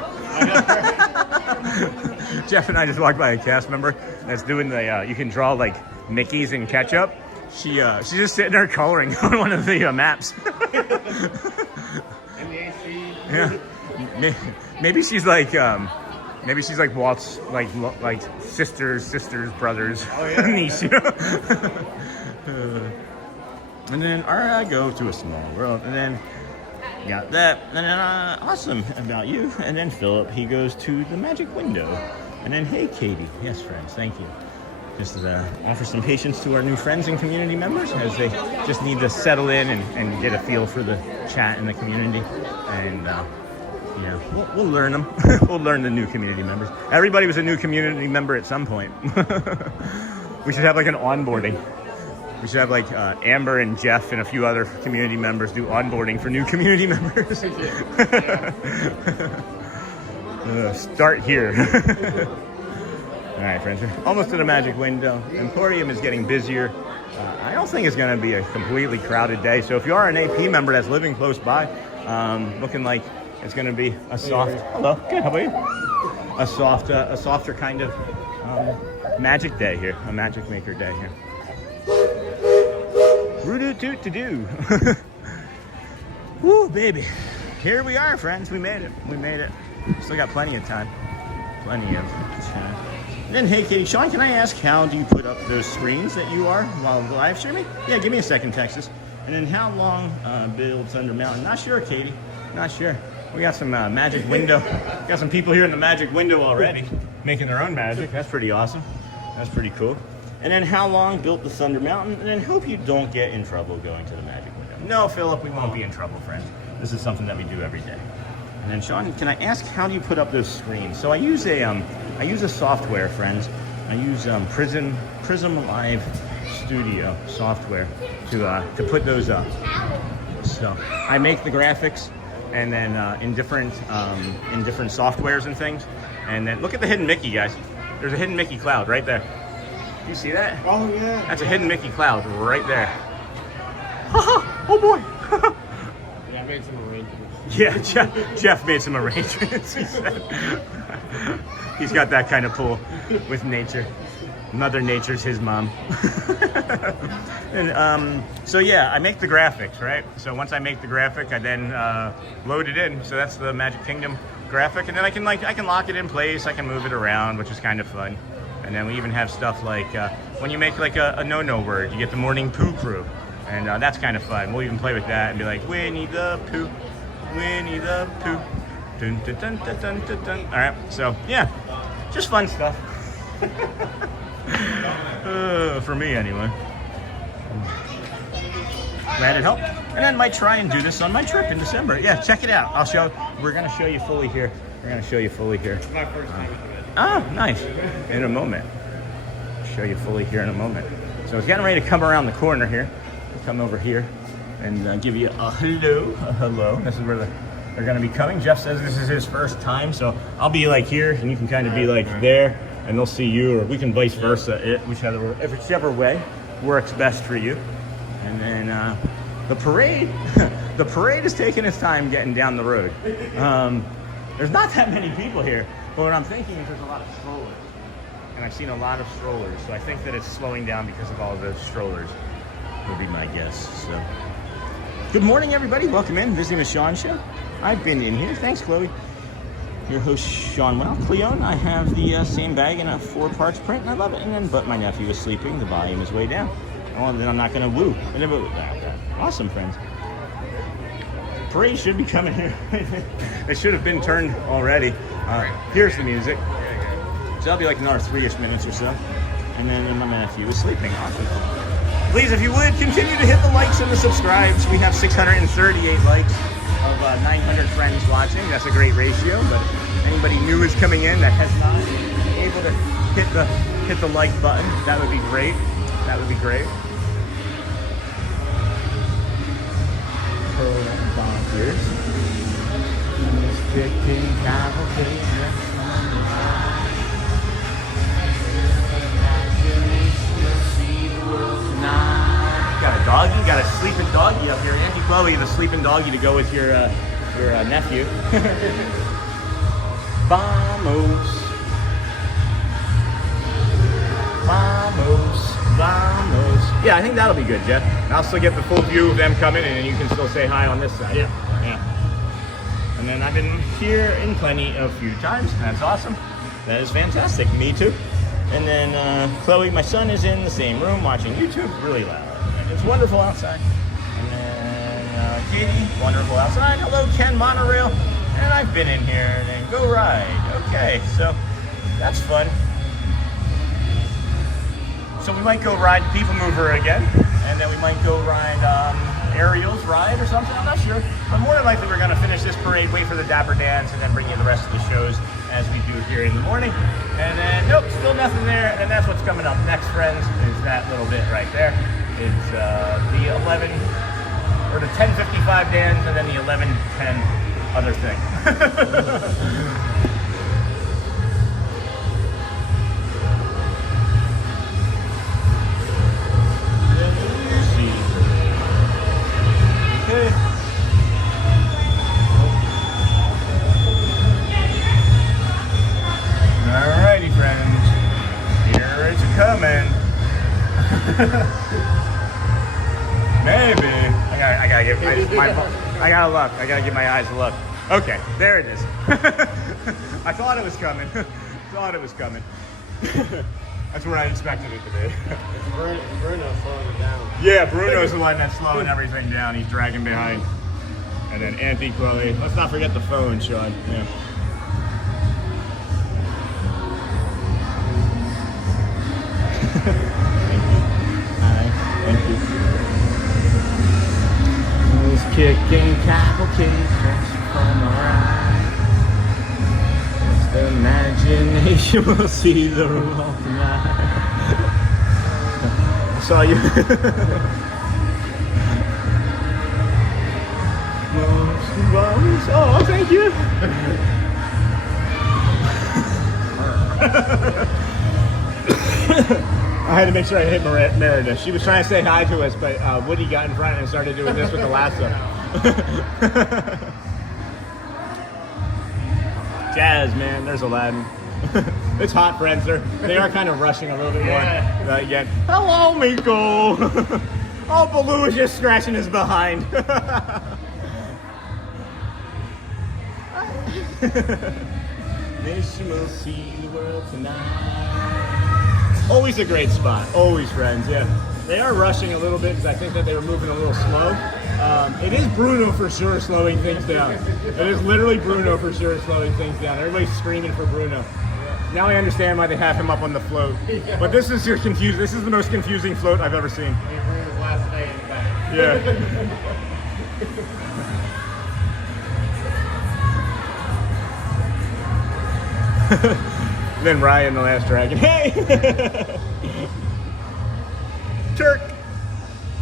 Jeff and I just walked by a cast member that's doing the, you can draw like Mickeys in ketchup. She's just sitting there coloring on one of the maps. Yeah. Maybe she's like Walt's like sisters, brothers, niece, And then I go to A Small World, and then got that, and then awesome about you, and then Philip, he goes to the magic window, and then hey Katie, yes friends, thank you. Just offer some patience to our new friends and community members as they just need to settle in and get a feel for the chat and the community, and we'll learn them. We'll learn the new community members. Everybody was a new community member at some point. We should have like an onboarding. We should have like Amber and Jeff and a few other community members do onboarding for new community members. Start here. All right, friends, we're almost to the magic window. Emporium is getting busier. I don't think it's going to be a completely crowded day. So if you are an AP member that's living close by, looking like it's going to be a soft, hello, good, how about you? A softer kind of magic day here, a magic maker day here. Roo-doo-toot-to-doo. Woo, baby. Here we are, friends. We made it. We made it. Still got plenty of time. Plenty of time. And then, hey, Katie, Sean, can I ask, how do you put up those screens that you are while live streaming? Yeah, give me a second, Texas. And then how long build Thunder Mountain? Not sure, Katie. Not sure. We got some magic window. Got some people here in the magic window already making their own magic. That's pretty awesome. That's pretty cool. And then how long built the Thunder Mountain? And then hope you don't get in trouble going to the magic window. No, Philip, we won't be in trouble, friends. This is something that we do every day. And then, Sean, can I ask, how do you put up those screens? So I use a software, friends. I use Prism Live Studio software to put those up. So I make the graphics, and then in different softwares and things. And then look at the hidden Mickey, guys. There's a hidden Mickey cloud right there. Do you see that? Oh yeah. That's a hidden Mickey cloud right there. Oh boy. Yeah, I made some arrangements. Yeah, Jeff made some arrangements, he said. He's got that kind of pull with nature. Mother Nature's his mom. And so yeah, I make the graphics, right? So once I make the graphic, I then load it in. So that's the Magic Kingdom graphic, and then I can lock it in place. I can move it around, which is kind of fun. And then we even have stuff like when you make like a no-no word, you get the Morning Pooh crew, and that's kind of fun. We'll even play with that and be like, Winnie the Pooh, Winnie the Pooh. Dun, dun, dun, dun, dun, dun, dun. All right, so yeah, just fun stuff. For me anyway. Glad it helped. And I might try and do this on my trip in December. Yeah, check it out. We're gonna show you fully here. We're gonna show you fully here. It's my first time with it. Oh, nice. In a moment. Show you fully here in a moment. So it's getting ready to come around the corner here. We'll come over here and give you a hello. A hello. This is where they're gonna be coming. Jeff says this is his first time, so I'll be like here and you can kind of be like there, and they'll see you, or we can vice versa, whichever way works best for you. And then the parade, the parade is taking its time getting down the road. There's not that many people here, but what I'm thinking is there's a lot of strollers. And I've seen a lot of strollers, so I think that it's slowing down because of all of those strollers, would be my guess. So, good morning, everybody. Welcome in, Visiting with Sean show. I've been in here. Thanks, Chloe. Your host, Sean Well. Cleone, I have the same bag in a 4-parts print, and I love it. And then, but my nephew is sleeping. The volume is way down. Oh, then I'm not going to woo. Awesome, friends. Parade should be coming here. They should have been turned already. Here's the music. So that'll be like another 3-ish minutes or so. And then my nephew is sleeping. Awesome. Please, if you would, continue to hit the likes and the subscribes. We have 638 likes of 900 friends watching. That's a great ratio. But if anybody new is coming in that has not been able to hit the like button, that would be great. That would be great. Volunteers. Got a doggy, got a sleeping doggy up here. Auntie Chloe, the sleeping doggy to go with your nephew. Vamos. Vamos. Vamos. Yeah, I think that'll be good, Jeff. I'll still get the full view of them coming in, and you can still say hi on this side. Yeah. And then I've been here in plenty a few times. That's awesome. That is fantastic. Me too. And then Chloe, my son, is in the same room watching YouTube. Really loud. It's wonderful outside. And then Katie, wonderful outside. Hello, Ken Monorail. And I've been in here. And then go ride. Okay, so that's fun. So we might go ride the People Mover again, and then we might go ride Ariel's ride or something, I'm not sure. But more than likely we're going to finish this parade, wait for the Dapper Dans, and then bring you the rest of the shows as we do here in the morning. And then, nope, still nothing there, and that's what's coming up next, friends, is that little bit right there. It's the 11, or the 10:55 Dans, and then the 11:10 other thing. Maybe. I gotta give I gotta give my eyes a look. Okay, there it is. I thought it was coming. That's where I expected it to be. It's Bruno slowing it down. Yeah, Bruno's the one that's slowing everything down. He's dragging behind. And then Auntie Chloe. Let's not forget the phone, Sean. Yeah. Thank you. Who's kicking cavalcade just from the ride? It's the imagination will see the rule tonight. I saw you. Oh, thank you. I had to make sure I hit Merida. She was trying to say hi to us, but Woody got in front and started doing this with the lasso. Jazz, man. There's Aladdin. It's hot, friends. They are kind of rushing a little bit more. Yet. Hello, Miko. Oh, Baloo is just scratching his behind. Mission will see the world tonight. Always a great spot. Always, friends. Yeah, they are rushing a little bit because I think that they were moving a little slow. It is Bruno for sure slowing things down. It is literally Bruno for sure slowing things down. Everybody's screaming for Bruno. Now I understand why they have him up on the float. But this is your confused. This is the most confusing float I've ever seen. Bruno's last day in the back. Yeah. Then Ryan, the last dragon. Hey! Turk,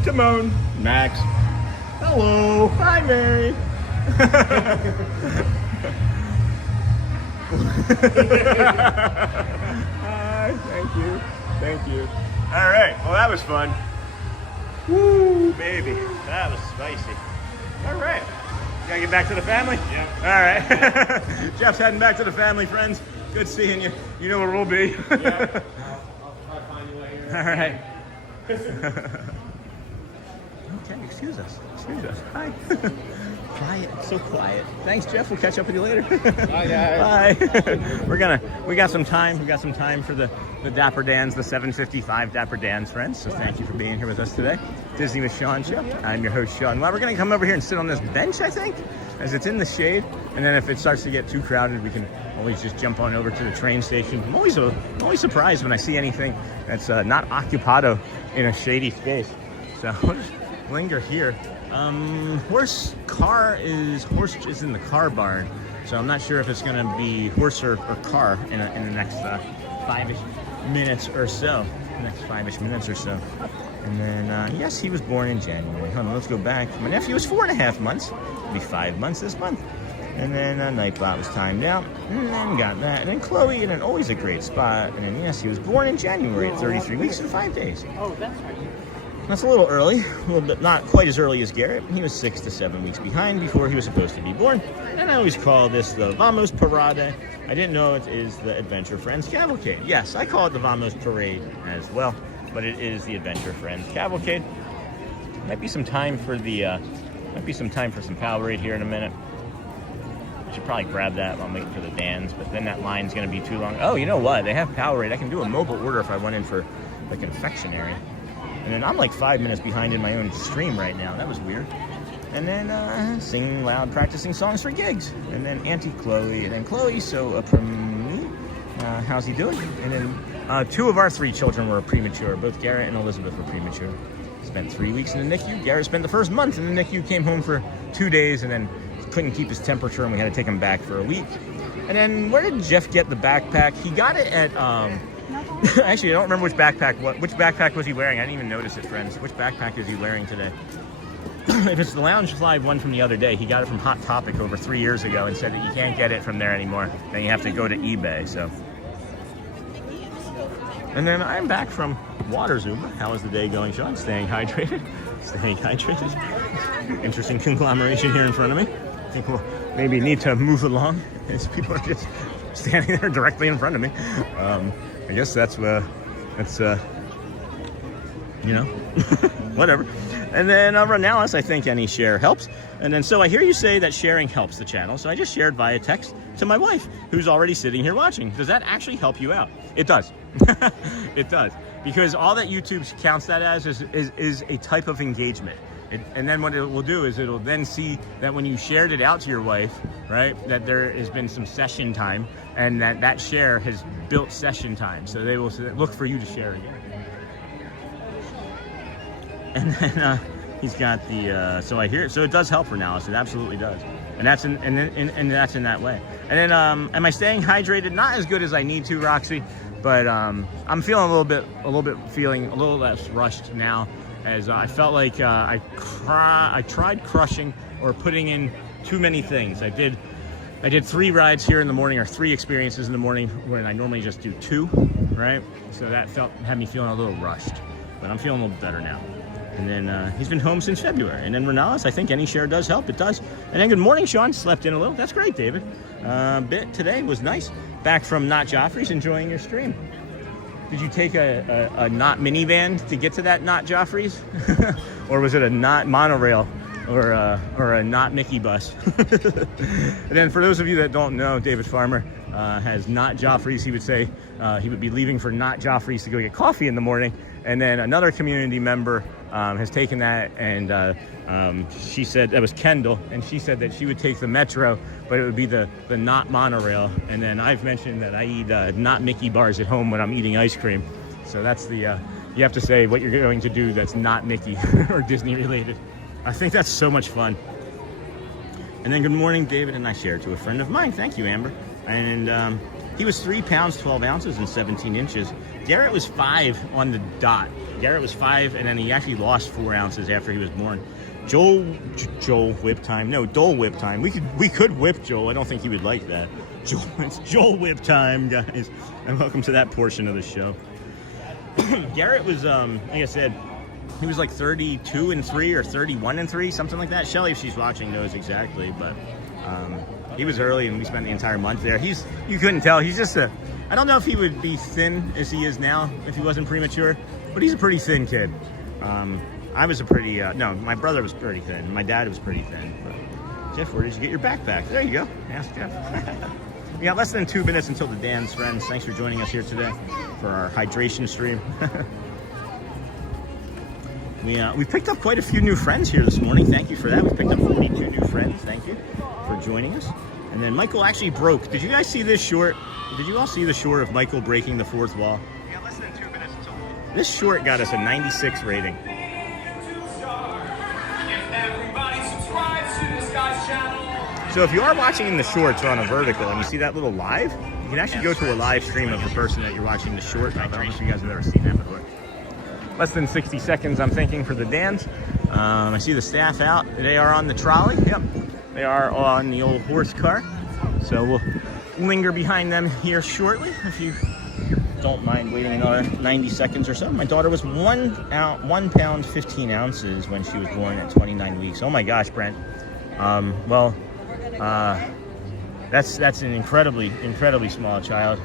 Timon, Max. Hello. Hi, Mary. Hi. Thank you. All right. Well, that was fun. Woo, baby. That was spicy. All right. Gotta get back to the family? Yeah. All right. Jeff's heading back to the family, friends. Good seeing you. You know where we'll be. Yeah. I'll try to find you later. All right. Okay, excuse us. Hi. Quiet, so quiet. Thanks, Jeff. We'll catch up with you later. Bye, guys. Bye. We got some time for the Dapper Dans, the 7:55 Dapper Dans, friends. So thank you for being here with us today. Disney with Sean Show. I'm your host, Sean. Well, we're gonna come over here and sit on this bench, I think, as it's in the shade. And then if it starts to get too crowded, we can always just jump on over to the train station. I'm always surprised when I see anything that's not occupado in a shady space. So we'll just linger here. Horse is in the car barn, so I'm not sure if it's going to be horse or car in the next 5-ish minutes or so. And then, yes, he was born in January. Hold on, let's go back. My nephew was 4.5 months. It'll be 5 months this month. And then Nightbot was timed out, and then got that. And then Chloe, and then always a great spot. And then, yes, he was born in January at 33 weeks and 5 days. Oh, that's right. That's a little early, a little bit, not quite as early as Garrett. He was 6 to 7 weeks behind before he was supposed to be born. And I always call this the Vamos Parade. I didn't know it is the Adventure Friends Cavalcade. Yes, I call it the Vamos Parade as well, but it is the Adventure Friends Cavalcade. Might be some time for some Powerade here in a minute. I should probably grab that while I'm waiting for the Dans, but then that line's going to be too long. Oh, you know what? They have Powerade. I can do a mobile order if I went in for the confectionery. And then I'm like 5 minutes behind in my own stream right now. That was weird. And then singing loud, practicing songs for gigs. And then Auntie Chloe. And then Chloe, so how's he doing? And then 2 of our 3 children were premature. Both Garrett and Elizabeth were premature. Spent 3 weeks in the NICU. Garrett spent the first month in the NICU, came home for 2 days, and then couldn't keep his temperature, and we had to take him back for a week. And then where did Jeff get the backpack? He got it at... Actually, I don't remember which backpack was he wearing. I didn't even notice it, friends. Which backpack is he wearing today? If it's the Loungefly one from the other day, he got it from Hot Topic over 3 years ago and said that you can't get it from there anymore. Then you have to go to eBay, so. And then I'm back from Water Zuma. How is the day going, Sean? Staying hydrated? Staying hydrated. Interesting conglomeration here in front of me. I think we'll maybe need to move along as people are just standing there directly in front of me. I guess that's you know, whatever. And then Renalis, I think any share helps. And then, so I hear you say that sharing helps the channel. So I just shared via text to my wife, who's already sitting here watching. Does that actually help you out? It does. It does. Because all that YouTube counts that as is a type of engagement. And then what it will do is it'll then see that when you shared it out to your wife, right, that there has been some session time, and that share has built session time. So they will look for you to share again. And then he's got the so I hear it. So it does help for now. It absolutely does. And that's that's in that way. And then am I staying hydrated? Not as good as I need to, Roxy, but I'm feeling a little bit feeling a little less rushed now, as I felt like I tried crushing or putting in too many things. I did 3 rides here in the morning, or 3 experiences in the morning, when I normally just do 2, right? So that had me feeling a little rushed, but I'm feeling a little better now. And then he's been home since February. And then Renalis, I think any share does help. It does. And then good morning, Sean. Slept in a little. That's great, David. Bit today was nice. Back from Not Joffrey's, enjoying your stream. Did you take a Not minivan to get to that Not Joffrey's? Or was it a Not monorail or a Not Mickey bus? And then for those of you that don't know, David Farmer has Not Joffrey's. He would say he would be leaving for Not Joffrey's to go get coffee in the morning. And then another community member has taken that, and she said, that was Kendall, and she said that she would take the Metro, but it would be the Not monorail. And then I've mentioned that I eat Not Mickey bars at home when I'm eating ice cream. So that's the, you have to say what you're going to do that's not Mickey or Disney related. I think that's so much fun. And then good morning, David, and I shared to a friend of mine. Thank you, Amber. And he was 3 pounds, 12 ounces, and 17 inches. Garrett was 5 on the dot. Garrett was 5, and then he actually lost 4 ounces after he was born. Joel whip time. No, Dole whip time. We could whip Joel. I don't think he would like that. It's Joel whip time, guys. And welcome to that portion of the show. Garrett was, like I said, he was like 32 and 3 or 31 and 3, something like that. Shelly, if she's watching, knows exactly, but he was early, and we spent the entire month there. You couldn't tell. He's just I don't know if he would be thin as he is now if he wasn't premature, but he's a pretty thin kid. I was a pretty, no, my brother was pretty thin. My dad was pretty thin. But Jeff, where did you get your backpack? There you go. Ask Jeff. We got less than 2 minutes until the Dan's friends. Thanks for joining us here today for our hydration stream. We picked up quite a few new friends here this morning. Thank you for that. We picked up 42 new friends. Thank you for joining us. And then Michael actually broke. Did you guys see this short? Did you all see the short of Michael breaking the 4th wall? Yeah, less than 2 minutes until. This short got us a 96 rating. So if you are watching in the shorts or on a vertical and you see that little live, you can actually go to a live stream of the person that you're watching the short. I don't know if you guys have ever seen that before. Less than 60 seconds, I'm thinking, for the Dans. I see the staff out. They are on the trolley. Yep. They are on the old horse car. So we'll linger behind them here shortly, if you don't mind waiting another 90 seconds or so. My daughter was 1 pound, 15 ounces when she was born at 29 weeks. Oh my gosh, Brent. That's an incredibly small child.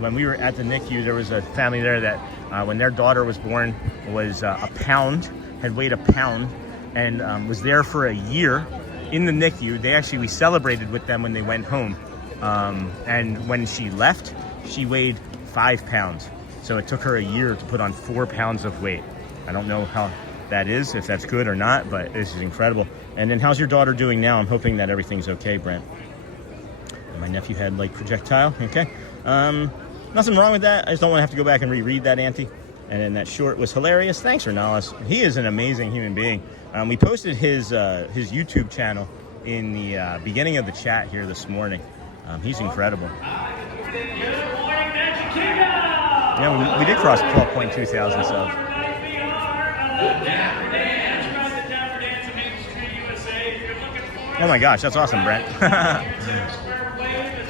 When we were at the NICU, there was a family there that when their daughter was born was a pound, had weighed a pound, and was there for a year in the NICU. We celebrated with them when they went home. And when she left, she weighed 5 pounds. So it took her a year to put on 4 pounds of weight. I don't know how that is, if that's good or not, but this is incredible. And then how's your daughter doing now? I'm hoping that everything's okay, Brent. My nephew had like projectile. Okay. Nothing wrong with that. I just don't want to have to go back and reread that, Auntie. And then that short was hilarious. Thanks, Renalis. He is an amazing human being. We posted his YouTube channel in the beginning of the chat here this morning. He's incredible. Yeah, we did cross 12.2 thousand subs. Oh my gosh, that's awesome, Brent.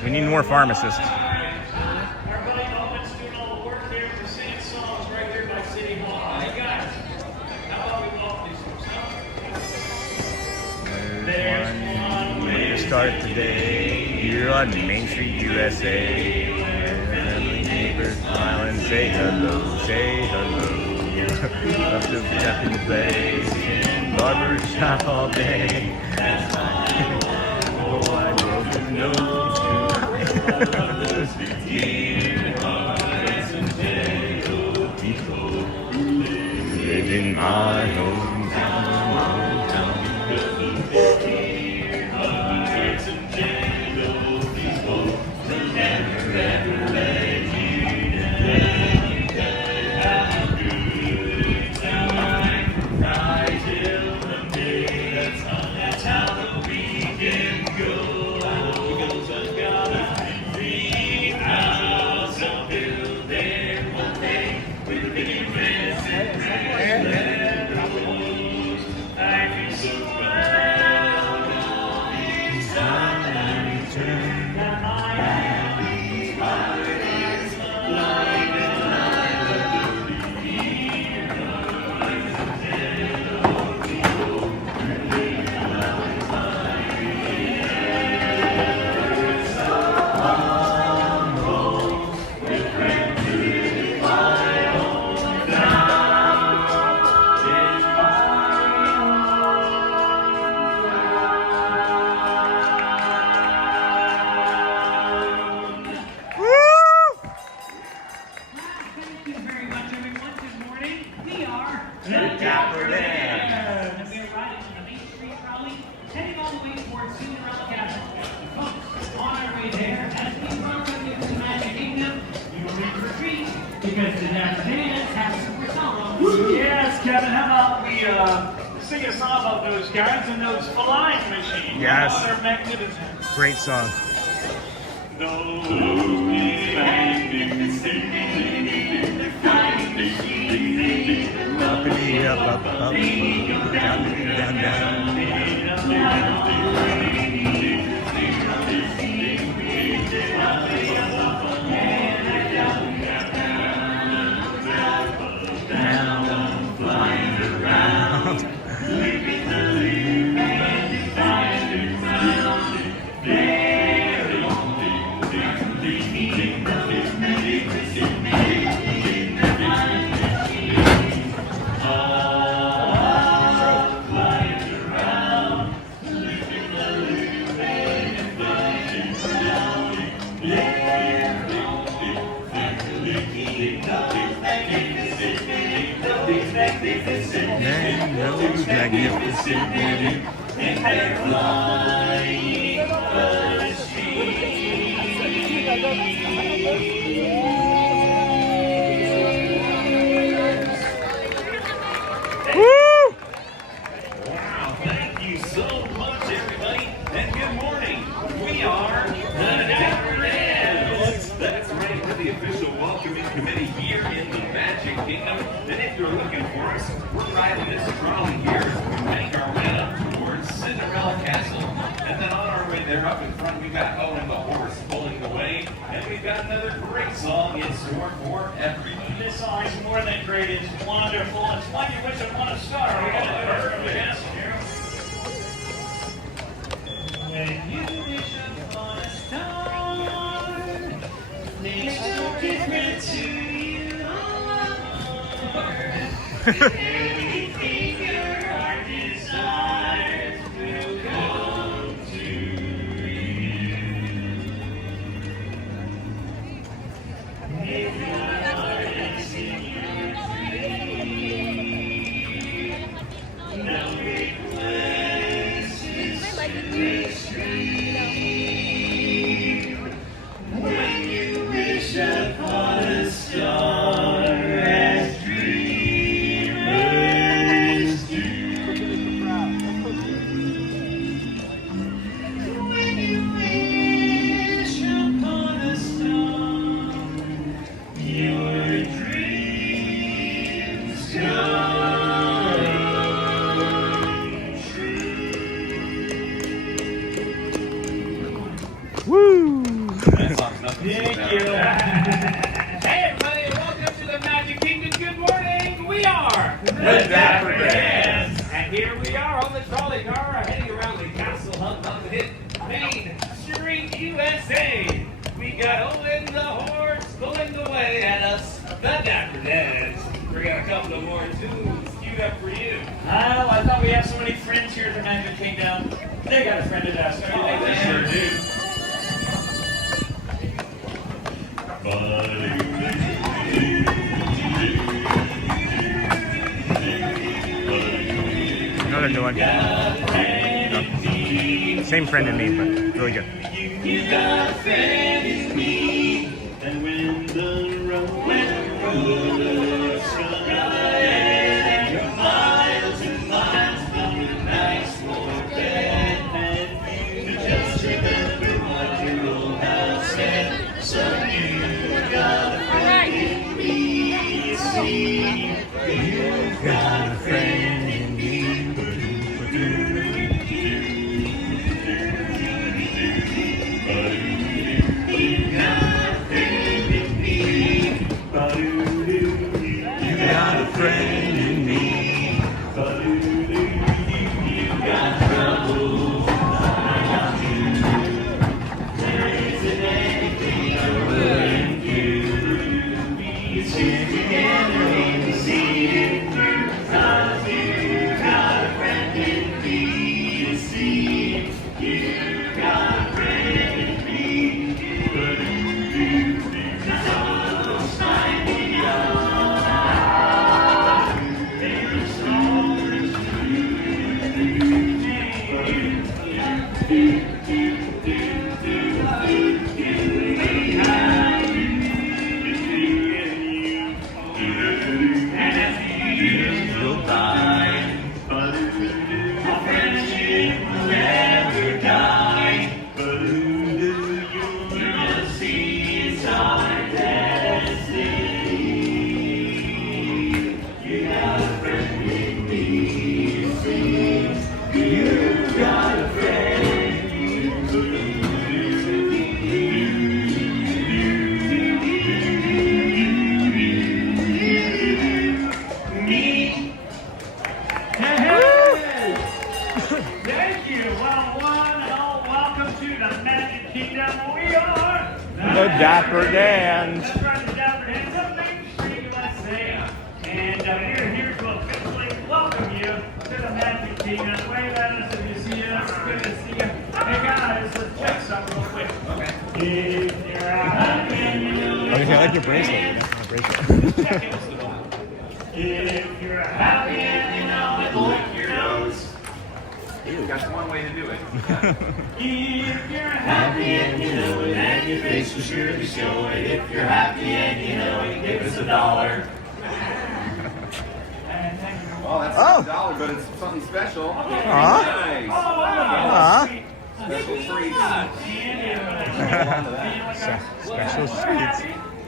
We need more pharmacists. Way to start the day here on Main Street, USA. Neighbors smile and say hello, say hello. Left of Jeff in the bay, barber shop all day. Oh, I broke his nose live in my hometown. The Dapper Dans. And we're riding on the Main Street Trolley, heading all the way towards Cinderella Castle. Folks, on our way there, as we welcome you to the Magic Kingdom, you will need to retreat because the Dapper Dans has super song. Yes, Kevin, how about we sing a song about those guys and those flying machines? Yes. Oh, they're magnificent. Great song. Those magnificent flying machines. Up and up, down, down. Down, flying around. Wow, thank you so much, everybody, and good morning. We are the Dapper Dans. That's right, we're the official welcoming committee here in the Magic Kingdom. And if you're looking for us, we're riding this trolley here as we make our way up towards Cinderella Castle. And then on our way there, up in front, we've got Owen the horse pulling the way. And we've got another great song in store for everybody. This song is more than great. It's wonderful. It's one you wish upon a star. We got to hear it again. When you wish upon a star, things will get meant to you. Anything your heart desires will come to you. If your heart is in your dream, no request is too extreme. When you wish upon a star, as dreamers do. When you wish upon a star, your dreams come true. Woo! Thank you. Hey everybody, welcome to the Magic Kingdom. Good morning. We are The Dapper Dans. And here we are on the trolley car heading around the castle hub of the hit Main Street USA. We got Owen the horse pulling the way at us, the Dapper Dans. We got a couple some more tunes queued up for you. Well, I thought we have so many friends here at the Magic Kingdom. They got a friend at us. Oh, they sure do. Another new one. No. Same friend in me, but really good. You got a friend in me, and when the road runs and you're miles and miles from your nice warm bed, and you just remember what your old house said. So you got a friend in me, you see. You got a friend in me. Friend in me. You got trouble. There isn't anything I wouldn't do. We stick together and see it through. 'Cause you got a friend in me. You see, you got a friend in me. So find me out. The Dapper Dans. That's right, the Dapper Dans up Main Street, U.S.A. And we're here to officially welcome you to the Magic Kingdom. Wave at us if you see us. Good to see you. Hey guys, let's check something real quick. Okay. If you're happy and you know I like your bracelet. if you're happy and you know it, lick your nose. That's one way to do it. If you're happy and you know it, and your face will surely show it. If you're happy and you know it, give us $1. Well, that's not $1, but it's something special. Nice. Special treats. Special treats.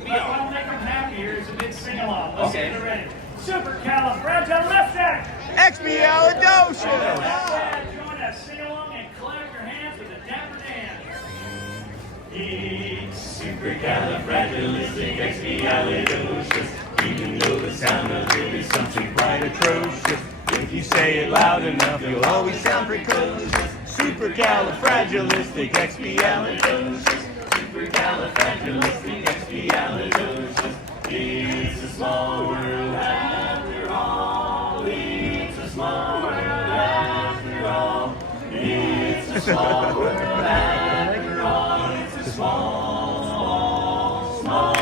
What will make them happier is a big sing-along. Let's get it ready. Supercalifragilistic! Expialidocious! Join us, sing along and clap your hands with the Dapper Dans. It's supercalifragilisticexpialidocious. Even though the sound of it is something quite atrocious, if you say it loud enough, you'll always sound precocious. Supercalifragilisticexpialidocious. Supercalifragilisticexpialidocious. It's a small world after all. It's a small world after all. It's a small world after all. It's a small, small.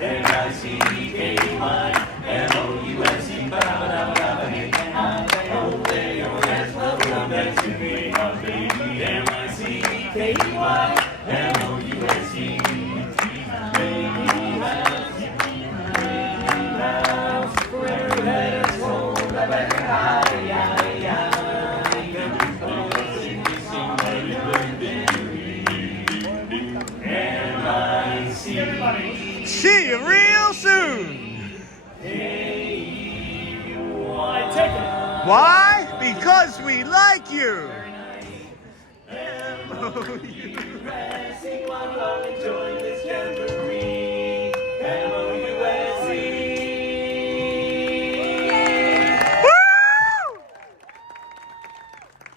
M-I-C-K-Y, M-O-U-S-E, M-I-C-K-Y, M-O-U-S-E. See you real soon. Why? Because we like you.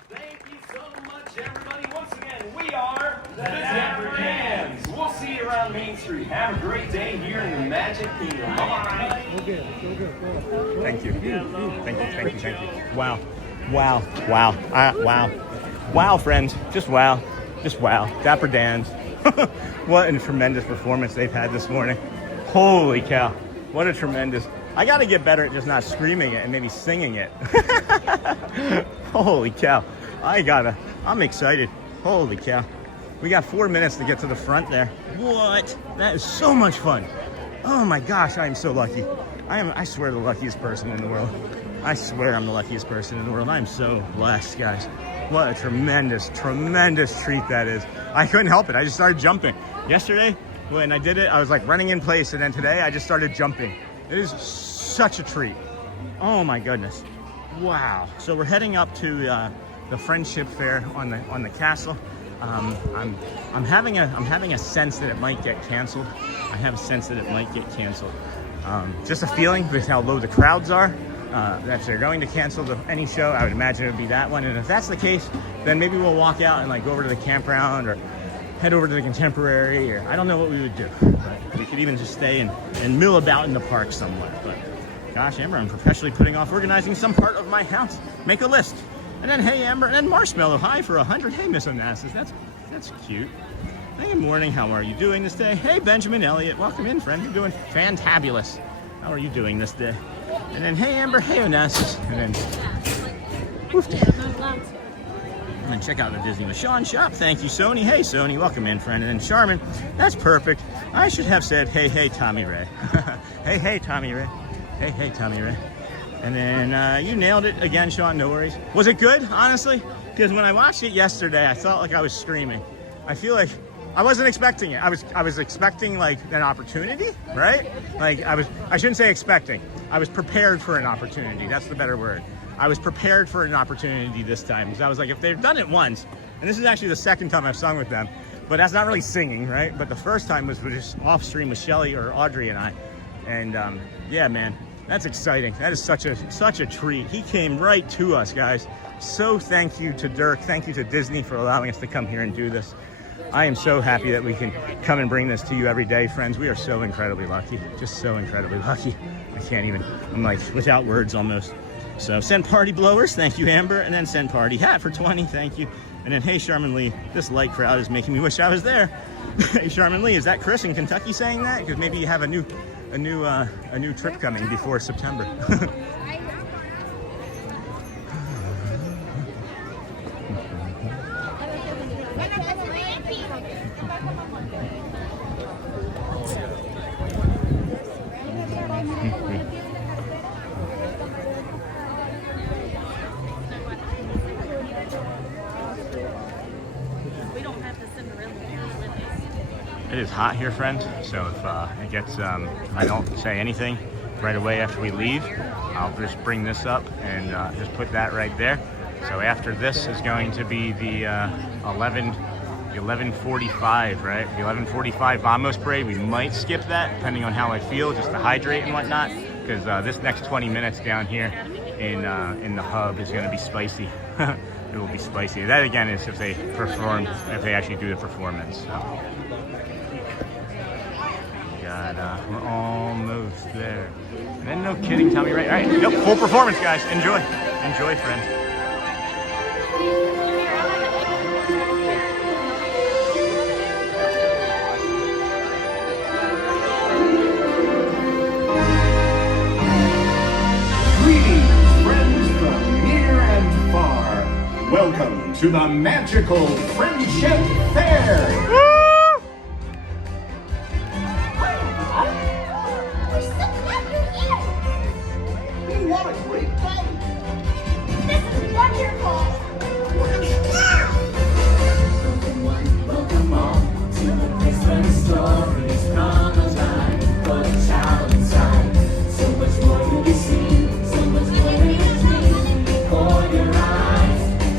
Thank you so much, everybody. Once again, we are the Dapper Dans. We'll see you Street. Have a great day here in the Magic Kingdom. All right. Thank you. Thank you, thank you, thank you. Wow. Wow. Wow. Wow. Wow, friends. Just wow. Just wow. Dapper Dans. What a tremendous performance they've had this morning. Holy cow. What a tremendous... I got to get better at just not screaming it and maybe singing it. Holy cow. I'm excited. Holy cow. We got 4 minutes to get to the front there. What? That is so much fun. Oh my gosh, I am so lucky. I swear, the luckiest person in the world. I swear I'm the luckiest person in the world. I'm so blessed, guys. What a tremendous, tremendous treat that is. I couldn't help it. I just started jumping. Yesterday, when I did it, I was like running in place, and then today I just started jumping. It is such a treat. Oh my goodness. Wow. So we're heading up to the Friendship Fair on the castle. I'm having a sense that it might get canceled. I have a sense that it might get canceled. Just a feeling with how low the crowds are. That if they're going to cancel any show, I would imagine it would be that one. And if that's the case, then maybe we'll walk out and like go over to the campground or head over to the Contemporary, or I don't know what we would do. But we could even just stay and mill about in the park somewhere. But gosh, Amber, I'm professionally putting off organizing some part of my house. Make a list. And then, hey, Amber, and then Marshmallow, hi for 100. Hey, Miss Onassis, that's cute. Hey, good morning, how are you doing this day? Hey, Benjamin Elliott, welcome in, friend. You're doing fantabulous. How are you doing this day? And then, hey, Amber, hey, Onassis. And then check out the Disney with Sean shop. Thank you, Sony. Hey, Sony, welcome in, friend. And then Charmin, that's perfect. I should have said, hey, hey, Tommy Ray. Hey, hey, Tommy Ray. Hey, hey, Tommy Ray. And then you nailed it again, Sean, no worries. Was it good, honestly? Because when I watched it yesterday, I felt like I was screaming. I feel like I wasn't expecting it. I was expecting like an opportunity, right? Like I shouldn't say expecting. I was prepared for an opportunity. That's the better word. I was prepared for an opportunity this time. Because I was like, if they've done it once, and this is actually the second time I've sung with them, but that's not really singing, right? But the first time was just off stream with Shelly or Audrey and I. And yeah, man, that's exciting. That is such a treat. He came right to us, guys. So thank you to Dirk. Thank you to Disney for allowing us to come here and do this. I am so happy that we can come and bring this to you every day, friends. We are so incredibly lucky. Just so incredibly lucky. I can't even, I'm like without words almost. So send party blowers, thank you, Amber. And then send party hat for 20, thank you. And then, hey, Charmin Lee, this light crowd is making me wish I was there. Hey, Charmin Lee, is that Chris in Kentucky saying that? Because maybe you have a new trip coming before September. It is hot here, friend, so if it gets, I don't say anything right away after we leave, I'll just bring this up and just put that right there. So after this is going to be the 11:45, right? The 11:45 Vamos Parade. We might skip that, depending on how I feel, just to hydrate and whatnot, because this next 20 minutes down here in the hub is going to be spicy. It will be spicy. That, again, is if they perform, if they actually do the performance. So. We're almost there. And then, no kidding, Tommy, right? All right, yep, full performance, guys. Enjoy. Enjoy, friends. Greetings, friends from near and far. Welcome to the magical Friendship Fair.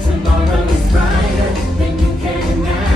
Tomorrow is brighter than you can imagine.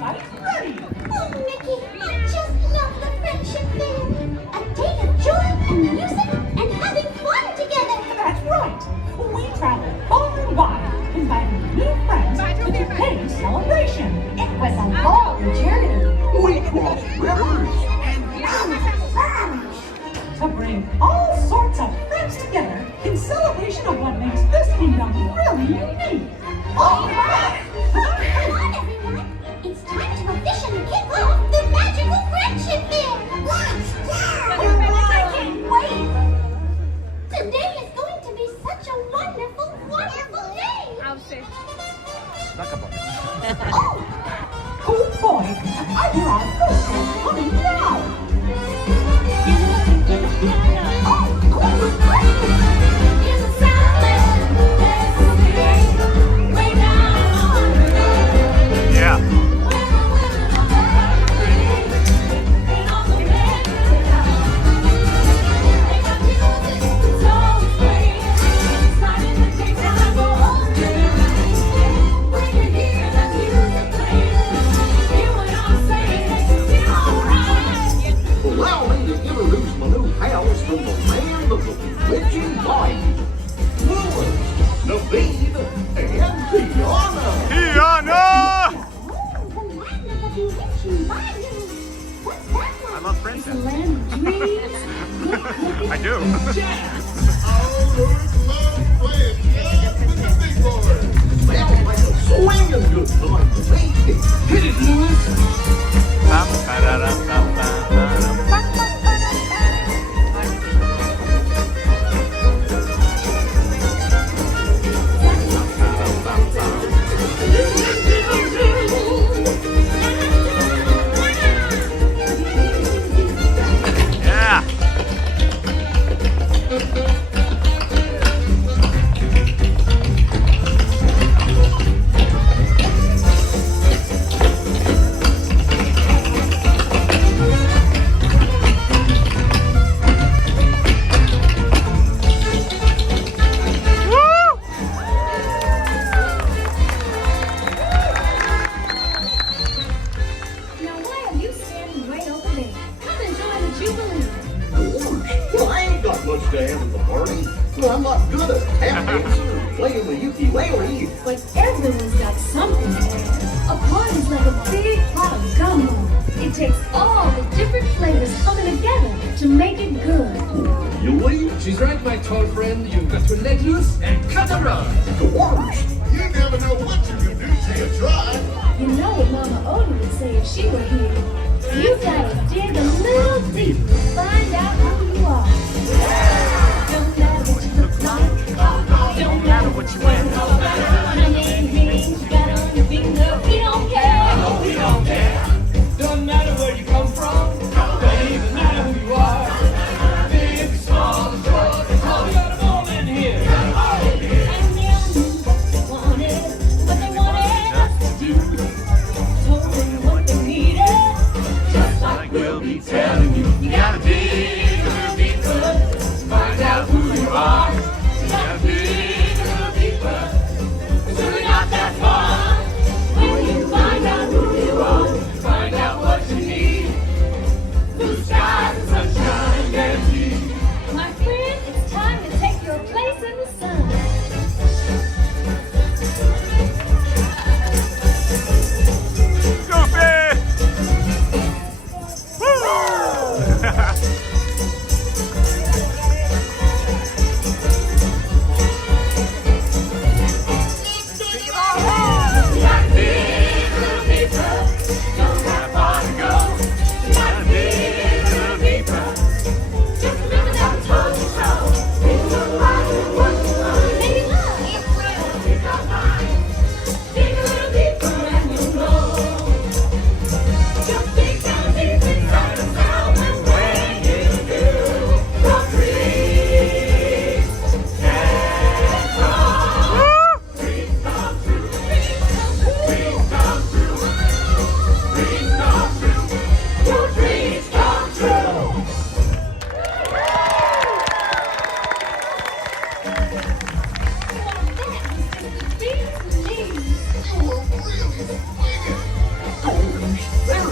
everybody ready? Oh, Mickey, I just love the friendship fair. A day of joy and music and having fun together. That's right. We traveled far and wide, inviting new friends to today's celebration. It was a long journey. We crossed rivers and mountains. To bring all sorts of friends together in celebration of what makes this kingdom really unique. All right! Come on, everyone. It's time to officially kick off the magical friendship fair. Let's go! I can't wait. Today is going to be such a wonderful, wonderful day. I'll say. Oh boy, I hear our first guest coming now. Yeah. Allow me to introduce my new house from the land of the bewitching bayou. Willard, Naveed, and Tiana. Tiana! I love Princess. Land of dreams. I do. Smells like a swinging good time to me. Hit it, Lewis. Yeah. Now why are you standing way over there? Come and join the Jubilee. Well, I ain't got much to add to the party. Well, I'm not good at tap dancing or playing the ukulele. But everyone's got something to add. A party's like a big pot of gumbo. It takes all the different flavors coming together to make it good. You leave? She's right, my tall friend. You've got to let loose and cut a run. The worst. You never know what you can do till you try. You know what Mama Odie would say if she were here. You gotta dig a little deep to find out who you are. Don't matter what you look like. Don't matter what you wear. No matter what your name means. You got on your finger. We don't care. No, we don't care. Don't matter where you come from. Don't even matter who you are. Big, small, short, tall, we got them all in here. And they all knew what they wanted us to do. Told them what they needed.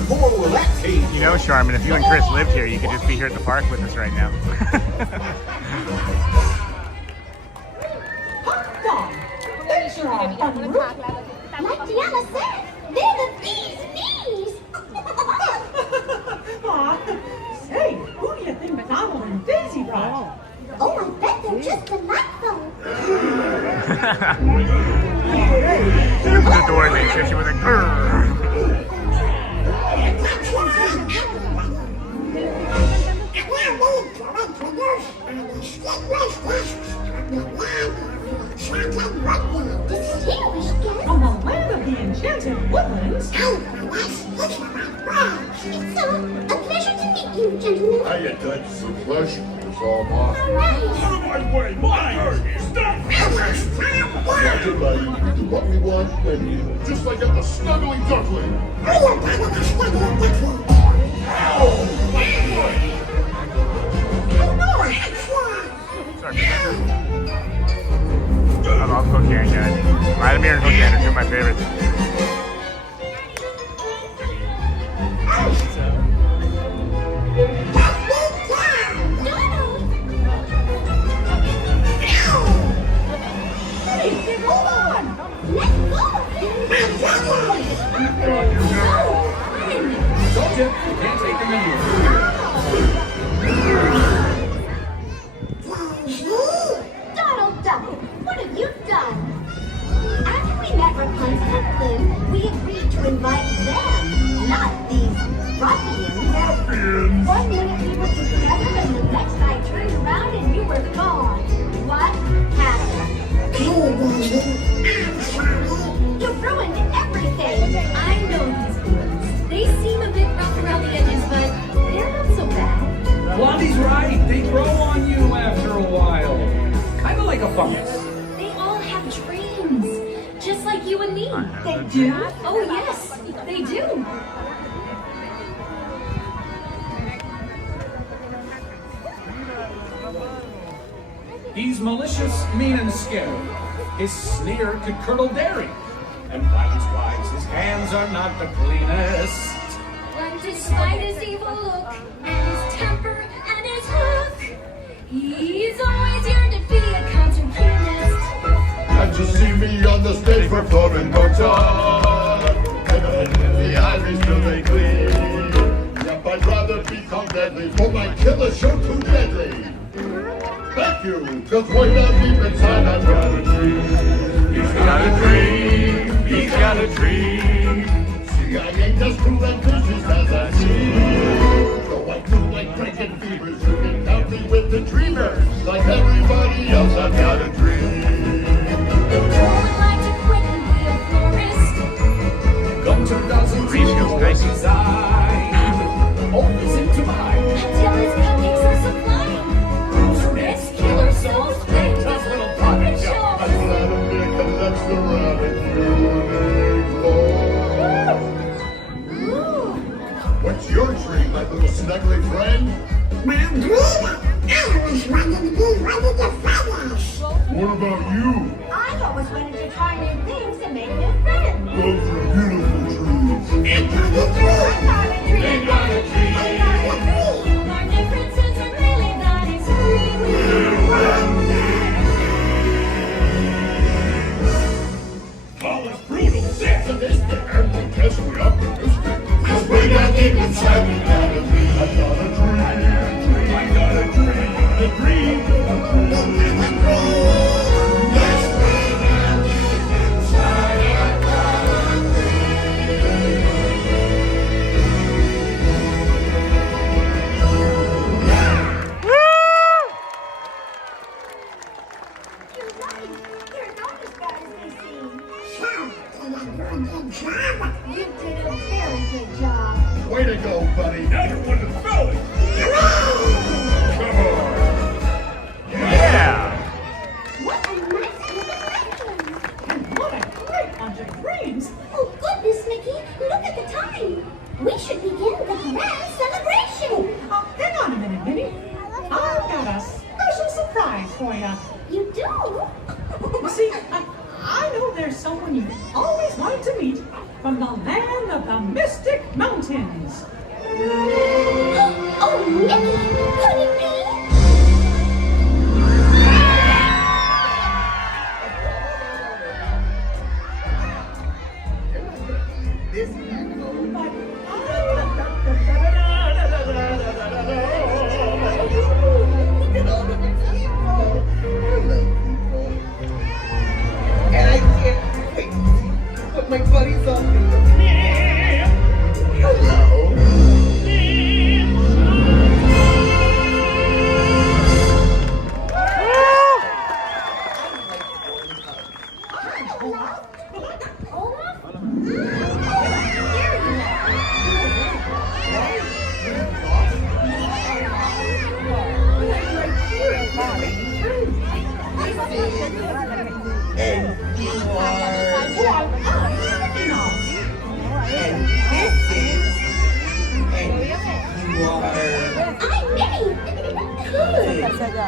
more will that take? You know, Charmin, if you and Chris lived here, you could just be here at the park with us right now. Like Gianna said, they're the bee's knees. Say, who do you think Donald and Daisy brought? Oh, I bet they're just delightful. The door makes you with a grrr. From the land of the enchanted woodlands. So, a pleasure to meet you, gentlemen. Hiya, Dutch. It's a pleasure. It's all mine. Out of my way! Stop! Everybody, we do what we want, and just like I'm a snuggly duckling. I love cocaine, guys. Vladimir and cocaine are two of my favorites. Hey, hold on! Let's go! Told you, you can't take them anywhere. Donald Duck, what have you done? After we met Rapunzel and Flynn, we agreed to invite them, not these ruffians. One minute we were together and the next I turned around and you were gone. What happened? You ruined everything. I know these boys. They seem a bit rough around the edges, but they're not so bad. Blondie's right. They grow on you after a while. Kind of like a fungus. They all have dreams, just like you and me. They do? Oh, yes, they do. He's malicious, mean, and scary. His sneer could curdle dairy. And by his wise, his hands are not the cleanest. But despite his evil look, and his temper, and his hook, he's always yearned to be a concert pianist. And to see me on the stage performing Mozart. And the ivory still they gleam. Yep, I'd rather become deadly, for my killer show too deadly. Thank you, cause way down deep inside I've got a dream. He's got a dream. He's got a dream. See, I ain't as cool and vicious as I seem. Though I do like breaking fevers, you can count me with the dreamers. Like everybody else, I've got a dream. Who would like to quit and be a florist? Gunter doesn't Reese feels nice. his eye. Always into mine. Until his cupcakes are sublime. Rich killer souls play his little puppet show. I'm glad I'm big and that's the rabbit unicorn. What's your dream, my little snuggly friend? My dream? I always wanted to be one of the feathers. What about you? I always wanted to try new things and make new friends. Those are beautiful dreams. I got a dream. They got a dream. Our differences are really that extreme. Paula's brutal, sadistic, and we test we optimistic. Cause we got deep inside, we got a dream. I got a dream. I got a dream. A dream. Yes, we got deep inside, I got a You're right. You're not as bad as they seem. You did a very good job. Way to go, buddy. Now you're one to throw it. Come on. Yeah. What a nice group of friends. And what a great bunch of dreams. Oh, goodness, Mickey. Look at the time. We should begin the grand celebration. Hang on a minute, Minnie. I've got a special surprise for you. You do? You see, I know there's someone you've always wanted to meet, from the land of the Mystic Mountains. Oh, Mickey, could it be? And I can't wait to put my buddies on me. Hello.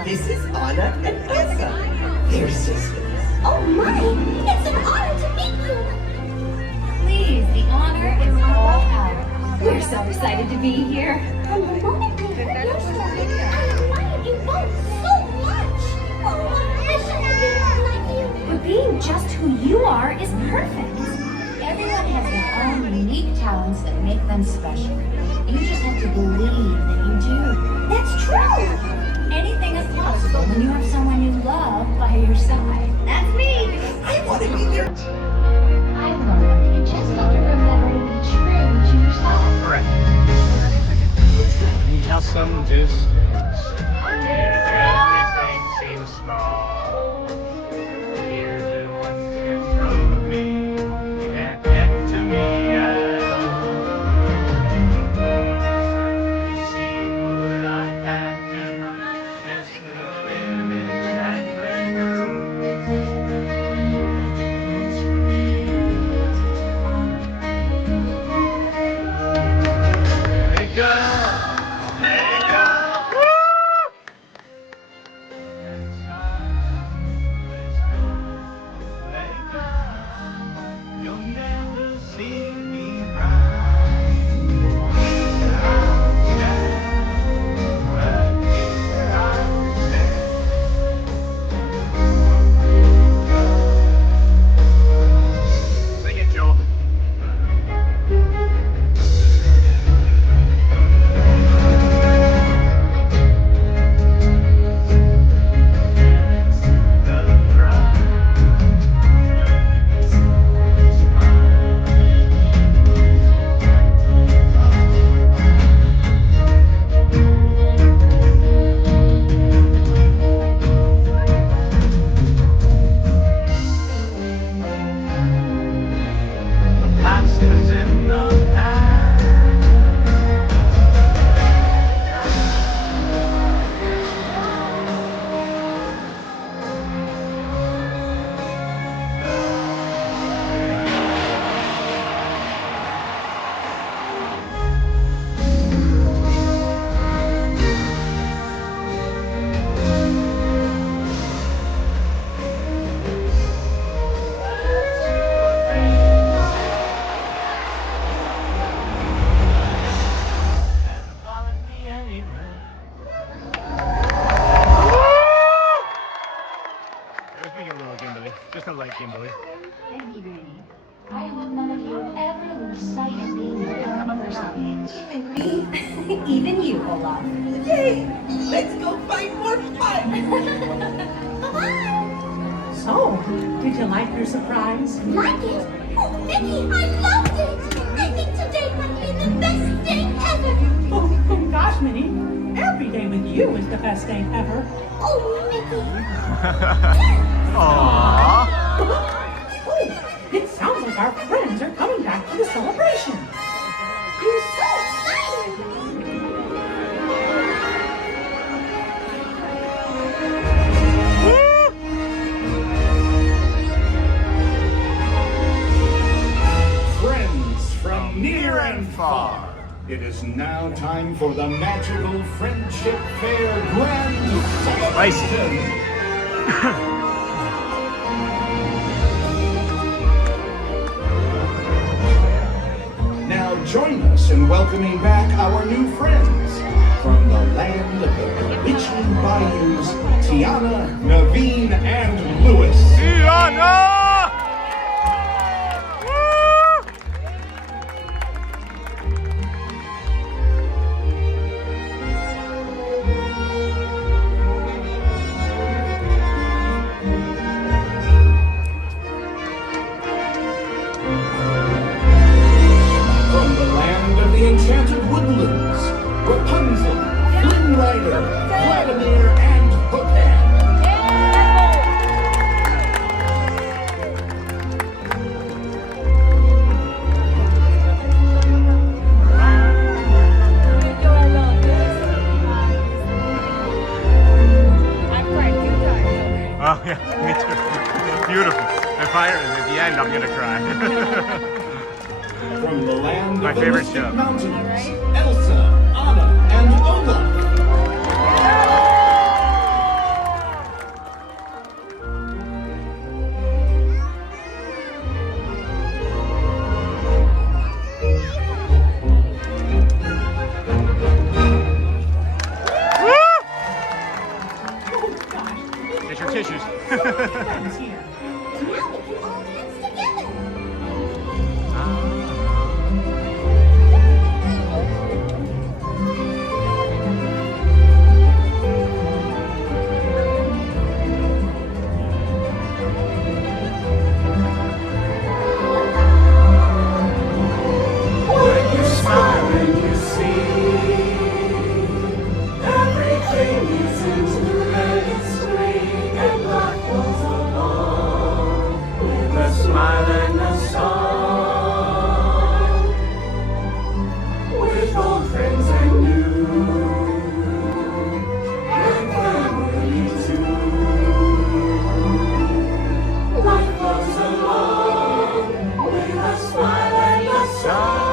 This is Anna and Elsa. They're sisters. Oh my! It's an honor to meet you! Please, the honor is all ours. We're so excited to be here. From the moment we heard your story, I admired you both so much. Oh, I wish I could be more like you. But being just who you are is perfect. Everyone has their own unique talents that make them special. You just have to believe that you do. That's true. Anything is possible when you have someone you love by your side. That's me. I want to be there. I learned you just have to remember to be true to yourself. Correct. Now some distance, everything seems small. Here's the one in front of me, can't get to me at all. See what I have to miss the limits that break through. Wake up! You'll never see me cry. Sing it, Joe. Past is in the past. Just a light Kimberly. Thank you, Granny. I hope none of you ever lose sight of being your own person. Even me, even you, Olaf. Yay! Let's go find more fun! So, did you like your surprise? Like it? Oh, Mickey, I loved it! I think today might be the best day ever! Oh gosh, Minnie. Every day with you is the best day ever. Oh, Mickey! Aww. Oh, it sounds like our friends are coming back for the celebration. I'm so excited! Friends from near and far, it is now time for the magical Friendship Fair Grand Celebration. us in welcoming back our new friends from the land of the Richland Bayous, Tiana, Naveen, and Lewis. Tiana! From the land of the enchanted woodlands, Rapunzel, Flynn Rider, Vladimir, and Hookhead. Oh yeah, me too. Beautiful. If I at the end, I'm gonna cry. From the land My of the favorite Mystic show. Mountains, Elsa, Anna, and Olaf. Get your tissues. When you smile and you see everything is into red spring and life goes along with a smile and a song, with old friends and new and family too. Life goes along with a smile and a song.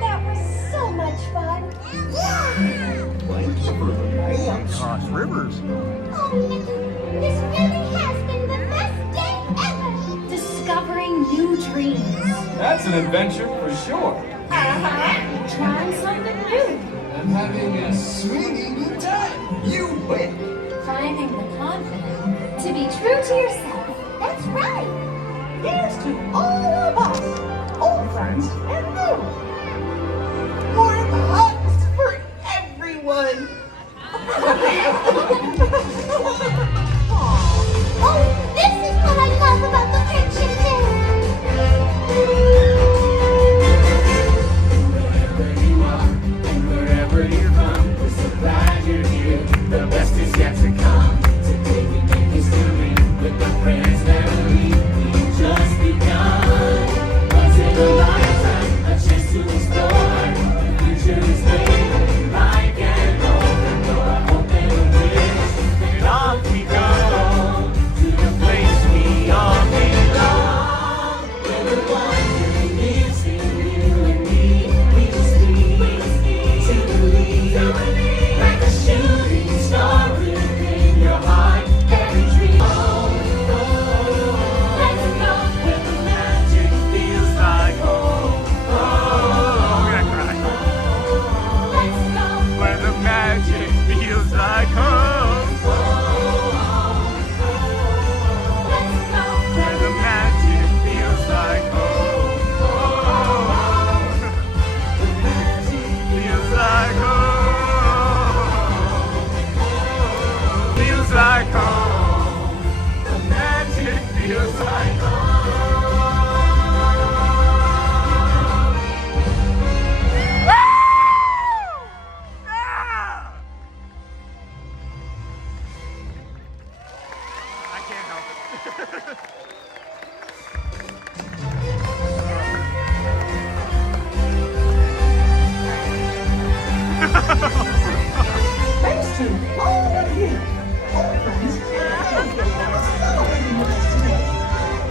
That was so much fun. Cross rivers. Oh, Nikki, this really has been the best day ever. Discovering new dreams. That's an adventure for sure. Trying something new. And having a swinging good time. You win. Finding the confidence to be true to yourself. That's right. Here's to all of us, old friends and new. Warm hugs for everyone. Oh, this is what I love about the friendship Wherever you are and wherever you're from, we're so glad you're here. The best is yet to come. Today we make history with the friends that we just begun. Once in a lifetime, a chance to explore. The future is waiting, like an open door. I hope and a wish, and off we go to the place we all belong. We're the one who lives in you and me. We just need to believe, like a shooting star within your heart. Every dream. Let's go where the magic feels like home. I'm gonna cry. Let's go Where the magic feels like home. Where the magic feels like home. Feels like home. Feels like home. The magic feels like home. I can't help it. Thanks to all of you, old friends. Celebrating with us today.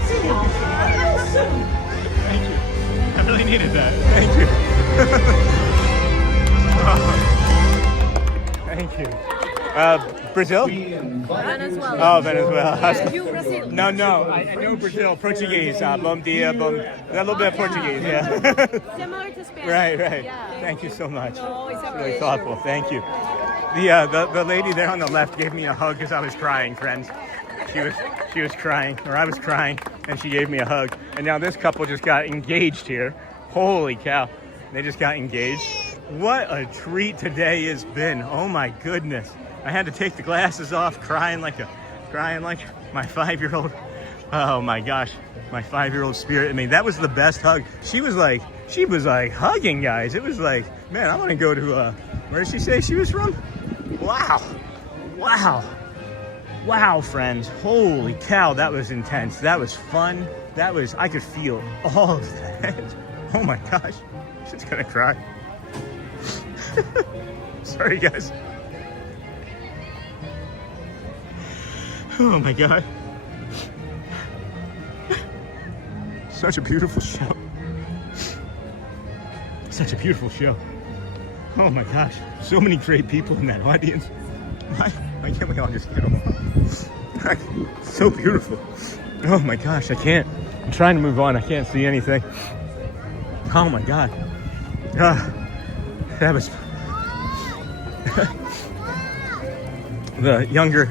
See you real soon. Thank you. I really needed that. Thank you. Thank you. Brazil? Venezuela. Oh, Venezuela. Yeah, you Brazil. No, I know Brazil. Portuguese. Bom dia, a little bit of Portuguese, yeah. Similar to Spanish. Right. Yeah. Thank you so much. No, it's okay. Really thoughtful. Thank you. The lady there on the left gave me a hug because I was crying, friends. She was crying, or I was crying, and she gave me a hug. And now this couple just got engaged here. Holy cow. They just got engaged. What a treat today has been. Oh my goodness. I had to take the glasses off, crying like my 5-year-old. Oh my gosh, my 5-year-old spirit. I mean, that was the best hug. She was like hugging, guys. It was like, man, I want to go to, where did she say she was from? Wow, friends. Holy cow, that was intense. That was fun. I could feel all of that. Oh my gosh, she's gonna cry. Sorry, guys. Oh my God. Such a beautiful show. Such a beautiful show. Oh my gosh. So many great people in that audience. Why can't we all just get along? So beautiful. Oh my gosh, I can't. I'm trying to move on. I can't see anything. Oh my God. That was... The younger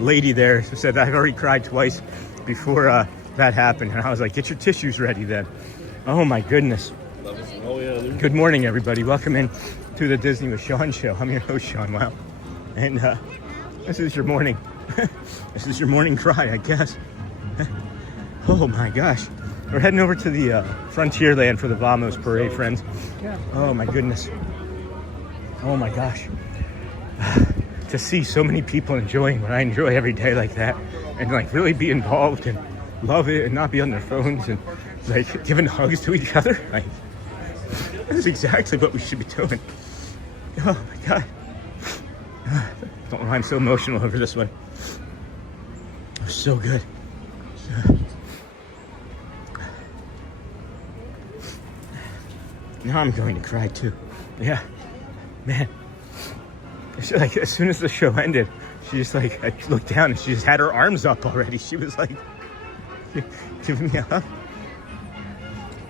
lady there said I've already cried twice before that happened. And I was like, get your tissues ready then. Oh my goodness. Good morning, everybody. Welcome in to the Disney with Sean show. I'm your host, Sean. Wow. And this is your morning. This is your morning cry, I guess. Oh my gosh. We're heading over to the Frontierland for the Vamos Parade, friends. Oh my goodness. Oh my gosh. To see so many people enjoying what I enjoy every day like that, and like really be involved and love it and not be on their phones and like giving hugs to each other. Like, that is exactly what we should be doing. Oh my God. Don't know why I'm so emotional over this one. It was so good. Now I'm going to cry too. Yeah, man. It's like as soon as the show ended, she just like, I looked down and she just had her arms up already. She was like giving me a hug.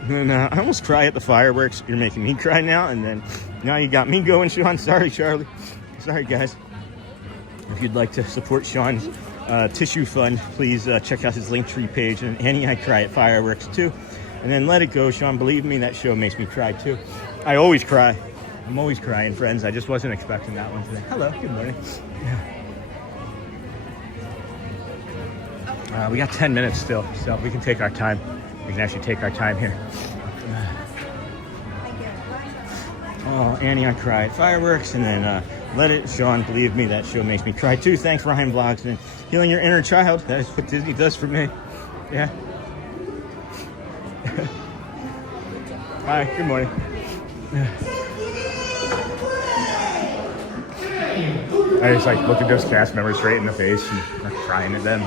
And then I almost cry at the fireworks. You're making me cry now, and then now you got me going, Sean. Sorry, Charlie. Sorry, guys. If you'd like to support Sean's tissue fund, please check out his Linktree page. And Annie, I cry at fireworks too. And then Let It Go, Sean. Believe me, that show makes me cry too. I always cry. I'm always crying, friends. I just wasn't expecting that one today. Hello, good morning. We got 10 minutes still, so we can take our time. We can actually take our time here. Oh, Annie, I cry at fireworks, and then Let It, Sean, believe me, that show makes me cry too. Thanks, Ryan Vlogs, and healing your inner child. That is what Disney does for me. Yeah. Hi, good morning. I just like look at those cast members straight in the face and I'm crying at them.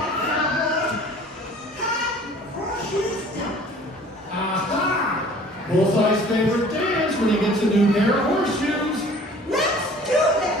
Bullseye's favorite dance when he gets a new pair of horseshoes. Let's do this!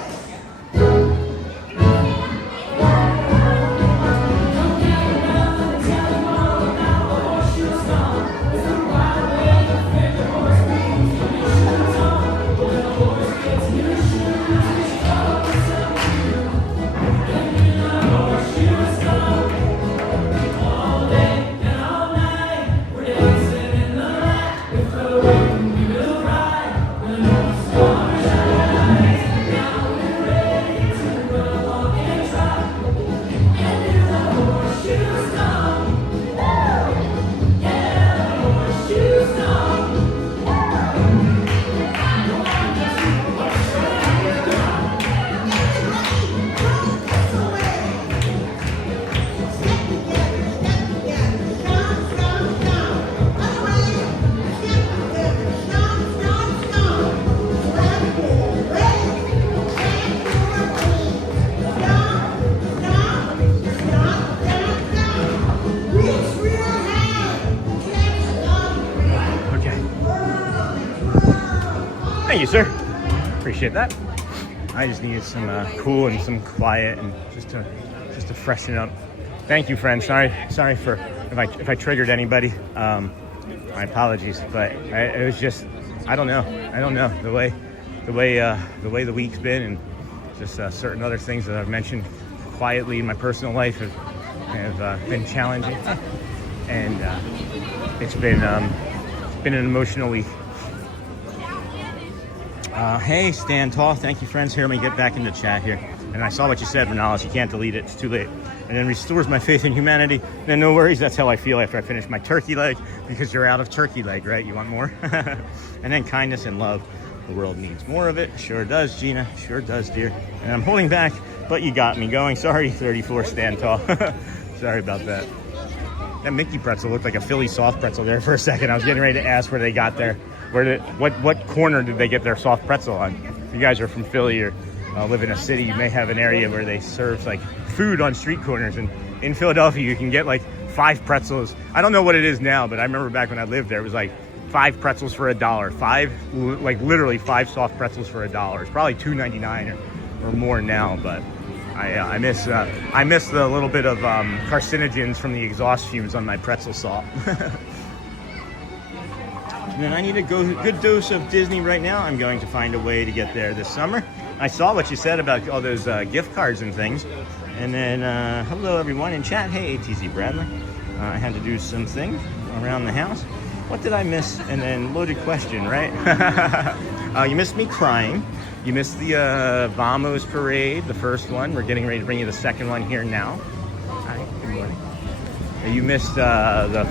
Thank you, sir. Appreciate that. I just needed some cool and some quiet and just to freshen up. Thank you, friends. Sorry for if I triggered anybody. My apologies, but it was just I don't know the way the week's been, and just certain other things that I've mentioned quietly in my personal life have been challenging, and it's been an emotional week. Hey, Stan Tall, thank you, friends. Here, let me get back into chat here. And I saw what you said, Renalis. You can't delete it. It's too late. And then restores my faith in humanity. Then no worries. That's how I feel after I finish my turkey leg, because you're out of turkey leg, right? You want more? And then kindness and love. The world needs more of it. Sure does, Gina. Sure does, dear. And I'm holding back, but you got me going. Sorry, 34 Stan Tall. Sorry about that. That Mickey pretzel looked like a Philly soft pretzel there for a second. I was getting ready to ask where they got their, what corner did they get their soft pretzel on? If you guys are from Philly or live in a city, you may have an area where they serve like food on street corners. And in Philadelphia, you can get like 5 pretzels. I don't know what it is now, but I remember back when I lived there, it was like 5 pretzels for $1. Like literally 5 soft pretzels for $1. It's probably $2.99 or more now, but I miss the little bit of carcinogens from the exhaust fumes on my pretzel salt. And then I need a good dose of Disney right now. I'm going to find a way to get there this summer. I saw what you said about all those gift cards and things. And then, hello everyone in chat. Hey, ATZ Bradley. I had to do some things around the house. What did I miss? And then loaded question, right? You missed me crying. You missed the Vamos parade, the first one. We're getting ready to bring you the second one here now. Hi, good morning. You missed the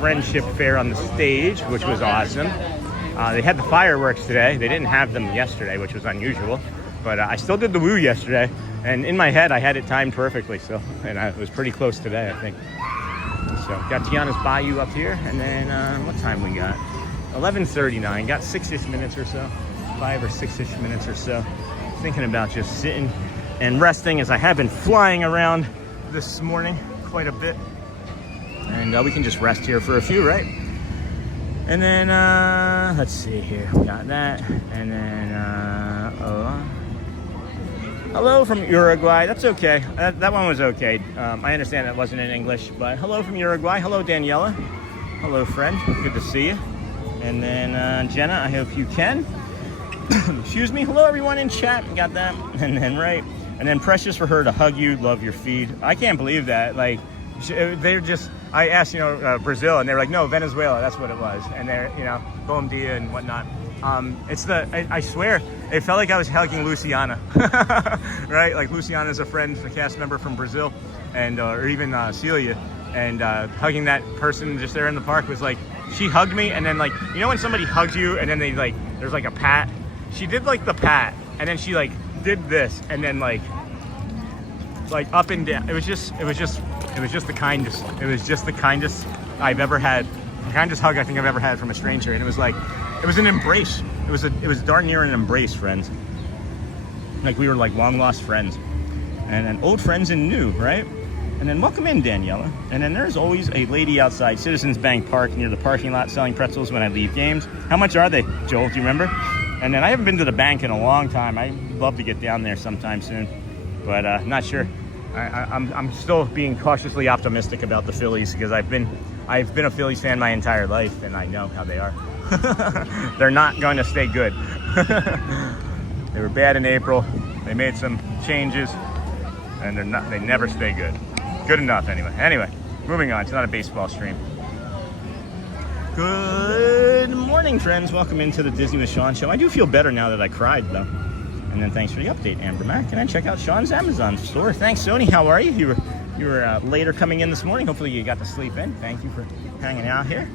friendship fair on the stage, which was awesome. They had the fireworks today. They didn't have them yesterday, which was unusual. But I still did the woo yesterday. And in my head, I had it timed perfectly. And I was pretty close today, I think. So got Tiana's Bayou up here. And then what time we got? 11:39. Got 6-ish minutes or so. 5 or 6-ish minutes or so. Thinking about just sitting and resting, as I have been flying around this morning quite a bit. And we can just rest here for a few, right? And then, let's see here. We got that. And then, hello from Uruguay. That's okay. That one was okay. I understand that wasn't in English, but hello from Uruguay. Hello, Daniela. Hello, friend. Good to see you. And then, Jenna, I hope you can. Excuse me. Hello, everyone in chat. Got that. And then, right. And then, precious for her to hug you, love your feed. I can't believe that. Like, they're just... I asked, Brazil, and they were like, no, Venezuela, that's what it was. And they're, bom dia and whatnot. I swear, it felt like I was hugging Luciana, right? Like Luciana's a friend, a cast member from Brazil, and or even Celia, and hugging that person just there in the park was like, she hugged me, and then like, when somebody hugs you, and then they like, there's like a pat. She did like the pat, and then she like did this, and then like up and down. It was just the kindest. It was just the kindest I've ever had. The kindest hug I think I've ever had from a stranger. And it was like, it was an embrace. It was darn near an embrace, friends. Like we were like long lost friends. And then old friends and new, right? And then welcome in, Daniela. And then there's always a lady outside Citizens Bank Park near the parking lot selling pretzels when I leave games. How much are they, Joel? Do you remember? And then I haven't been to the bank in a long time. I'd love to get down there sometime soon, but not sure. I'm still being cautiously optimistic about the Phillies because I've been a Phillies fan my entire life, and I know how they are. They're not going to stay good. They were bad in April. They made some changes, and they never stay good. Good enough anyway. Anyway, moving on. It's not a baseball stream. Good morning, friends. Welcome into the Disney with Sean show. I do feel better now that I cried, though. And then thanks for the update, Amber Mac. And then check out Sean's Amazon store. Thanks, Sony. How are you? You were later coming in this morning. Hopefully you got to sleep in. Thank you for hanging out here.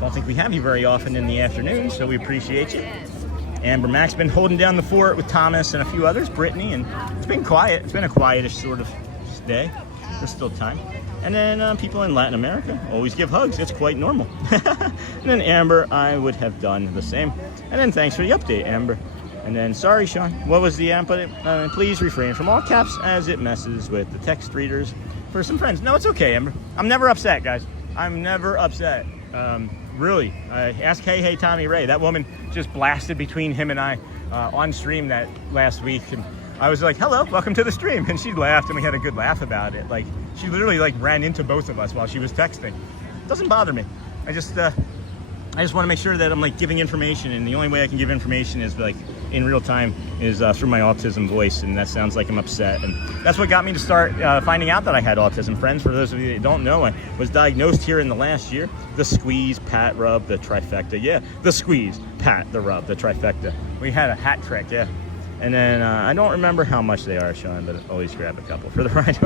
Don't think we have you very often in the afternoon, so we appreciate you. Amber Mac's been holding down the fort with Thomas and a few others, Brittany, and it's been quiet. It's been a quietish sort of day. There's still time. And then people in Latin America always give hugs. It's quite normal. And then Amber, I would have done the same. And then thanks for the update, Amber. And then, sorry, Sean, what was the amp? Please refrain from all caps as it messes with the text readers for some friends. No, it's okay, Amber. I'm never upset, guys. I'm never upset. Really. Ask Hey Tommy Ray. That woman just blasted between him and I on stream that last week. And I was like, hello, welcome to the stream. And she laughed, and we had a good laugh about it. Like, she literally like ran into both of us while she was texting. Doesn't bother me. I just want to make sure that I'm like giving information, and the only way I can give information is like in real time is through my autism voice, and that sounds like I'm upset. And that's what got me to start finding out that I had autism. Friends, for those of you that don't know, I was diagnosed here in the last year. The squeeze, pat, rub, the trifecta. Yeah, the squeeze, pat, the rub, the trifecta. We had a hat trick, yeah. And then I don't remember how much they are, Sean, but always grab a couple for the ride.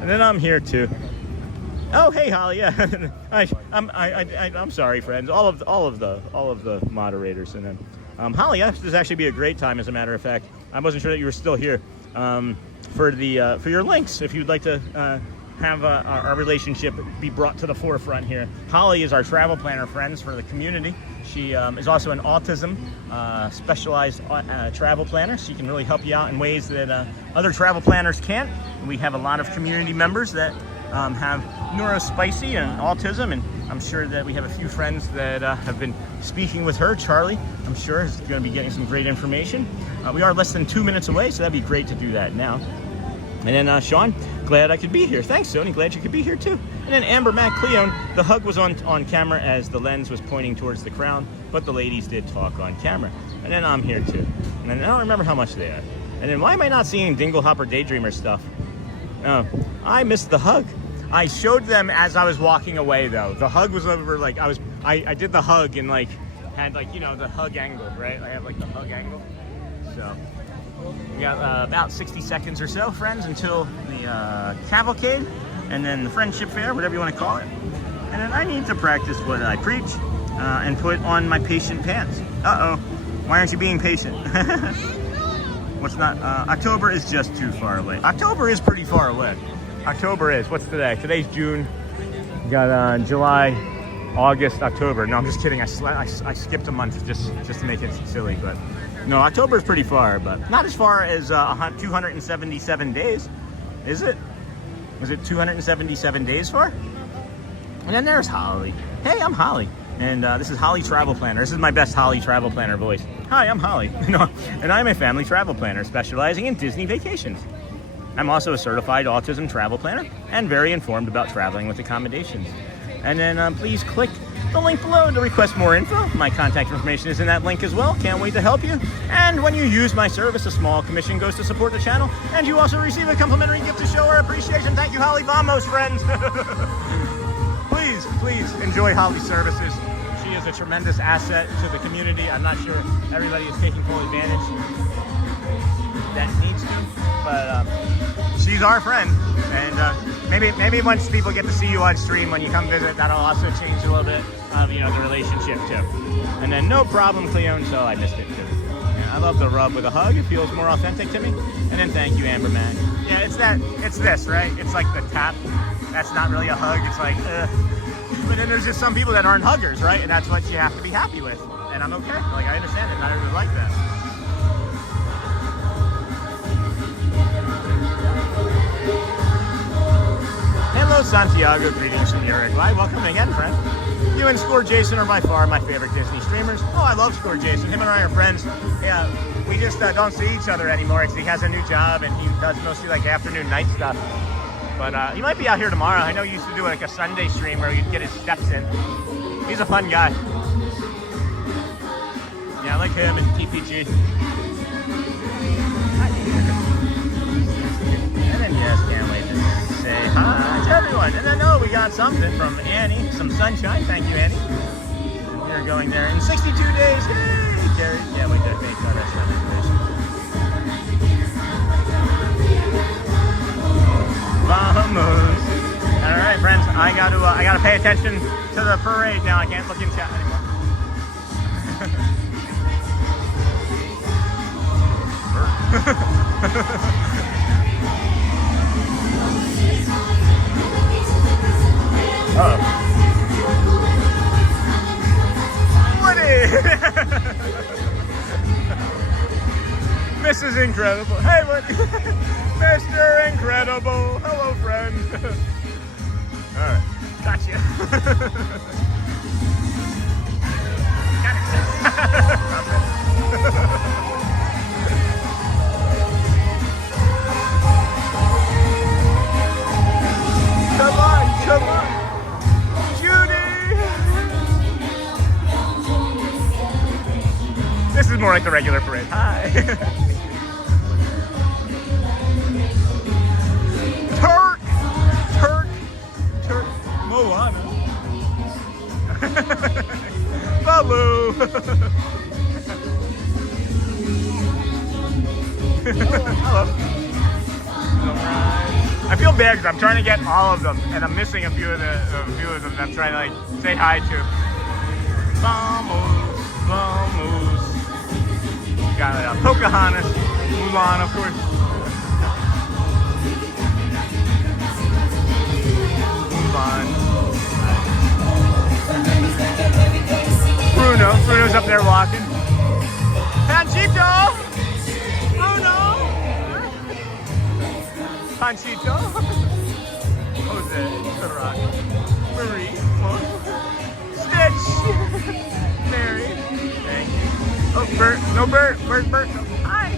And then I'm here too. Oh, hey, Holly. Yeah, I'm sorry, friends. All of the moderators, and then Holly. This actually be a great time. As a matter of fact, I wasn't sure that you were still here for your links. If you'd like to have our relationship be brought to the forefront here, Holly is our travel planner, friends, for the community. She is also an autism specialized travel planner. She can really help you out in ways that other travel planners can't. We have a lot of community members that have neurospicy and autism, and I'm sure that we have a few friends that have been speaking with her. Charlie, I'm sure, is going to be getting some great information. We are less than 2 minutes away, so that'd be great to do that now. And then Sean, glad I could be here. Thanks, Sony. Glad you could be here too. And then Amber, Matt, Cleone, the hug was on camera as the lens was pointing towards the crown, but the ladies did talk on camera. And then I'm here too. And then I don't remember how much they are. And then why am I not seeing Dingle Hopper Daydreamer stuff? Oh, I missed the hug. I showed them as I was walking away though. The hug was over, like I did the hug and like had like, you know, the hug angle, right? I have like the hug angle. So we got about 60 seconds or so, friends, until the cavalcade and then the friendship fair, whatever you want to call it. And then I need to practice what I preach and put on my patient pants. Uh-oh, why aren't you being patient? What's not, October is just too far away. October is pretty far away. October is, what's today? Today's June. We got July, August, October. No, I'm just kidding. I skipped a month just to make it silly, but no, October is pretty far, but not as far as 277 days, is it? Was it 277 days far? And then there's Holly. Hey, I'm Holly, and this is Holly Travel Planner. This is my best Holly Travel Planner voice. Hi, I'm Holly, and I'm a family travel planner specializing in Disney vacations. I'm also a certified autism travel planner and very informed about traveling with accommodations. And then please click the link below to request more info. My contact information is in that link as well. Can't wait to help you. And when you use my service, a small commission goes to support the channel, and you also receive a complimentary gift to show our appreciation. Thank you, Holly. Vamos, friends. Please enjoy Holly's services. She is a tremendous asset to the community. I'm not sure everybody is taking full advantage that needs to, but she's our friend, and maybe once people get to see you on stream when you come visit, that'll also change a little bit of, you know, the relationship too. And then no problem, Cleone, so I missed it too. Yeah, I love the rub with a hug. It feels more authentic to me. And then thank you, Amber Man. Yeah, it's this, right? It's like the tap. That's not really a hug. It's like, but then there's just some people that aren't huggers, right? And that's what you have to be happy with. And I'm okay. Like, I understand it. Not everybody like that. Hello, Santiago. Greetings from Uruguay. Welcome again, friend. You and Score Jason are by far my favorite Disney streamers. Oh, I love Score Jason. Him and I are friends. Yeah, we just don't see each other anymore because he has a new job and he does mostly like afternoon, night stuff. But he might be out here tomorrow. I know he used to do like a Sunday stream where he'd get his steps in. He's a fun guy. Yeah, I like him and TPG. And then yes, can't wait to say hi to everyone. And then we got something from Annie, some sunshine. Thank you, Annie. We're going there in 62 days. Yay, Jerry. Yeah, wait, that makes our restaurant information. Vamos. All right, friends. I gotta pay attention to the parade now. I can't look in chat anymore. Woody! Mrs. Incredible. Hey, Woody! Mr. Incredible! Hello, friend! Alright, gotcha. Got it. more like the regular parade. Hi. Turk, Moana. Balu. Hello. I feel bad because I'm trying to get all of them, and I'm missing a few of them. I'm trying to like say hi to. Vamos, vamos. Got Pocahontas, Mulan, of course. Mulan. Bruno's up there walking. Panchito. Panchito, Jose, Karak, Marie, Stitch, Mary, thank you. Oh, Bert, no Bert, Bert, no. Hi.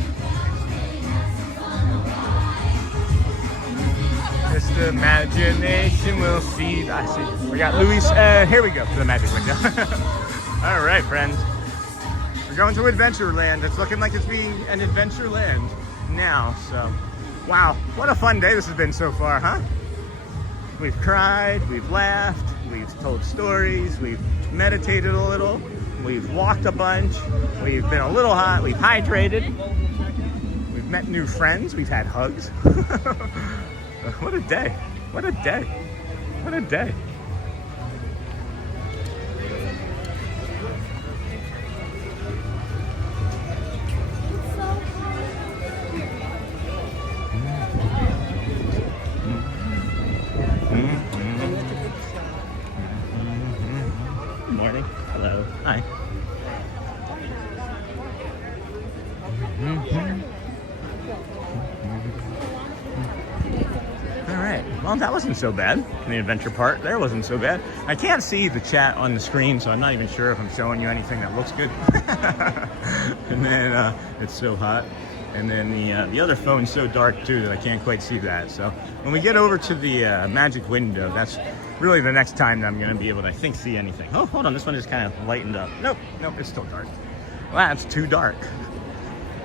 Just imagination will see. I see. We got Luis, here we go to the magic window. All right, friends. We're going to Adventureland. It's looking like it's being an Adventureland now, so. Wow, what a fun day this has been so far, huh? We've cried, we've laughed, we've told stories, we've meditated a little, we've walked a bunch, we've been a little hot, we've hydrated, we've met new friends, we've had hugs. What a day, what a day, what a day. Morning. Hello. Hi. All right. Well, that wasn't so bad. The adventure part there wasn't so bad. I can't see the chat on the screen, so I'm not even sure if I'm showing you anything that looks good. And then it's so hot. And then the other phone's so dark too that I can't quite see that. So when we get over to the magic window, that's really the next time that I'm going to be able to, I think, see anything. Oh, hold on. This one just kind of lightened up. Nope, it's still dark. Well, that's too dark.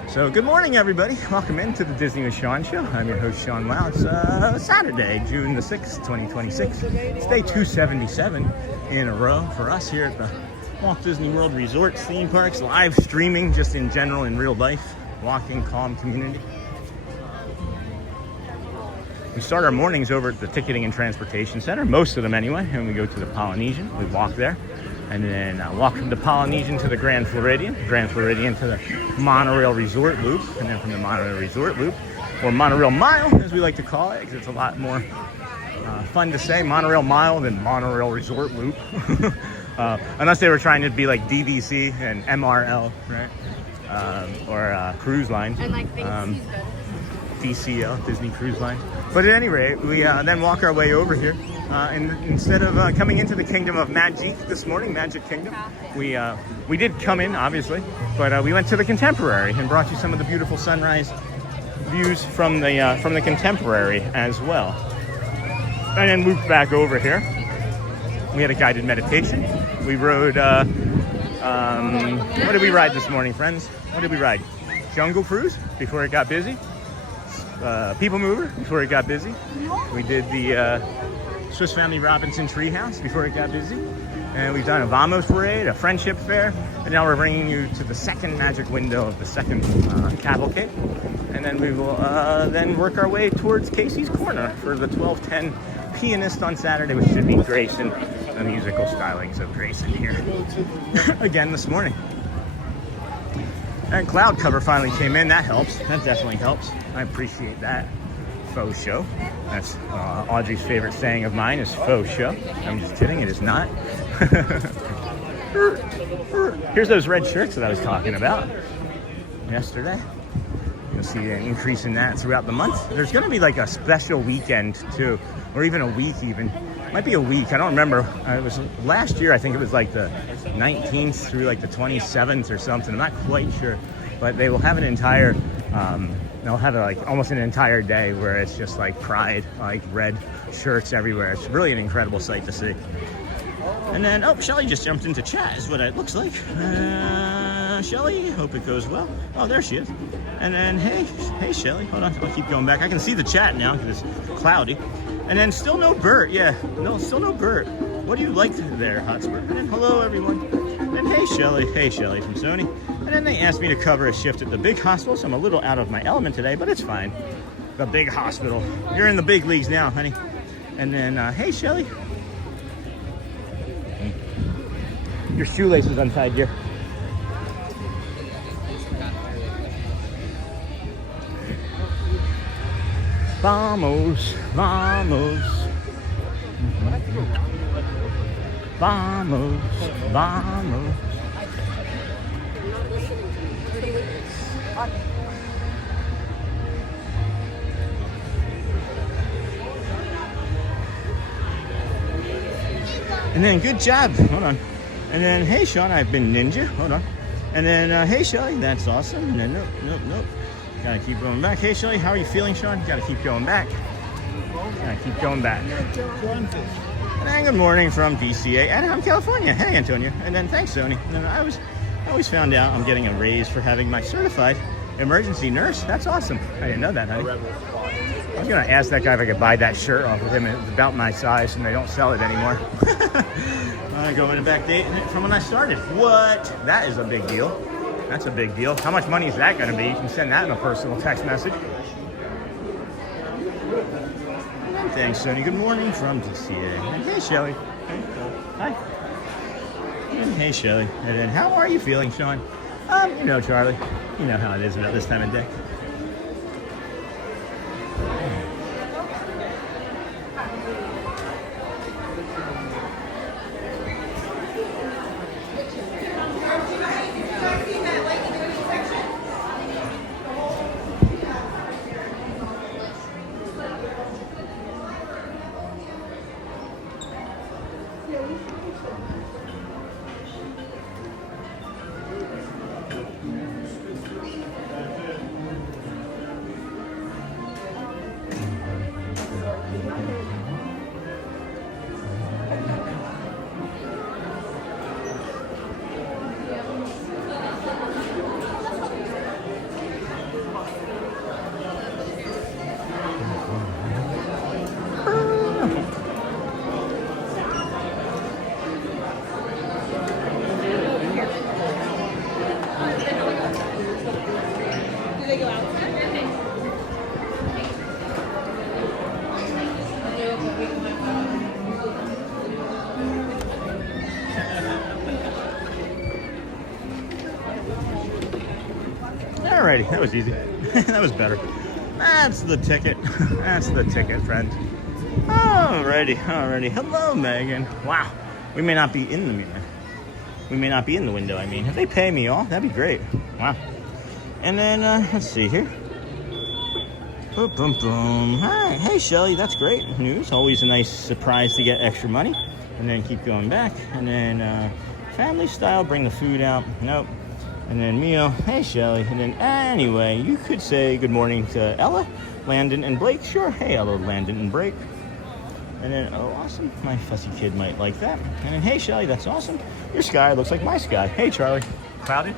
So good morning, everybody. Welcome into the Disney with Sean show. I'm your host, Sean Wow. It's Saturday, June the 6th, 2026. It's day 277 in a row for us here at the Walt Disney World Resorts, theme parks, live streaming just in general in real life. Walking, calm community. We start our mornings over at the Ticketing and Transportation Center, most of them anyway, and we go to the Polynesian. We walk there, and then walk from the Polynesian to the Grand Floridian to the Monorail Resort Loop, and then from the Monorail Resort Loop, or Monorail Mile, as we like to call it, because it's a lot more fun to say Monorail Mile than Monorail Resort Loop. Unless they were trying to be like DVC and MRL, right? Or Cruise Line, and like DCL, Disney Cruise Line. But at any rate, we then walk our way over here, and instead of coming into the Kingdom of Magic this morning, Magic Kingdom, we did come in, obviously, but we went to the Contemporary and brought you some of the beautiful sunrise views from the Contemporary as well. And then looped back over here. We had a guided meditation. We rode. What did we ride this morning, friends? What did we ride? Jungle Cruise before it got busy. People Mover before it got busy. We did the Swiss Family Robinson Treehouse before it got busy. And we've done a Vamos Parade, a Friendship Fair. And now we're bringing you to the second magic window of the second cavalcade. And then we will then work our way towards Casey's Corner for the 12:10 Pianist on Saturday, which should be Grayson, the musical stylings of Grayson here again this morning. And cloud cover finally came in. That helps. That definitely helps. I appreciate that. Faux show. That's Audrey's favorite saying of mine is faux show. I'm just kidding. It is not. Here's those red shirts that I was talking about yesterday. You'll see an increase in that throughout the month. There's going to be like a special weekend too, or even a week even. Might be a week. I don't remember. It was last year. I think it was like the 19th through like the 27th or something. I'm not quite sure, but they will have an entire. They'll have like almost an entire day where it's just like pride, like red shirts everywhere. It's really an incredible sight to see. And then, oh, Shelly just jumped into chat is what it looks like. Shelly, hope it goes well. Oh, there she is. And then, hey, Shelly. Hold on, I'll keep going back. I can see the chat now because it's cloudy. And then still no Bert. Yeah, no, still no Bert. What do you like there, Hotspur? And then hello, everyone. And hey, Shelly from Sony. And then they asked me to cover a shift at the big hospital, so I'm a little out of my element today, but it's fine. The big hospital. You're in the big leagues now, honey. And then, hey, Shelly. Your shoelace is untied, dear. Vamos, vamos. Vamos, vamos. And then good job. Hold on. And then hey Sean, I've been ninja. Hold on. And then hey Shelly, that's awesome. And then nope. Gotta keep going back. Hey Shelly, how are you feeling, Sean? Gotta keep going back. Gotta keep going back. And then good morning from DCA, Anaheim, California. Hey Antonio. And then thanks, Sony. And then I always found out I'm getting a raise for having my certified emergency nurse. That's awesome. I didn't know that, honey. I was gonna ask that guy if I could buy that shirt off of him. It was about my size and they don't sell it anymore. Going to backdate from when I started. What? That is a big deal. That's a big deal. How much money is that gonna be? You can send that in a personal text message. And thanks, Sony. Good morning from DCA. And hey, Shelly. Hi. And hey, Shelly. And then how are you feeling, Sean? You know, Charlie. You know how it is about this time of day. Alrighty, that was easy. That was better. That's the ticket. That's the ticket, friend. Alrighty. Hello, Megan. Wow. We may not be in the mirror. We may not be in the window, I mean. If they pay me off, that'd be great. Wow. And then, let's see here. Boom, boom, boom. Hi. Hey, Shelly, that's great news. Always a nice surprise to get extra money. And then keep going back. And then, family style, bring the food out. Nope. And then Mio, hey Shelly. And then anyway, you could say good morning to Ella, Landon, and Blake. Sure, hey Ella, Landon, and Blake. And then, oh awesome, my fussy kid might like that. And then, hey Shelly, that's awesome. Your sky looks like my sky. Hey Charlie, clouded?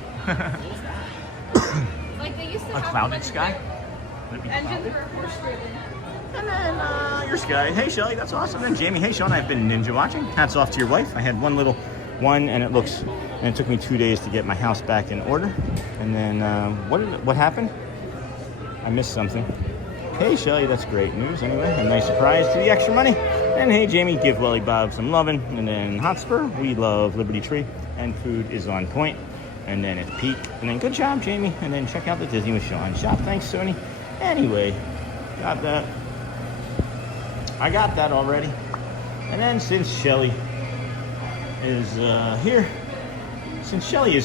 Like they used to a clouded sky? Engines were horse driven. And then your sky, hey Shelly, that's awesome. And Jamie, hey Sean, I've been ninja watching. Hats off to your wife. I had one little one and it took me 2 days to get my house back in order. And then what happened? I missed something. Hey Shelly, that's great news. Anyway, a nice surprise to the extra money. And hey Jamie, give Welly Bob some lovin'. And then Hotspur, we love Liberty Tree, and food is on point. And then it's Pete. And then good job, Jamie. And then check out the Disney with Sean shop. Thanks, Sony. Anyway, got that. I got that already. And then since Shelly is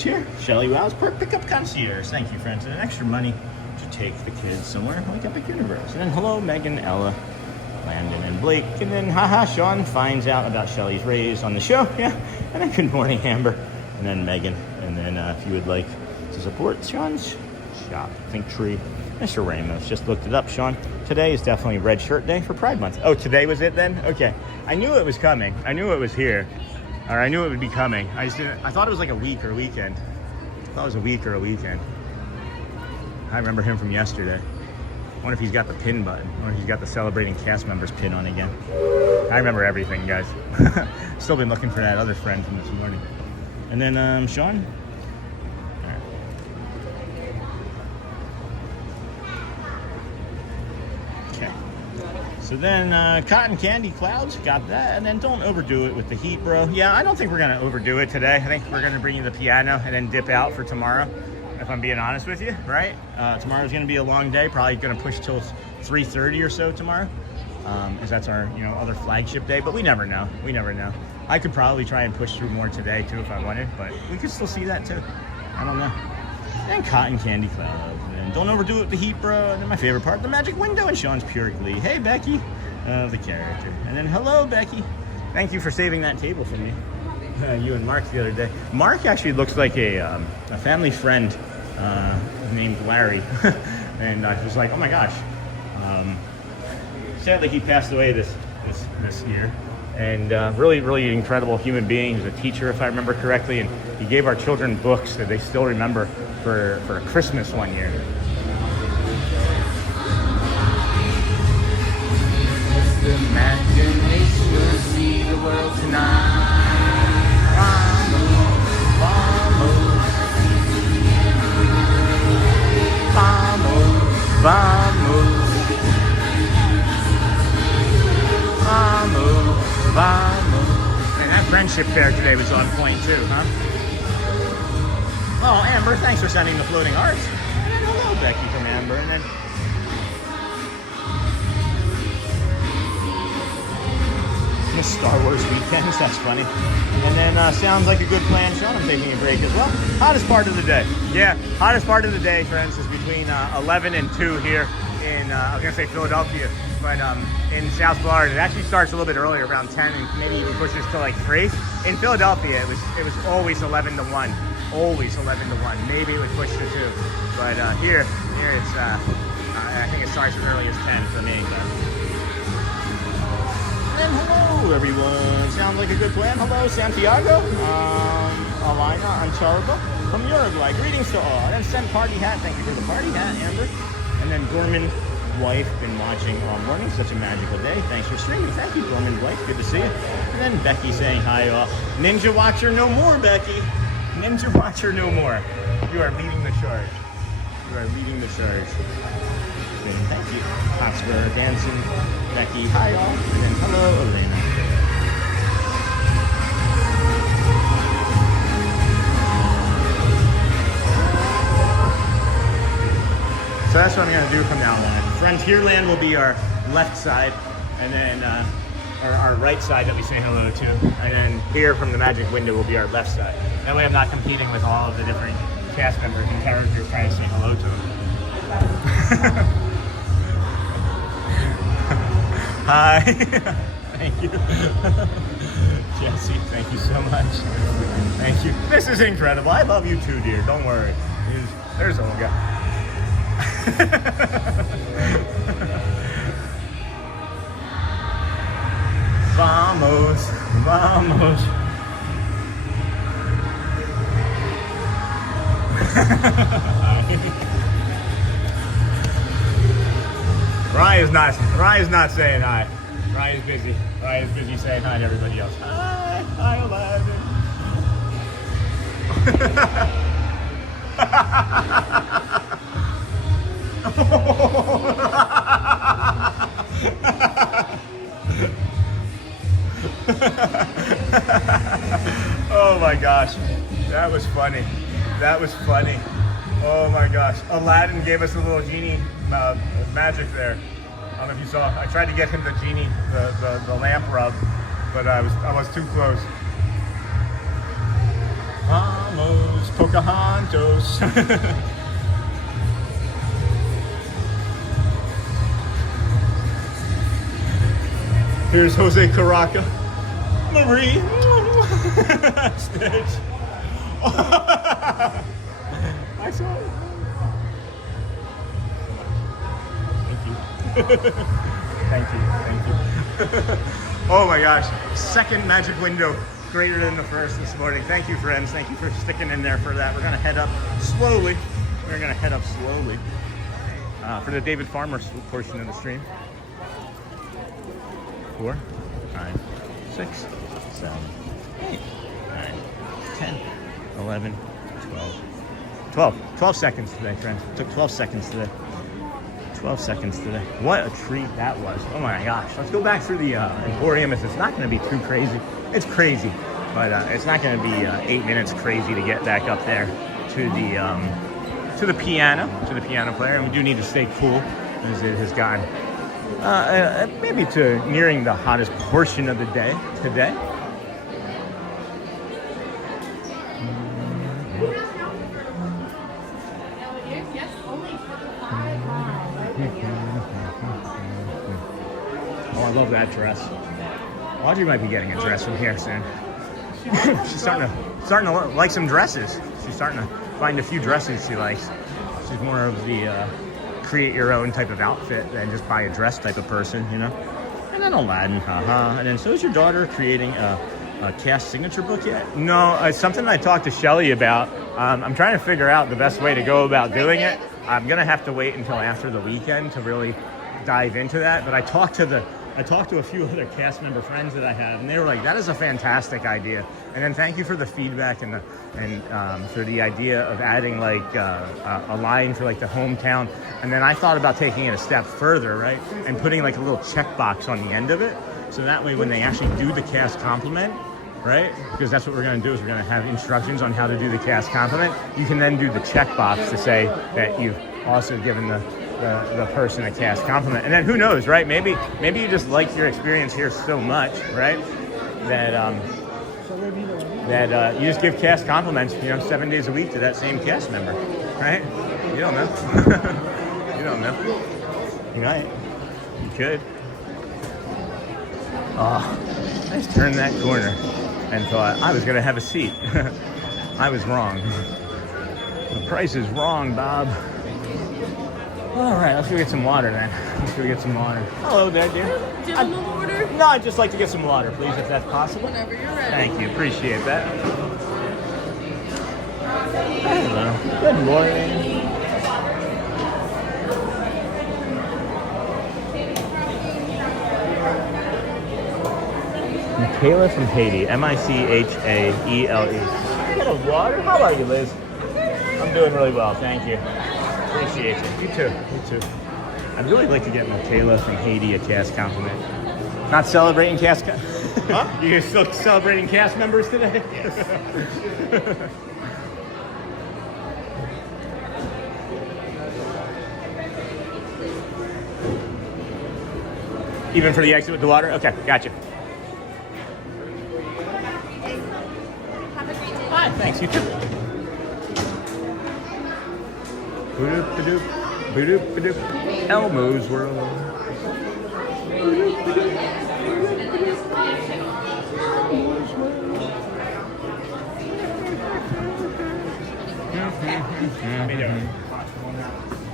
here, Shelly Wow's Pickup Concierge. Thank you, friends. And extra money to take the kids somewhere like Epic Universe. And then hello, Megan, Ella, Landon, and Blake. And then haha, Sean finds out about Shelly's raise on the show. Yeah. And then good morning, Amber. And then Megan. And then if you would like to support Sean's shop, Think Tree, Mr. Ramos. Just looked it up, Sean. Today is definitely Red Shirt Day for Pride Month. Oh, today was it then? Okay. I knew it was coming. I knew it was here. Or I knew it would be coming. I thought it was like a week or weekend. thought it was a week or a weekend. I remember him from yesterday. I wonder if he's got the pin button, or if he's got the celebrating cast members pin on again. I remember everything, guys. Still been looking for that other friend from this morning. And then Sean. Okay. So then cotton candy clouds, got that. And then don't overdo it with the heat, bro. Yeah, I don't think we're gonna overdo it today. I think we're gonna bring you the piano and then dip out for tomorrow, if I'm being honest with you, right? Tomorrow's gonna be a long day, probably gonna push till 3:30 or so tomorrow, as that's our, other flagship day, but we never know, I could probably try and push through more today too if I wanted, but we could still see that too. I don't know. And cotton candy clouds, and don't overdo it with the heat, bro. And then my favorite part, the magic window and Sean's pure glee. Hey, Becky, the character. And then hello, Becky. Thank you for saving that table for me. You and Mark the other day. Mark actually looks like a family friend named Larry, and I was like, oh my gosh. Sadly, he passed away this year, and really incredible human being. He was a teacher, if I remember correctly, and he gave our children books that they still remember for Christmas one year. The imagination will see the world tonight. Man, that friendship fair today was on point too, huh? Oh, Amber, thanks for sending the floating hearts. And hello, Becky from Amber. And then Miss Star Wars weekends, that's funny. And then sounds like a good plan, Sean. I'm taking a break as well. Hottest part of the day. Yeah, hottest part of the day, friends, is between 11 and 2 here in, I was gonna say Philadelphia, but in South Florida. It actually starts a little bit earlier, around 10, and maybe even pushes to like 3. In Philadelphia, it was always 11 to 1. Always 11 to 1. Maybe it would push to 2. But here it's, I think it starts as early as 10 for me. And hello, everyone. Sounds like a good plan. Hello, Santiago. Alina Ancharba from Uruguay. Greetings to all. And then send party hat. Thank you for the party hat, Amber. And then Gorman wife, been watching all morning. Such a magical day. Thanks for streaming. Thank you, Gorman wife. Good to see you. And then Becky saying hi. Ninja Watcher no more, Becky. Ninja Watcher no more. You are leading the charge. You are leading the charge. Thank you. Hotspur dancing. Becky, hi all. And then hello, Elena. So that's what I'm going to do from now on. Frontierland will be our left side, and then our right side that we say hello to. And then here from the magic window will be our left side. That way I'm not competing with all of the different cast members and characters trying to say hello to them. Hi. Thank you. Jesse, thank you so much. Thank you. This is incredible. I love you too, dear. Don't worry. There's Olga. Vamos. Vamos. Ryan's not saying hi. Ryan's busy. Ryan's busy saying hi to everybody else. Hi. Hi, Aladdin. Oh my gosh. That was funny. That was funny. Oh my gosh. Aladdin gave us a little genie magic there. I don't know if you saw. I tried to get him the genie, the lamp rub, but I was too close. Vamos, Pocahontas. Here's Jose Caraca. Marie. Stitch. I saw it. Thank you. Oh my gosh. Second magic window greater than the first this morning. Thank you, friends. Thank you for sticking in there for that. We're gonna head up slowly. For the David Farmer portion of the stream. 4, 5, 6, 7, 8, 9, 10, 11, 12 seconds today, friends. It took 12 seconds today. 12 seconds today. What a treat that was. Oh my gosh. Let's go back through the Emporium. It's not going to be too crazy. It's crazy, but it's not going to be 8 minutes crazy to get back up there to the piano player. And we do need to stay cool as it has gotten maybe to nearing the hottest portion of the day today. Oh, I love that dress. Audrey might be getting a dress from here soon. She's starting to like some dresses. She's starting to find a few dresses she likes. She's more of the create your own type of outfit than just buy a dress type of person, you know? And then Aladdin, haha. And then so is your daughter creating a cast signature book yet? No, it's something I talked to Shelly about. I'm trying to figure out the best way to go about doing it. I'm gonna have to wait until after the weekend to really dive into that. But I talked to a few other cast member friends that I have, and they were like, "That is a fantastic idea." And then thank you for the feedback and for the idea of adding like a line for like the hometown. And then I thought about taking it a step further, right, and putting like a little checkbox on the end of it, so that way when they actually do the cast compliment, right, because that's what we're going to do is we're going to have instructions on how to do the cast compliment. You can then do the checkbox to say that you've also given the person a cast compliment. And then who knows, right? Maybe you just like your experience here so much, right, that you just give cast compliments, 7 days a week to that same cast member, right? You don't know. You don't know. You might. You could. Oh, I just turned that corner and thought I was going to have a seat. I was wrong. The price is wrong, Bob. All right, let's go get some water then. Hello there, dear. Do you have a little order? No, I'd just like to get some water, please, if that's possible. Whenever you're ready. Thank you, appreciate that. Hello. Good morning. Michaela from Haiti, Michaele. Get a water? How are you, Liz? I'm doing really well, thank you. Appreciate you. You too. I'd really like to get Michaela from Haiti a cast compliment. Not celebrating cast... Huh? You're still celebrating cast members today? Yes. Even for the exit with the water? Okay, gotcha. Hi, thanks, you too. Elmo's World.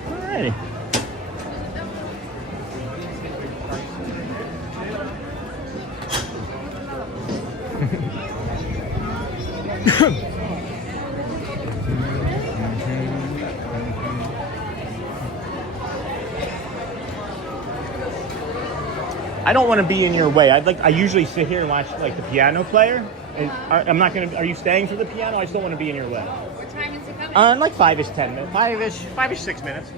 Alrighty. I don't want to be in your way. I usually sit here and watch like the piano player. And I'm not gonna. Are you staying for the piano? I just don't want to be in your way. What time is it coming? Like 5-ish, 10 minutes. 5-ish, 6 minutes.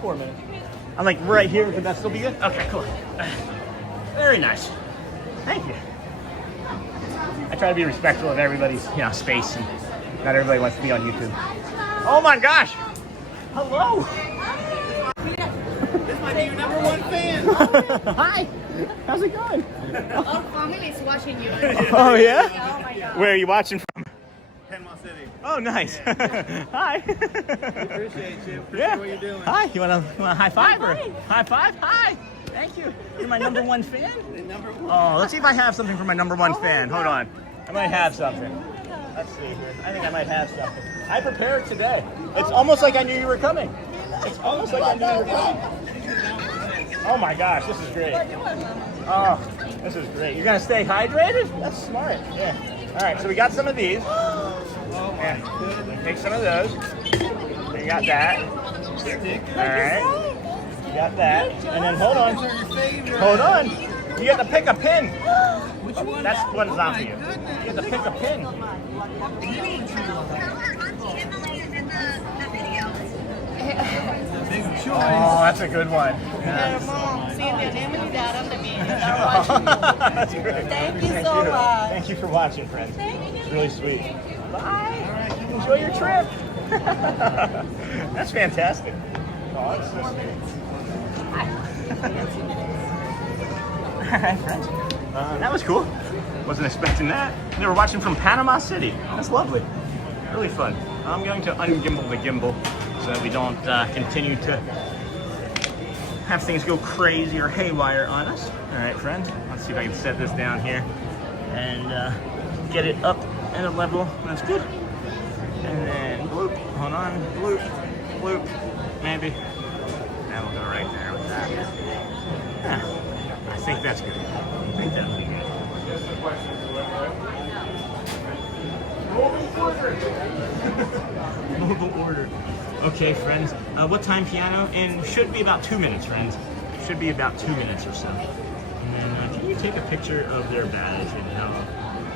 4 minutes. I'm like right here. Could that still be good? Okay, cool. Very nice. Thank you. I try to be respectful of everybody's space, and not everybody wants to be on YouTube. Oh my gosh! Hello. This might be your number one fan. Hi. How's it going? Our family is watching you. Oh yeah? Oh my God. Where are you watching from? Panama City. Oh nice. Hi. Appreciate you. Yeah. What you're doing. Hi. You want a high five or high five? Hi. Thank you. You're my number one fan. Number one. Oh, let's see if I have something for my number one fan. Hold on. I might have something. Let's see here. I think I might have something. I prepared today. It's almost like I knew you were coming. It's almost like I knew you were coming. Oh my gosh, this is great. Oh, This is great. You're gonna stay hydrated? That's smart. Yeah. All right. So we got some of these. Yeah. Take some of those. So you got that. All right. You got that. And then hold on. Hold on. You get to pick a pin. Which one? That's one's not for you. You get to pick a pin. Oh, that's a good one. Yeah. That's great. Thank you so much. Thank you for watching, friends. It's really sweet. Bye. Enjoy your trip. That's fantastic. Oh, that's so sweet. All right, friends. That was cool. Wasn't expecting that. They were watching from Panama City. That's lovely. Really fun. I'm going to ungimbal the gimbal so that we don't continue to have things go crazy or haywire on us. All right, friends. Let's see if I can set this down here and get it up at a level. That's good. And then bloop. Hold on. Bloop. Bloop. Maybe. That'll go right there with that. Yeah. I think that's good. I think that'll be good. Mobile order. Okay, friends. What time piano? And should be about 2 minutes, friends. Should be about 2 minutes or so. And then can you take a picture of their badge and how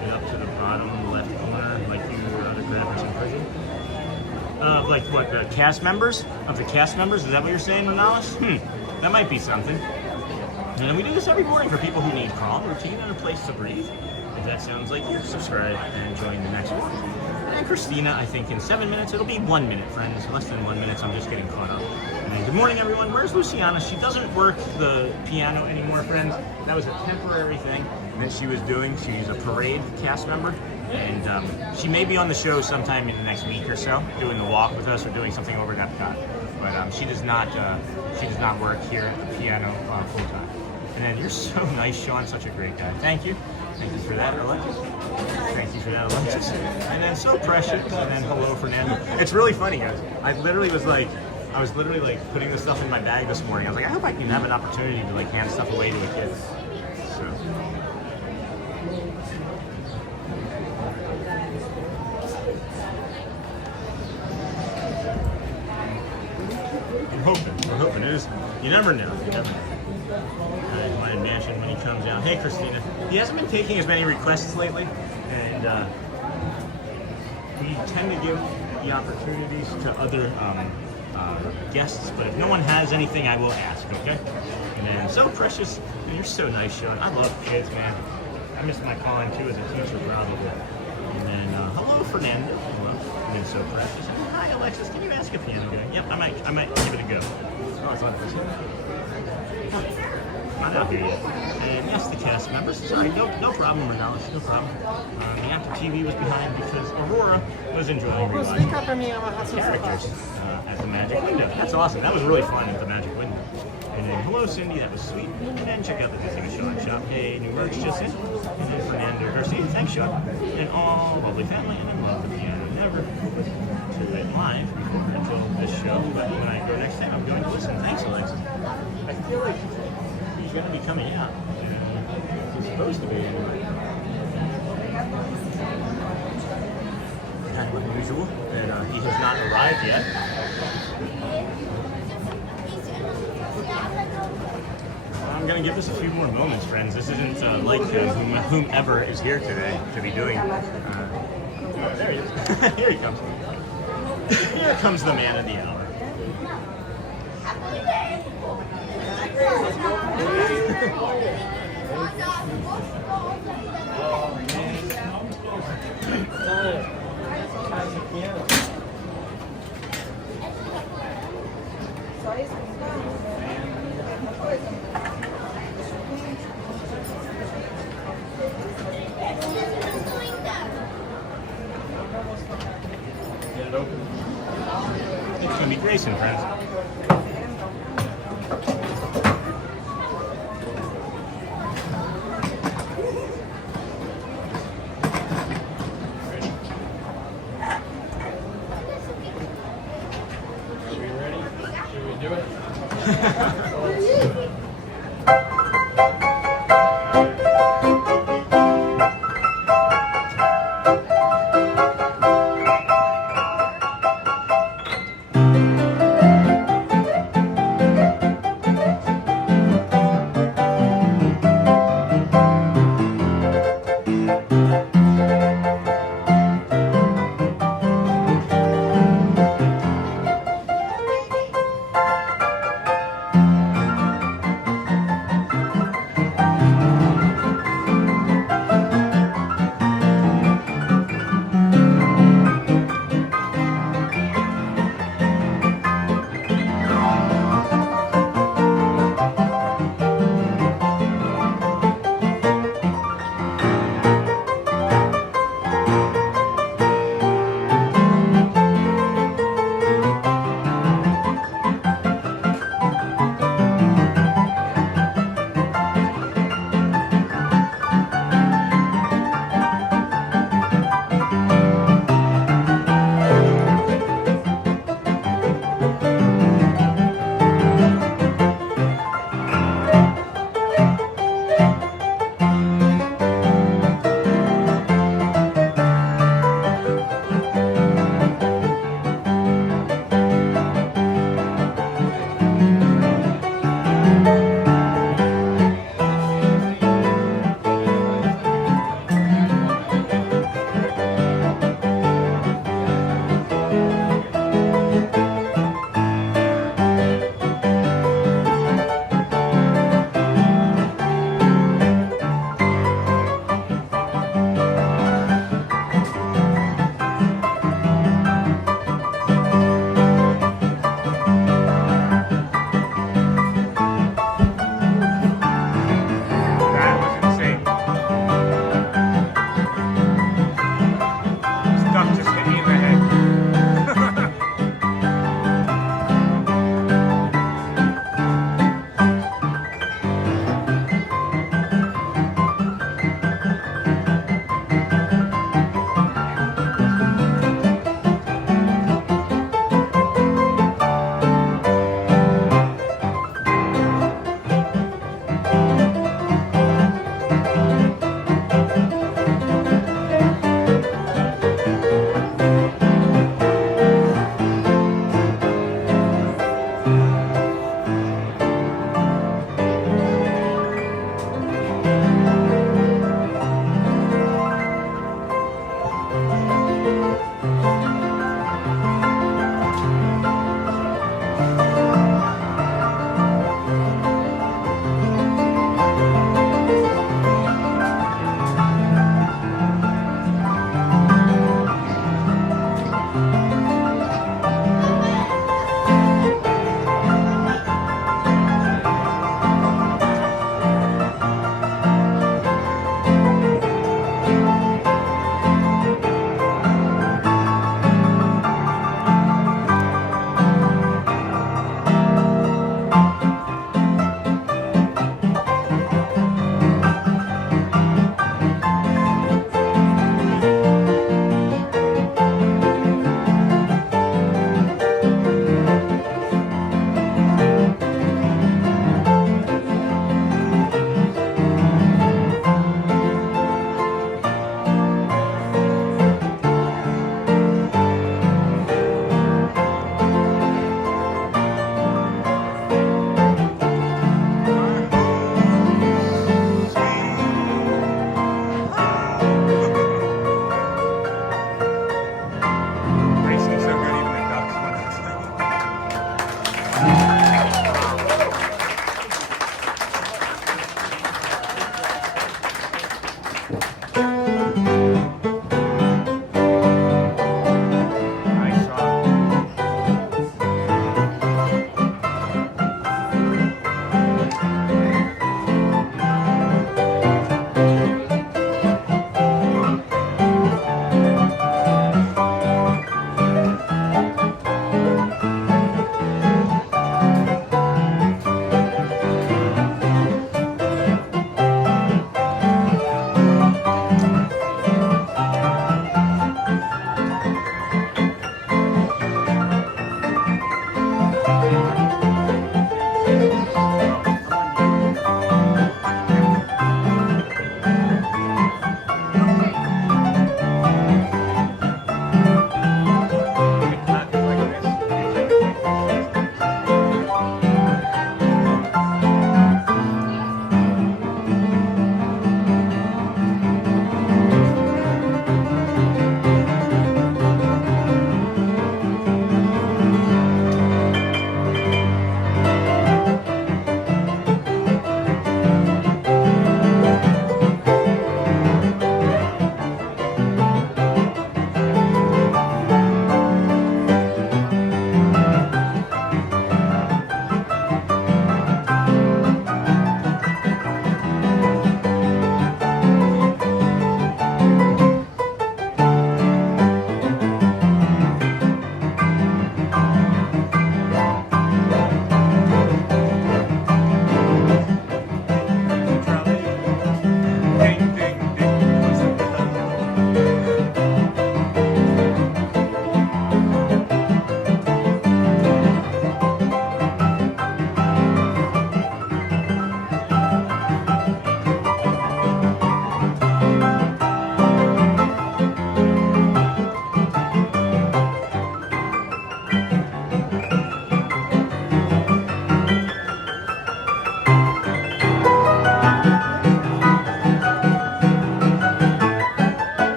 get up to the bottom left corner like you other grabbers in prison? Like what? The cast members? Of the cast members? Is that what you're saying, Ronaldo? That might be something. And we do this every morning for people who need calm, routine, and a place to breathe. If that sounds like you, subscribe and join the next one. And Christina, I think in 7 minutes, it'll be 1 minute, friends. Less than 1 minute, I'm just getting caught up. And good morning, everyone. Where's Luciana? She doesn't work the piano anymore, friends. That was a temporary thing that she was doing. She's a parade cast member. And she may be on the show sometime in the next week or so, doing the walk with us or doing something over at Epcot. But she does not work here at the piano full time. And then you're so nice, Sean. Such a great guy. Thank you. Thank you for that, Alexis. Thank you for that, Alexis. And then so precious. And then hello, Fernando. It's really funny, guys. I was literally putting this stuff in my bag this morning. I was like, I hope I can have an opportunity to like hand stuff away to a kid. So. We're hoping it is. You never know. You never know. My mansion when he comes out. Hey, Christina. He hasn't been taking as many requests lately, and we tend to give the opportunities to other guests. But if no one has anything, I will ask. Okay? And then so precious. And you're so nice, Sean. I love kids, man. I missed my calling too as a teacher, probably. And then hello, Fernando. Hello. And then so precious. And hi, Alexis. Can you ask a piano guy? Yep, I might give it a go. Oh, it's on this one. Not out here yet. And yes, the cast members. Sorry, no problem, Ronaldo. No problem. The Apple TV was behind because Aurora was enjoying rewatching characters at the Magic Window. That's awesome. That was really fun at the Magic Window. And then hello, Cindy. That was sweet. And then check out the Disney Shop shop. Hey, new merch just in. And then Fernando Garcia. Thanks, Sean. And all lovely family. And then love the piano. Never to it live before until this show. But when I go next time, I'm going to listen. Thanks, Alexis. I feel like he's going to be coming out. He's supposed to be. Kind of unusual that he has not arrived yet. I'm going to give this a few more moments, friends. This isn't like whomever is here today to be doing. There he is. Here he comes. Here comes the man of the hour. Get it open. It's going to be Grayson, friends.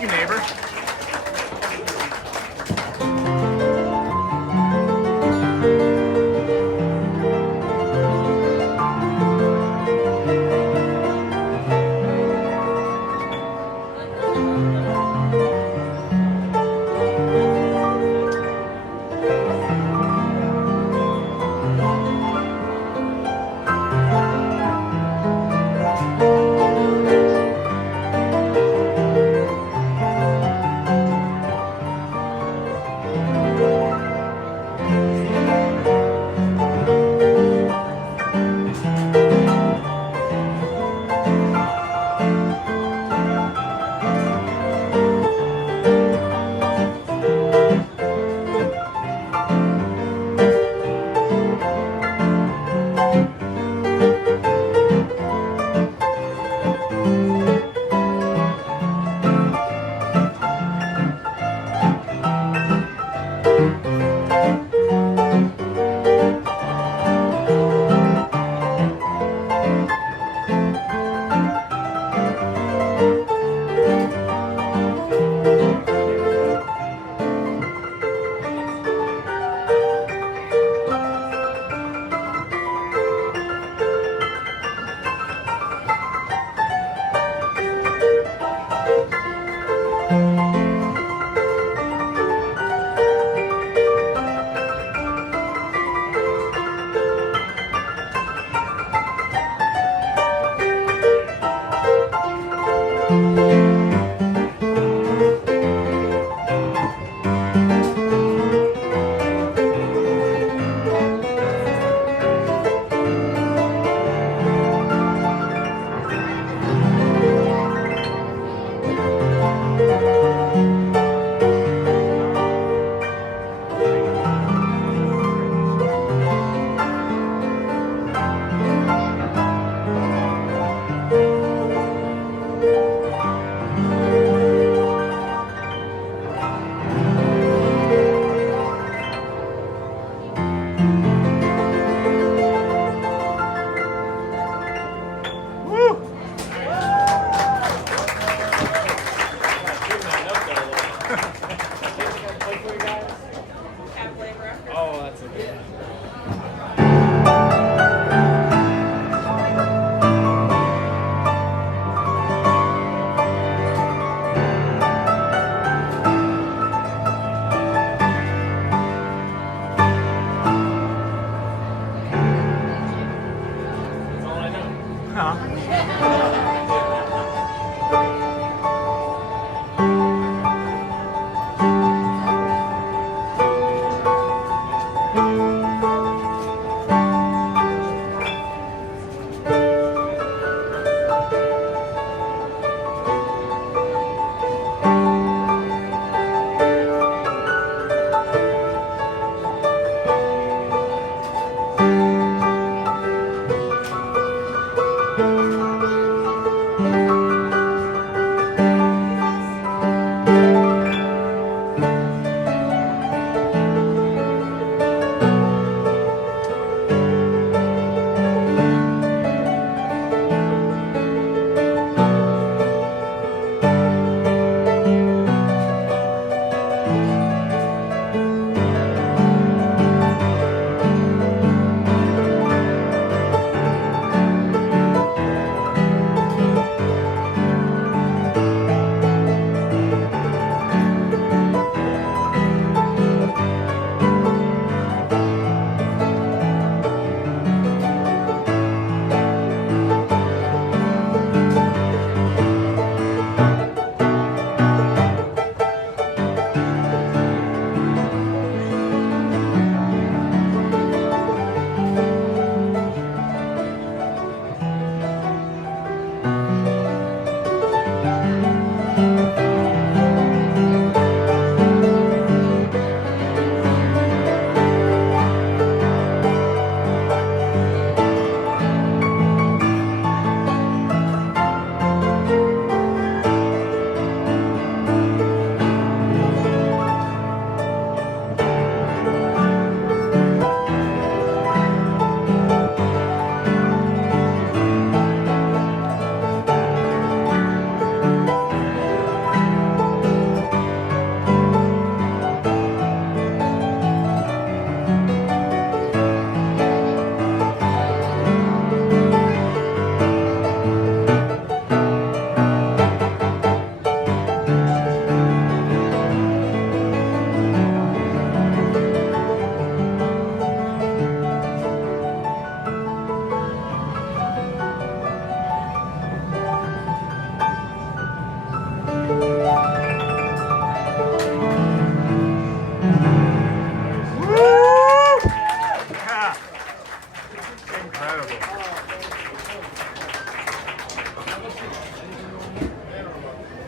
Thank you, neighbor.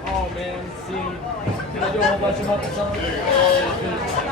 Oh man, see, can I do a whole bunch of them up or something?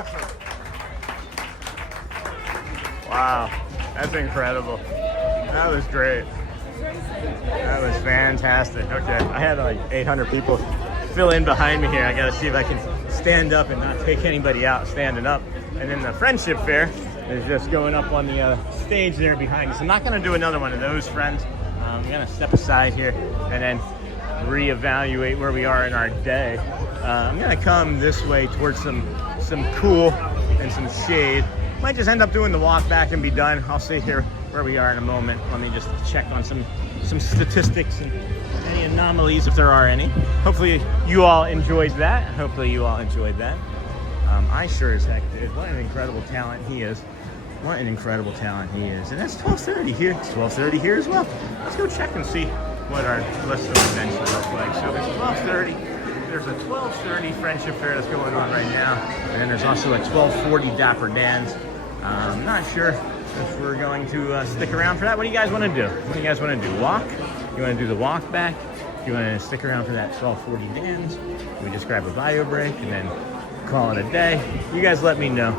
awesome. Wow, that's incredible. That was great. That was fantastic. Okay, I had like 800 people fill in behind me here. I gotta see if I can stand up and not take anybody out standing up. And then the friendship fair is just going up on the stage there behind us. I'm not gonna do another one of those, friends. I'm gonna step aside here and then reevaluate where we are in our day. I'm gonna come this way towards some cool and some shade. Might just end up doing the walk back and be done. I'll sit here where we are in a moment. Let me just check on some statistics and any anomalies if there are any. Hopefully you all enjoyed that. I sure as heck did. What an incredible talent he is. What an incredible talent he is. And that's 12:30 here. It's 12:30 here as well. Let's go check and see what our list of events look like. So it's 12:30. There's a 12:30 friendship fair that's going on right now. And then there's also a 12:40 Dapper Dans. I'm not sure if we're going to stick around for that. What do you guys want to do? What do you guys want to do? Walk? You want to do the walk back? You want to stick around for that 12:40 Dans? We just grab a bio break and then call it a day. You guys let me know.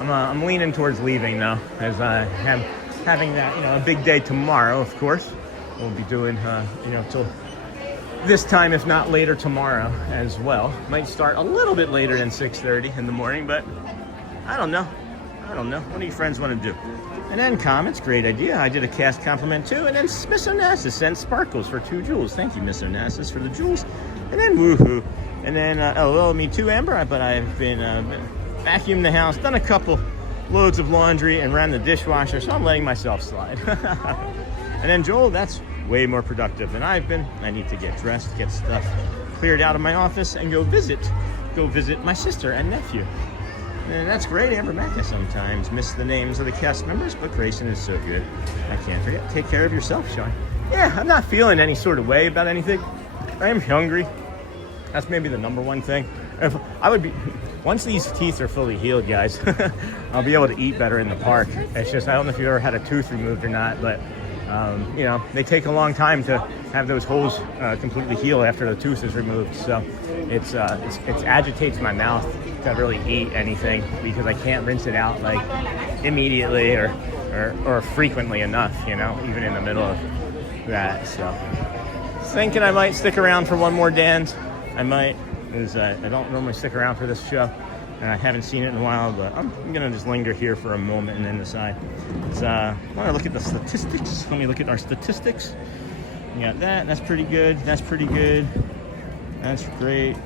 I'm leaning towards leaving though, as I am having that, a big day tomorrow, of course. We'll be doing, till this time, if not later tomorrow as well. Might start a little bit later than 6:30 in the morning, but I don't know. What do you friends want to do? And then comments, great idea. I did a cast compliment too. And then Miss Onassis sent sparkles for 2 jewels. Thank you, Miss Onassis, for the jewels. And then woohoo. And then LOL, me too, Amber. But I've been vacuumed the house, done a couple loads of laundry, and ran the dishwasher. So I'm letting myself slide. And then Joel, that's way more productive than I've been. I need to get dressed, get stuff cleared out of my office, and go visit my sister and nephew. And that's great, Amber Mac. I sometimes miss the names of the cast members, but Grayson is so good. I can't forget. Take care of yourself, Sean. Yeah, I'm not feeling any sort of way about anything. I am hungry. That's maybe the number one thing. If I would be, once these teeth are fully healed, guys, I'll be able to eat better in the park. It's just, I don't know if you've ever had a tooth removed or not, but they take a long time to have those holes completely heal after the tooth is removed. So it agitates my mouth to really eat anything because I can't rinse it out like immediately or frequently enough, even in the middle of that. So thinking I might stick around for one more Dans. I might, because I don't normally stick around for this show. And I haven't seen it in a while, but I'm going to just linger here for a moment and then decide. I want to look at the statistics. Let me look at our statistics. We got that. That's pretty good. That's pretty good. That's great.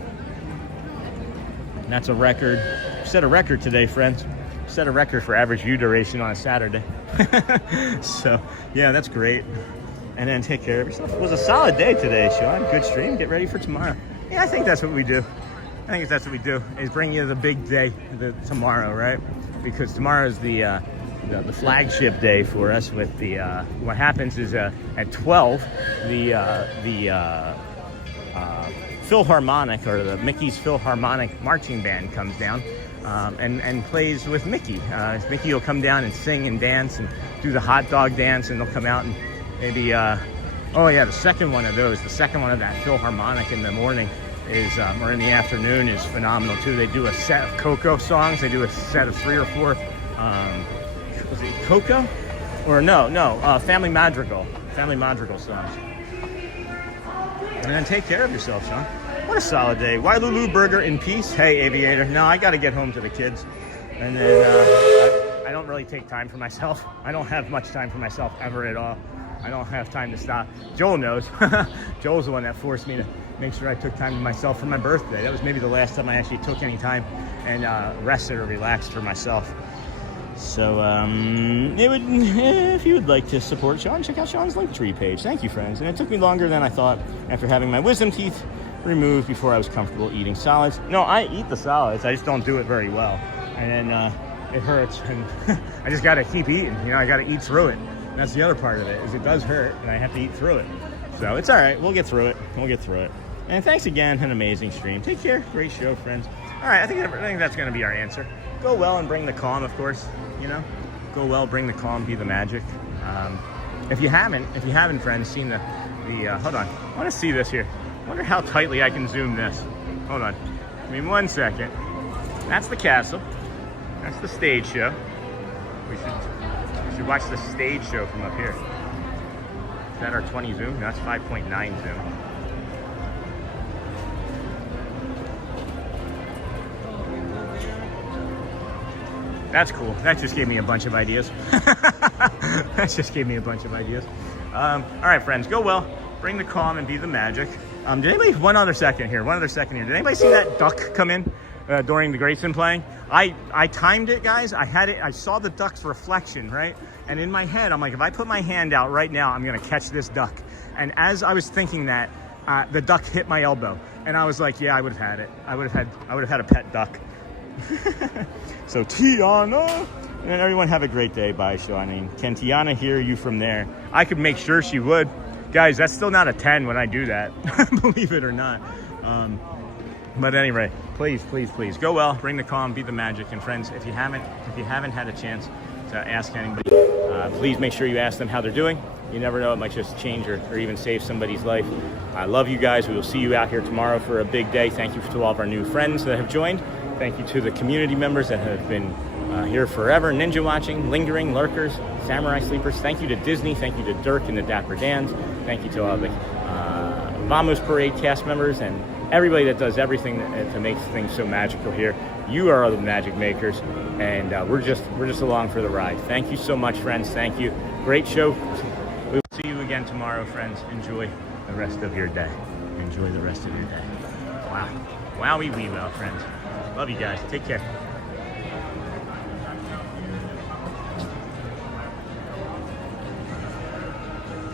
That's a record. Set a record today, friends. Set a record for average view duration on a Saturday. So, yeah, that's great. And then take care of yourself. It was a solid day today, Sean. Good stream. Get ready for tomorrow. Yeah, I think that's what we do. Is bring you the big day tomorrow, right? Because tomorrow is the flagship day for us. With the what happens is at 12 the Philharmonic, or the Mickey's Philharmonic marching band comes down and plays with Mickey. Mickey will come down and sing and dance and do the hot dog dance, and they'll come out and maybe the second one of that Philharmonic in the morning is or in the afternoon is phenomenal too. They do a set of Coco songs. They do a set of 3 or 4 was it Coco? Or no, Family Madrigal songs. And then take care of yourself, Sean. What a solid day. Wailulu Burger in peace. Hey, Aviator. No, I got to get home to the kids. And then I don't really take time for myself. I don't have much time for myself ever at all. I don't have time to stop. Joel knows. Joel's the one that forced me to make sure I took time to myself for my birthday. That was maybe the last time I actually took any time and rested or relaxed for myself. So if you would like to support Sean, check out Sean's Linktree page. Thank you, friends. And it took me longer than I thought after having my wisdom teeth removed before I was comfortable eating solids. No, I eat the solids. I just don't do it very well. And then it hurts. And I just got to keep eating. I got to eat through it. And that's the other part of it, is it does hurt, and I have to eat through it. So it's all right. We'll get through it. And thanks again. An amazing stream. Take care. Great show, friends. All right. I think that's going to be our answer. Go well and bring the calm, of course. Go well, bring the calm, be the magic. If you haven't, friends, seen the hold on. I want to see this here. I wonder how tightly I can zoom this. Hold on. Give me 1 second. That's the castle. That's the stage show. We should watch the stage show from up here. Is that our 20 zoom? No, that's 5.9 zoom. That's cool. That just gave me a bunch of ideas. That just gave me a bunch of ideas. All right, friends, go well. Bring the calm and be the magic. Did anybody, one other second here. Did anybody see that duck come in during the Grayson playing? I timed it, guys. I saw the duck's reflection, right? And in my head, I'm like, if I put my hand out right now, I'm gonna catch this duck. And as I was thinking that, the duck hit my elbow. And I was like, yeah, I would have had it. I would have had a pet duck. So Tiana, and everyone have a great day. Bye, Shalane. Can Tiana hear you from there? I could make sure she would. Guys, that's still not a 10 when I do that, believe it or not. But anyway, please go well, bring the calm, be the magic. And friends, if you haven't had a chance to ask anybody, please make sure you ask them how they're doing. You never know, it might just change or even save somebody's life. I love you guys. We will see you out here tomorrow for a big day. Thank you to all of our new friends that have joined. Thank you to the community members that have been here forever, ninja watching, lingering, lurkers, samurai sleepers. Thank you to Disney. Thank you to Dirk and the Dapper Dans. Thank you to all the Vamos Parade cast members and everybody that does everything to make things so magical here. You are the magic makers, and we're just along for the ride. Thank you so much, friends. Thank you. Great show. We will see you again tomorrow, friends. Enjoy the rest of your day. Enjoy the rest of your day. Wow. Wowie wee well, friends. Love you guys. Take care.